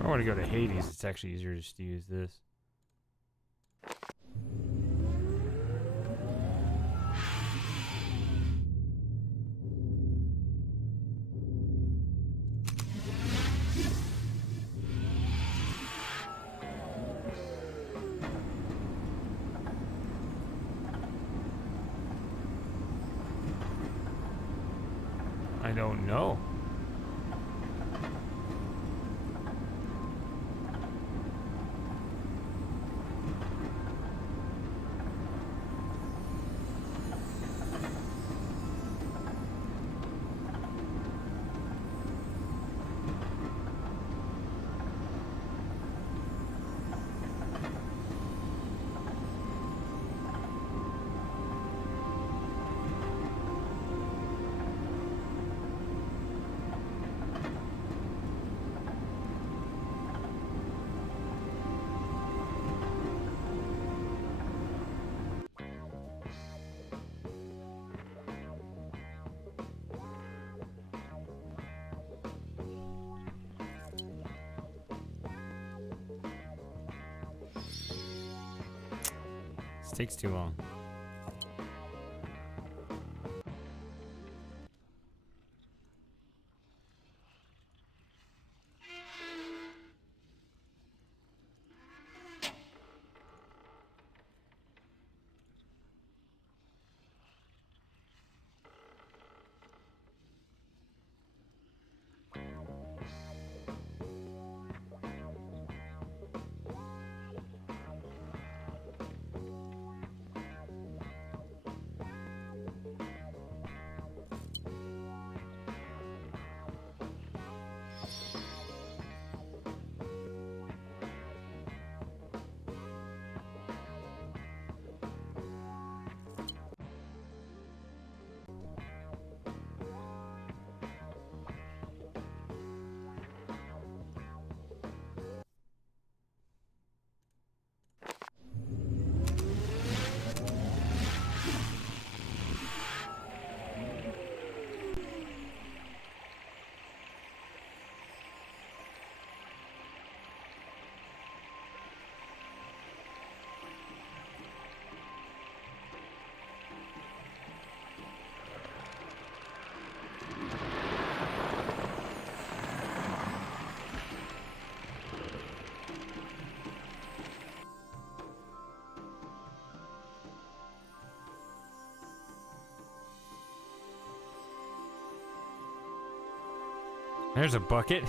If I want to go to Hades, it's actually easier just to use this. I don't know. This takes too long. There's a bucket.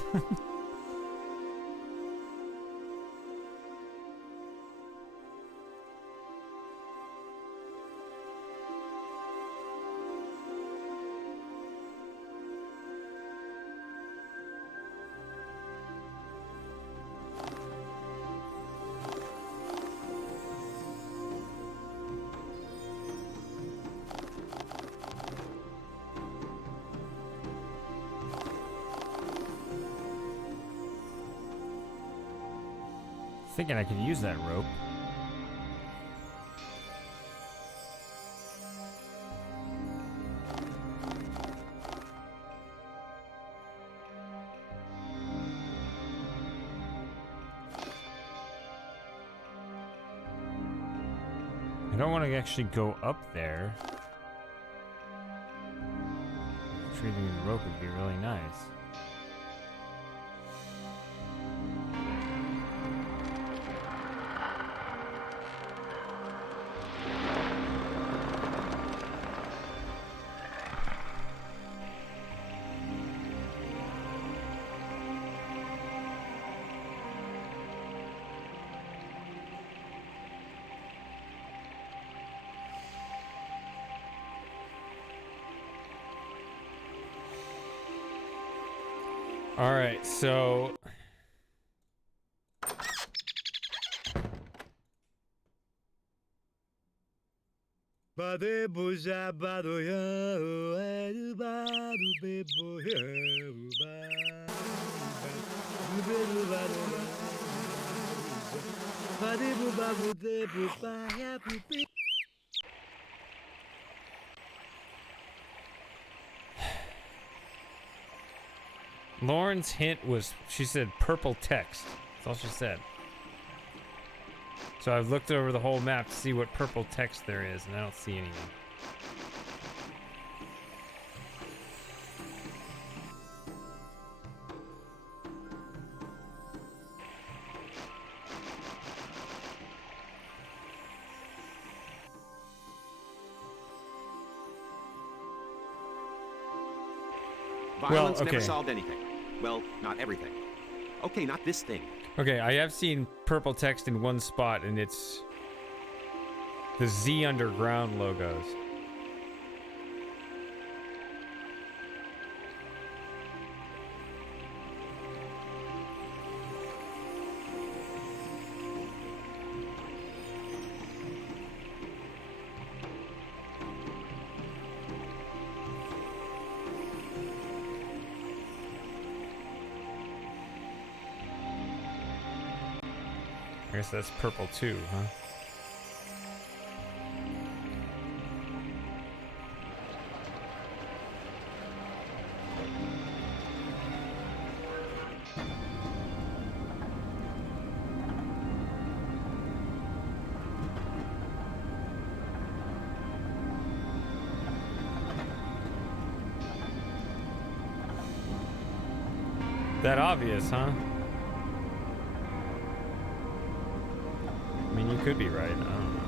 Thinking I could use that rope. I don't want to actually go up there. Retrieving the rope would be really nice. All right, so Lauren's hint was, she said purple text. That's all she said. So I've looked over the whole map to see what purple text there is, and I don't see anything. Violence okay. never solved anything. Well, not everything. Okay, not this thing. Okay, I have seen purple text in one spot, and it's the Z Underground logos. I guess that's purple too, huh? That obvious, huh? I mean, you could be right. I don't know.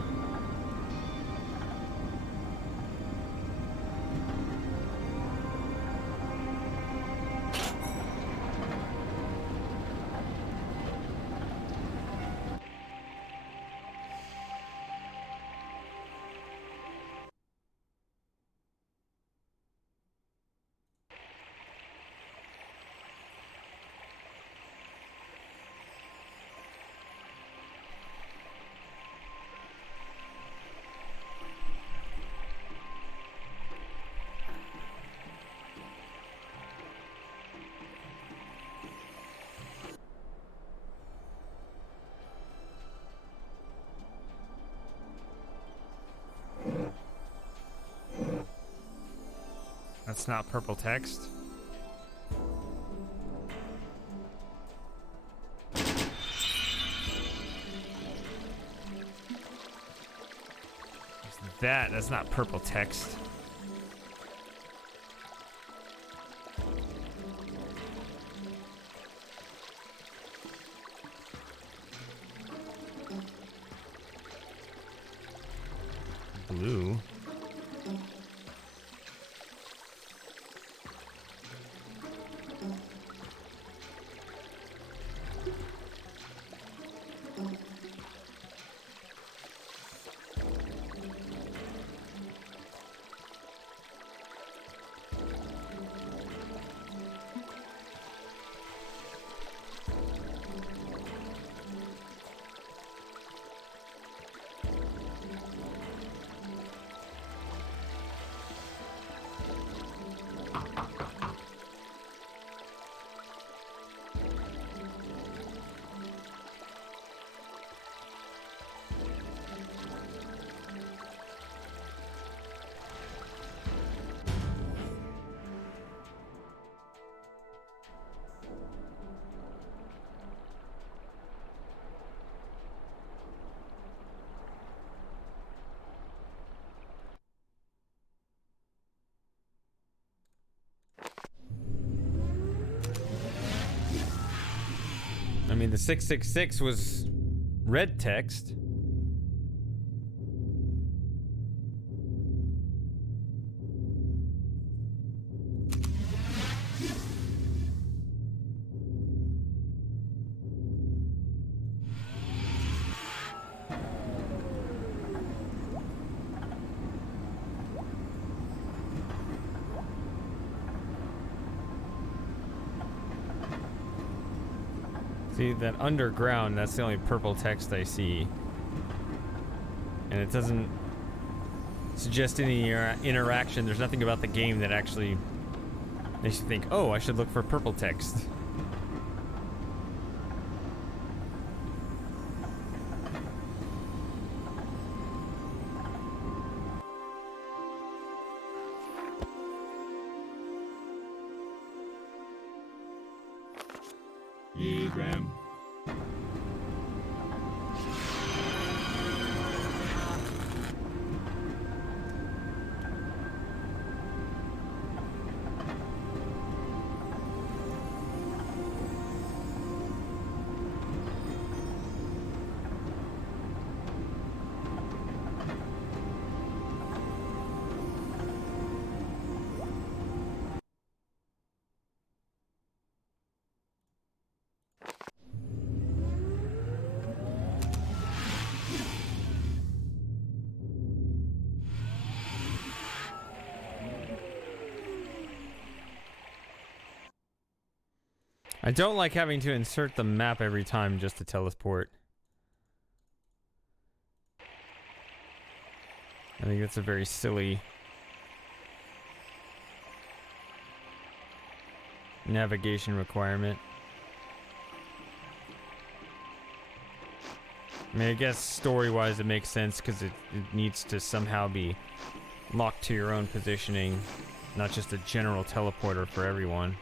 That's not purple text. That's not purple text. Blue. mean, the 666 was red text. See, that underground, that's the only purple text I see. And it doesn't suggest any interaction. There's nothing about the game that actually makes you think, oh, I should look for purple text. Yeah, Graham. I don't like having to insert the map every time just to teleport. I think that's a very silly navigation requirement. I mean, I guess story-wise it makes sense because it needs to somehow be locked to your own positioning, not just a general teleporter for everyone.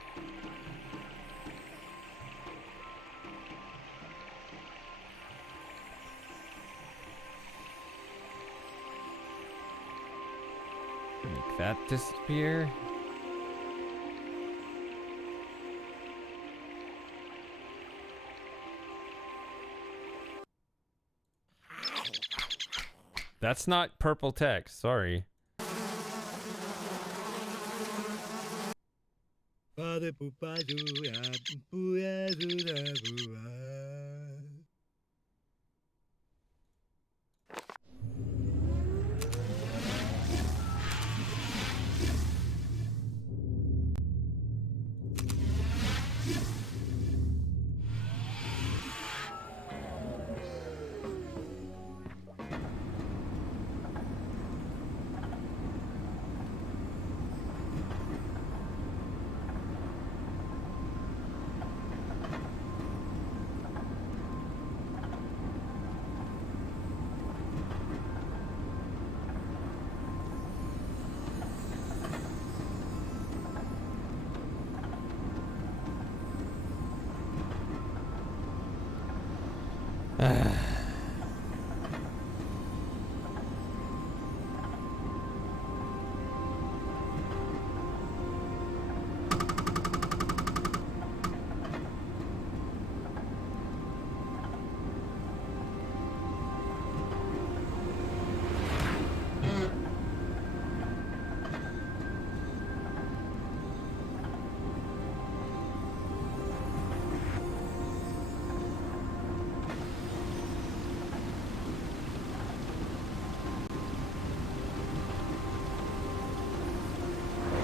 Make that disappear. That's not purple text, sorry.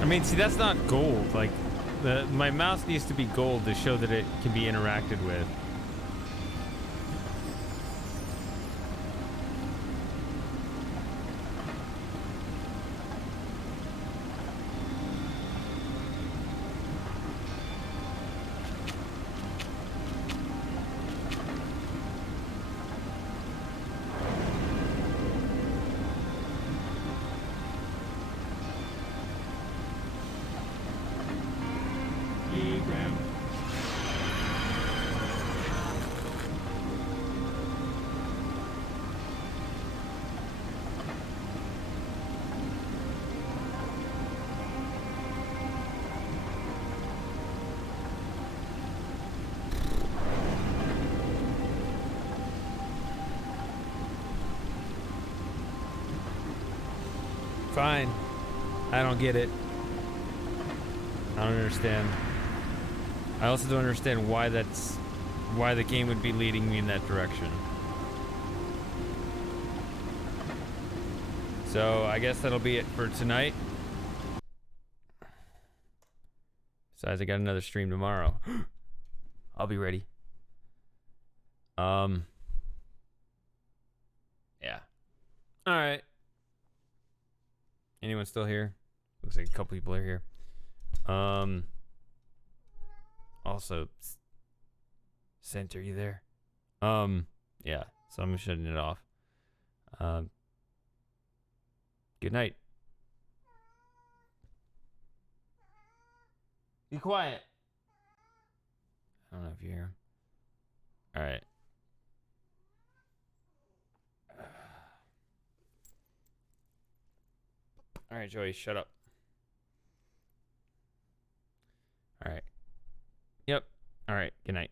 I mean, see, that's not gold. Like, my mouse needs to be gold to show that it can be interacted with. Fine. I don't get it. I don't understand. I also don't understand why the game would be leading me in that direction. So I guess that'll be it for tonight. Besides, I got another stream tomorrow. I'll be ready. Yeah. All right. Anyone still here? Looks like a couple people are here. Also, Center, you there? Yeah. So I'm shutting it off. Good night. Be quiet. I don't know if you hear him. All right. All right, Joey, shut up. All right. Yep. All right. Good night.